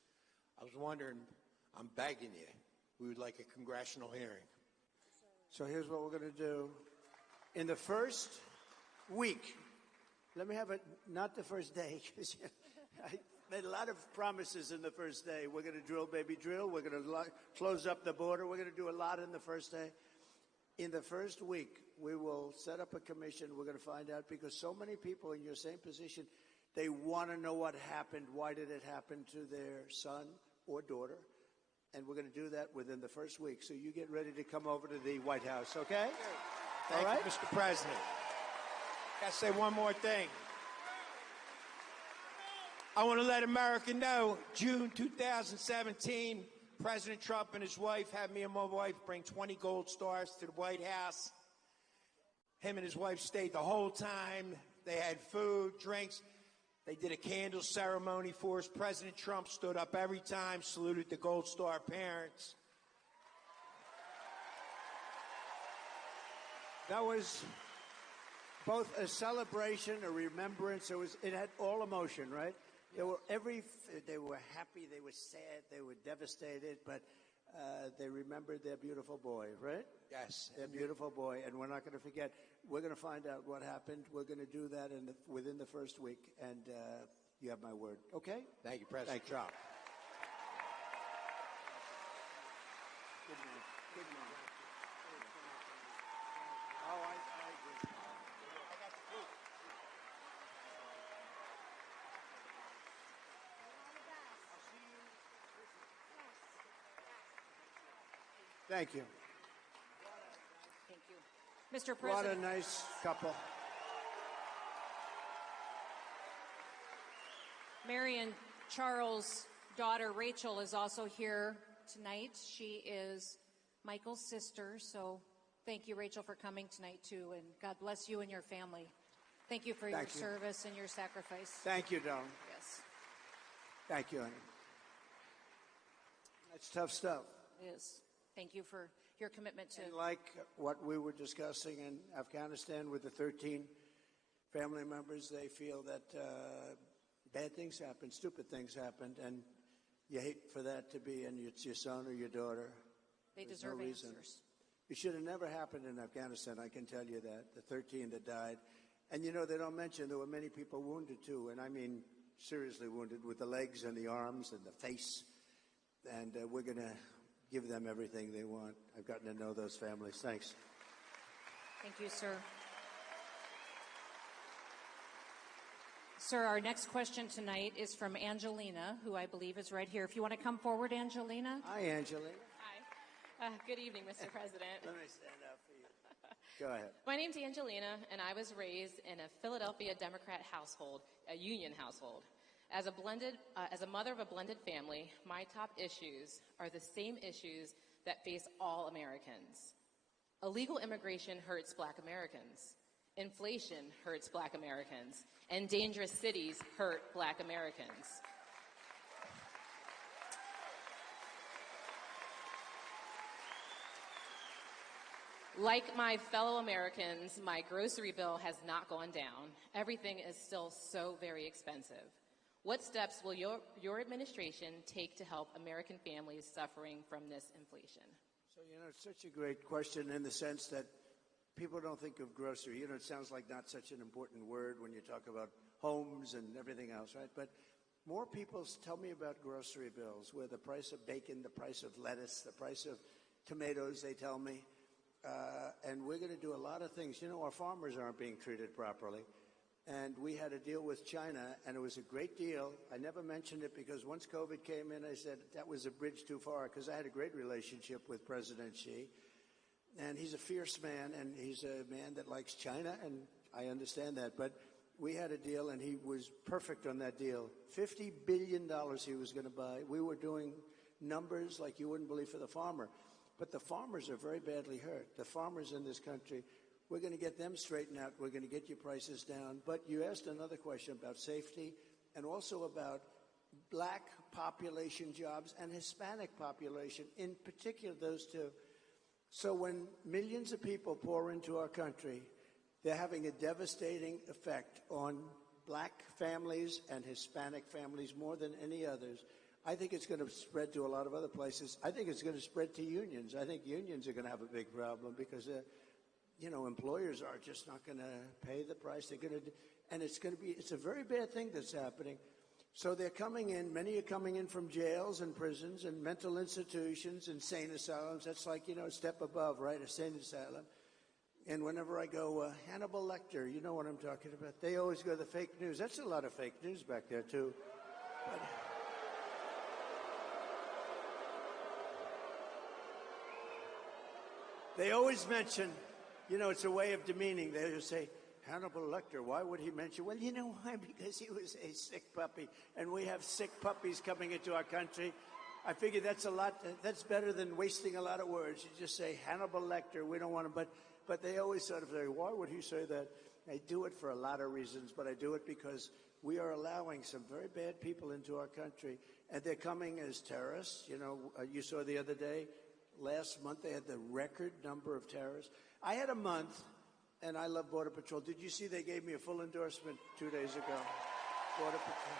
I was wondering, I'm begging you, we would like a congressional hearing. So here's what we're going to do. In the first week, let me have it, not the first day, because I made a lot of promises in the first day. We're going to drill, baby, drill. We're going to close up the border. We're going to do a lot in the first day. In the first week, we will set up a commission. We're going to find out, because so many people in your same position, they want to know what happened. Why did it happen to their son or daughter? And we're going to do that within the first week. So you get ready to come over to the White House, okay? Thank All right? you, Mr. President. I gotta say one more thing. I want to let America know, June 2017, President Trump and his wife had me and my wife bring 20 gold stars to the White House. Him and his wife stayed the whole time. They had food, drinks. They did a candle ceremony for us. President Trump stood up every time, saluted the Gold Star parents. That was both a celebration, a remembrance. It had all emotion, right? They were happy, they were sad, they were devastated, but they remembered their beautiful boy, right? Yes. Their beautiful boy, and we're not going to forget. We're going to find out what happened. We're going to do that within the first week, and you have my word. Okay? Thank you, President Trump. Good man. Good man. Oh, I agree. Thank you. Thank you. Mr. What a President. nice couple. Mary and Charles' daughter, Rachel, is also here tonight. She is Michael's sister, so thank you, Rachel, for coming tonight, too, and God bless you and your family. Thank you for your service and your sacrifice. Thank you, Dawn. Yes, Thank you, honey. That's tough stuff. it is. Thank you for your commitment to... And like what we were discussing in Afghanistan with the 13 family members, they feel that bad things happen, stupid things happened, and you hate for that to be, and it's your son or your daughter. They There's deserve no reason. answers. It should have never happened in Afghanistan, I can tell you that, the 13 that died. And, you know, they don't mention there were many people wounded, too, and I mean seriously wounded with the legs and the arms and the face. And we're going to give them everything they want. I've gotten to know those families. Thanks. Thank you, sir. Sir, our next question tonight is from Angelina, who I believe is right here. If you want to come forward, Angelina. Hi, Angelina. Hi. Good evening, Mr. President. Let me stand up for you. Go ahead. My name's Angelina, and I was raised in a Philadelphia Democrat household, a union household. As a mother of a blended family, my top issues are the same issues that face all Americans. Illegal immigration hurts Black Americans. Inflation hurts Black Americans. And dangerous cities hurt Black Americans. Like my fellow Americans, my grocery bill has not gone down. Everything is still so very expensive. What steps will your administration take to help American families suffering from this inflation? So, it's such a great question in the sense that people don't think of grocery. It sounds like not such an important word when you talk about homes and everything else, right? But more people tell me about grocery bills, where the price of bacon, the price of lettuce, the price of tomatoes, they tell me. And we're going to do a lot of things. Our farmers aren't being treated properly. And we had a deal with China, and it was a great deal. I never mentioned it because once COVID came in, I said that was a bridge too far, because I had a great relationship with President Xi. And he's a fierce man, and he's a man that likes China, and I understand that. But we had a deal, and he was perfect on that deal. $50 billion he was going to buy. We were doing numbers like you wouldn't believe for the farmer. But the farmers are very badly hurt. The farmers in this country, we're going to get them straightened out. We're going to get your prices down. But you asked another question about safety and also about Black population jobs and Hispanic population, in particular those two. So when millions of people pour into our country, they're having a devastating effect on Black families and Hispanic families more than any others. I think it's going to spread to a lot of other places. I think it's going to spread to unions. I think unions are going to have a big problem because, employers are just not going to pay the price. They're going to, and it's a very bad thing that's happening. So they're coming in. Many are coming in from jails and prisons and mental institutions, insane asylums. That's like, a step above, right? A insane asylum. And whenever I go, Hannibal Lecter, you know what I'm talking about. They always go the fake news. That's a lot of fake news back there, too. But, they always mention, it's a way of demeaning. They just say, Hannibal Lecter, why would he mention? Well, you know why? Because he was a sick puppy, and we have sick puppies coming into our country. I figure that's better than wasting a lot of words. You just say Hannibal Lecter, we don't want him, but they always sort of say, why would he say that? I do it for a lot of reasons, but I do it because we are allowing some very bad people into our country, and they're coming as terrorists. You saw the other day, last month, they had the record number of terrorists. I had a month, and I love Border Patrol. Did you see they gave me a full endorsement 2 days ago? Border Patrol.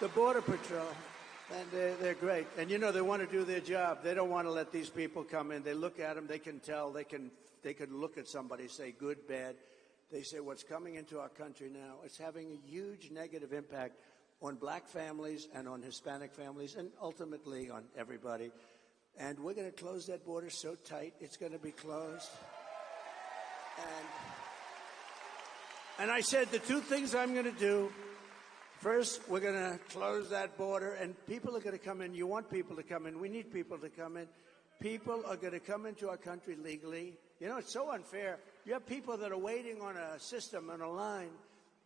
The Border Patrol, and they're great. And, they want to do their job. They don't want to let these people come in. They look at them. They can tell. They can look at somebody, say good, bad. They say what's coming into our country now, it's having a huge negative impact on Black families and on Hispanic families and ultimately on everybody. And we're going to close that border so tight, it's going to be closed. And I said the two things I'm going to do. First, we're going to close that border, and people are going to come in. You want people to come in. We need people to come in. People are going to come into our country legally. It's so unfair. You have people that are waiting on a system, on a line,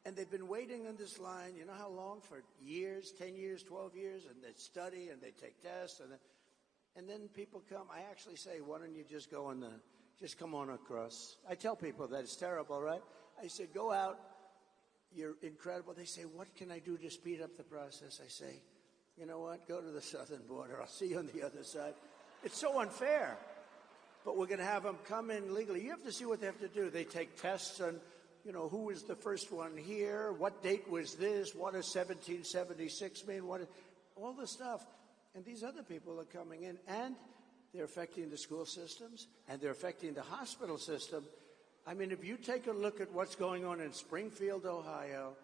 and they've been waiting on this line, how long? For years, 10 years, 12 years, and they study and they take tests, and then people come. I actually say, why don't you just come on across? I tell people that it's terrible, right? I said, go out. You're incredible. They say, what can I do to speed up the process? I say, you know what? Go to the southern border. I'll see you on the other side. It's so unfair. But we're going to have them come in legally. You have to see what they have to do. They take tests on, who was the first one here? What date was this? What does 1776 mean? All this stuff. And these other people are coming in, and they're affecting the school systems, and they're affecting the hospital system. I mean, if you take a look at what's going on in Springfield, Ohio,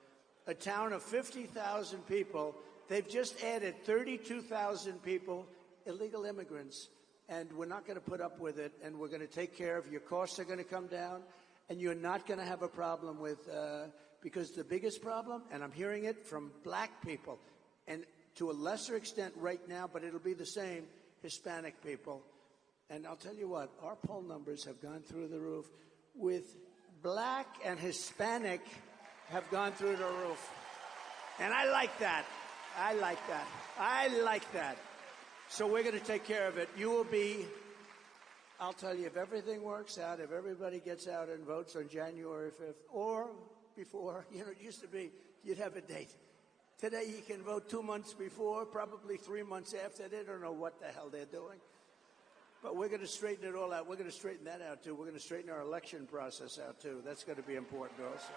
a town of 50,000 people, they've just added 32,000 people, illegal immigrants, and we're not going to put up with it, and we're going to take care of your costs are going to come down, and you're not going to have a problem with, because the biggest problem, and I'm hearing it from Black people, and to a lesser extent right now, but it'll be the same, Hispanic people. And I'll tell you what, our poll numbers have gone through the roof. With black and Hispanic have gone through the roof. And I like that. I like that. I like that. So we're going to take care of it. You will be, I'll tell you, if everything works out, if everybody gets out and votes on January 5th or before, you know, it used to be you'd have a date. Today you can vote 2 months before, probably 3 months after. They don't know what the hell they're doing. But we're going to straighten it all out. We're going to straighten that out, too. We're going to straighten our election process out, too. That's going to be important also.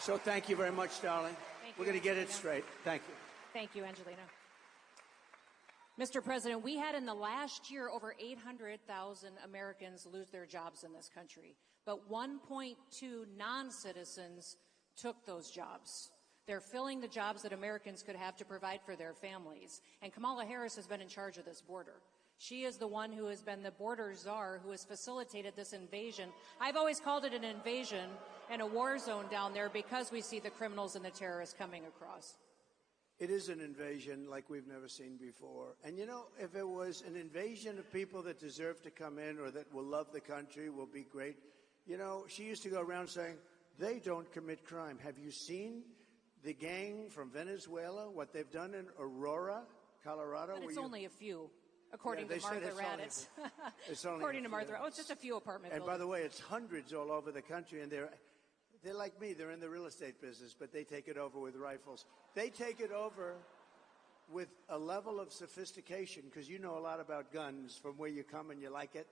So thank you very much, darling. We're going to get it straight. Thank you. Thank you, Angelina. Mr. President, we had in the last year over 800,000 Americans lose their jobs in this country, but 1.2 non-citizens took those jobs. They're filling the jobs that Americans could have to provide for their families. And Kamala Harris has been in charge of this border. She is the one who has been the border czar, who has facilitated this invasion. I've always called it an invasion and a war zone down there because we see the criminals and the terrorists coming across. It is an invasion like we've never seen before. And, you know, if it was an invasion of people that deserve to come in or that will love the country, will be great. You know, she used to go around saying, they don't commit crime. Have you seen the gang from Venezuela, what they've done in Aurora, Colorado? But it's only a few, according to Martha Raddatz. According to Martha, it's just a few apartment buildings. And by the way, it's hundreds all over the country, and they're like me. They're in the real estate business, but they take it over with rifles. They take it over with a level of sophistication, because you know a lot about guns from where you come and you like it.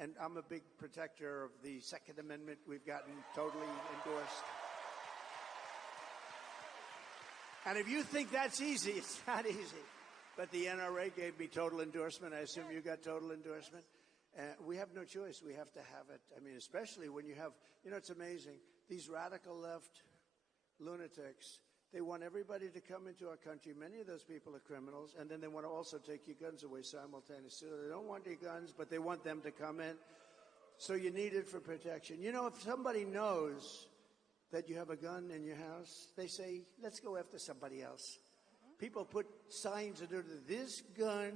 And I'm a big protector of the Second Amendment. We've gotten totally endorsed. And if you think that's easy, it's not easy. But the NRA gave me total endorsement. I assume you got total endorsement. We have no choice. We have to have it. I mean, especially when you have, you know, it's amazing. These radical left lunatics, they want everybody to come into our country. Many of those people are criminals, and then they want to also take your guns away simultaneously. So they don't want your guns, but they want them to come in. So you need it for protection. You know, if somebody knows that you have a gun in your house, they say, let's go after somebody else. People put signs that are this gun,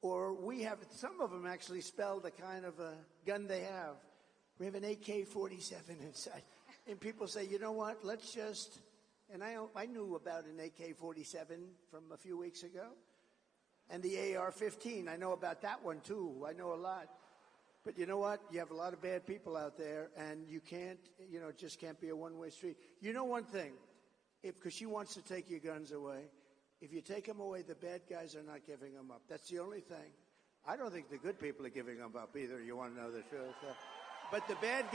or we have, some of them actually spell the kind of a gun they have. We have an AK-47 inside. And people say, you know what, let's just, and I knew about an AK-47 from a few weeks ago. And the AR-15, I know about that one too. I know a lot. But you know what? You have a lot of bad people out there, and you can't, you know, it just can't be a one-way street. You know one thing, because she wants to take your guns away. If you take them away, the bad guys are not giving them up. That's the only thing. I don't think the good people are giving them up either. You want to know the truth? But the bad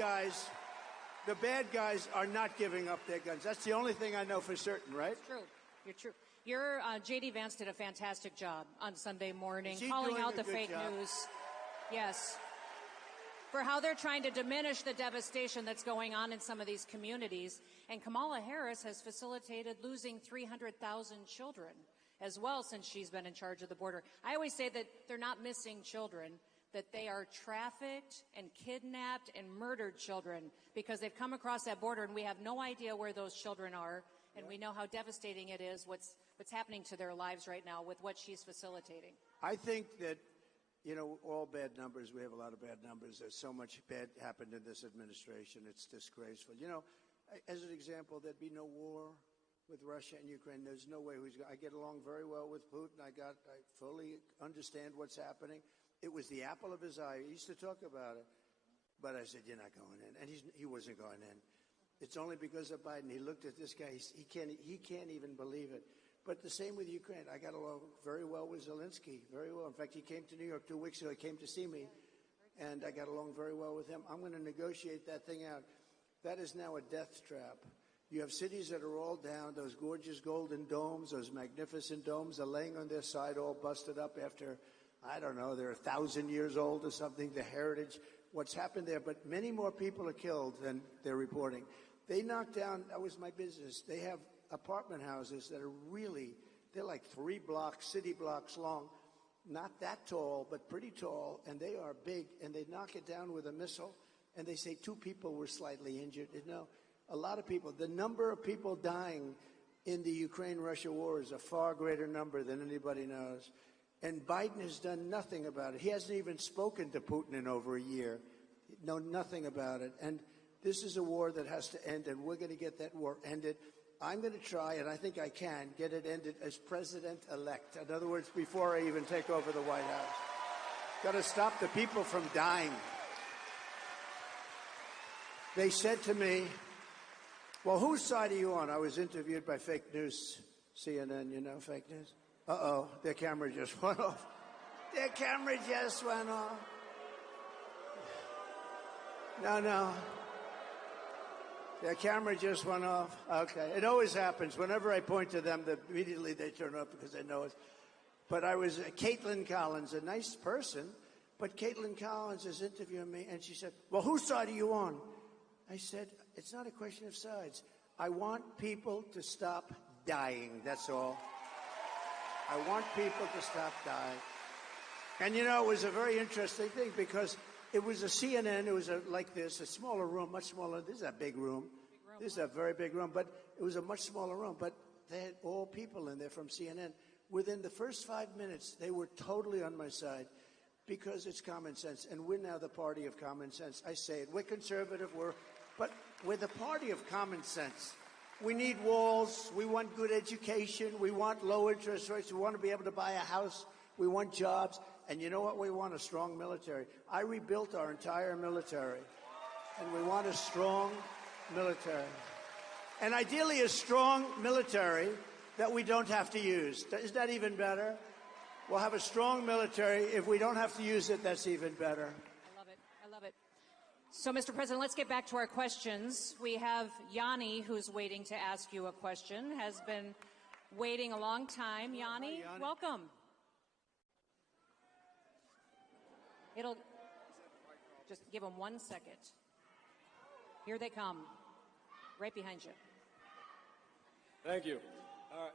guys are not giving up their guns. That's the only thing I know for certain, right? It's true. You're true. Your J.D. Vance did a fantastic job on Sunday morning, Is he calling doing out a the good fake job? news. Yes. For how they're trying to diminish the devastation that's going on in some of these communities. And Kamala Harris has facilitated losing 300,000 children as well since she's been in charge of the border. I always say that they're not missing children, that they are trafficked and kidnapped and murdered children because they've come across that border and we have no idea where those children are. And we know how devastating it is, what's happening to their lives right now with what she's facilitating. I think that, you know, all bad numbers, we have a lot of bad numbers. There's so much bad happened in this administration. It's disgraceful. You know, as an example, there'd be no war with Russia and Ukraine. There's no way. I get along very well with Putin. I fully understand what's happening. It was the apple of his eye. He used to talk about it. But I said, you're not going in. And he wasn't going in. It's only because of Biden. He looked at this guy. He can't even believe it. But the same with Ukraine. I got along very well with Zelensky, very well. In fact, he came to New York 2 weeks ago. He came to see me, and I got along very well with him. I'm going to negotiate that thing out. That is now a death trap. You have cities that are all down, those gorgeous golden domes, those magnificent domes are laying on their side all busted up after, I don't know, they're 1,000 years old or something, the heritage, what's happened there. But many more people are killed than they're reporting. They knocked down, that was my business, they have apartment houses that are really, they're like 3 blocks, city blocks long, not that tall, but pretty tall, and they are big, and they knock it down with a missile, and they say 2 people were slightly injured. You know, a lot of people, the number of people dying in the Ukraine-Russia war is a far greater number than anybody knows. And Biden has done nothing about it. He hasn't even spoken to Putin in over a year. Know nothing about it. And this is a war that has to end, and we're going to get that war ended. I'm going to try, and I think I can, get it ended as president-elect. In other words, before I even take over the White House. Got to stop the people from dying. They said to me, well, whose side are you on? I was interviewed by fake news, CNN, you know, fake news. Uh-oh, their camera just went off. Their camera just went off. No. Their camera just went off. Okay. It always happens. Whenever I point to them, immediately they turn off because they know it. But I was Caitlin Collins, a nice person, but Caitlin Collins is interviewing me, and she said, well, whose side are you on? I said, it's not a question of sides. I want people to stop dying, that's all. I want people to stop dying. And, you know, it was a very interesting thing because it was a CNN, it was like this, a smaller room, much smaller. This is a big room. This is a very big room, but it was a much smaller room. But they had all people in there from CNN. Within the first 5 minutes, they were totally on my side because it's common sense. And we're now the party of common sense. I say it. We're conservative, but we're the party of common sense. We need walls. We want good education. We want low interest rates. We want to be able to buy a house. We want jobs. And you know what we want? A strong military. I rebuilt our entire military. And we want a strong military. And ideally a strong military that we don't have to use. Is that even better? We'll have a strong military. If we don't have to use it, that's even better. I love it. I love it. So, Mr. President, let's get back to our questions. We have Yanni, who's waiting to ask you a question, has been waiting a long time. Yanni, welcome. It'll just give them 1 second. Here they come, right behind you. Thank you. All right.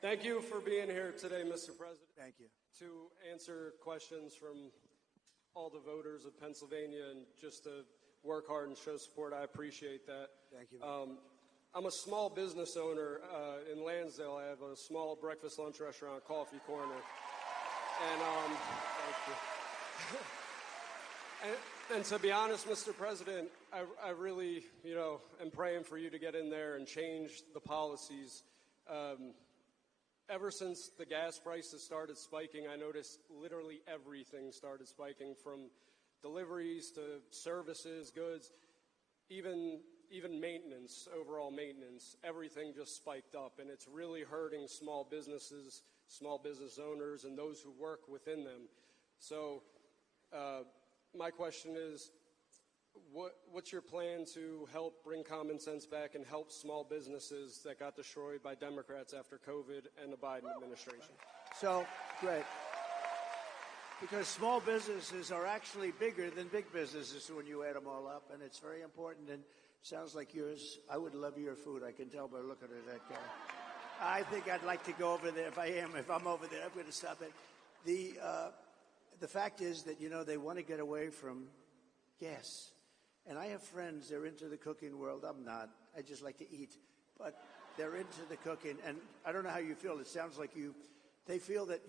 Thank you for being here today, Mr. President. Thank you. To answer questions from all the voters of Pennsylvania and just to work hard and show support. I appreciate that. Thank you. I'm a small business owner in Lansdale. I have a small breakfast, lunch restaurant, Coffee Corner. And thank you. And to be honest, Mr. President, I really, am praying for you to get in there and change the policies. Ever since the gas prices started spiking, I noticed literally everything started spiking, from deliveries to services, goods, even maintenance, overall maintenance. Everything just spiked up, and it's really hurting small businesses, small business owners, and those who work within them. So my question is, what's your plan to help bring common sense back and help small businesses that got destroyed by Democrats after COVID and the Biden administration? So, great. Because small businesses are actually bigger than big businesses when you add them all up, and it's very important. And sounds like yours. I would love your food. I can tell by looking at that guy. I think I'd like to go over there. If I'm over there, I'm going to stop it. The fact is that, they want to get away from gas. And I have friends, they're into the cooking world. I'm not. I just like to eat. But they're into the cooking. And I don't know how you feel. It sounds like they feel that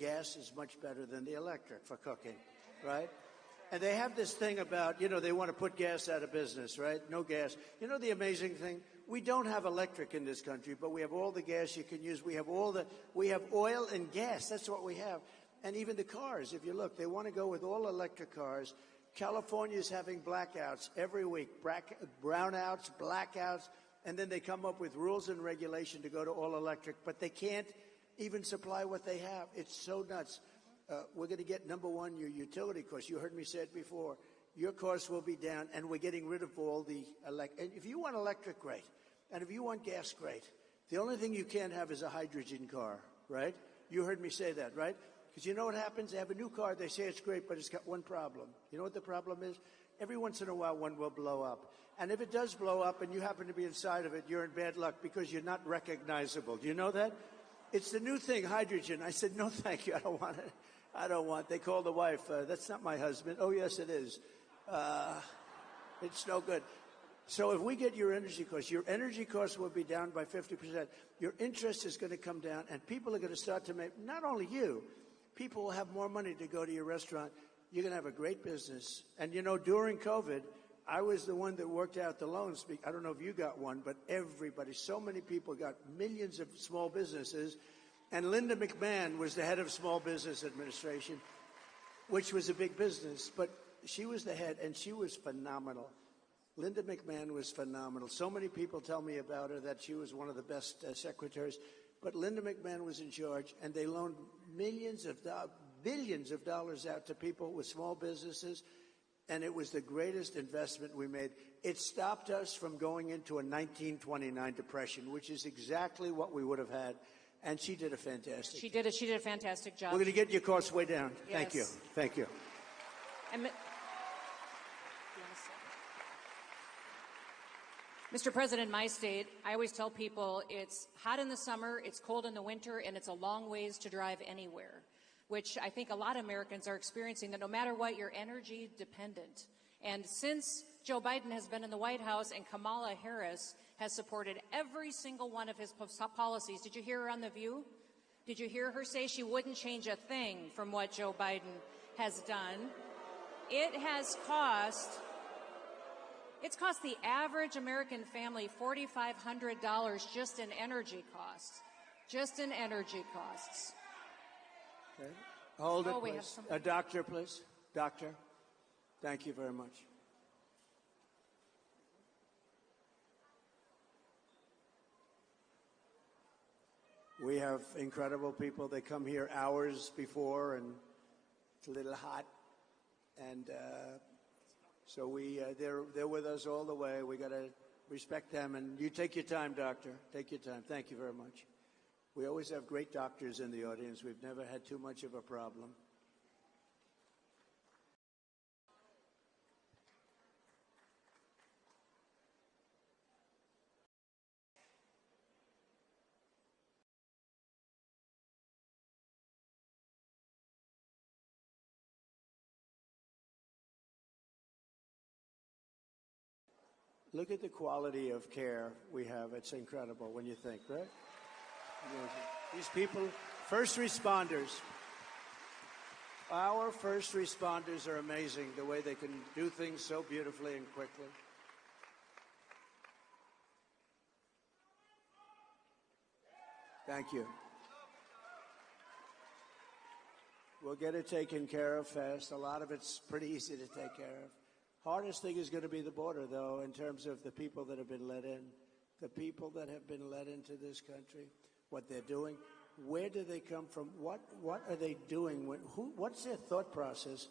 gas is much better than the electric for cooking, right? And they have this thing about, they want to put gas out of business, right? No gas. The amazing thing? We don't have electric in this country, but we have all the gas you can use. We have oil and gas. That's what we have. And even the cars, if you look, they want to go with all electric cars. California is having blackouts every week, brownouts, blackouts, and then they come up with rules and regulation to go to all electric, but they can't even supply what they have. It's so nuts. We're going to get, number one, your utility costs. You heard me say it before. Your costs will be down, and we're getting rid of all the and if you want electric, great. And if you want gas, great. The only thing you can't have is a hydrogen car, right? You heard me say that, right? Because you know what happens? They have a new car, they say it's great, but it's got one problem. You know what the problem is? Every once in a while, one will blow up. And if it does blow up and you happen to be inside of it, you're in bad luck because you're not recognizable. Do you know that? It's the new thing, hydrogen. I said, no, thank you. I don't want it. I don't want. They called the wife. That's not my husband. Oh, yes, it is. It's no good. So if we get your energy costs will be down by 50%. Your interest is going to come down, and people are going to start to make, not only you, people will have more money to go to your restaurant. You're going to have a great business. And, you know, during COVID, I was the one that worked out the loans. I don't know if you got one, but everybody, so many people got millions of small businesses. And Linda McMahon was the head of Small Business Administration, which was a big business. But she was the head, and she was phenomenal. Linda McMahon was phenomenal. So many people tell me about her that she was one of the best secretaries. But Linda McMahon was in charge, and they loaned billions of dollars out to people with small businesses, and it was the greatest investment we made. It stopped us from going into a 1929 depression, which is exactly what we would have had. And she did a fantastic. She did a fantastic job. We're going to get your costs way down. Yes. Thank you. Thank you. And, Mr. President, my state, I always tell people it's hot in the summer, it's cold in the winter, and it's a long ways to drive anywhere, which I think a lot of Americans are experiencing, that no matter what, you're energy dependent. And since Joe Biden has been in the White House and Kamala Harris has supported every single one of his policies, did you hear her on The View? Did you hear her say she wouldn't change a thing from what Joe Biden has done? It's cost the average American family $4,500 just in energy costs. Just in energy costs. Okay. Hold it, we have please. A doctor, please. Doctor, thank you very much. We have incredible people. They come here hours before, and it's a little hot. And so they're with us all the way. We got to respect them. And you take your time, doctor. Take your time. Thank you very much. We always have great doctors in the audience. We've never had too much of a problem. Look at the quality of care we have. It's incredible when you think, right? These people, first responders. Our first responders are amazing, the way they can do things so beautifully and quickly. Thank you. We'll get it taken care of fast. A lot of it's pretty easy to take care of. Hardest thing is going to be the border, though, in terms of the people that have been let in. The people that have been let into this country, what they're doing, where do they come from, what are they doing, what's their thought process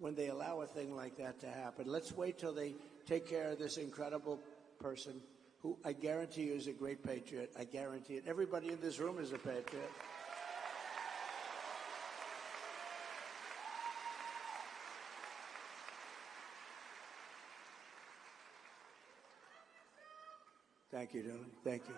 when they allow a thing like that to happen? Let's wait till they take care of this incredible person who I guarantee you is a great patriot. I guarantee it. Everybody in this room is a patriot. Thank you, darling. Thank you.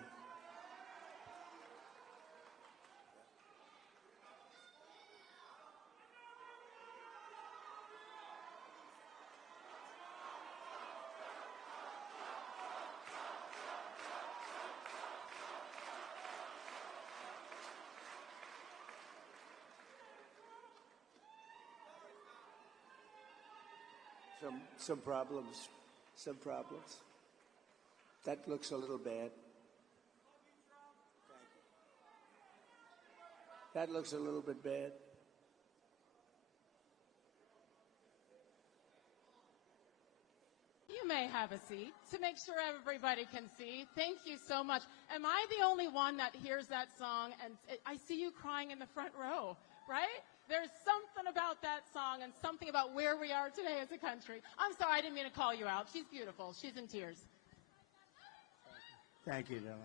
Some problems. Some problems. That looks a little bad. That looks a little bit bad. You may have a seat to make sure everybody can see. Thank you so much. Am I the only one that hears that song? And I see you crying in the front row, right? There's something about that song and something about where we are today as a country. I'm sorry, I didn't mean to call you out. She's beautiful. She's in tears. Thank you, darling.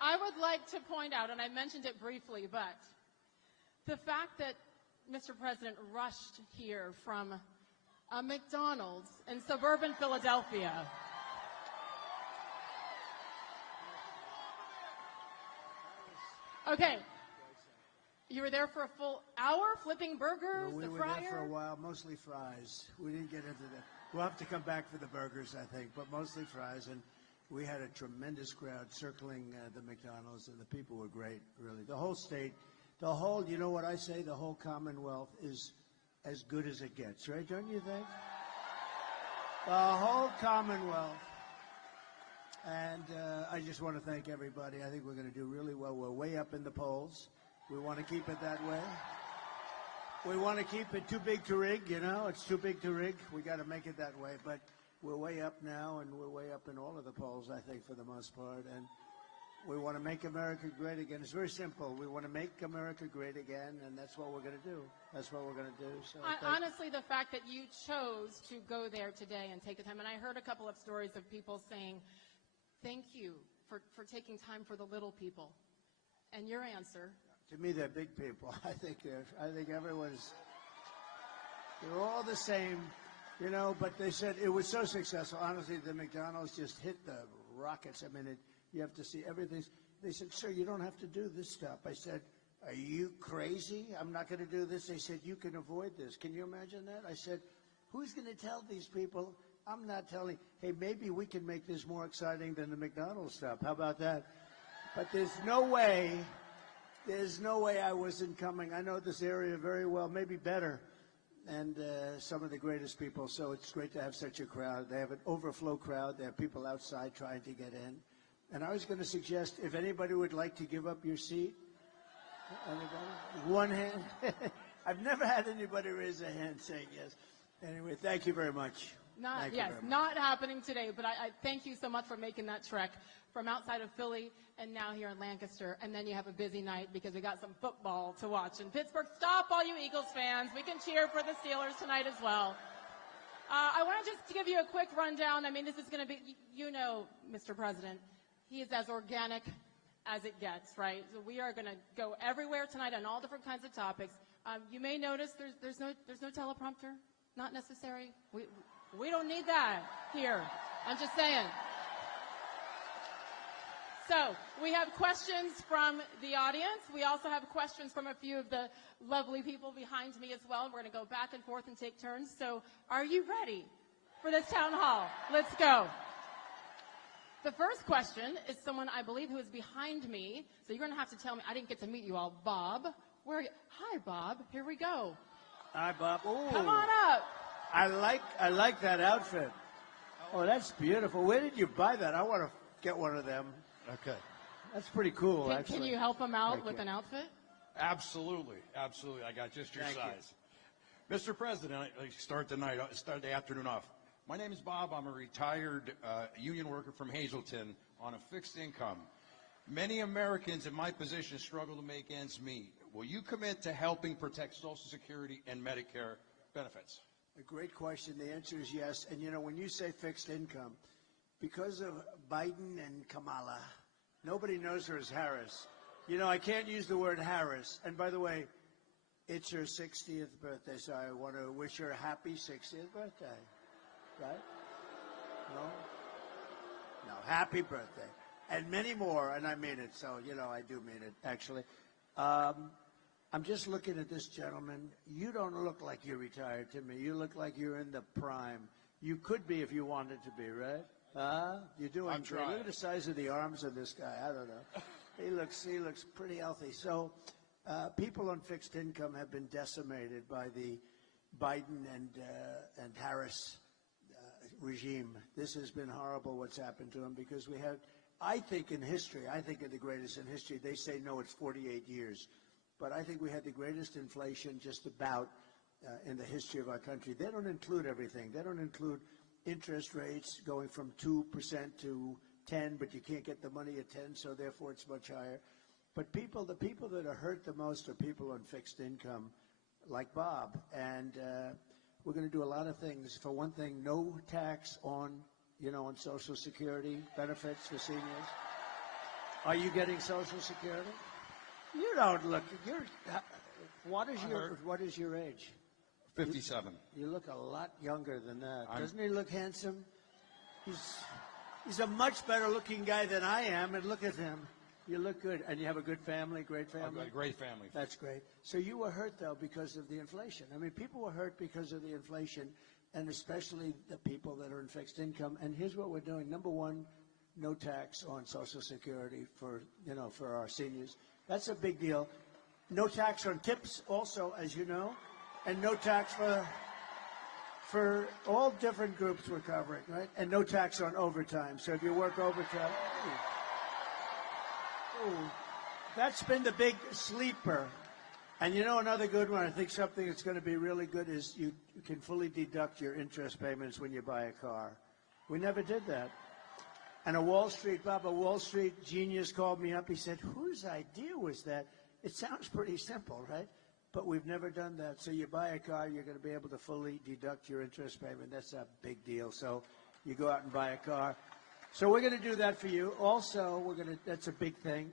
I would like to point out, and I mentioned it briefly, but the fact that Mr. President rushed here from a McDonald's in suburban Philadelphia. Okay. You were there for a full hour flipping burgers, We the were fryer? there for a while, mostly fries. We didn't get into that. We'll have to come back for the burgers, I think, but mostly fries. And we had a tremendous crowd circling the McDonald's, and the people were great, really. The whole state, you know what I say, the whole Commonwealth is as good as it gets, right? Don't you think? The whole Commonwealth. And I just want to thank everybody. I think we're going to do really well. We're way up in the polls. We want to keep it that way. We want to keep it too big to rig, you know. It's too big to rig. We got to make it that way. But we're way up now, and we're way up in all of the polls, I think, for the most part. And we want to make America great again. It's very simple. We want to make America great again, and that's what we're going to do. That's what we're going to do. So Honestly, the fact that you chose to go there today and take the time, and I heard a couple of stories of people saying, thank you for taking time for the little people. And your answer? To me, they're big people. I think everyone's, they're all the same, you know, but they said it was so successful. Honestly, the McDonald's just hit the rockets. I mean, you have to see everything. They said, sir, you don't have to do this stuff. I said, are you crazy? I'm not going to do this. They said, you can avoid this. Can you imagine that? I said, who's going to tell these people? I'm not telling. Hey, maybe we can make this more exciting than the McDonald's stuff. How about that? But there's no way I wasn't coming. I know this area very well, maybe better, and some of the greatest people. So it's great to have such a crowd. They have an overflow crowd. They have people outside trying to get in. And I was going to suggest, if anybody would like to give up your seat, anybody? One hand. I've never had anybody raise a hand saying yes. Anyway, thank you very much. Not happening today, but I thank you so much for making that trek from outside of Philly and now here in Lancaster. And then you have a busy night because we got some football to watch in Pittsburgh. Stop, all you Eagles fans. We can cheer for the Steelers tonight as well. I want to just give you a quick rundown. I mean, this is going to be, you know, Mr. President, he is as organic as it gets, right? So we are going to go everywhere tonight on all different kinds of topics. You may notice there's no teleprompter. Not necessary. We don't need that here. I'm just saying. So we have questions from the audience. We also have questions from a few of the lovely people behind me as well. We're going to go back and forth and take turns. So are you ready for this town hall? Let's go. The first question is someone I believe who is behind me. So you're going to have to tell me. I didn't get to meet you all. Bob, where are you? Hi, Bob. Here we go. Hi, Bob. Ooh. Come on up. I like that outfit. Oh, that's beautiful. Where did you buy that? I want to get one of them. Okay. That's pretty cool, actually. Can you help him out with an outfit? Absolutely. Absolutely. I got just your size. Mr. President, I start the afternoon off. My name is Bob. I'm a retired union worker from Hazleton on a fixed income. Many Americans in my position struggle to make ends meet. Will you commit to helping protect Social Security and Medicare benefits? A great question. The answer is yes. And, you know, when you say fixed income, because of Biden and Kamala, nobody knows her as Harris. You know, I can't use the word Harris. And, by the way, it's her 60th birthday, so I want to wish her a happy 60th birthday. Right? No, happy birthday. And many more, and I mean it. So, you know, I do mean it, actually. I'm just looking at this gentleman. You don't look like you're retired to me. You look like you're in the prime. You could be if you wanted to be, right? You're doing I'm great. trying. Look at the size of the arms of this guy. I don't know. He looks pretty healthy. So people on fixed income have been decimated by the Biden and Harris regime. This has been horrible what's happened to them because we have, I think in history, I think of the greatest in history. They say, no, it's 48 years. But I think we had the greatest inflation just about in the history of our country. They don't include everything. They don't include interest rates going from 2% to 10, but you can't get the money at 10, so therefore it's much higher. But the people that are hurt the most are people on fixed income, like Bob. And we're going to do a lot of things. For one thing, no tax on Social Security benefits for seniors. Are you getting Social Security? You don't look. What is your age? 57. You look a lot younger than that. Doesn't he look handsome? He's a much better looking guy than I am, and look at him. You look good, and you have a good family, great I've family? got a great family. That's great. So you were hurt, though, because of the inflation. I mean, people were hurt because of the inflation, and especially the people that are in fixed income. And here's what we're doing. Number one, no tax on Social Security for our seniors. That's a big deal. No tax on tips also, as you know, and no tax for all different groups we're covering, right? And no tax on overtime. So if you work overtime, that's been the big sleeper. And you know another good one, I think something that's going to be really good is you can fully deduct your interest payments when you buy a car. We never did that. And a Wall Street genius called me up. He said, whose idea was that? It sounds pretty simple, right? But we've never done that. So you buy a car, you're going to be able to fully deduct your interest payment. That's a big deal. So you go out and buy a car. So we're going to do that for you. Also, that's a big thing.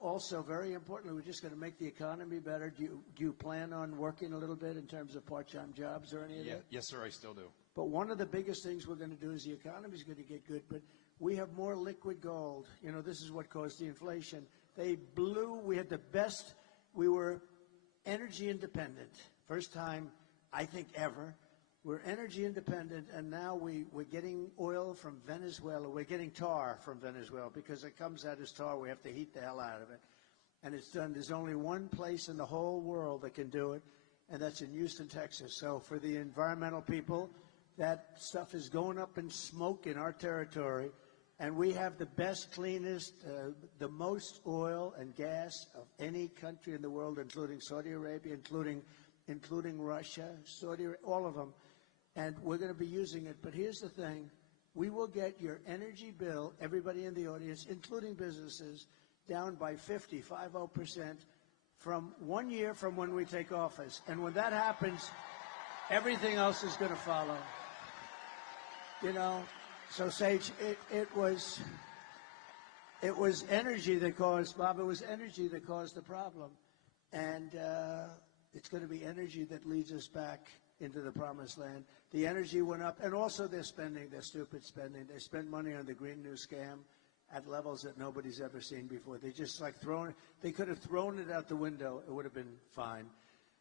Also, very importantly, we're just going to make the economy better. Do you plan on working a little bit in terms of part-time jobs or any of that? Yes, sir, I still do. But one of the biggest things we're going to do is the economy is going to get good, but we have more liquid gold. You know, this is what caused the inflation. We had the best, we were energy independent. First time, I think, ever. We're energy independent, and now we're getting oil from Venezuela. We're getting tar from Venezuela because it comes out as tar. We have to heat the hell out of it. And it's done. There's only one place in the whole world that can do it, and that's in Houston, Texas. So for the environmental people, that stuff is going up in smoke in our territory, and we have the best, cleanest, the most oil and gas of any country in the world, including Saudi Arabia, including Russia, all of them. And we're going to be using it. But here's the thing. We will get your energy bill, everybody in the audience, including businesses, down by 50% from 1 year from when we take office. And when that happens, everything else is going to follow. You know, so Sage, it was energy that caused, Bob, it was energy that caused the problem. And it's going to be energy that leads us back into the promised land. The energy went up, and also their spending, their stupid spending. They spent money on the Green New Scam at levels that nobody's ever seen before. They just they could have thrown it out the window. It would have been fine.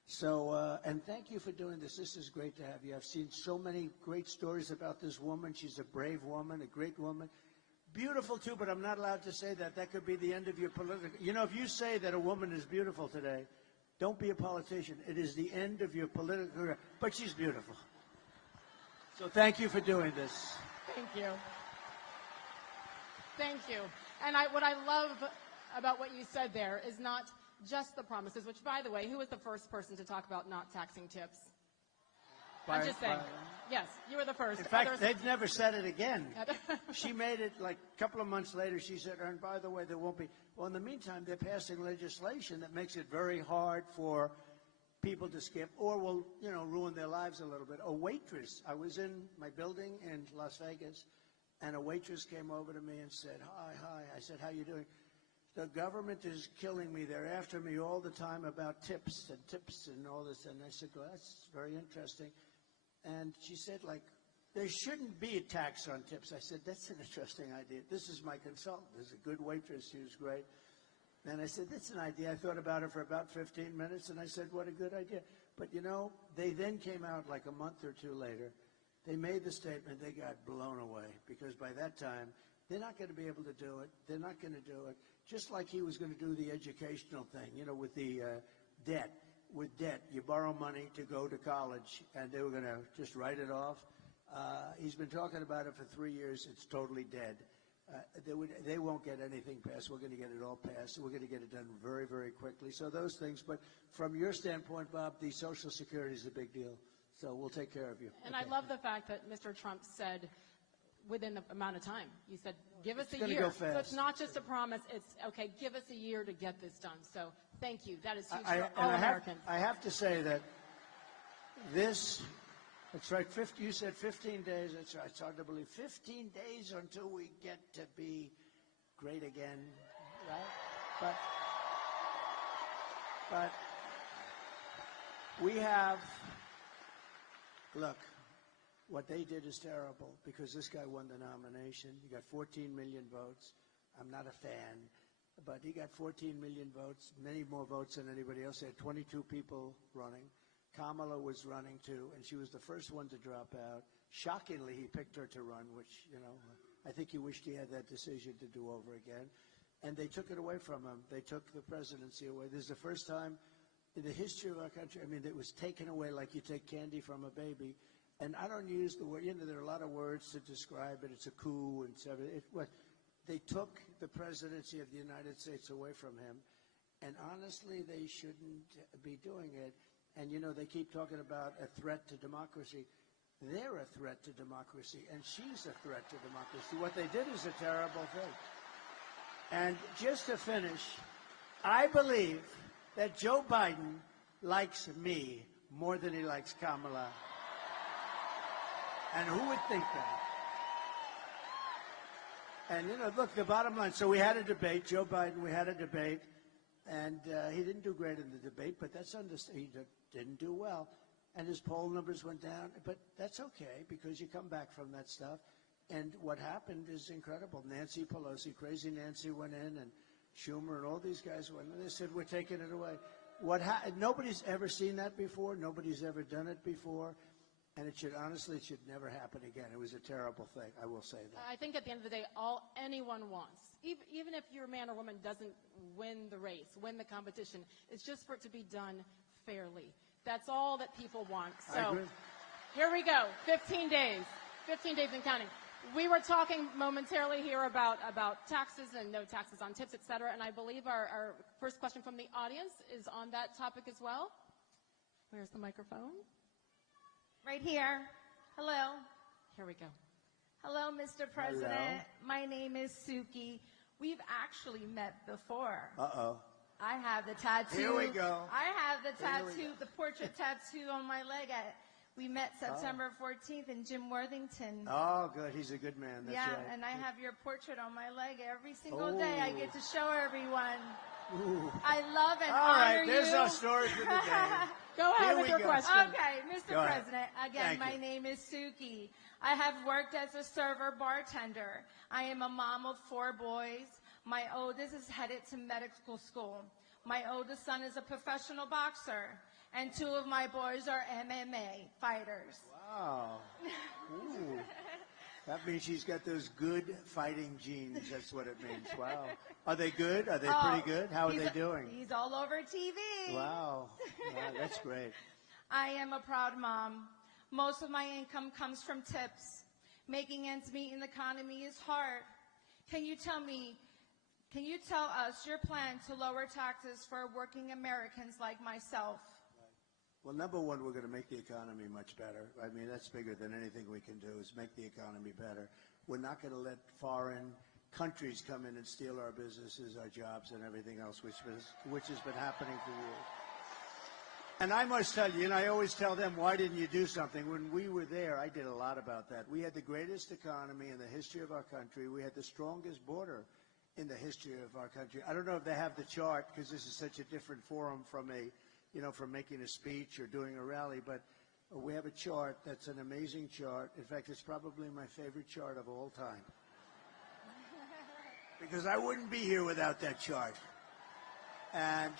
So, and thank you for doing this. This is great to have you. I've seen so many great stories about this woman. She's a brave woman, a great woman. Beautiful, too, but I'm not allowed to say that. That could be the end of your political... You know, if you say that a woman is beautiful today, don't be a politician. It is the end of your political career. But she's beautiful. So thank you for doing this. Thank you. Thank you. And what I love about what you said there is not just the promises, which, by the way, who was the first person to talk about not taxing tips? I'm just saying. Yes, you were the first. In fact, they've never said it again. She made it like a couple of months later. She said, and by the way, there won't be. Well, in the meantime, they're passing legislation that makes it very hard for people to skip or will, ruin their lives a little bit. A waitress, I was in my building in Las Vegas, and a waitress came over to me and said, hi. I said, how you doing? The government is killing me. They're after me all the time about tips and all this. And I said, well, that's very interesting. And she said, there shouldn't be a tax on tips. I said, that's an interesting idea. This is my consultant. There's a good waitress. She was great. And I said, that's an idea. I thought about it for about 15 minutes, and I said, what a good idea. But, they then came out like a month or two later. They made the statement. They got blown away because by that time, they're not going to be able to do it. They're not going to do it. Just like he was going to do the educational thing, with the debt. With debt, you borrow money to go to college, and they were going to just write it off. He's been talking about it for 3 years. It's totally dead. They won't get anything passed. We're going to get it all passed. We're going to get it done very, very quickly. So those things. But from your standpoint, Bob, the Social Security is a big deal. So we'll take care of you. And I love the fact that Mr. Trump said within the amount of time. You said, give us a year. It's going to go fast. So it's not just a promise. It's, okay, give us a year to get this done. So thank you. That is huge for all Americans. I have to say that that's right, you said 15 days. That's right. It's hard to believe. 15 days until we get to be great again, right? But we have, look, what they did is terrible because this guy won the nomination. You got 14 million votes. I'm not a fan. but he got 14 million votes, many more votes than anybody else. He had 22 people running. Kamala was running too, and she was the first one to drop out. Shockingly, he picked her to run, which, I think he wished he had that decision to do over again. And they took it away from him. They took the presidency away. This is the first time in the history of our country, it was taken away like you take candy from a baby. And I don't use the word, there are a lot of words to describe it. It's a coup and so they took the presidency of the United States away from him. And honestly, they shouldn't be doing it. And, they keep talking about a threat to democracy. They're a threat to democracy, and she's a threat to democracy. What they did is a terrible thing. And just to finish, I believe that Joe Biden likes me more than he likes Kamala. And who would think that? And, look, the bottom line, so we had a debate, Joe Biden, we had a debate, and he didn't do great in the debate, but that's understandable. He didn't do well, and his poll numbers went down, but that's okay because you come back from that stuff. And what happened is incredible. Nancy Pelosi, crazy Nancy, went in, and Schumer and all these guys went in. They said, we're taking it away. Nobody's ever seen that before. Nobody's ever done it before. And it should never happen again. It was a terrible thing. I will say that. I think at the end of the day, all anyone wants, even if your man or woman doesn't win the race, win the competition, it's just for it to be done fairly. That's all that people want. So I agree. Here we go. 15 days. 15 days and counting. We were talking momentarily here about taxes and no taxes on tips, et cetera, and I believe our first question from the audience is on that topic as well. Where's the microphone? Right here. Hello. Here we go. Hello, Mr. President. Hello. My name is Suki. We've actually met before. Uh-oh. I have the tattoo. Here we go. I have the tattoo, the portrait tattoo on my leg. We met September 14th in Jim Worthington. Oh, good. He's a good man. That's right. And I have your portrait on my leg every single day. I get to show everyone. Ooh. I love and All honor right, there's you. our story for the day. Go ahead with your question. Okay, Mr. Go ahead. President, again, my name is Suki. I have worked as a server bartender. I am a mom of 4 boys. My oldest is headed to medical school. My oldest son is a professional boxer, and 2 of my boys are MMA fighters. Wow. Ooh. That means she's got those good fighting genes. That's what it means. Wow. Are they good? Are they pretty good? How are they doing? He's all over TV. Wow. That's great. I am a proud mom. Most of my income comes from tips. Making ends meet in the economy is hard. Can you tell us your plan to lower taxes for working Americans like myself? Well, number one, we're going to make the economy much better. I mean, that's bigger than anything we can do is make the economy better. We're not going to let foreign countries come in and steal our businesses, our jobs, and everything else, which has been happening for years. And I must tell you, and I always tell them, why didn't you do something? When we were there, I did a lot about that. We had the greatest economy in the history of our country. We had the strongest border in the history of our country. I don't know if they have the chart, because this is such a different forum from from making a speech or doing a rally, but we have a chart that's an amazing chart. In fact, it's probably my favorite chart of all time. Because I wouldn't be here without that chart. And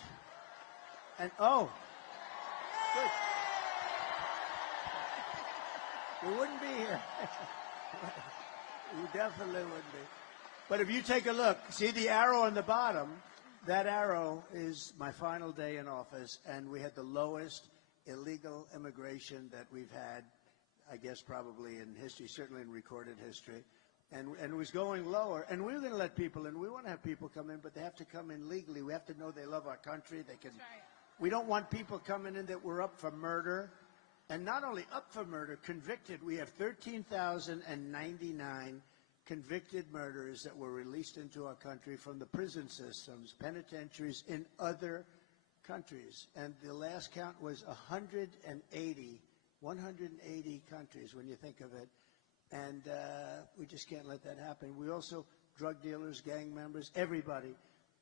oh, good. We wouldn't be here. We definitely wouldn't be. But if you take a look, see the arrow on the bottom? That arrow is my final day in office, and we had the lowest illegal immigration that we've had, I guess, probably in history, certainly in recorded history. And it was going lower. And we were going to let people in. We want to have people come in, but they have to come in legally. We have to know they love our country. They can. We don't want people coming in that were up for murder. And not only up for murder, convicted. We have 13,099 convicted murderers that were released into our country from the prison systems, penitentiaries in other countries. And the last count was 180 countries when you think of it. And we just can't let that happen. We also, drug dealers, gang members, everybody.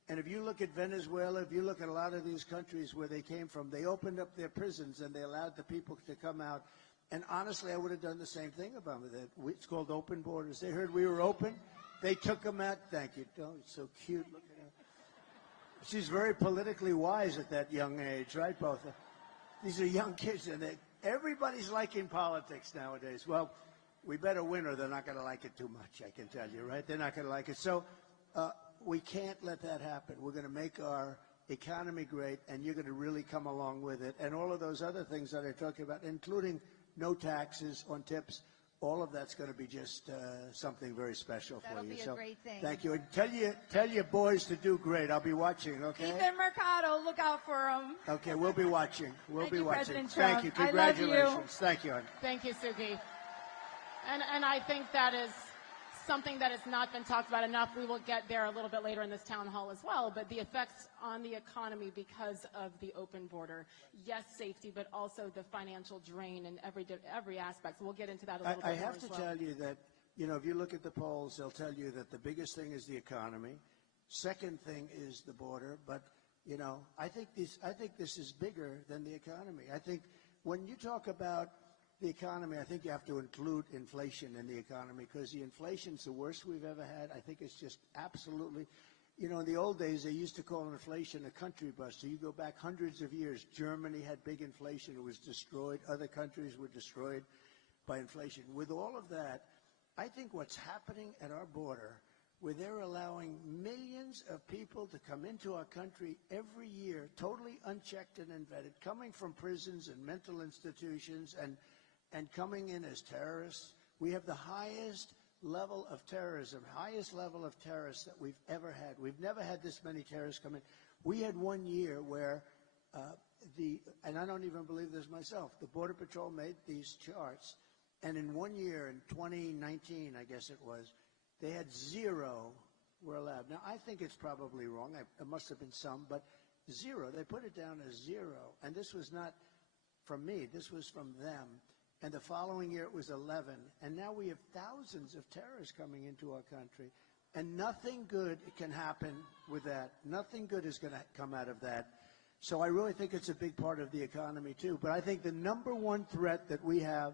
And if you look at Venezuela, if you look at a lot of these countries where they came from, they opened up their prisons and they allowed the people to come out. And honestly, I would have done the same thing about it. It's called open borders. They heard we were open. They took them out. Thank you. Oh, it's so cute. Look at She's very politically wise at that young age, right, both? These are young kids, and everybody's liking politics nowadays. Well, we better win or they're not going to like it too much, I can tell you, right? They're not going to like it. So we can't let that happen. We're going to make our economy great, and you're going to really come along with it. And all of those other things that I talked about, including no taxes on tips, all of that's going to be just something very special for you. That'll be a great thing. Thank you. And tell your boys to do great. I'll be watching, okay? Ethan Mercado, look out for him. Okay, we'll be watching. We'll be watching. President Trump. Thank you. I love Congratulations. you. Thank you, hon. Thank you, Suki. And I think that is something that has not been talked about enough. We will get there a little bit later in this town hall as well, but the effects on the economy because of the open border. Yes, safety, but also the financial drain in every aspect. So we'll get into that a little bit more as well. I have to tell you that, if you look at the polls, they'll tell you that the biggest thing is the economy. Second thing is the border, but I think this is bigger than the economy. I think when you talk about the economy, I think you have to include inflation in the economy, because the inflation's the worst we've ever had. I think it's just absolutely, in the old days, they used to call inflation a country buster. You go back hundreds of years, Germany had big inflation. It was destroyed. Other countries were destroyed by inflation. With all of that, I think what's happening at our border, where they're allowing millions of people to come into our country every year, totally unchecked and unvetted, coming from prisons and mental institutions and coming in as terrorists. We have the highest level of terrorism, highest level of terrorists that we've ever had. We've never had this many terrorists come in. We had one year where and I don't even believe this myself, the Border Patrol made these charts, and in 1 year, in 2019, I guess it was, they had 0 were allowed. Now, I think it's probably wrong. It must have been some, but 0. They put it down as 0. And this was not from me. This was from them. And the following year, it was 11. And now we have thousands of terrorists coming into our country. And nothing good can happen with that. Nothing good is going to come out of that. So I really think it's a big part of the economy, too. But I think the number one threat that we have,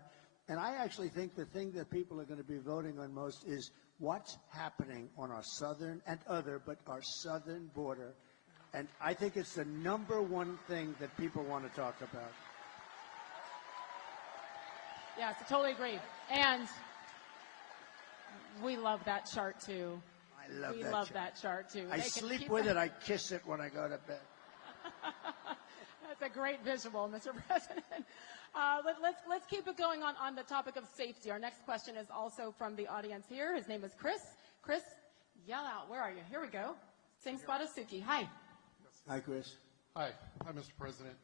and I actually think the thing that people are going to be voting on most is what's happening on our southern and but our southern border. And I think it's the number one thing that people want to talk about. Yes, I totally agree. And we love that chart, too. I love that chart, too. I sleep with it. I kiss it when I go to bed. That's a great visual, Mr. President. Let's keep it going on the topic of safety. Our next question is also from the audience here. His name is Chris. Chris, yell out. Where are you? Here we go. Same spot as Suki. Hi. Hi, Chris. Hi, Mr. President.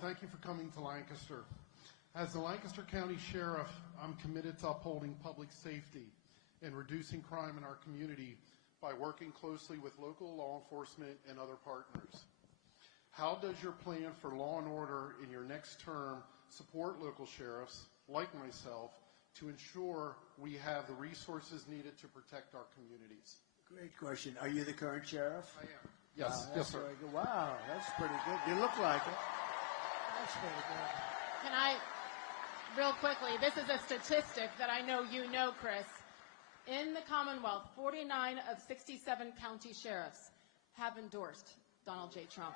Thank you for coming to Lancaster. As the Lancaster County Sheriff, I'm committed to upholding public safety and reducing crime in our community by working closely with local law enforcement and other partners. How does your plan for law and order in your next term support local sheriffs, like myself, to ensure we have the resources needed to protect our communities? Great question. Are you the current sheriff? I am. Yes, yes, sir. Wow, that's pretty good. You look like it. That's pretty good. Can I, real quickly, this is a statistic that I know you know, Chris. In the Commonwealth, 49 of 67 county sheriffs have endorsed Donald J. Trump.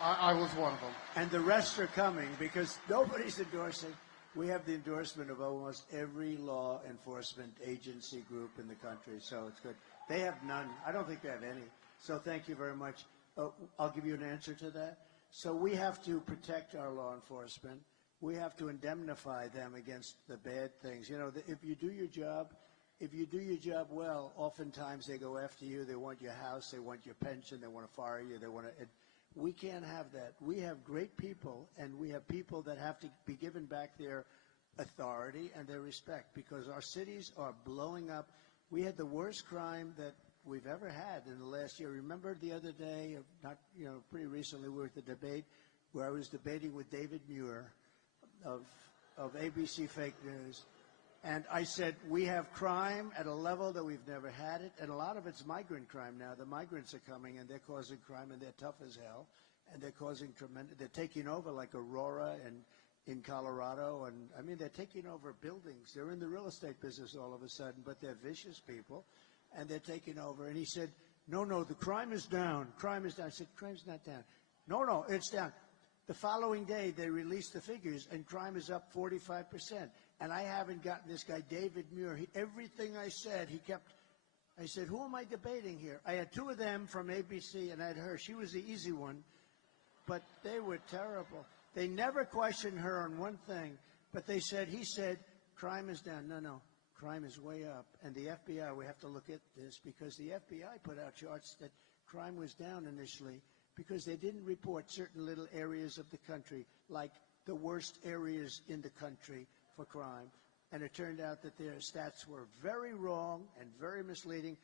I was one of them. And the rest are coming because nobody's endorsing. We have the endorsement of almost every law enforcement agency group in the country, so it's good. They have none. I don't think they have any. So thank you very much. I'll give you an answer to that. So we have to protect our law enforcement. We have to indemnify them against the bad things. If you do your job well, oftentimes they go after you. They want your house. They want your pension. They want to fire you. We can't have that. We have great people, and we have people that have to be given back their authority and their respect because our cities are blowing up. We had the worst crime that we've ever had in the last year. Remember the other day, pretty recently, we were at the debate where I was debating with David Muir of ABC Fake News. And I said, we have crime at a level that we've never had it, and a lot of it's migrant crime now. The migrants are coming, and they're causing crime, and they're tough as hell, and they're causing tremendous. They're taking over like Aurora and in Colorado, and they're taking over buildings. They're in the real estate business all of a sudden, but they're vicious people. and they're taking over. And he said, no, the crime is down. Crime is down. I said, crime's not down. No, it's down. The following day, they released the figures, and crime is up 45%. And I haven't gotten this guy, David Muir. Everything I said, he kept. I said, who am I debating here? I had two of them from ABC, and I had her. She was the easy one, but they were terrible. They never questioned her on one thing, but he said, crime is down. No, crime is way up. And the FBI, we have to look at this, because the FBI put out charts that crime was down initially because they didn't report certain little areas of the country, like the worst areas in the country for crime. And it turned out that their stats were very wrong and very misleading.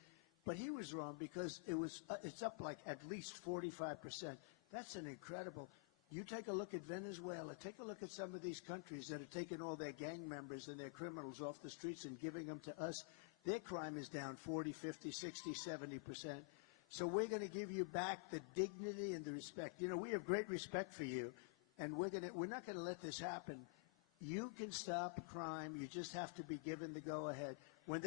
But he was wrong, because it's up like at least 45%. That's an incredible. You take a look at Venezuela, take a look at some of these countries that are taking all their gang members and their criminals off the streets and giving them to us. Their crime is down 40, 50, 60, 70%. So we're going to give you back the dignity and the respect. You know, we have great respect for you, and we're not going to let this happen. You can stop crime. You just have to be given the go-ahead. You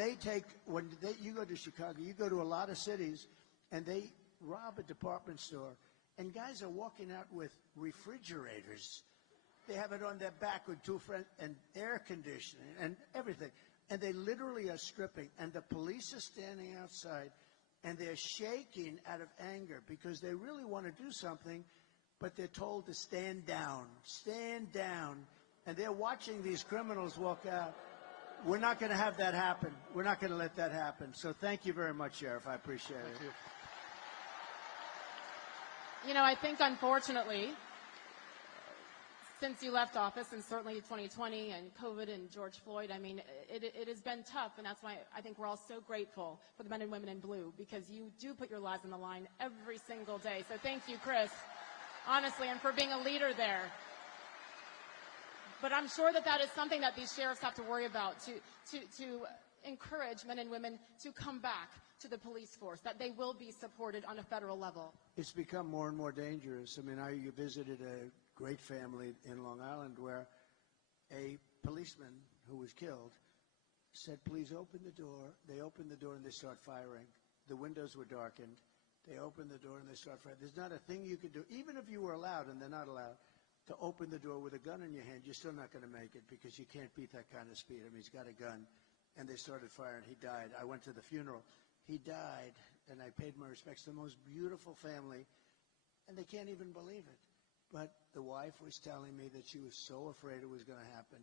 go to Chicago, you go to a lot of cities, and they rob a department store, and guys are walking out with refrigerators. They have it on their back with two friends, and air conditioning and everything. And they literally are stripping, and the police are standing outside, and they're shaking out of anger because they really want to do something, but they're told to stand down, and they're watching these criminals walk out. We're not going to have that happen. We're not going to let that happen. So thank you very much, Sheriff. I appreciate it. You know, I think, unfortunately, since you left office, and certainly 2020 and COVID and George Floyd, I mean, it has been tough, and that's why I think we're all so grateful for the men and women in blue, because you do put your lives on the line every single day. So thank you, Chris, honestly, and for being a leader there. But I'm sure that is something that these sheriffs have to worry about, to encourage men and women to come back to the police force, that they will be supported on a federal level. It's become more and more dangerous. I mean, I visited a great family in Long Island where a policeman who was killed said, please open the door. They opened the door and they start firing. The windows were darkened. They opened the door and they start firing. There's not a thing you could do, even if you were allowed, and they're not allowed, to open the door with a gun in your hand. You're still not going to make it, because you can't beat that kind of speed. I mean, he's got a gun. And they started firing. He died. I went to the funeral. He died, and I paid my respects to the most beautiful family, and they can't even believe it. But the wife was telling me that she was so afraid it was going to happen.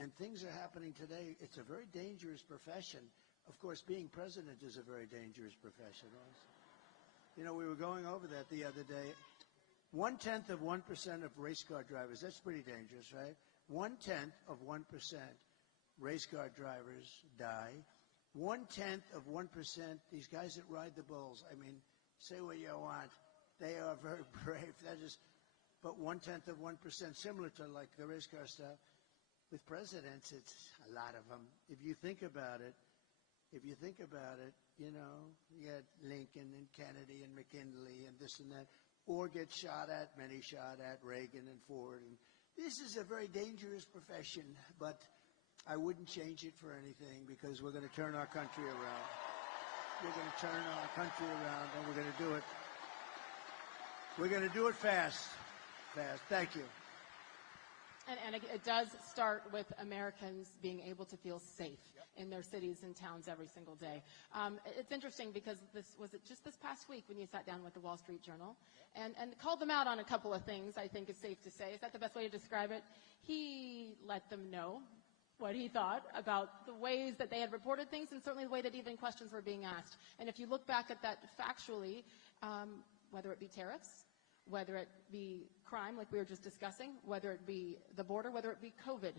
And things are happening today. It's a very dangerous profession. Of course, being president is a very dangerous profession also. You know, we were going over that the other day. 1/10 of 1% of race car drivers, that's pretty dangerous, right? 1/10 of 1% race car drivers die. 1/10 of 1%, these guys that ride the bulls, I mean, say what you want. They are very brave. But 1/10 of 1%, similar to like the race car stuff. With presidents, it's a lot of them. If you think about it, you know, you got Lincoln and Kennedy and McKinley and this and that, or get shot at, many shot at, Reagan and Ford. And this is a very dangerous profession, but I wouldn't change it for anything, because we're going to turn our country around. We're going to turn our country around, and we're going to do it. We're going to do it fast. Thank you. And it does start with Americans being able to feel safe in their cities and towns every single day. It's interesting, because was it just this past week when you sat down with the Wall Street Journal and called them out on a couple of things, I think is safe to say. Is that the best way to describe it? He let them know what he thought about the ways that they had reported things, and certainly the way that even questions were being asked. And if you look back at that factually, whether it be tariffs, whether it be crime, like we were just discussing, whether it be the border, whether it be COVID,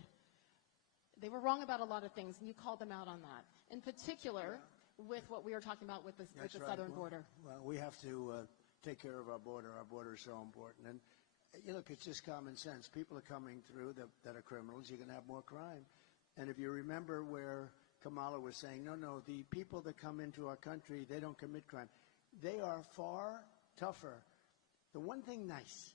they were wrong about a lot of things, and you called them out on that. In particular, with what we were talking about with the southern border. Well, we have to take care of our border. Our border is so important. And look, it's just common sense. People are coming through that are criminals. You're going to have more crime. And if you remember where Kamala was saying, no, the people that come into our country, they don't commit crime. They are far tougher. The one thing nice,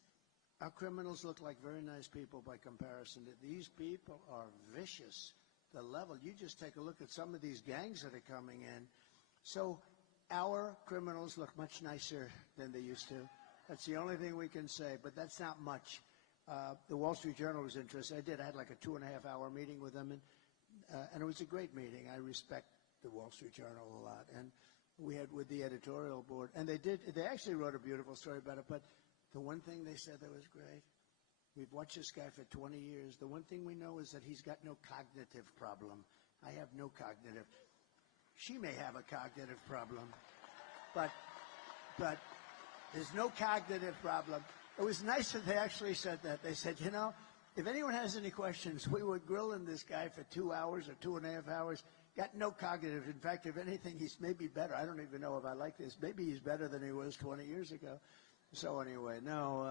our criminals look like very nice people by comparison. These people are vicious. The level, you just take a look at some of these gangs that are coming in. So our criminals look much nicer than they used to. That's the only thing we can say, but that's not much. The Wall Street Journal was interested. I had like a 2.5-hour meeting with them, and it was a great meeting. I respect the Wall Street Journal a lot, and we had with the editorial board, and they actually wrote a beautiful story about it, but the one thing they said that was great, we've watched this guy for 20 years. The one thing we know is that he's got no cognitive problem. I have no cognitive. She may have a cognitive problem, but there's no cognitive problem. It was nice that they actually said that. They said, you know, if anyone has any questions, we were grilling this guy for 2 hours or 2.5 hours. Got no cognitive. In fact, if anything, he's maybe better. I don't even know if I like this. Maybe he's better than he was 20 years ago. So anyway, no,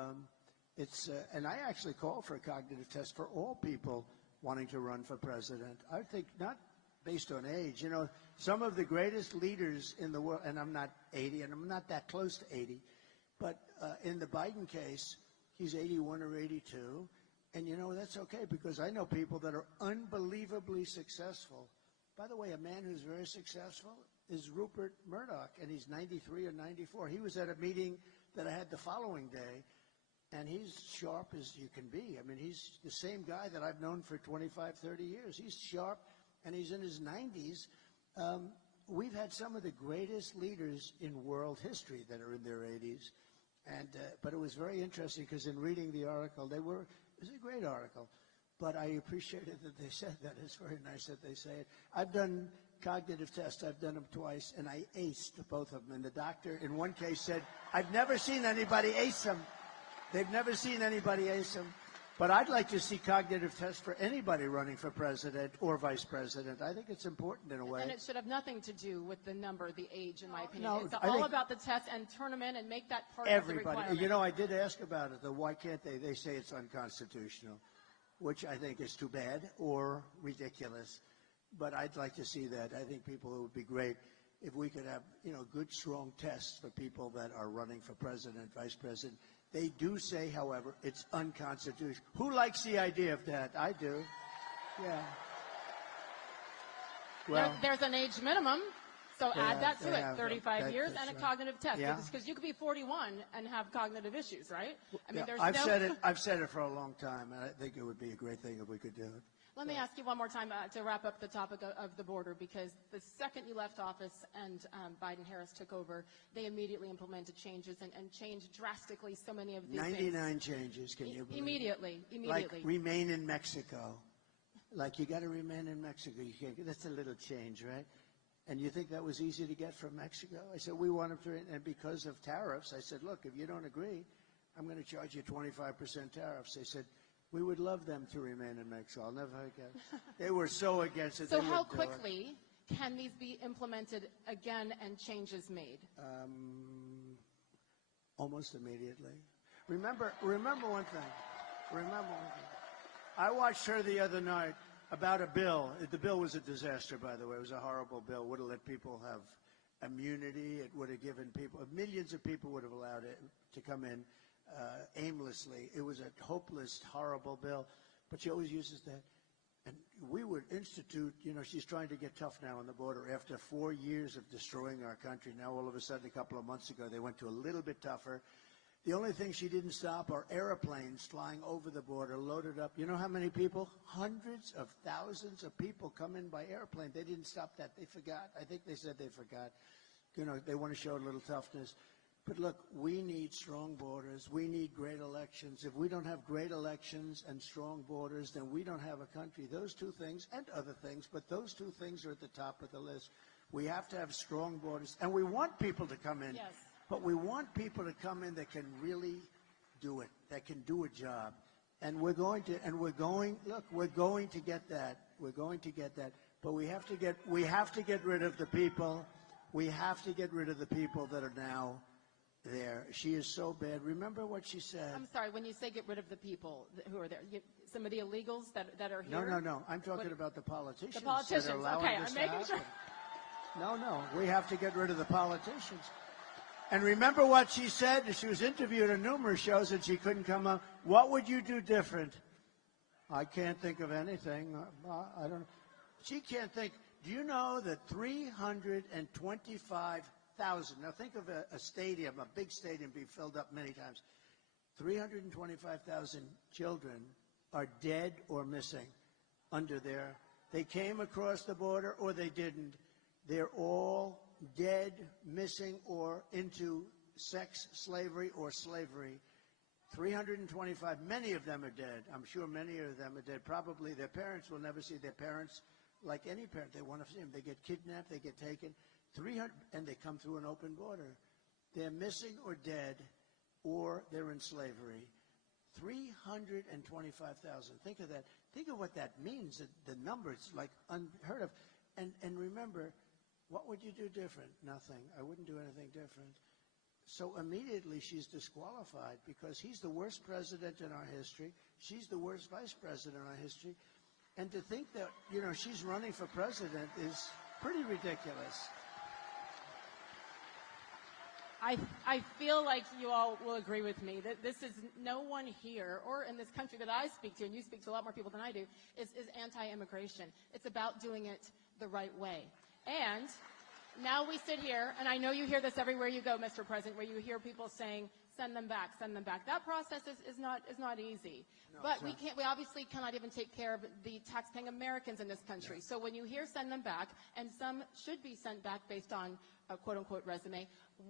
and I actually call for a cognitive test for all people wanting to run for president. I think not based on age. You know, some of the greatest leaders in the world, and I'm not 80, and I'm not that close to 80, but in the Biden case, he's 81 or 82. And, you know, that's okay because I know people that are unbelievably successful. By the way, a man who's very successful is Rupert Murdoch, and he's 93 or 94. He was at a meeting that I had the following day, and he's sharp as you can be. I mean, he's the same guy that I've known for 25, 30 years. He's sharp, and he's in his 90s. We've had some of the greatest leaders in world history that are in their 80s. And but it was very interesting because in reading the article, it was a great article. But I appreciated that they said that. It's very nice that they say it. I've done cognitive tests. I've done them twice, and I aced both of them. And the doctor, in one case, said, I've never seen anybody ace them. They've never seen anybody ace them. But I'd like to see cognitive tests for anybody running for president or vice president. I think it's important in a way. And it should have nothing to do with the number, the age, in my opinion. No, it's I all think about the test and turn them in and make that part of the everybody. requirement. You know, I did ask about it, though. Why can't they? They say it's unconstitutional, which I think is too bad or ridiculous. But I'd like to see that. I think it would be great if we could have, you know, good, strong tests for people that are running for president, vice president. They do say, however, it's unconstitutional. Who likes the idea of that? I do. Yeah. Well, There's an age minimum, so add that to it, have 35 years that's and a right. cognitive test. Yeah. Because you could be 41 and have cognitive issues, right? I mean, there's I've no... said it for a long time, and I think it would be a great thing if we could do it. Let me ask you one more time to wrap up the topic of the border, because the second you left office and Biden-Harris took over, they immediately implemented changes and changed drastically so many of these 99 things. changes, can you believe? Immediately. Like remain in Mexico. Like you got to remain in Mexico. You can't. That's a little change, right? And you think that was easy to get from Mexico? I said, we want to, and because of tariffs, I said, look, if you don't agree, I'm going to charge you 25% tariffs. They said, we would love them to remain in Mexico. I'll never forget. They were so against it. So they how wouldn't do it. quickly can these be implemented again and changes made? Almost immediately. Remember one thing. I watched her the other night about a bill. The bill was a disaster, by the way. It was a horrible bill. Would have let people have immunity. It would have given people, millions of people would have allowed it to come in aimlessly. It was a hopeless, horrible bill. But she always uses that. And we would institute, you know, she's trying to get tough now on the border after 4 years of destroying our country. Now, all of a sudden, a couple of months ago, they went to a little bit tougher. The only thing she didn't stop are airplanes flying over the border, loaded up. You know how many people? Hundreds of thousands of people come in by airplane. They didn't stop that. They forgot. I think they said they forgot. You know, they want to show a little toughness. But look, we need strong borders. We need great elections. If we don't have great elections and strong borders, then we don't have a country. Those two things and other things, but those two things are at the top of the list. We have to have strong borders. And we want people to come in. Yes. But we want people to come in that can really do it, that can do a job. And we're going to get that. We're going to get that. But we have to get rid of the people. We have to get rid of the people that are now there. She is so bad. Remember what she said. I'm sorry, when you say get rid of the people who are there, some of the illegals that are here? No. I'm talking about the politicians. The politicians, that are allowing okay, this I'm to making happen. sure. No. We have to get rid of the politicians. And remember what she said? She was interviewed on numerous shows and she couldn't come up. What would you do different? I can't think of anything. I don't know. She can't think. Do you know that 325,000, now think of a stadium, a big stadium being filled up many times, 325,000 children are dead or missing under there. They came across the border or they didn't. They're all dead, missing, or into sex slavery or slavery. 325, many of them are dead. I'm sure many of them are dead. Probably their parents will never see their parents like any parent. They want to see them. They get kidnapped, they get taken. 300, and they come through an open border. They're missing or dead, or they're in slavery. 325,000. Think of that. Think of what that means. The number, it's like unheard of. And remember, what would you do different? Nothing. I wouldn't do anything different. So immediately she's disqualified because he's the worst president in our history. She's the worst vice president in our history. And to think that, you know, she's running for president is pretty ridiculous. I feel like you all will agree with me that this is no one here or in this country that I speak to, and you speak to a lot more people than I do, is anti-immigration. It's about doing it the right way. And now we sit here, and I know you hear this everywhere you go, Mr. President, where you hear people saying, send them back, send them back. That process is not easy. No, but we obviously cannot even take care of the taxpaying Americans in this country. Yeah. So when you hear send them back, and some should be sent back based on a quote-unquote resume,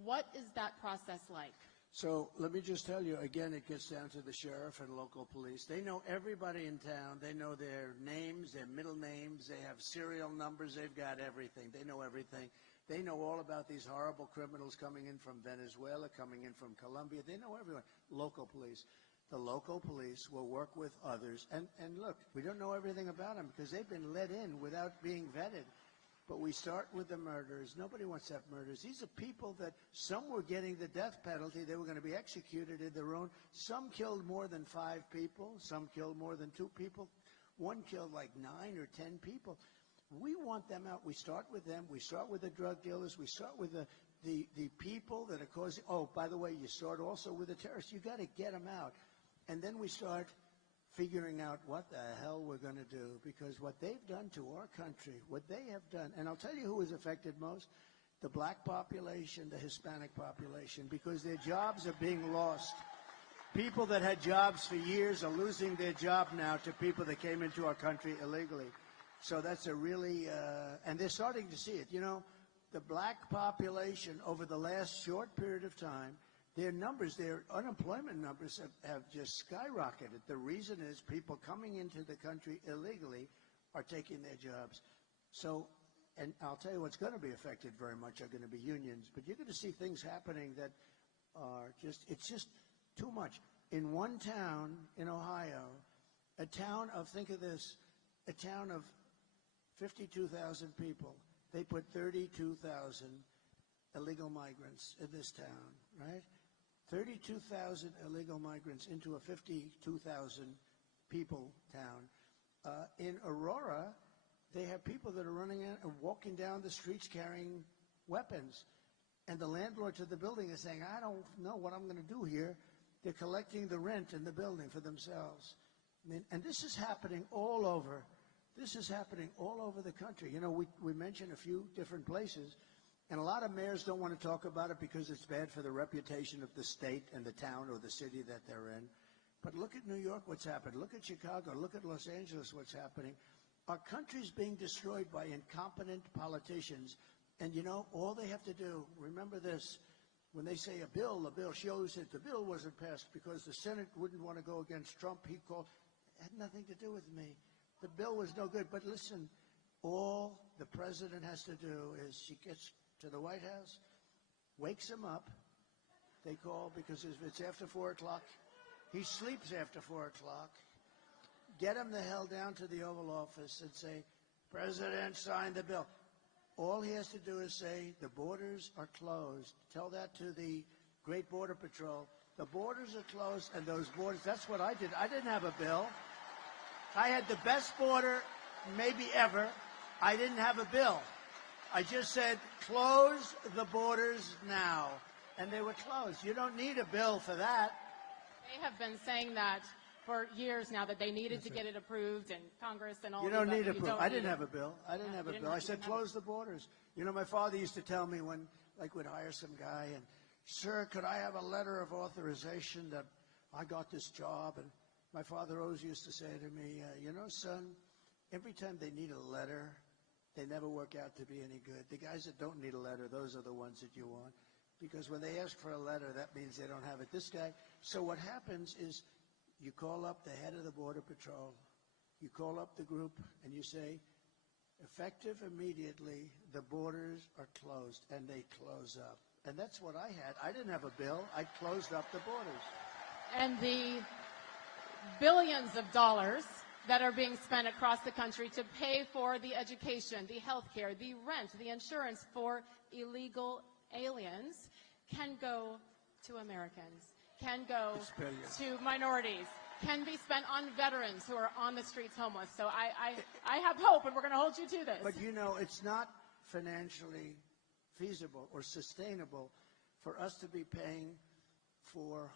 what is that process like? So let me just tell you, again, it gets down to the sheriff and local police. They know everybody in town. They know their names, their middle names. They have serial numbers. They've got everything. They know everything. They know all about these horrible criminals coming in from Venezuela, coming in from Colombia. They know everyone. Local police. The local police will work with others. And look, we don't know everything about them because they've been let in without being vetted. But we start with the murders. Nobody wants to have murders. These are people that some were getting the death penalty. They were going to be executed in their own. Some killed more than 5 people. Some killed more than 2 people. One killed like 9 or 10 people. We want them out. We start with them. We start with the drug dealers. We start with the people that are causing. Oh, by the way, you start also with the terrorists. You got to get them out. And then we start figuring out what the hell we're going to do, because what they've done to our country, what they have done, and I'll tell you who is affected most, the black population, the Hispanic population, because their jobs are being lost. People that had jobs for years are losing their job now to people that came into our country illegally. So that's a really, and they're starting to see it. You know, the black population over the last short period of time, their numbers, their unemployment numbers have just skyrocketed. The reason is people coming into the country illegally are taking their jobs. So, and I'll tell you what's going to be affected very much are going to be unions. But you're going to see things happening that are just, it's just too much. In one town in Ohio, a town of, think of this, a town of 52,000 people, they put 32,000 illegal migrants in this town, right? 32,000 illegal migrants into a 52,000 people town. In Aurora, they have people that are running out and walking down the streets carrying weapons. And the landlord to the building is saying, I don't know what I'm going to do here. They're collecting the rent in the building for themselves. I mean, and this is happening all over. This is happening all over the country. You know, we mentioned a few different places. And a lot of mayors don't want to talk about it because it's bad for the reputation of the state and the town or the city that they're in. But look at New York, what's happened. Look at Chicago. Look at Los Angeles, what's happening. Our country's being destroyed by incompetent politicians. And, you know, all they have to do, remember this, when they say a bill shows that the bill wasn't passed because the Senate wouldn't want to go against Trump. He called. It had nothing to do with me. The bill was no good. But listen, all the president has to do is she gets to the White House, wakes him up. They call because if it's after 4 o'clock, he sleeps after 4 o'clock. Get him the hell down to the Oval Office and say, President, sign the bill. All he has to do is say, the borders are closed. Tell that to the Great Border Patrol. The borders are closed, and those borders, that's what I did. I didn't have a bill. I had the best border maybe ever. I didn't have a bill. I just said, close the borders now. And they were closed. You don't need a bill for that. They have been saying that for years now that they needed to get it approved in Congress and all You of don't that, need but a you bill. don't I need didn't it. have a bill. I didn't have a bill. I said close the borders. You know, my father used to tell me when, like, we'd hire some guy and, sir, could I have a letter of authorization that I got this job? And my father always used to say to me, you know, son, every time they need a letter, they never work out to be any good. The guys that don't need a letter, those are the ones that you want. Because when they ask for a letter, that means they don't have it. This guy, so what happens is you call up the head of the Border Patrol, you call up the group, and you say, effective immediately, the borders are closed, and they close up. And that's what I had. I didn't have a bill. I closed up the borders. And the billions of dollars that are being spent across the country to pay for the education, the health care, the rent, the insurance for illegal aliens can go to Americans, can go to minorities, can be spent on veterans who are on the streets homeless. So I have hope, and we're going to hold you to this. But, you know, it's not financially feasible or sustainable for us to be paying for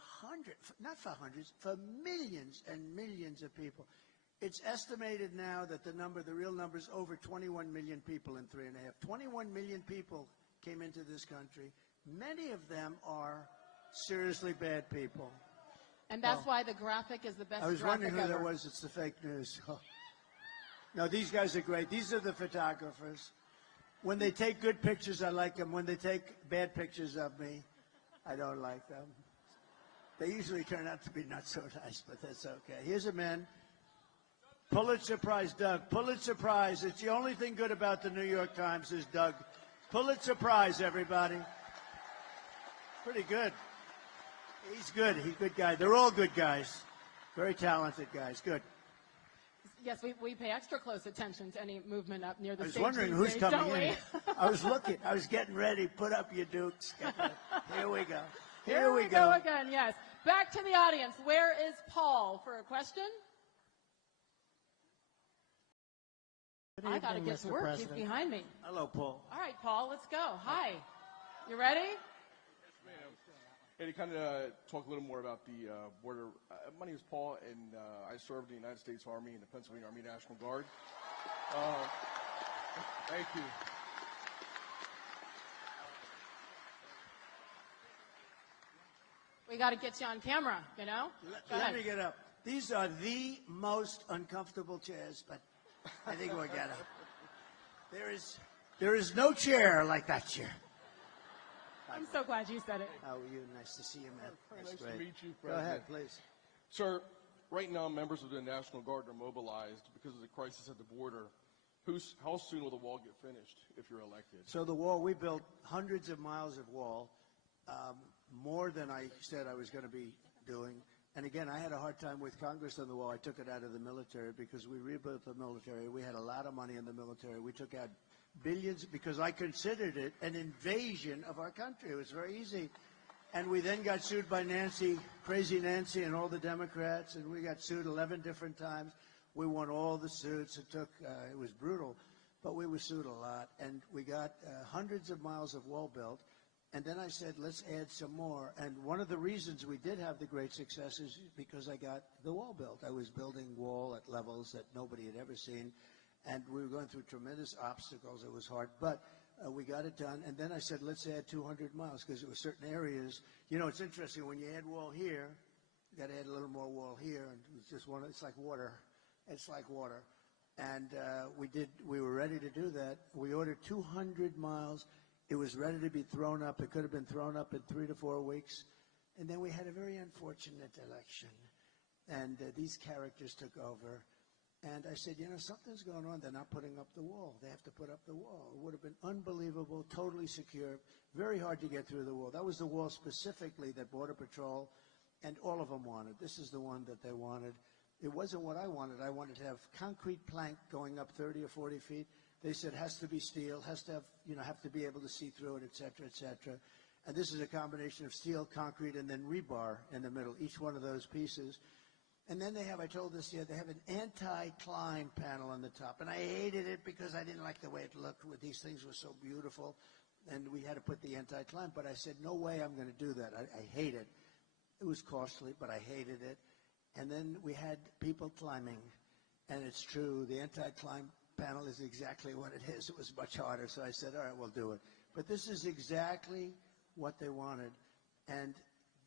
not for hundreds, for millions and millions of people. It's estimated now that the real number is over 21 million people in 3.5. 21 million people came into this country. Many of them are seriously bad people. And that's why the graphic is the best graphic ever. I was wondering who that was. It's the fake news. No, these guys are great. These are the photographers. When they take good pictures, I like them. When they take bad pictures of me, I don't like them. They usually turn out to be not so nice, but that's okay. Here's a man. Pulitzer Prize, Doug. Pulitzer Prize. It's the only thing good about the New York Times is Doug. Pulitzer Prize, everybody. Pretty good. He's good. He's a good guy. They're all good guys. Very talented guys. Good. Yes, we pay extra close attention to any movement up near the stage. I was wondering who's coming in. I was looking. I was getting ready. Put up your dukes. Here we go. Here we go again, yes. Back to the audience. Where is Paul for a question? I got to get to work. He's behind me. Hello, Paul. All right, Paul, let's go. Hi. You ready? Hey, to kind of talk a little more about the border. My name is Paul, and I served in the United States Army and the Pennsylvania Army National Guard. Thank you. We got to get you on camera, you know? Let me get up. These are the most uncomfortable chairs, but I think we'll get them. There is no chair like that chair. I'm so glad you said it. How are you? Nice to see you, man. Nice to meet you, Go President. ahead, please. Sir, right now members of the National Guard are mobilized because of the crisis at the border. How soon will the wall get finished if you're elected? So the wall, we built hundreds of miles of wall, more than I said I was going to be doing. And again, I had a hard time with Congress on the wall. I took it out of the military because we rebuilt the military. We had a lot of money in the military. We took out billions because I considered it an invasion of our country. It was very easy. And we then got sued by Crazy Nancy and all the Democrats, and we got sued 11 different times. We won all the suits. It was brutal, but we were sued a lot. And we got hundreds of miles of wall built. And then I said, let's add some more. And one of the reasons we did have the great success is because I got the wall built. I was building wall at levels that nobody had ever seen. And we were going through tremendous obstacles. It was hard, but we got it done. And then I said, let's add 200 miles because there were certain areas. You know, it's interesting. When you add wall here, you got to add a little more wall here. And it's like water. It's like water. And we were ready to do that. We ordered 200 miles. It was ready to be thrown up. It could have been thrown up in 3 to 4 weeks. And then we had a very unfortunate election. And these characters took over. And I said, you know, something's going on. They're not putting up the wall. They have to put up the wall. It would have been unbelievable, totally secure, very hard to get through the wall. That was the wall specifically that Border Patrol and all of them wanted. This is the one that they wanted. It wasn't what I wanted. I wanted to have concrete plank going up 30 or 40 feet. They said has to be steel, has to have, have to be able to see through it, et cetera, et cetera. And this is a combination of steel, concrete, and then rebar in the middle, each one of those pieces. And then they have, I told this yet, they have an anti-climb panel on the top. And I hated it because I didn't like the way it looked. These things were so beautiful. And we had to put the anti-climb. But I said, no way I'm going to do that. I hate it. It was costly, but I hated it. And then we had people climbing. And it's true, the anti-climb panel is exactly what it is. It was much harder. So I said, all right, we'll do it. But this is exactly what they wanted. And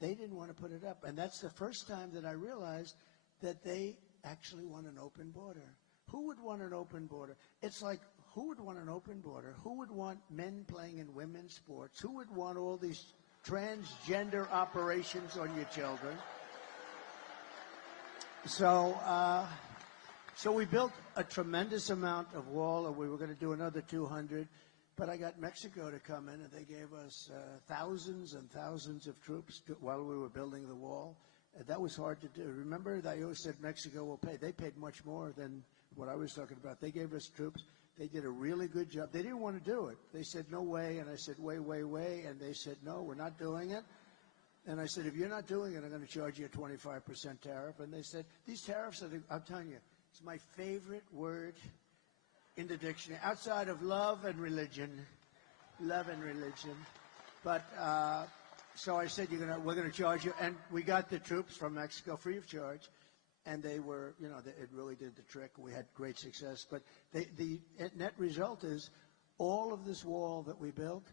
they didn't want to put it up. And that's the first time that I realized that they actually want an open border. Who would want an open border? It's like, who would want an open border? Who would want men playing in women's sports? Who would want all these transgender operations on your children? So we built a tremendous amount of wall, and we were going to do another 200. But I got Mexico to come in, and they gave us thousands and thousands of troops while we were building the wall. That was hard to do. Remember, I always said Mexico will pay. They paid much more than what I was talking about. They gave us troops. They did a really good job. They didn't want to do it. They said, no way. And I said, way. And they said, no, we're not doing it. And I said, if you're not doing it, I'm going to charge you a 25% tariff. And they said, these tariffs, I'm telling you, it's my favorite word in the dictionary, outside of love and religion. Love and religion. But so I said, we're going to charge you. And we got the troops from Mexico free of charge. And they were, it really did the trick. We had great success. But the net result is all of this wall that we built,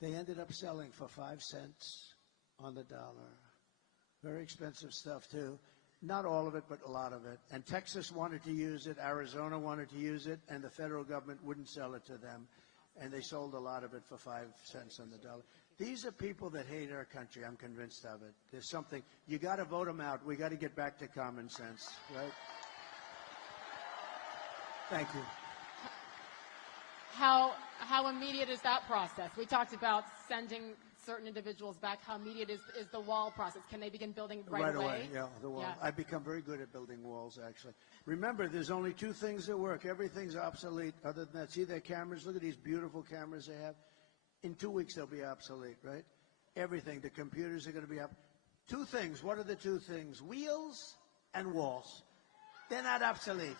they ended up selling for 5 cents on the dollar. Very expensive stuff, too. Not all of it, but a lot of it. And Texas wanted to use it. Arizona wanted to use it. And the federal government wouldn't sell it to them. And they sold a lot of it for 5 cents on the dollar. These are people that hate our country. I'm convinced of it. There's something. You got to vote them out. We got to get back to common sense, right? Thank you. How immediate is that process? We talked about sending certain individuals back. How immediate is the wall process? Can they begin building right away? Yeah, the wall. Yeah. I've become very good at building walls, actually. Remember, there's only 2 things that work. Everything's obsolete other than that. See their cameras? Look at these beautiful cameras they have. In 2 weeks, they'll be obsolete, right? Everything. The computers are going to be up. 2 things. What are the 2 things? Wheels and walls. They're not obsolete.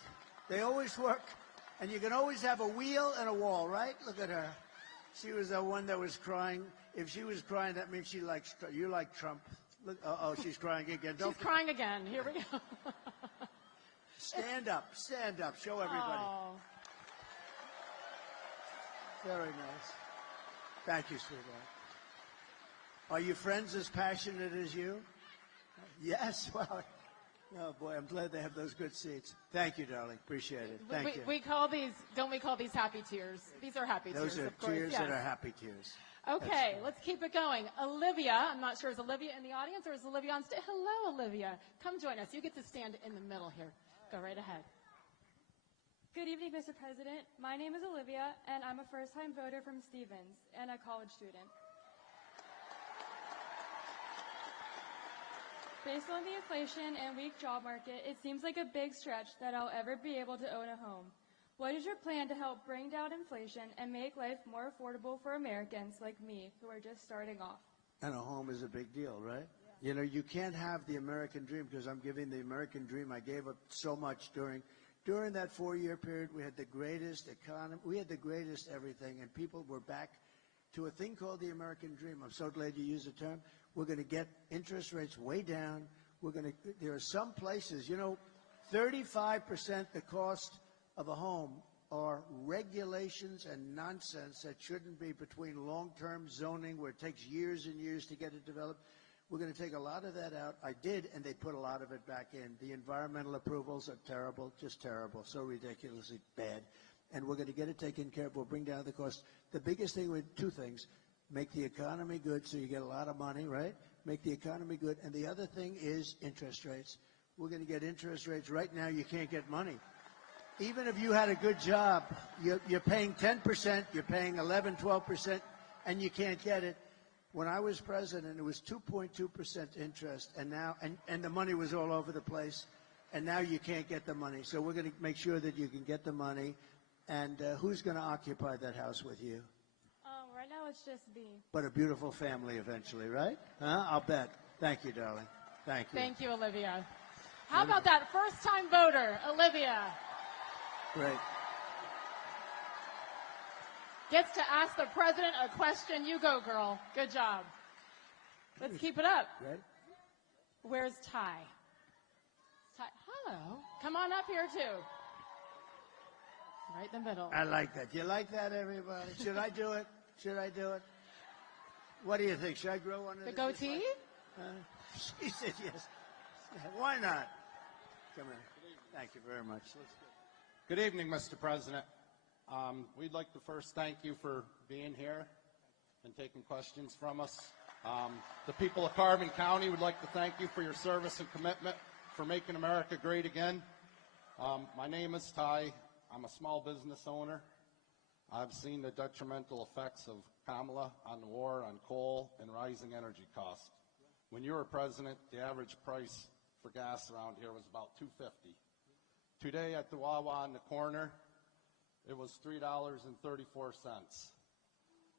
They always work. And you can always have a wheel and a wall, right? Look at her. She was the one that was crying. If she was crying, that means she likes you like Trump. Look, she's crying again. She's crying again. Here we go. Stand up. Stand up. Show everybody. Oh. Very nice. Thank you, sweetheart. Are your friends as passionate as you? Yes. Well, oh boy, I'm glad they have those good seats. Thank you, darling. Appreciate it. Thank you. We call these, don't we call these happy tears? These are happy Those tears, are of course. tears Yes. that are happy tears. Okay, let's keep it going. Olivia, I'm not sure, is Olivia in the audience or is Olivia on stage? Hello, Olivia. Come join us. You get to stand in the middle here. Go right ahead. Good evening, Mr. President. My name is Olivia, and I'm a first-time voter from Stevens and a college student. Based on the inflation and weak job market, it seems like a big stretch that I'll ever be able to own a home. What is your plan to help bring down inflation and make life more affordable for Americans like me who are just starting off? And a home is a big deal, right? Yeah. You can't have the American dream because I'm giving the American dream. I gave up so much during that 4-year period. We had the greatest economy. We had the greatest everything, and people were back to a thing called the American dream. I'm so glad you used the term. We're going to get interest rates way down. There are some places, 35% the cost of a home are regulations and nonsense that shouldn't be, between long-term zoning where it takes years and years to get it developed. We're going to take a lot of that out. I did, and they put a lot of it back in. The environmental approvals are terrible, just terrible, so ridiculously bad. And we're going to get it taken care of. We'll bring down the cost. The biggest thing with 2 things: make the economy good so you get a lot of money, right? Make the economy good. And the other thing is interest rates. We're going to get interest rates. Right now, you can't get money. Even if you had a good job, you're paying 10%, you're paying 11, 12%, and you can't get it. When I was president, it was 2.2% interest, and now, and the money was all over the place, and now you can't get the money. So we're going to make sure that you can get the money. And who's going to occupy that house with you? Right now it's just me. But a beautiful family eventually, right? Huh? I'll bet. Thank you, darling. Thank you. Thank you, Olivia. How about that first-time voter, Olivia? Great. Gets to ask the president a question. You go, girl. Good job. Let's keep it up. Ready? Where's Ty? Come on up here, too. Right in the middle. I like that. You like that, everybody? Should I do it? Should I do it? What do you think? Should I grow one of The goatee? She said yes. Why not? Come here. Thank you very much. Let's go. Good evening, Mr. President. We'd like to first thank you for being here and taking questions from us. The people of Carbon County would like to thank you for your service and commitment for making America great again. My name is Ty. I'm a small business owner. I've seen the detrimental effects of Kamala on the war on coal and rising energy costs. When you were president, the average price for gas around here was about $2.50. Today at the Wawa on the corner, it was $3.34.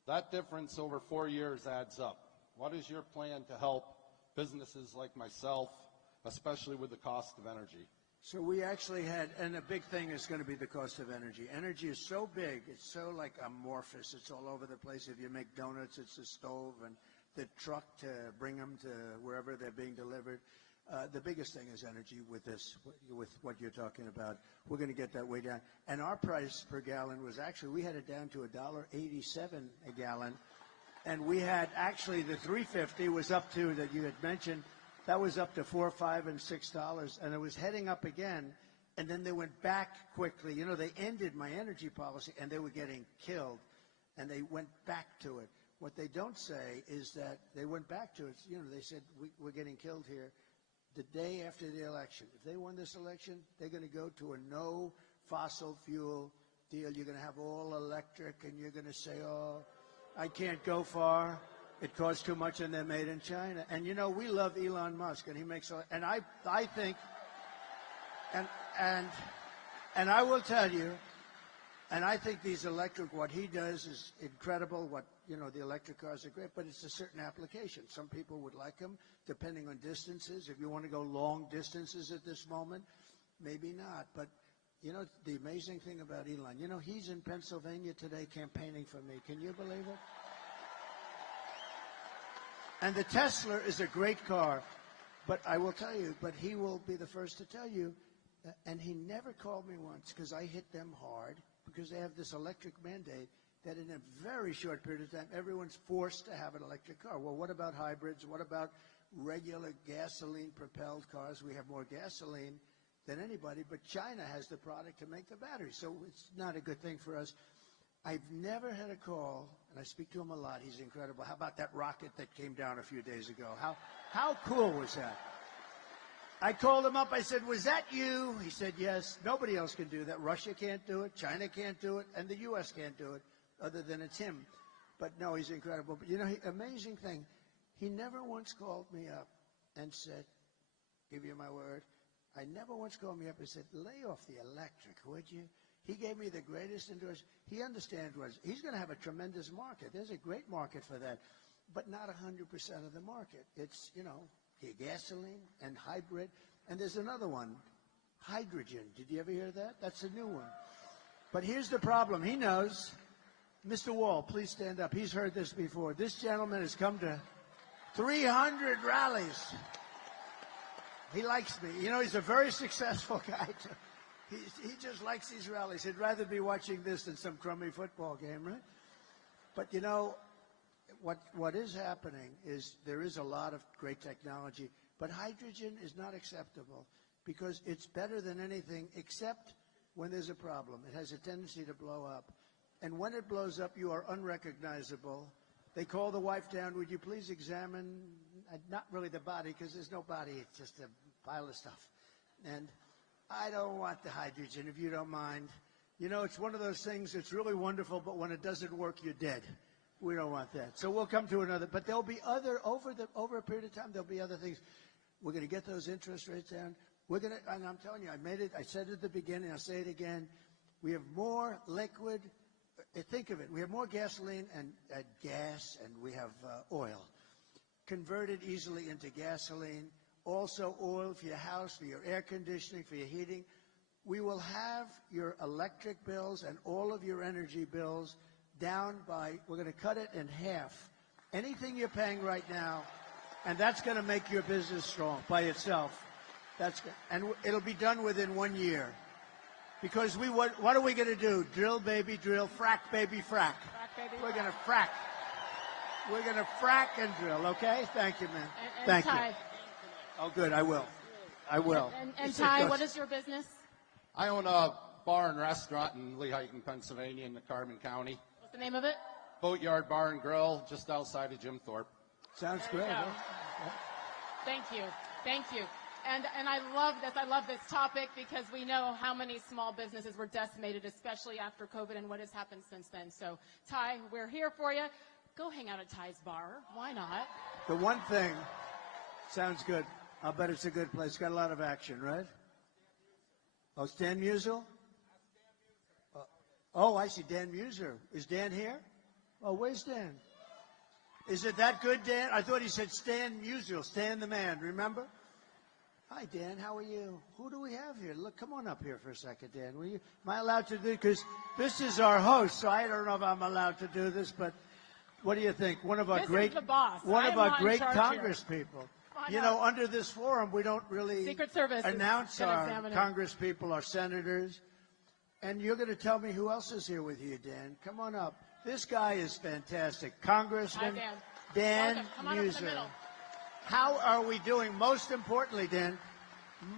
That difference over 4 years adds up. What is your plan to help businesses like myself, especially with the cost of energy? So we actually had, and a big thing is going to be the cost of energy. Energy is so big, it's so like amorphous. It's all over the place. If you make donuts, it's the stove and the truck to bring them to wherever they're being delivered. The biggest thing is energy with this, with what you're talking about. We're going to get that way down. And our price per gallon was actually, we had it down to $1.87 a gallon. And we had actually the $3.50 was up to, that you had mentioned, that was up to $4, $5, and $6, and it was heading up again, and then they went back quickly. You know, they ended my energy policy, and they were getting killed, and they went back to it. What they don't say is that they went back to it. You know, they said, we're getting killed here the day after the election. If they won this election, they're going to go to a no fossil fuel deal. You're going to have all electric, and you're going to say, oh, I can't go far. It costs too much, and they're made in China. And, you know, we love Elon Musk, and he makes – and I think – and I will tell you, and I think these electric – what he does is incredible. What, you know, the electric cars are great, but it's a certain application. Some people would like them, depending on distances. If you want to go long distances at this moment, maybe not. But, you know, the amazing thing about Elon, you know, he's in Pennsylvania today campaigning for me. Can you believe it? And the Tesla is a great car, but I will tell you, but he will be the first to tell you, and he never called me once because I hit them hard because they have this electric mandate that in a very short period of time, everyone's forced to have an electric car. Well, what about hybrids? What about regular gasoline-propelled cars? We have more gasoline than anybody, but China has the product to make the batteries, so it's not a good thing for us. I've never had a call, and I speak to him a lot. He's incredible. How about that rocket that came down a few days ago? How cool was that? I called him up. I said, was that you? He said, yes. Nobody else can do that. Russia can't do it. China can't do it. And the U.S. can't do it other than it's him. But, no, he's incredible. But, you know, amazing thing, he never once called me up and said, give you my word, I never once called me up and said, lay off the electric, would you? He gave me the greatest endorsement. He understands what he's going to have a tremendous market. There's a great market for that, but not 100% of the market. It's, you know, gasoline and hybrid. And there's another one, hydrogen. Did you ever hear that? That's a new one. But here's the problem. He knows. Mr. Wall, please stand up. He's heard this before. This gentleman has come to 300 rallies. He likes me. You know, he's a very successful guy, too. He just likes these rallies. He'd rather be watching this than some crummy football game, right? But, you know, what is happening is there is a lot of great technology, but hydrogen is not acceptable because it's better than anything except when there's a problem. It has a tendency to blow up. And when it blows up, you are unrecognizable. They call the wife down, would you please examine, not really the body because there's no body, it's just a pile of stuff. And I don't want the hydrogen, if you don't mind. You know, it's one of those things that's really wonderful, but when it doesn't work, you're dead. We don't want that. So we'll come to another. But there'll be other, over a period of time, there'll be other things. We're going to get those interest rates down. We're going to, and I'm telling you, I said it at the beginning, I'll say it again. We have more liquid, think of it, we have more gasoline and gas, and we have oil converted easily into gasoline. Also oil for your house, for your air conditioning, for your heating. We will have your electric bills and all of your energy bills down by, we're going to cut it in half. Anything you're paying right now, and that's going to make your business strong by itself. That's good. And it'll be done within 1 year. Because what are we going to do? Drill, baby, drill. Frack, baby, frack. We're going to frack. We're going to frack and drill, okay? Thank you, man. Thank you. Oh, good. I will. I will. And Ty, what is your business? I own a bar and restaurant in Lehighton, Pennsylvania, in the Carbon County. What's the name of it? Boatyard Bar and Grill, just outside of Jim Thorpe. Sounds great. Huh? Thank you. Thank you. And I love this. I love this topic because we know how many small businesses were decimated, especially after COVID and what has happened since then. So, Ty, we're here for you. Go hang out at Ty's bar. Why not? The one thing sounds good. I'll bet it's a good place. Got a lot of action, right? Oh, Stan Musial? Oh, I see Dan Muser. Is Dan here? Oh, where's Dan? Is it that good, Dan? I thought he said Stan Musial, Stan the man, remember? Hi, Dan. How are you? Who do we have here? Look, come on up here for a second, Dan. Am I allowed to do? Because this is our host, so I don't know if I'm allowed to do this. But what do you think? One of our great Congress people. You know, under this forum, we don't really Secret Service announce our Congress people, our senators. And you're going to tell me who else is here with you, Dan. Come on up. This guy is fantastic. Congressman Dan Muser. How are we doing? Most importantly, Dan,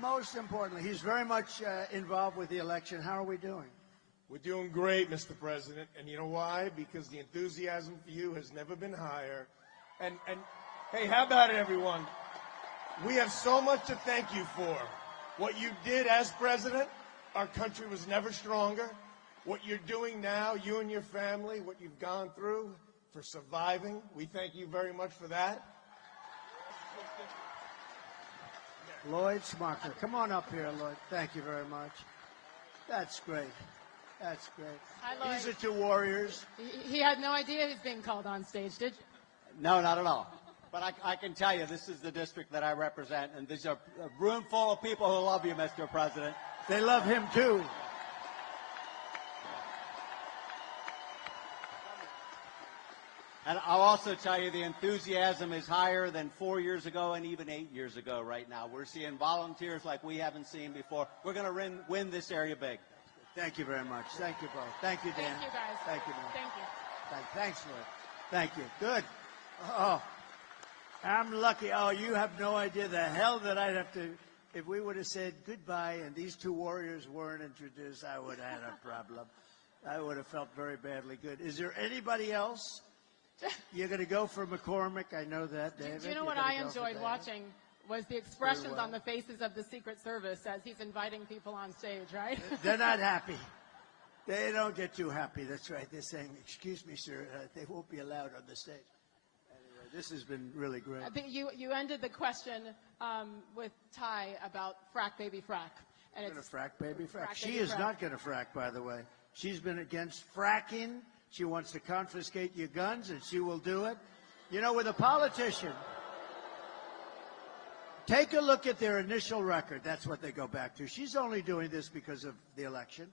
most importantly, he's very much involved with the election. How are we doing? We're doing great, Mr. President. And you know why? Because the enthusiasm for you has never been higher. And hey, how about it, everyone? We have so much to thank you for. What you did as president, our country was never stronger. What you're doing now, you and your family, what you've gone through for surviving, we thank you very much for that. Lloyd Smucker. Come on up here, Lloyd. Thank you very much. That's great. That's great. Hi, Lloyd. These are two warriors. He had no idea he's being called on stage, did you? No, not at all. But I can tell you, this is the district that I represent, and these are a room full of people who love you, Mr. President. They love him, too. And I'll also tell you the enthusiasm is higher than 4 years ago and even 8 years ago right now. We're seeing volunteers like we haven't seen before. We're going to win this area big. Thank you very much. Thank you both. Thank you, Dan. Thank you, guys. Thank you, man. Thank you. Thanks, Lloyd. Thank you. Good. Oh, I'm lucky. Oh, you have no idea the hell that I'd have to. If we would have said goodbye and these two warriors weren't introduced, I would have had a problem. I would have felt very badly good. Is there anybody else? You're going to go for McCormick. I know that, David. Do you know what I enjoyed watching was the expressions on the faces of the Secret Service as he's inviting people on stage, right? They're not happy. They don't get too happy. That's right. They're saying, excuse me, sir, they won't be allowed on the stage. Anyway, this has been really great. I think you ended the question with Ty about frack, baby, frack. And It's frack, baby, frack. She is not going to frack, by the way. She's been against fracking. She wants to confiscate your guns, and she will do it. You know, with a politician, take a look at their initial record. That's what they go back to. She's only doing this because of the election.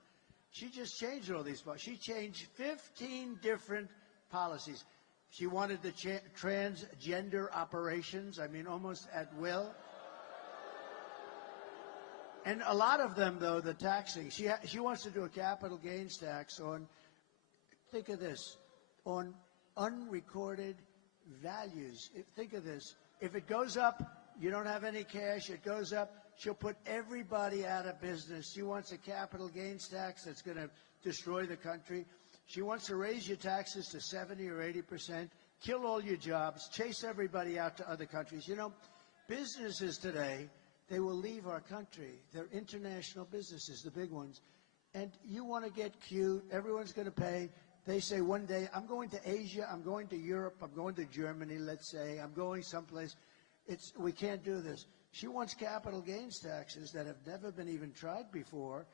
She just changed all these. She changed 15 different policies. She wanted the transgender operations, I mean, almost at will. And a lot of them, though, the taxing. She wants to do a capital gains tax on, think of this, on unrecorded values. Think of this. If it goes up, you don't have any cash, it goes up, she'll put everybody out of business. She wants a capital gains tax that's going to destroy the country. She wants to raise your taxes to 70 or 80%, kill all your jobs, chase everybody out to other countries. You know, businesses today, they will leave our country. They're international businesses, the big ones. And you want to get cute, everyone's going to pay. They say one day, I'm going to Asia, I'm going to Europe, I'm going to Germany, let's say, I'm going someplace. We can't do this. She wants capital gains taxes that have never been even tried before.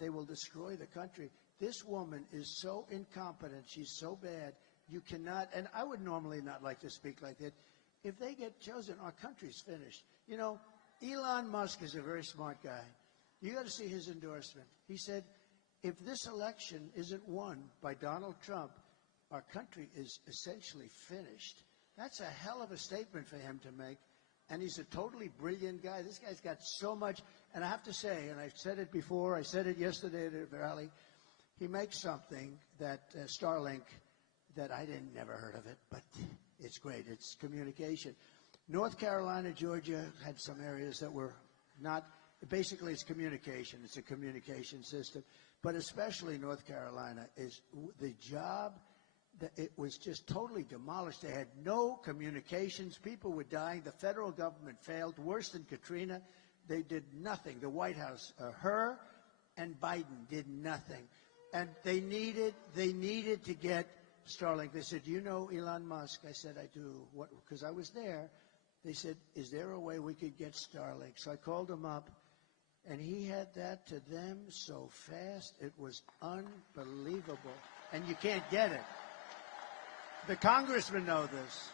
They will destroy the country. This woman is so incompetent, she's so bad, you cannot, and I would normally not like to speak like that. If they get chosen, our country's finished. You know, Elon Musk is a very smart guy. You got to see his endorsement. He said, if this election isn't won by Donald Trump, our country is essentially finished. That's a hell of a statement for him to make. and he's a totally brilliant guy. This guy's got so much, and I have to say, and I've said it before, I said it yesterday at a rally, he makes something that Starlink, that I never heard of it, but it's great. It's communication. North Carolina, Georgia had some areas that were not, basically it's communication. It's a communication system. But especially North Carolina is the job that it was just totally demolished. They had no communications. People were dying. The federal government failed. Worse than Katrina. They did nothing. The White House, her and Biden did nothing. And they needed to get Starlink. They said, "Do you know Elon Musk?" I said, "I do." What? Because I was there. They said, "Is there a way we could get Starlink?" So I called him up, and he had that to them so fast. It was unbelievable. And you can't get it. The congressmen know this.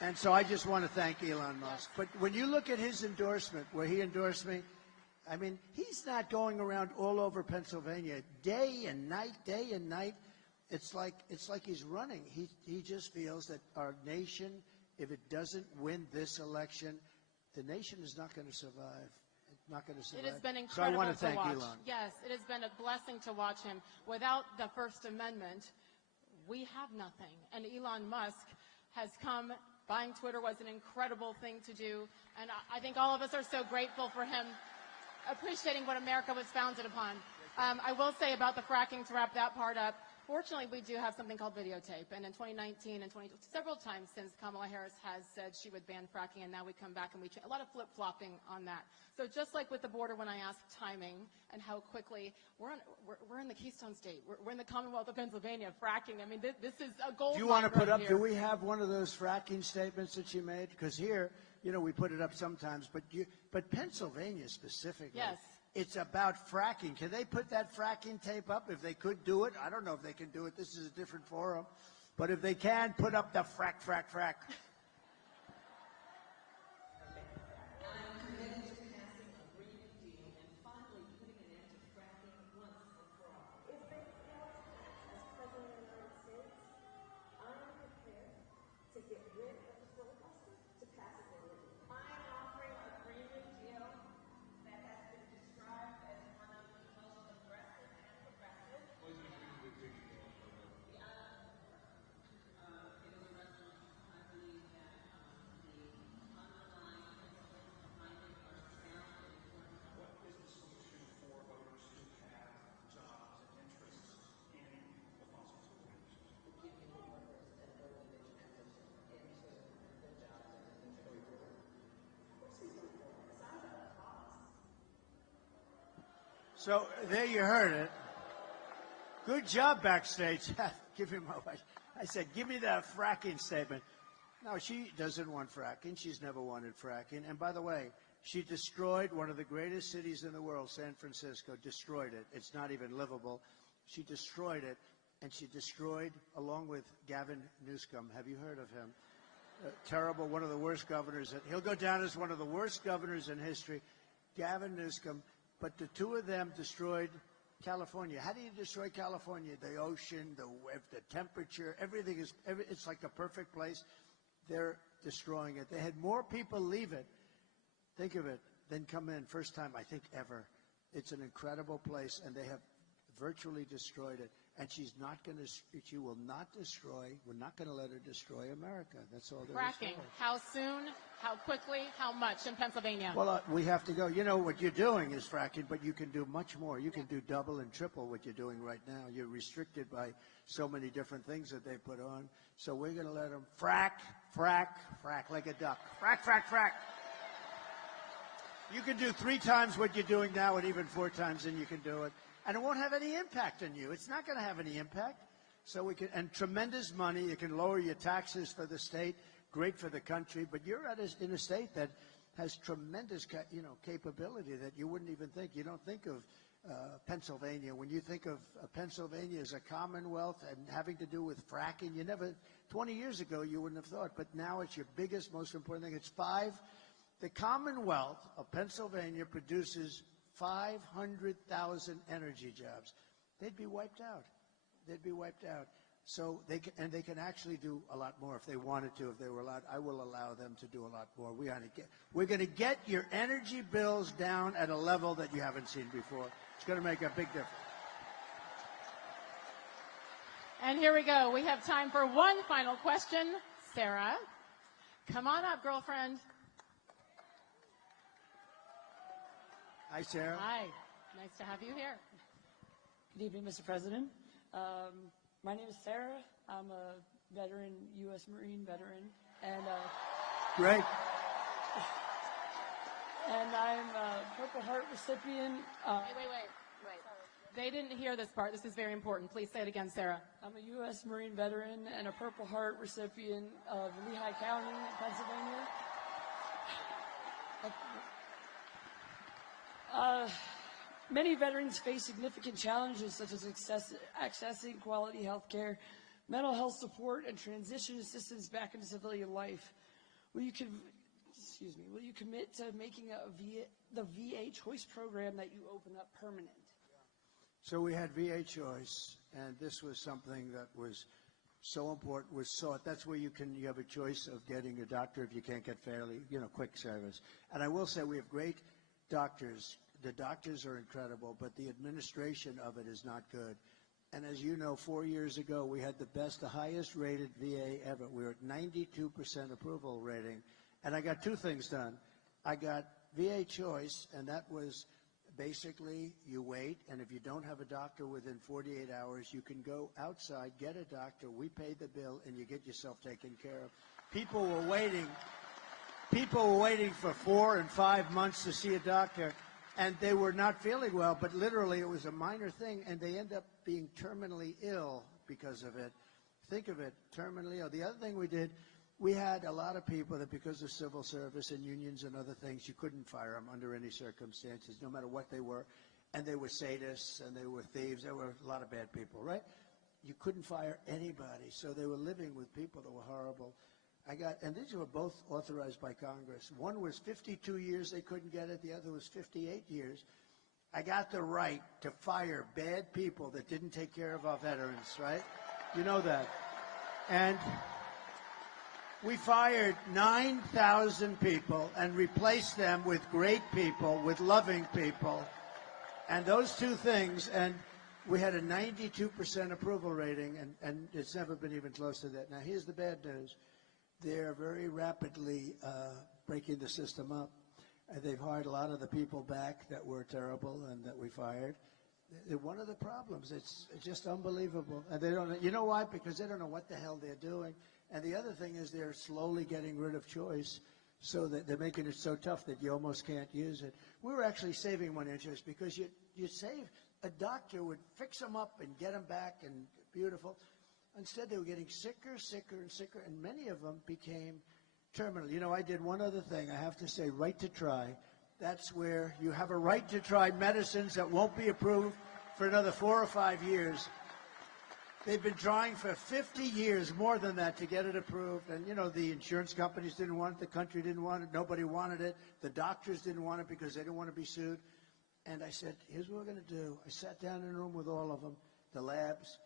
And so I just want to thank Elon Musk. But when you look at his endorsement, where he endorsed me, I mean, he's not going around all over Pennsylvania day and night. It's like he's running. He just feels that our nation, if it doesn't win this election, the nation is not going to survive. It's not going to survive. It has been So I incredible want to thank watch. Elon. Yes, it has been a blessing to watch him. Without the First Amendment, we have nothing. And Elon Musk has come. Buying Twitter was an incredible thing to do. And I think all of us are so grateful for him appreciating what America was founded upon. I will say about the fracking, to wrap that part up, fortunately, we do have something called videotape. And in 2019 and several times since Kamala Harris has said she would ban fracking, and now we come back and a lot of flip-flopping on that. So just like with the border, when I asked timing and how quickly, we're in the Keystone State. We're in the Commonwealth of Pennsylvania, fracking. I mean, this is a gold Do you want to mine put right up, here. do we have one of those fracking statements that she made? Because here, we put it up sometimes, but Pennsylvania specifically. Yes. It's about fracking. Can they put that fracking tape up if they could do it? I don't know if they can do it. This is a different forum. But if they can, put up the frack. So there you heard it. Good job backstage. Give him I said, give me that fracking statement. No, she doesn't want fracking. She's never wanted fracking. And by the way, she destroyed one of the greatest cities in the world, San Francisco, destroyed it. It's not even livable. She destroyed it, and she destroyed, along with Gavin Newsom. Have you heard of him? Terrible, one of the worst governors. He'll go down as one of the worst governors in history. Gavin Newsom. But the two of them destroyed California. How do you destroy California? The ocean, the temperature, everything is, it's like a perfect place. They're destroying it. They had more people leave it, think of it, than come in. First time, I think, ever. It's an incredible place, and they have virtually destroyed it. And she will not destroy, we're not going to let her destroy America. That's all there is Fracking. to it. How soon, how quickly, how much in Pennsylvania? Well, we have to go. You know, what you're doing is fracking, but you can do much more. You can do double and triple what you're doing right now. You're restricted by so many different things that they put on. So we're going to let them frack like a duck. Frack. You can do 3 times what you're doing now and even 4 times, and you can do it. And it won't have any impact on you. It's not going to have any impact. So we can, and tremendous money. You can lower your taxes for the state. Great for the country. But you're in a state that has tremendous, capability that you wouldn't even think. You don't think of Pennsylvania. When you think of Pennsylvania as a commonwealth and having to do with fracking, 20 years ago, you wouldn't have thought. But now it's your biggest, most important thing. It's 5. The Commonwealth of Pennsylvania produces 500,000 energy jobs. They'd be wiped out. So they can actually do a lot more if they wanted to, if they were allowed. I will allow them to do a lot more. We're going to get your energy bills down at a level that you haven't seen before. It's going to make a big difference. And here we go. We have time for one final question. Sarah, come on up, girlfriend. Hi, Sarah. Hi. Nice to have you here. Good evening, Mr. President. My name is Sarah. I'm a veteran, U.S. Marine veteran, and great. And I'm a Purple Heart recipient. Wait. They didn't hear this part. This is very important. Please say it again, Sarah. I'm a U.S. Marine veteran and a Purple Heart recipient of Lehigh County, Pennsylvania. Many veterans face significant challenges such as accessing quality health care, mental health support, and transition assistance back into civilian life. Will you commit to making the VA Choice program that you open up permanent? So we had VA Choice, and this was something that was so important, was sought. That's where you have a choice of getting a doctor if you can't get fairly, quick service. And I will say we have great doctors. The doctors are incredible, but the administration of it is not good. And as you know, 4 years ago, we had the highest rated VA ever. We were at 92% approval rating. And I got two things done. I got VA Choice, and that was basically you wait, and if you don't have a doctor within 48 hours, you can go outside, get a doctor, we pay the bill, and you get yourself taken care of. People were waiting for 4 and 5 months to see a doctor. And they were not feeling well, but literally it was a minor thing, and they end up being terminally ill because of it. Think of it, terminally ill. The other thing we did, we had a lot of people that because of civil service and unions and other things, you couldn't fire them under any circumstances, no matter what they were. And they were sadists, and they were thieves. There were a lot of bad people, right? You couldn't fire anybody, so they were living with people that were horrible. And these were both authorized by Congress. One was 52 years, they couldn't get it. The other was 58 years. I got the right to fire bad people that didn't take care of our veterans, right? You know that. And we fired 9,000 people and replaced them with great people, with loving people. And those two things, and we had a 92% approval rating, and it's never been even close to that. Now, here's the bad news. They're very rapidly breaking the system up. And they've hired a lot of the people back that were terrible and that we fired. One of the problems, it's just unbelievable. And they don't, you know why? Because they don't know what the hell they're doing. And the other thing is they're slowly getting rid of choice, so that they're making it so tough that you almost can't use it. We were actually saving money on choice because you save, a doctor would fix them up and get them back and beautiful. Instead, they were getting sicker, and sicker, and many of them became terminal. You know, I did one other thing. I have to say, right to try. That's where you have a right to try medicines that won't be approved for another 4 or 5 years. They've been trying for 50 years, more than that, to get it approved. And, the insurance companies didn't want it. The country didn't want it. Nobody wanted it. The doctors didn't want it because they didn't want to be sued. And I said, here's what we're going to do. I sat down in a room with all of them, the labs.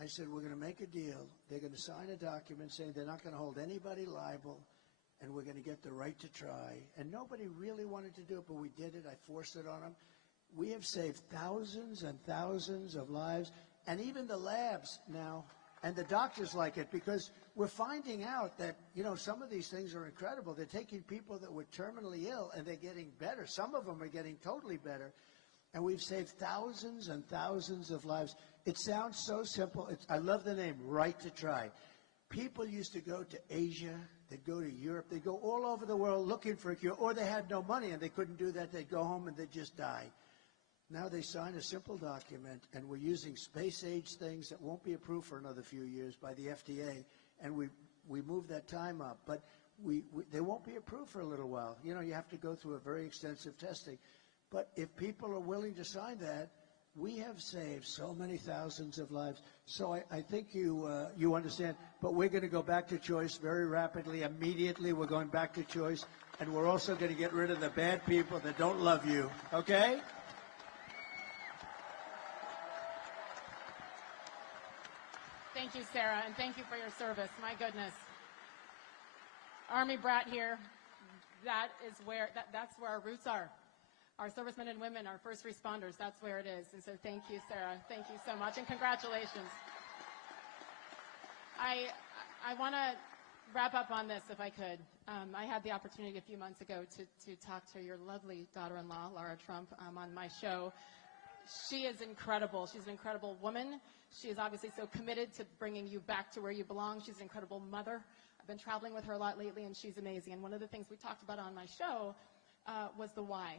I said, we're going to make a deal. They're going to sign a document saying they're not going to hold anybody liable, and we're going to get the right to try. And nobody really wanted to do it, but we did it. I forced it on them. We have saved thousands and thousands of lives, and even the labs now, and the doctors like it, because we're finding out that, some of these things are incredible. They're taking people that were terminally ill, and they're getting better. Some of them are getting totally better. And we've saved thousands and thousands of lives. It sounds so simple. I love the name, Right to Try. People used to go to Asia, they'd go to Europe, they'd go all over the world looking for a cure, or they had no money and they couldn't do that. They'd go home and they'd just die. Now they sign a simple document, and we're using space-age things that won't be approved for another few years by the FDA, and we moved that time up. But they won't be approved for a little while. You have to go through a very extensive testing. But if people are willing to sign that, we have saved so many thousands of lives. So I think you understand. But we're going to go back to choice very rapidly. Immediately, we're going back to choice. And we're also going to get rid of the bad people that don't love you. Okay? Thank you, Sarah, and thank you for your service. My goodness. Army brat here. That's where our roots are. Our servicemen and women, our first responders, that's where it is. And so thank you, Sarah. Thank you so much, and congratulations. I want to wrap up on this if I could. I had the opportunity a few months ago to talk to your lovely daughter-in-law, Lara Trump, on my show. She is incredible. She's an incredible woman. She is obviously so committed to bringing you back to where you belong. She's an incredible mother. I've been traveling with her a lot lately, and she's amazing. And one of the things we talked about on my show was the why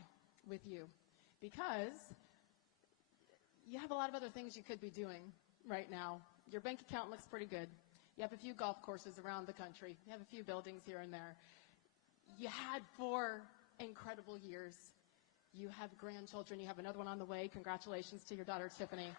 with you. Because you have a lot of other things you could be doing right now. Your bank account looks pretty good. You have a few golf courses around the country. You have a few buildings here and there. You had 4 incredible years. You have grandchildren. You have another one on the way. Congratulations to your daughter, Tiffany.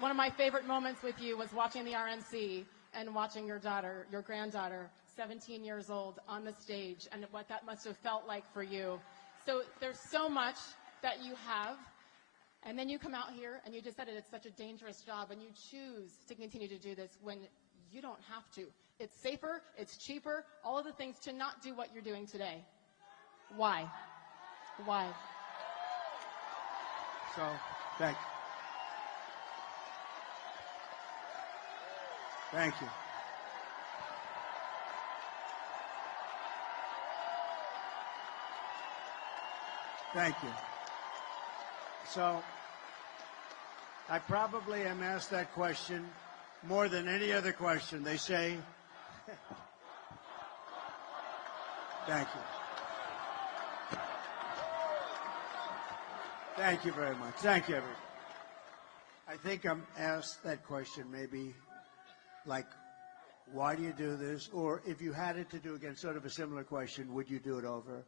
One of my favorite moments with you was watching the RNC and watching your daughter, your granddaughter, 17 years old, on the stage, and what that must have felt like for you. So there's so much that you have, and then you come out here, and you just said it, it's such a dangerous job, and you choose to continue to do this when you don't have to. It's safer, it's cheaper, all of the things to not do what you're doing today. Why? Why? So, thank you. Thank you. Thank you. So, I probably am asked that question more than any other question. They say, thank you. Thank you very much. Thank you, everyone. I think I'm asked that question maybe like, why do you do this? Or if you had it to do again, sort of a similar question, would you do it over?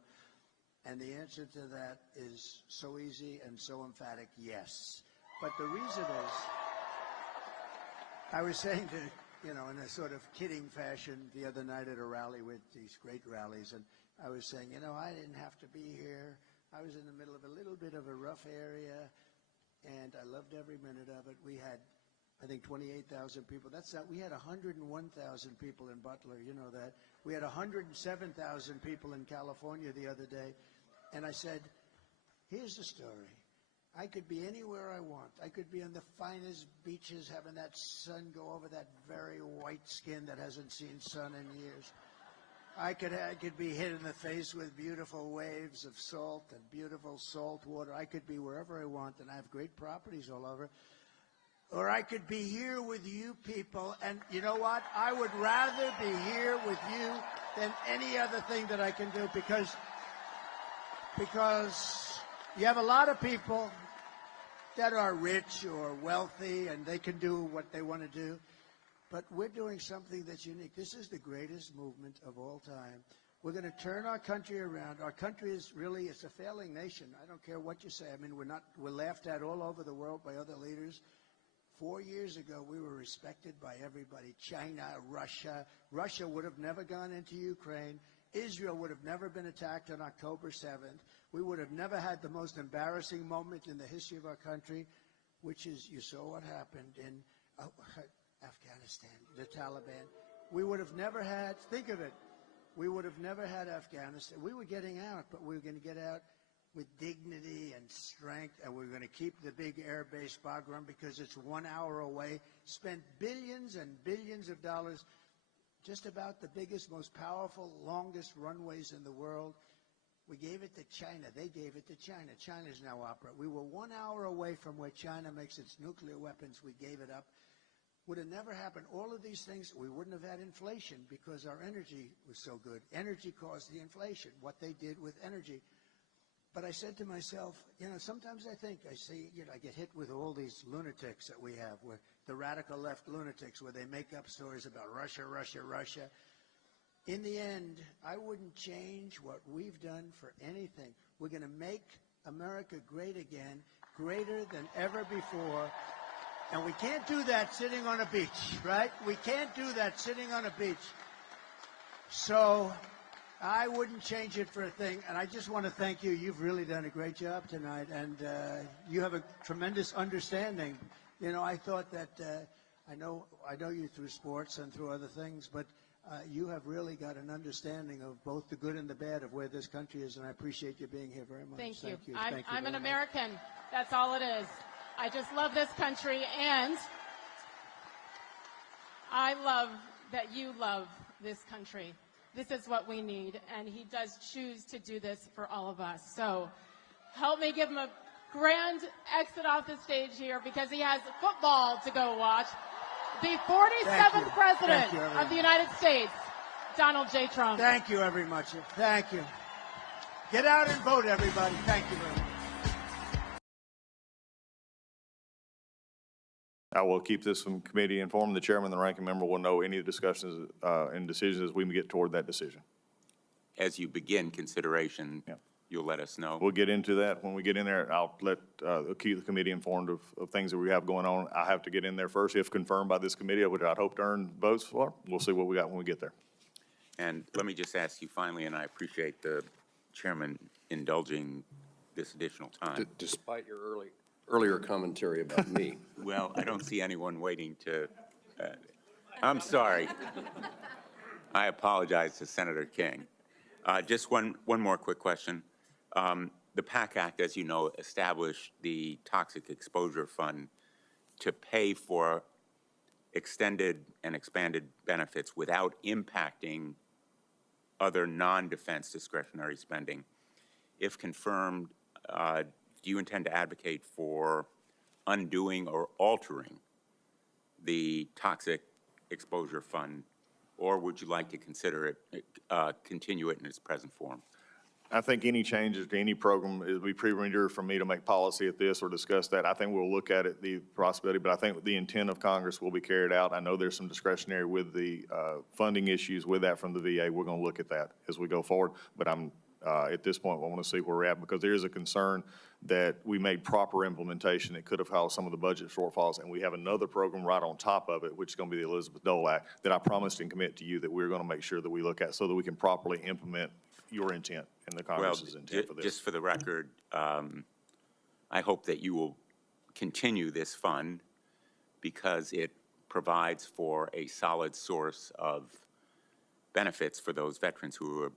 And the answer to that is so easy and so emphatic, yes. But the reason is, I was saying to, in a sort of kidding fashion the other night at a rally with these great rallies, and I was saying, I didn't have to be here. I was in the middle of a little bit of a rough area, and I loved every minute of it. We had, I think, 28,000 people. We had 101,000 people in Butler, you know that. We had 107,000 people in California the other day. And I said, here's the story. I could be anywhere I want. I could be on the finest beaches having that sun go over that very white skin that hasn't seen sun in years. I could be hit in the face with beautiful waves of salt and beautiful salt water. I could be wherever I want, and I have great properties all over. Or I could be here with you people, and you know what? I would rather be here with you than any other thing that I can do, because you have a lot of people that are rich or wealthy, and they can do what they want to do. But we're doing something that's unique. This is the greatest movement of all time. We're going to turn our country around. Our country is really, it's a failing nation. I don't care what you say. I mean, we're laughed at all over the world by other leaders. 4 years ago, we were respected by everybody. China, Russia. Russia would have never gone into Ukraine. Israel would have never been attacked on October 7th. We would have never had the most embarrassing moment in the history of our country, which is, you saw what happened in Afghanistan, the Taliban. We would have never had, think of it, we would have never had Afghanistan. We were getting out, but we were going to get out with dignity and strength, and we're going to keep the big air base Bagram because it's 1 hour away. Spent billions and billions of dollars, just about the biggest, most powerful, longest runways in the world. We gave it to China. They gave it to China. China's now operating. We were 1 hour away from where China makes its nuclear weapons. We gave it up. Would have never happened. All of these things, we wouldn't have had inflation because our energy was so good. Energy caused the inflation, what they did with energy. But I said to myself, sometimes I think, I see, I get hit with all these lunatics that we have, where the radical left lunatics, where they make up stories about Russia, Russia, Russia. In the end, I wouldn't change what we've done for anything. We're going to make America great again, greater than ever before. And we can't do that sitting on a beach, right? We can't do that sitting on a beach. So I wouldn't change it for a thing. And I just want to thank you. You've really done a great job tonight. And you have a tremendous understanding. You know, I thought that I know you through sports and through other things, but you have really got an understanding of both the good and the bad of where this country is, and I appreciate you being here very much. Thank you. Thank you I'm an very much. American. That's all it is. I just love this country, and I love that you love this country. This is what we need, and he does choose to do this for all of us. So help me give him a grand exit off the stage here, because he has football to go watch. The 47th President of the United States, Donald J. Trump. Thank you very much. Thank you. Get out and vote, everybody. Thank you very much. I will keep this committee informed. The chairman and the ranking member will know any discussions and decisions as we get toward that decision. As you begin consideration, you'll let us know. We'll get into that when we get in there. I'll keep the committee informed of things that we have going on. I have to get in there first, if confirmed by this committee, which I'd hope to earn votes for. We'll see what we got when we get there. And let me just ask you finally, and I appreciate the chairman indulging this additional time. Despite your earlier commentary about me. Well, I don't see anyone waiting to, I'm sorry. I apologize to Senator King. Just one more quick question. The PAC Act, as you know, established the Toxic Exposure Fund to pay for extended and expanded benefits without impacting other non-defense discretionary spending. If confirmed, do you intend to advocate for undoing or altering the Toxic Exposure Fund, or would you like to consider it, continue it in its present form? I think any changes to any program, it would be premature for me to make policy at this or discuss that. I think we'll look at it, the possibility, but I think the intent of Congress will be carried out. I know there's some discretionary with the funding issues with that from the VA. We're going to look at that as we go forward, but I'm at this point, I want to see where we're at, because there is a concern that we made proper implementation. It could have caused some of the budget shortfalls, and we have another program right on top of it, which is going to be the Elizabeth Dole Act, that I promised and commit to you that we're going to make sure that we look at so that we can properly implement your intent and the Congress's intent for this. Just for the record, I hope that you will continue this fund because it provides for a solid source of benefits for those veterans who are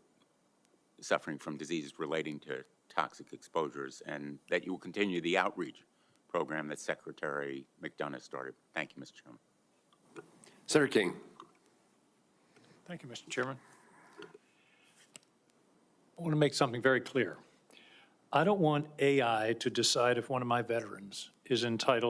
suffering from diseases relating to toxic exposures, and that you will continue the outreach program that Secretary McDonough started. Thank you, Mr. Chairman. Senator King. Thank you, Mr. Chairman. I want to make something very clear. I don't want AI to decide if one of my veterans is entitled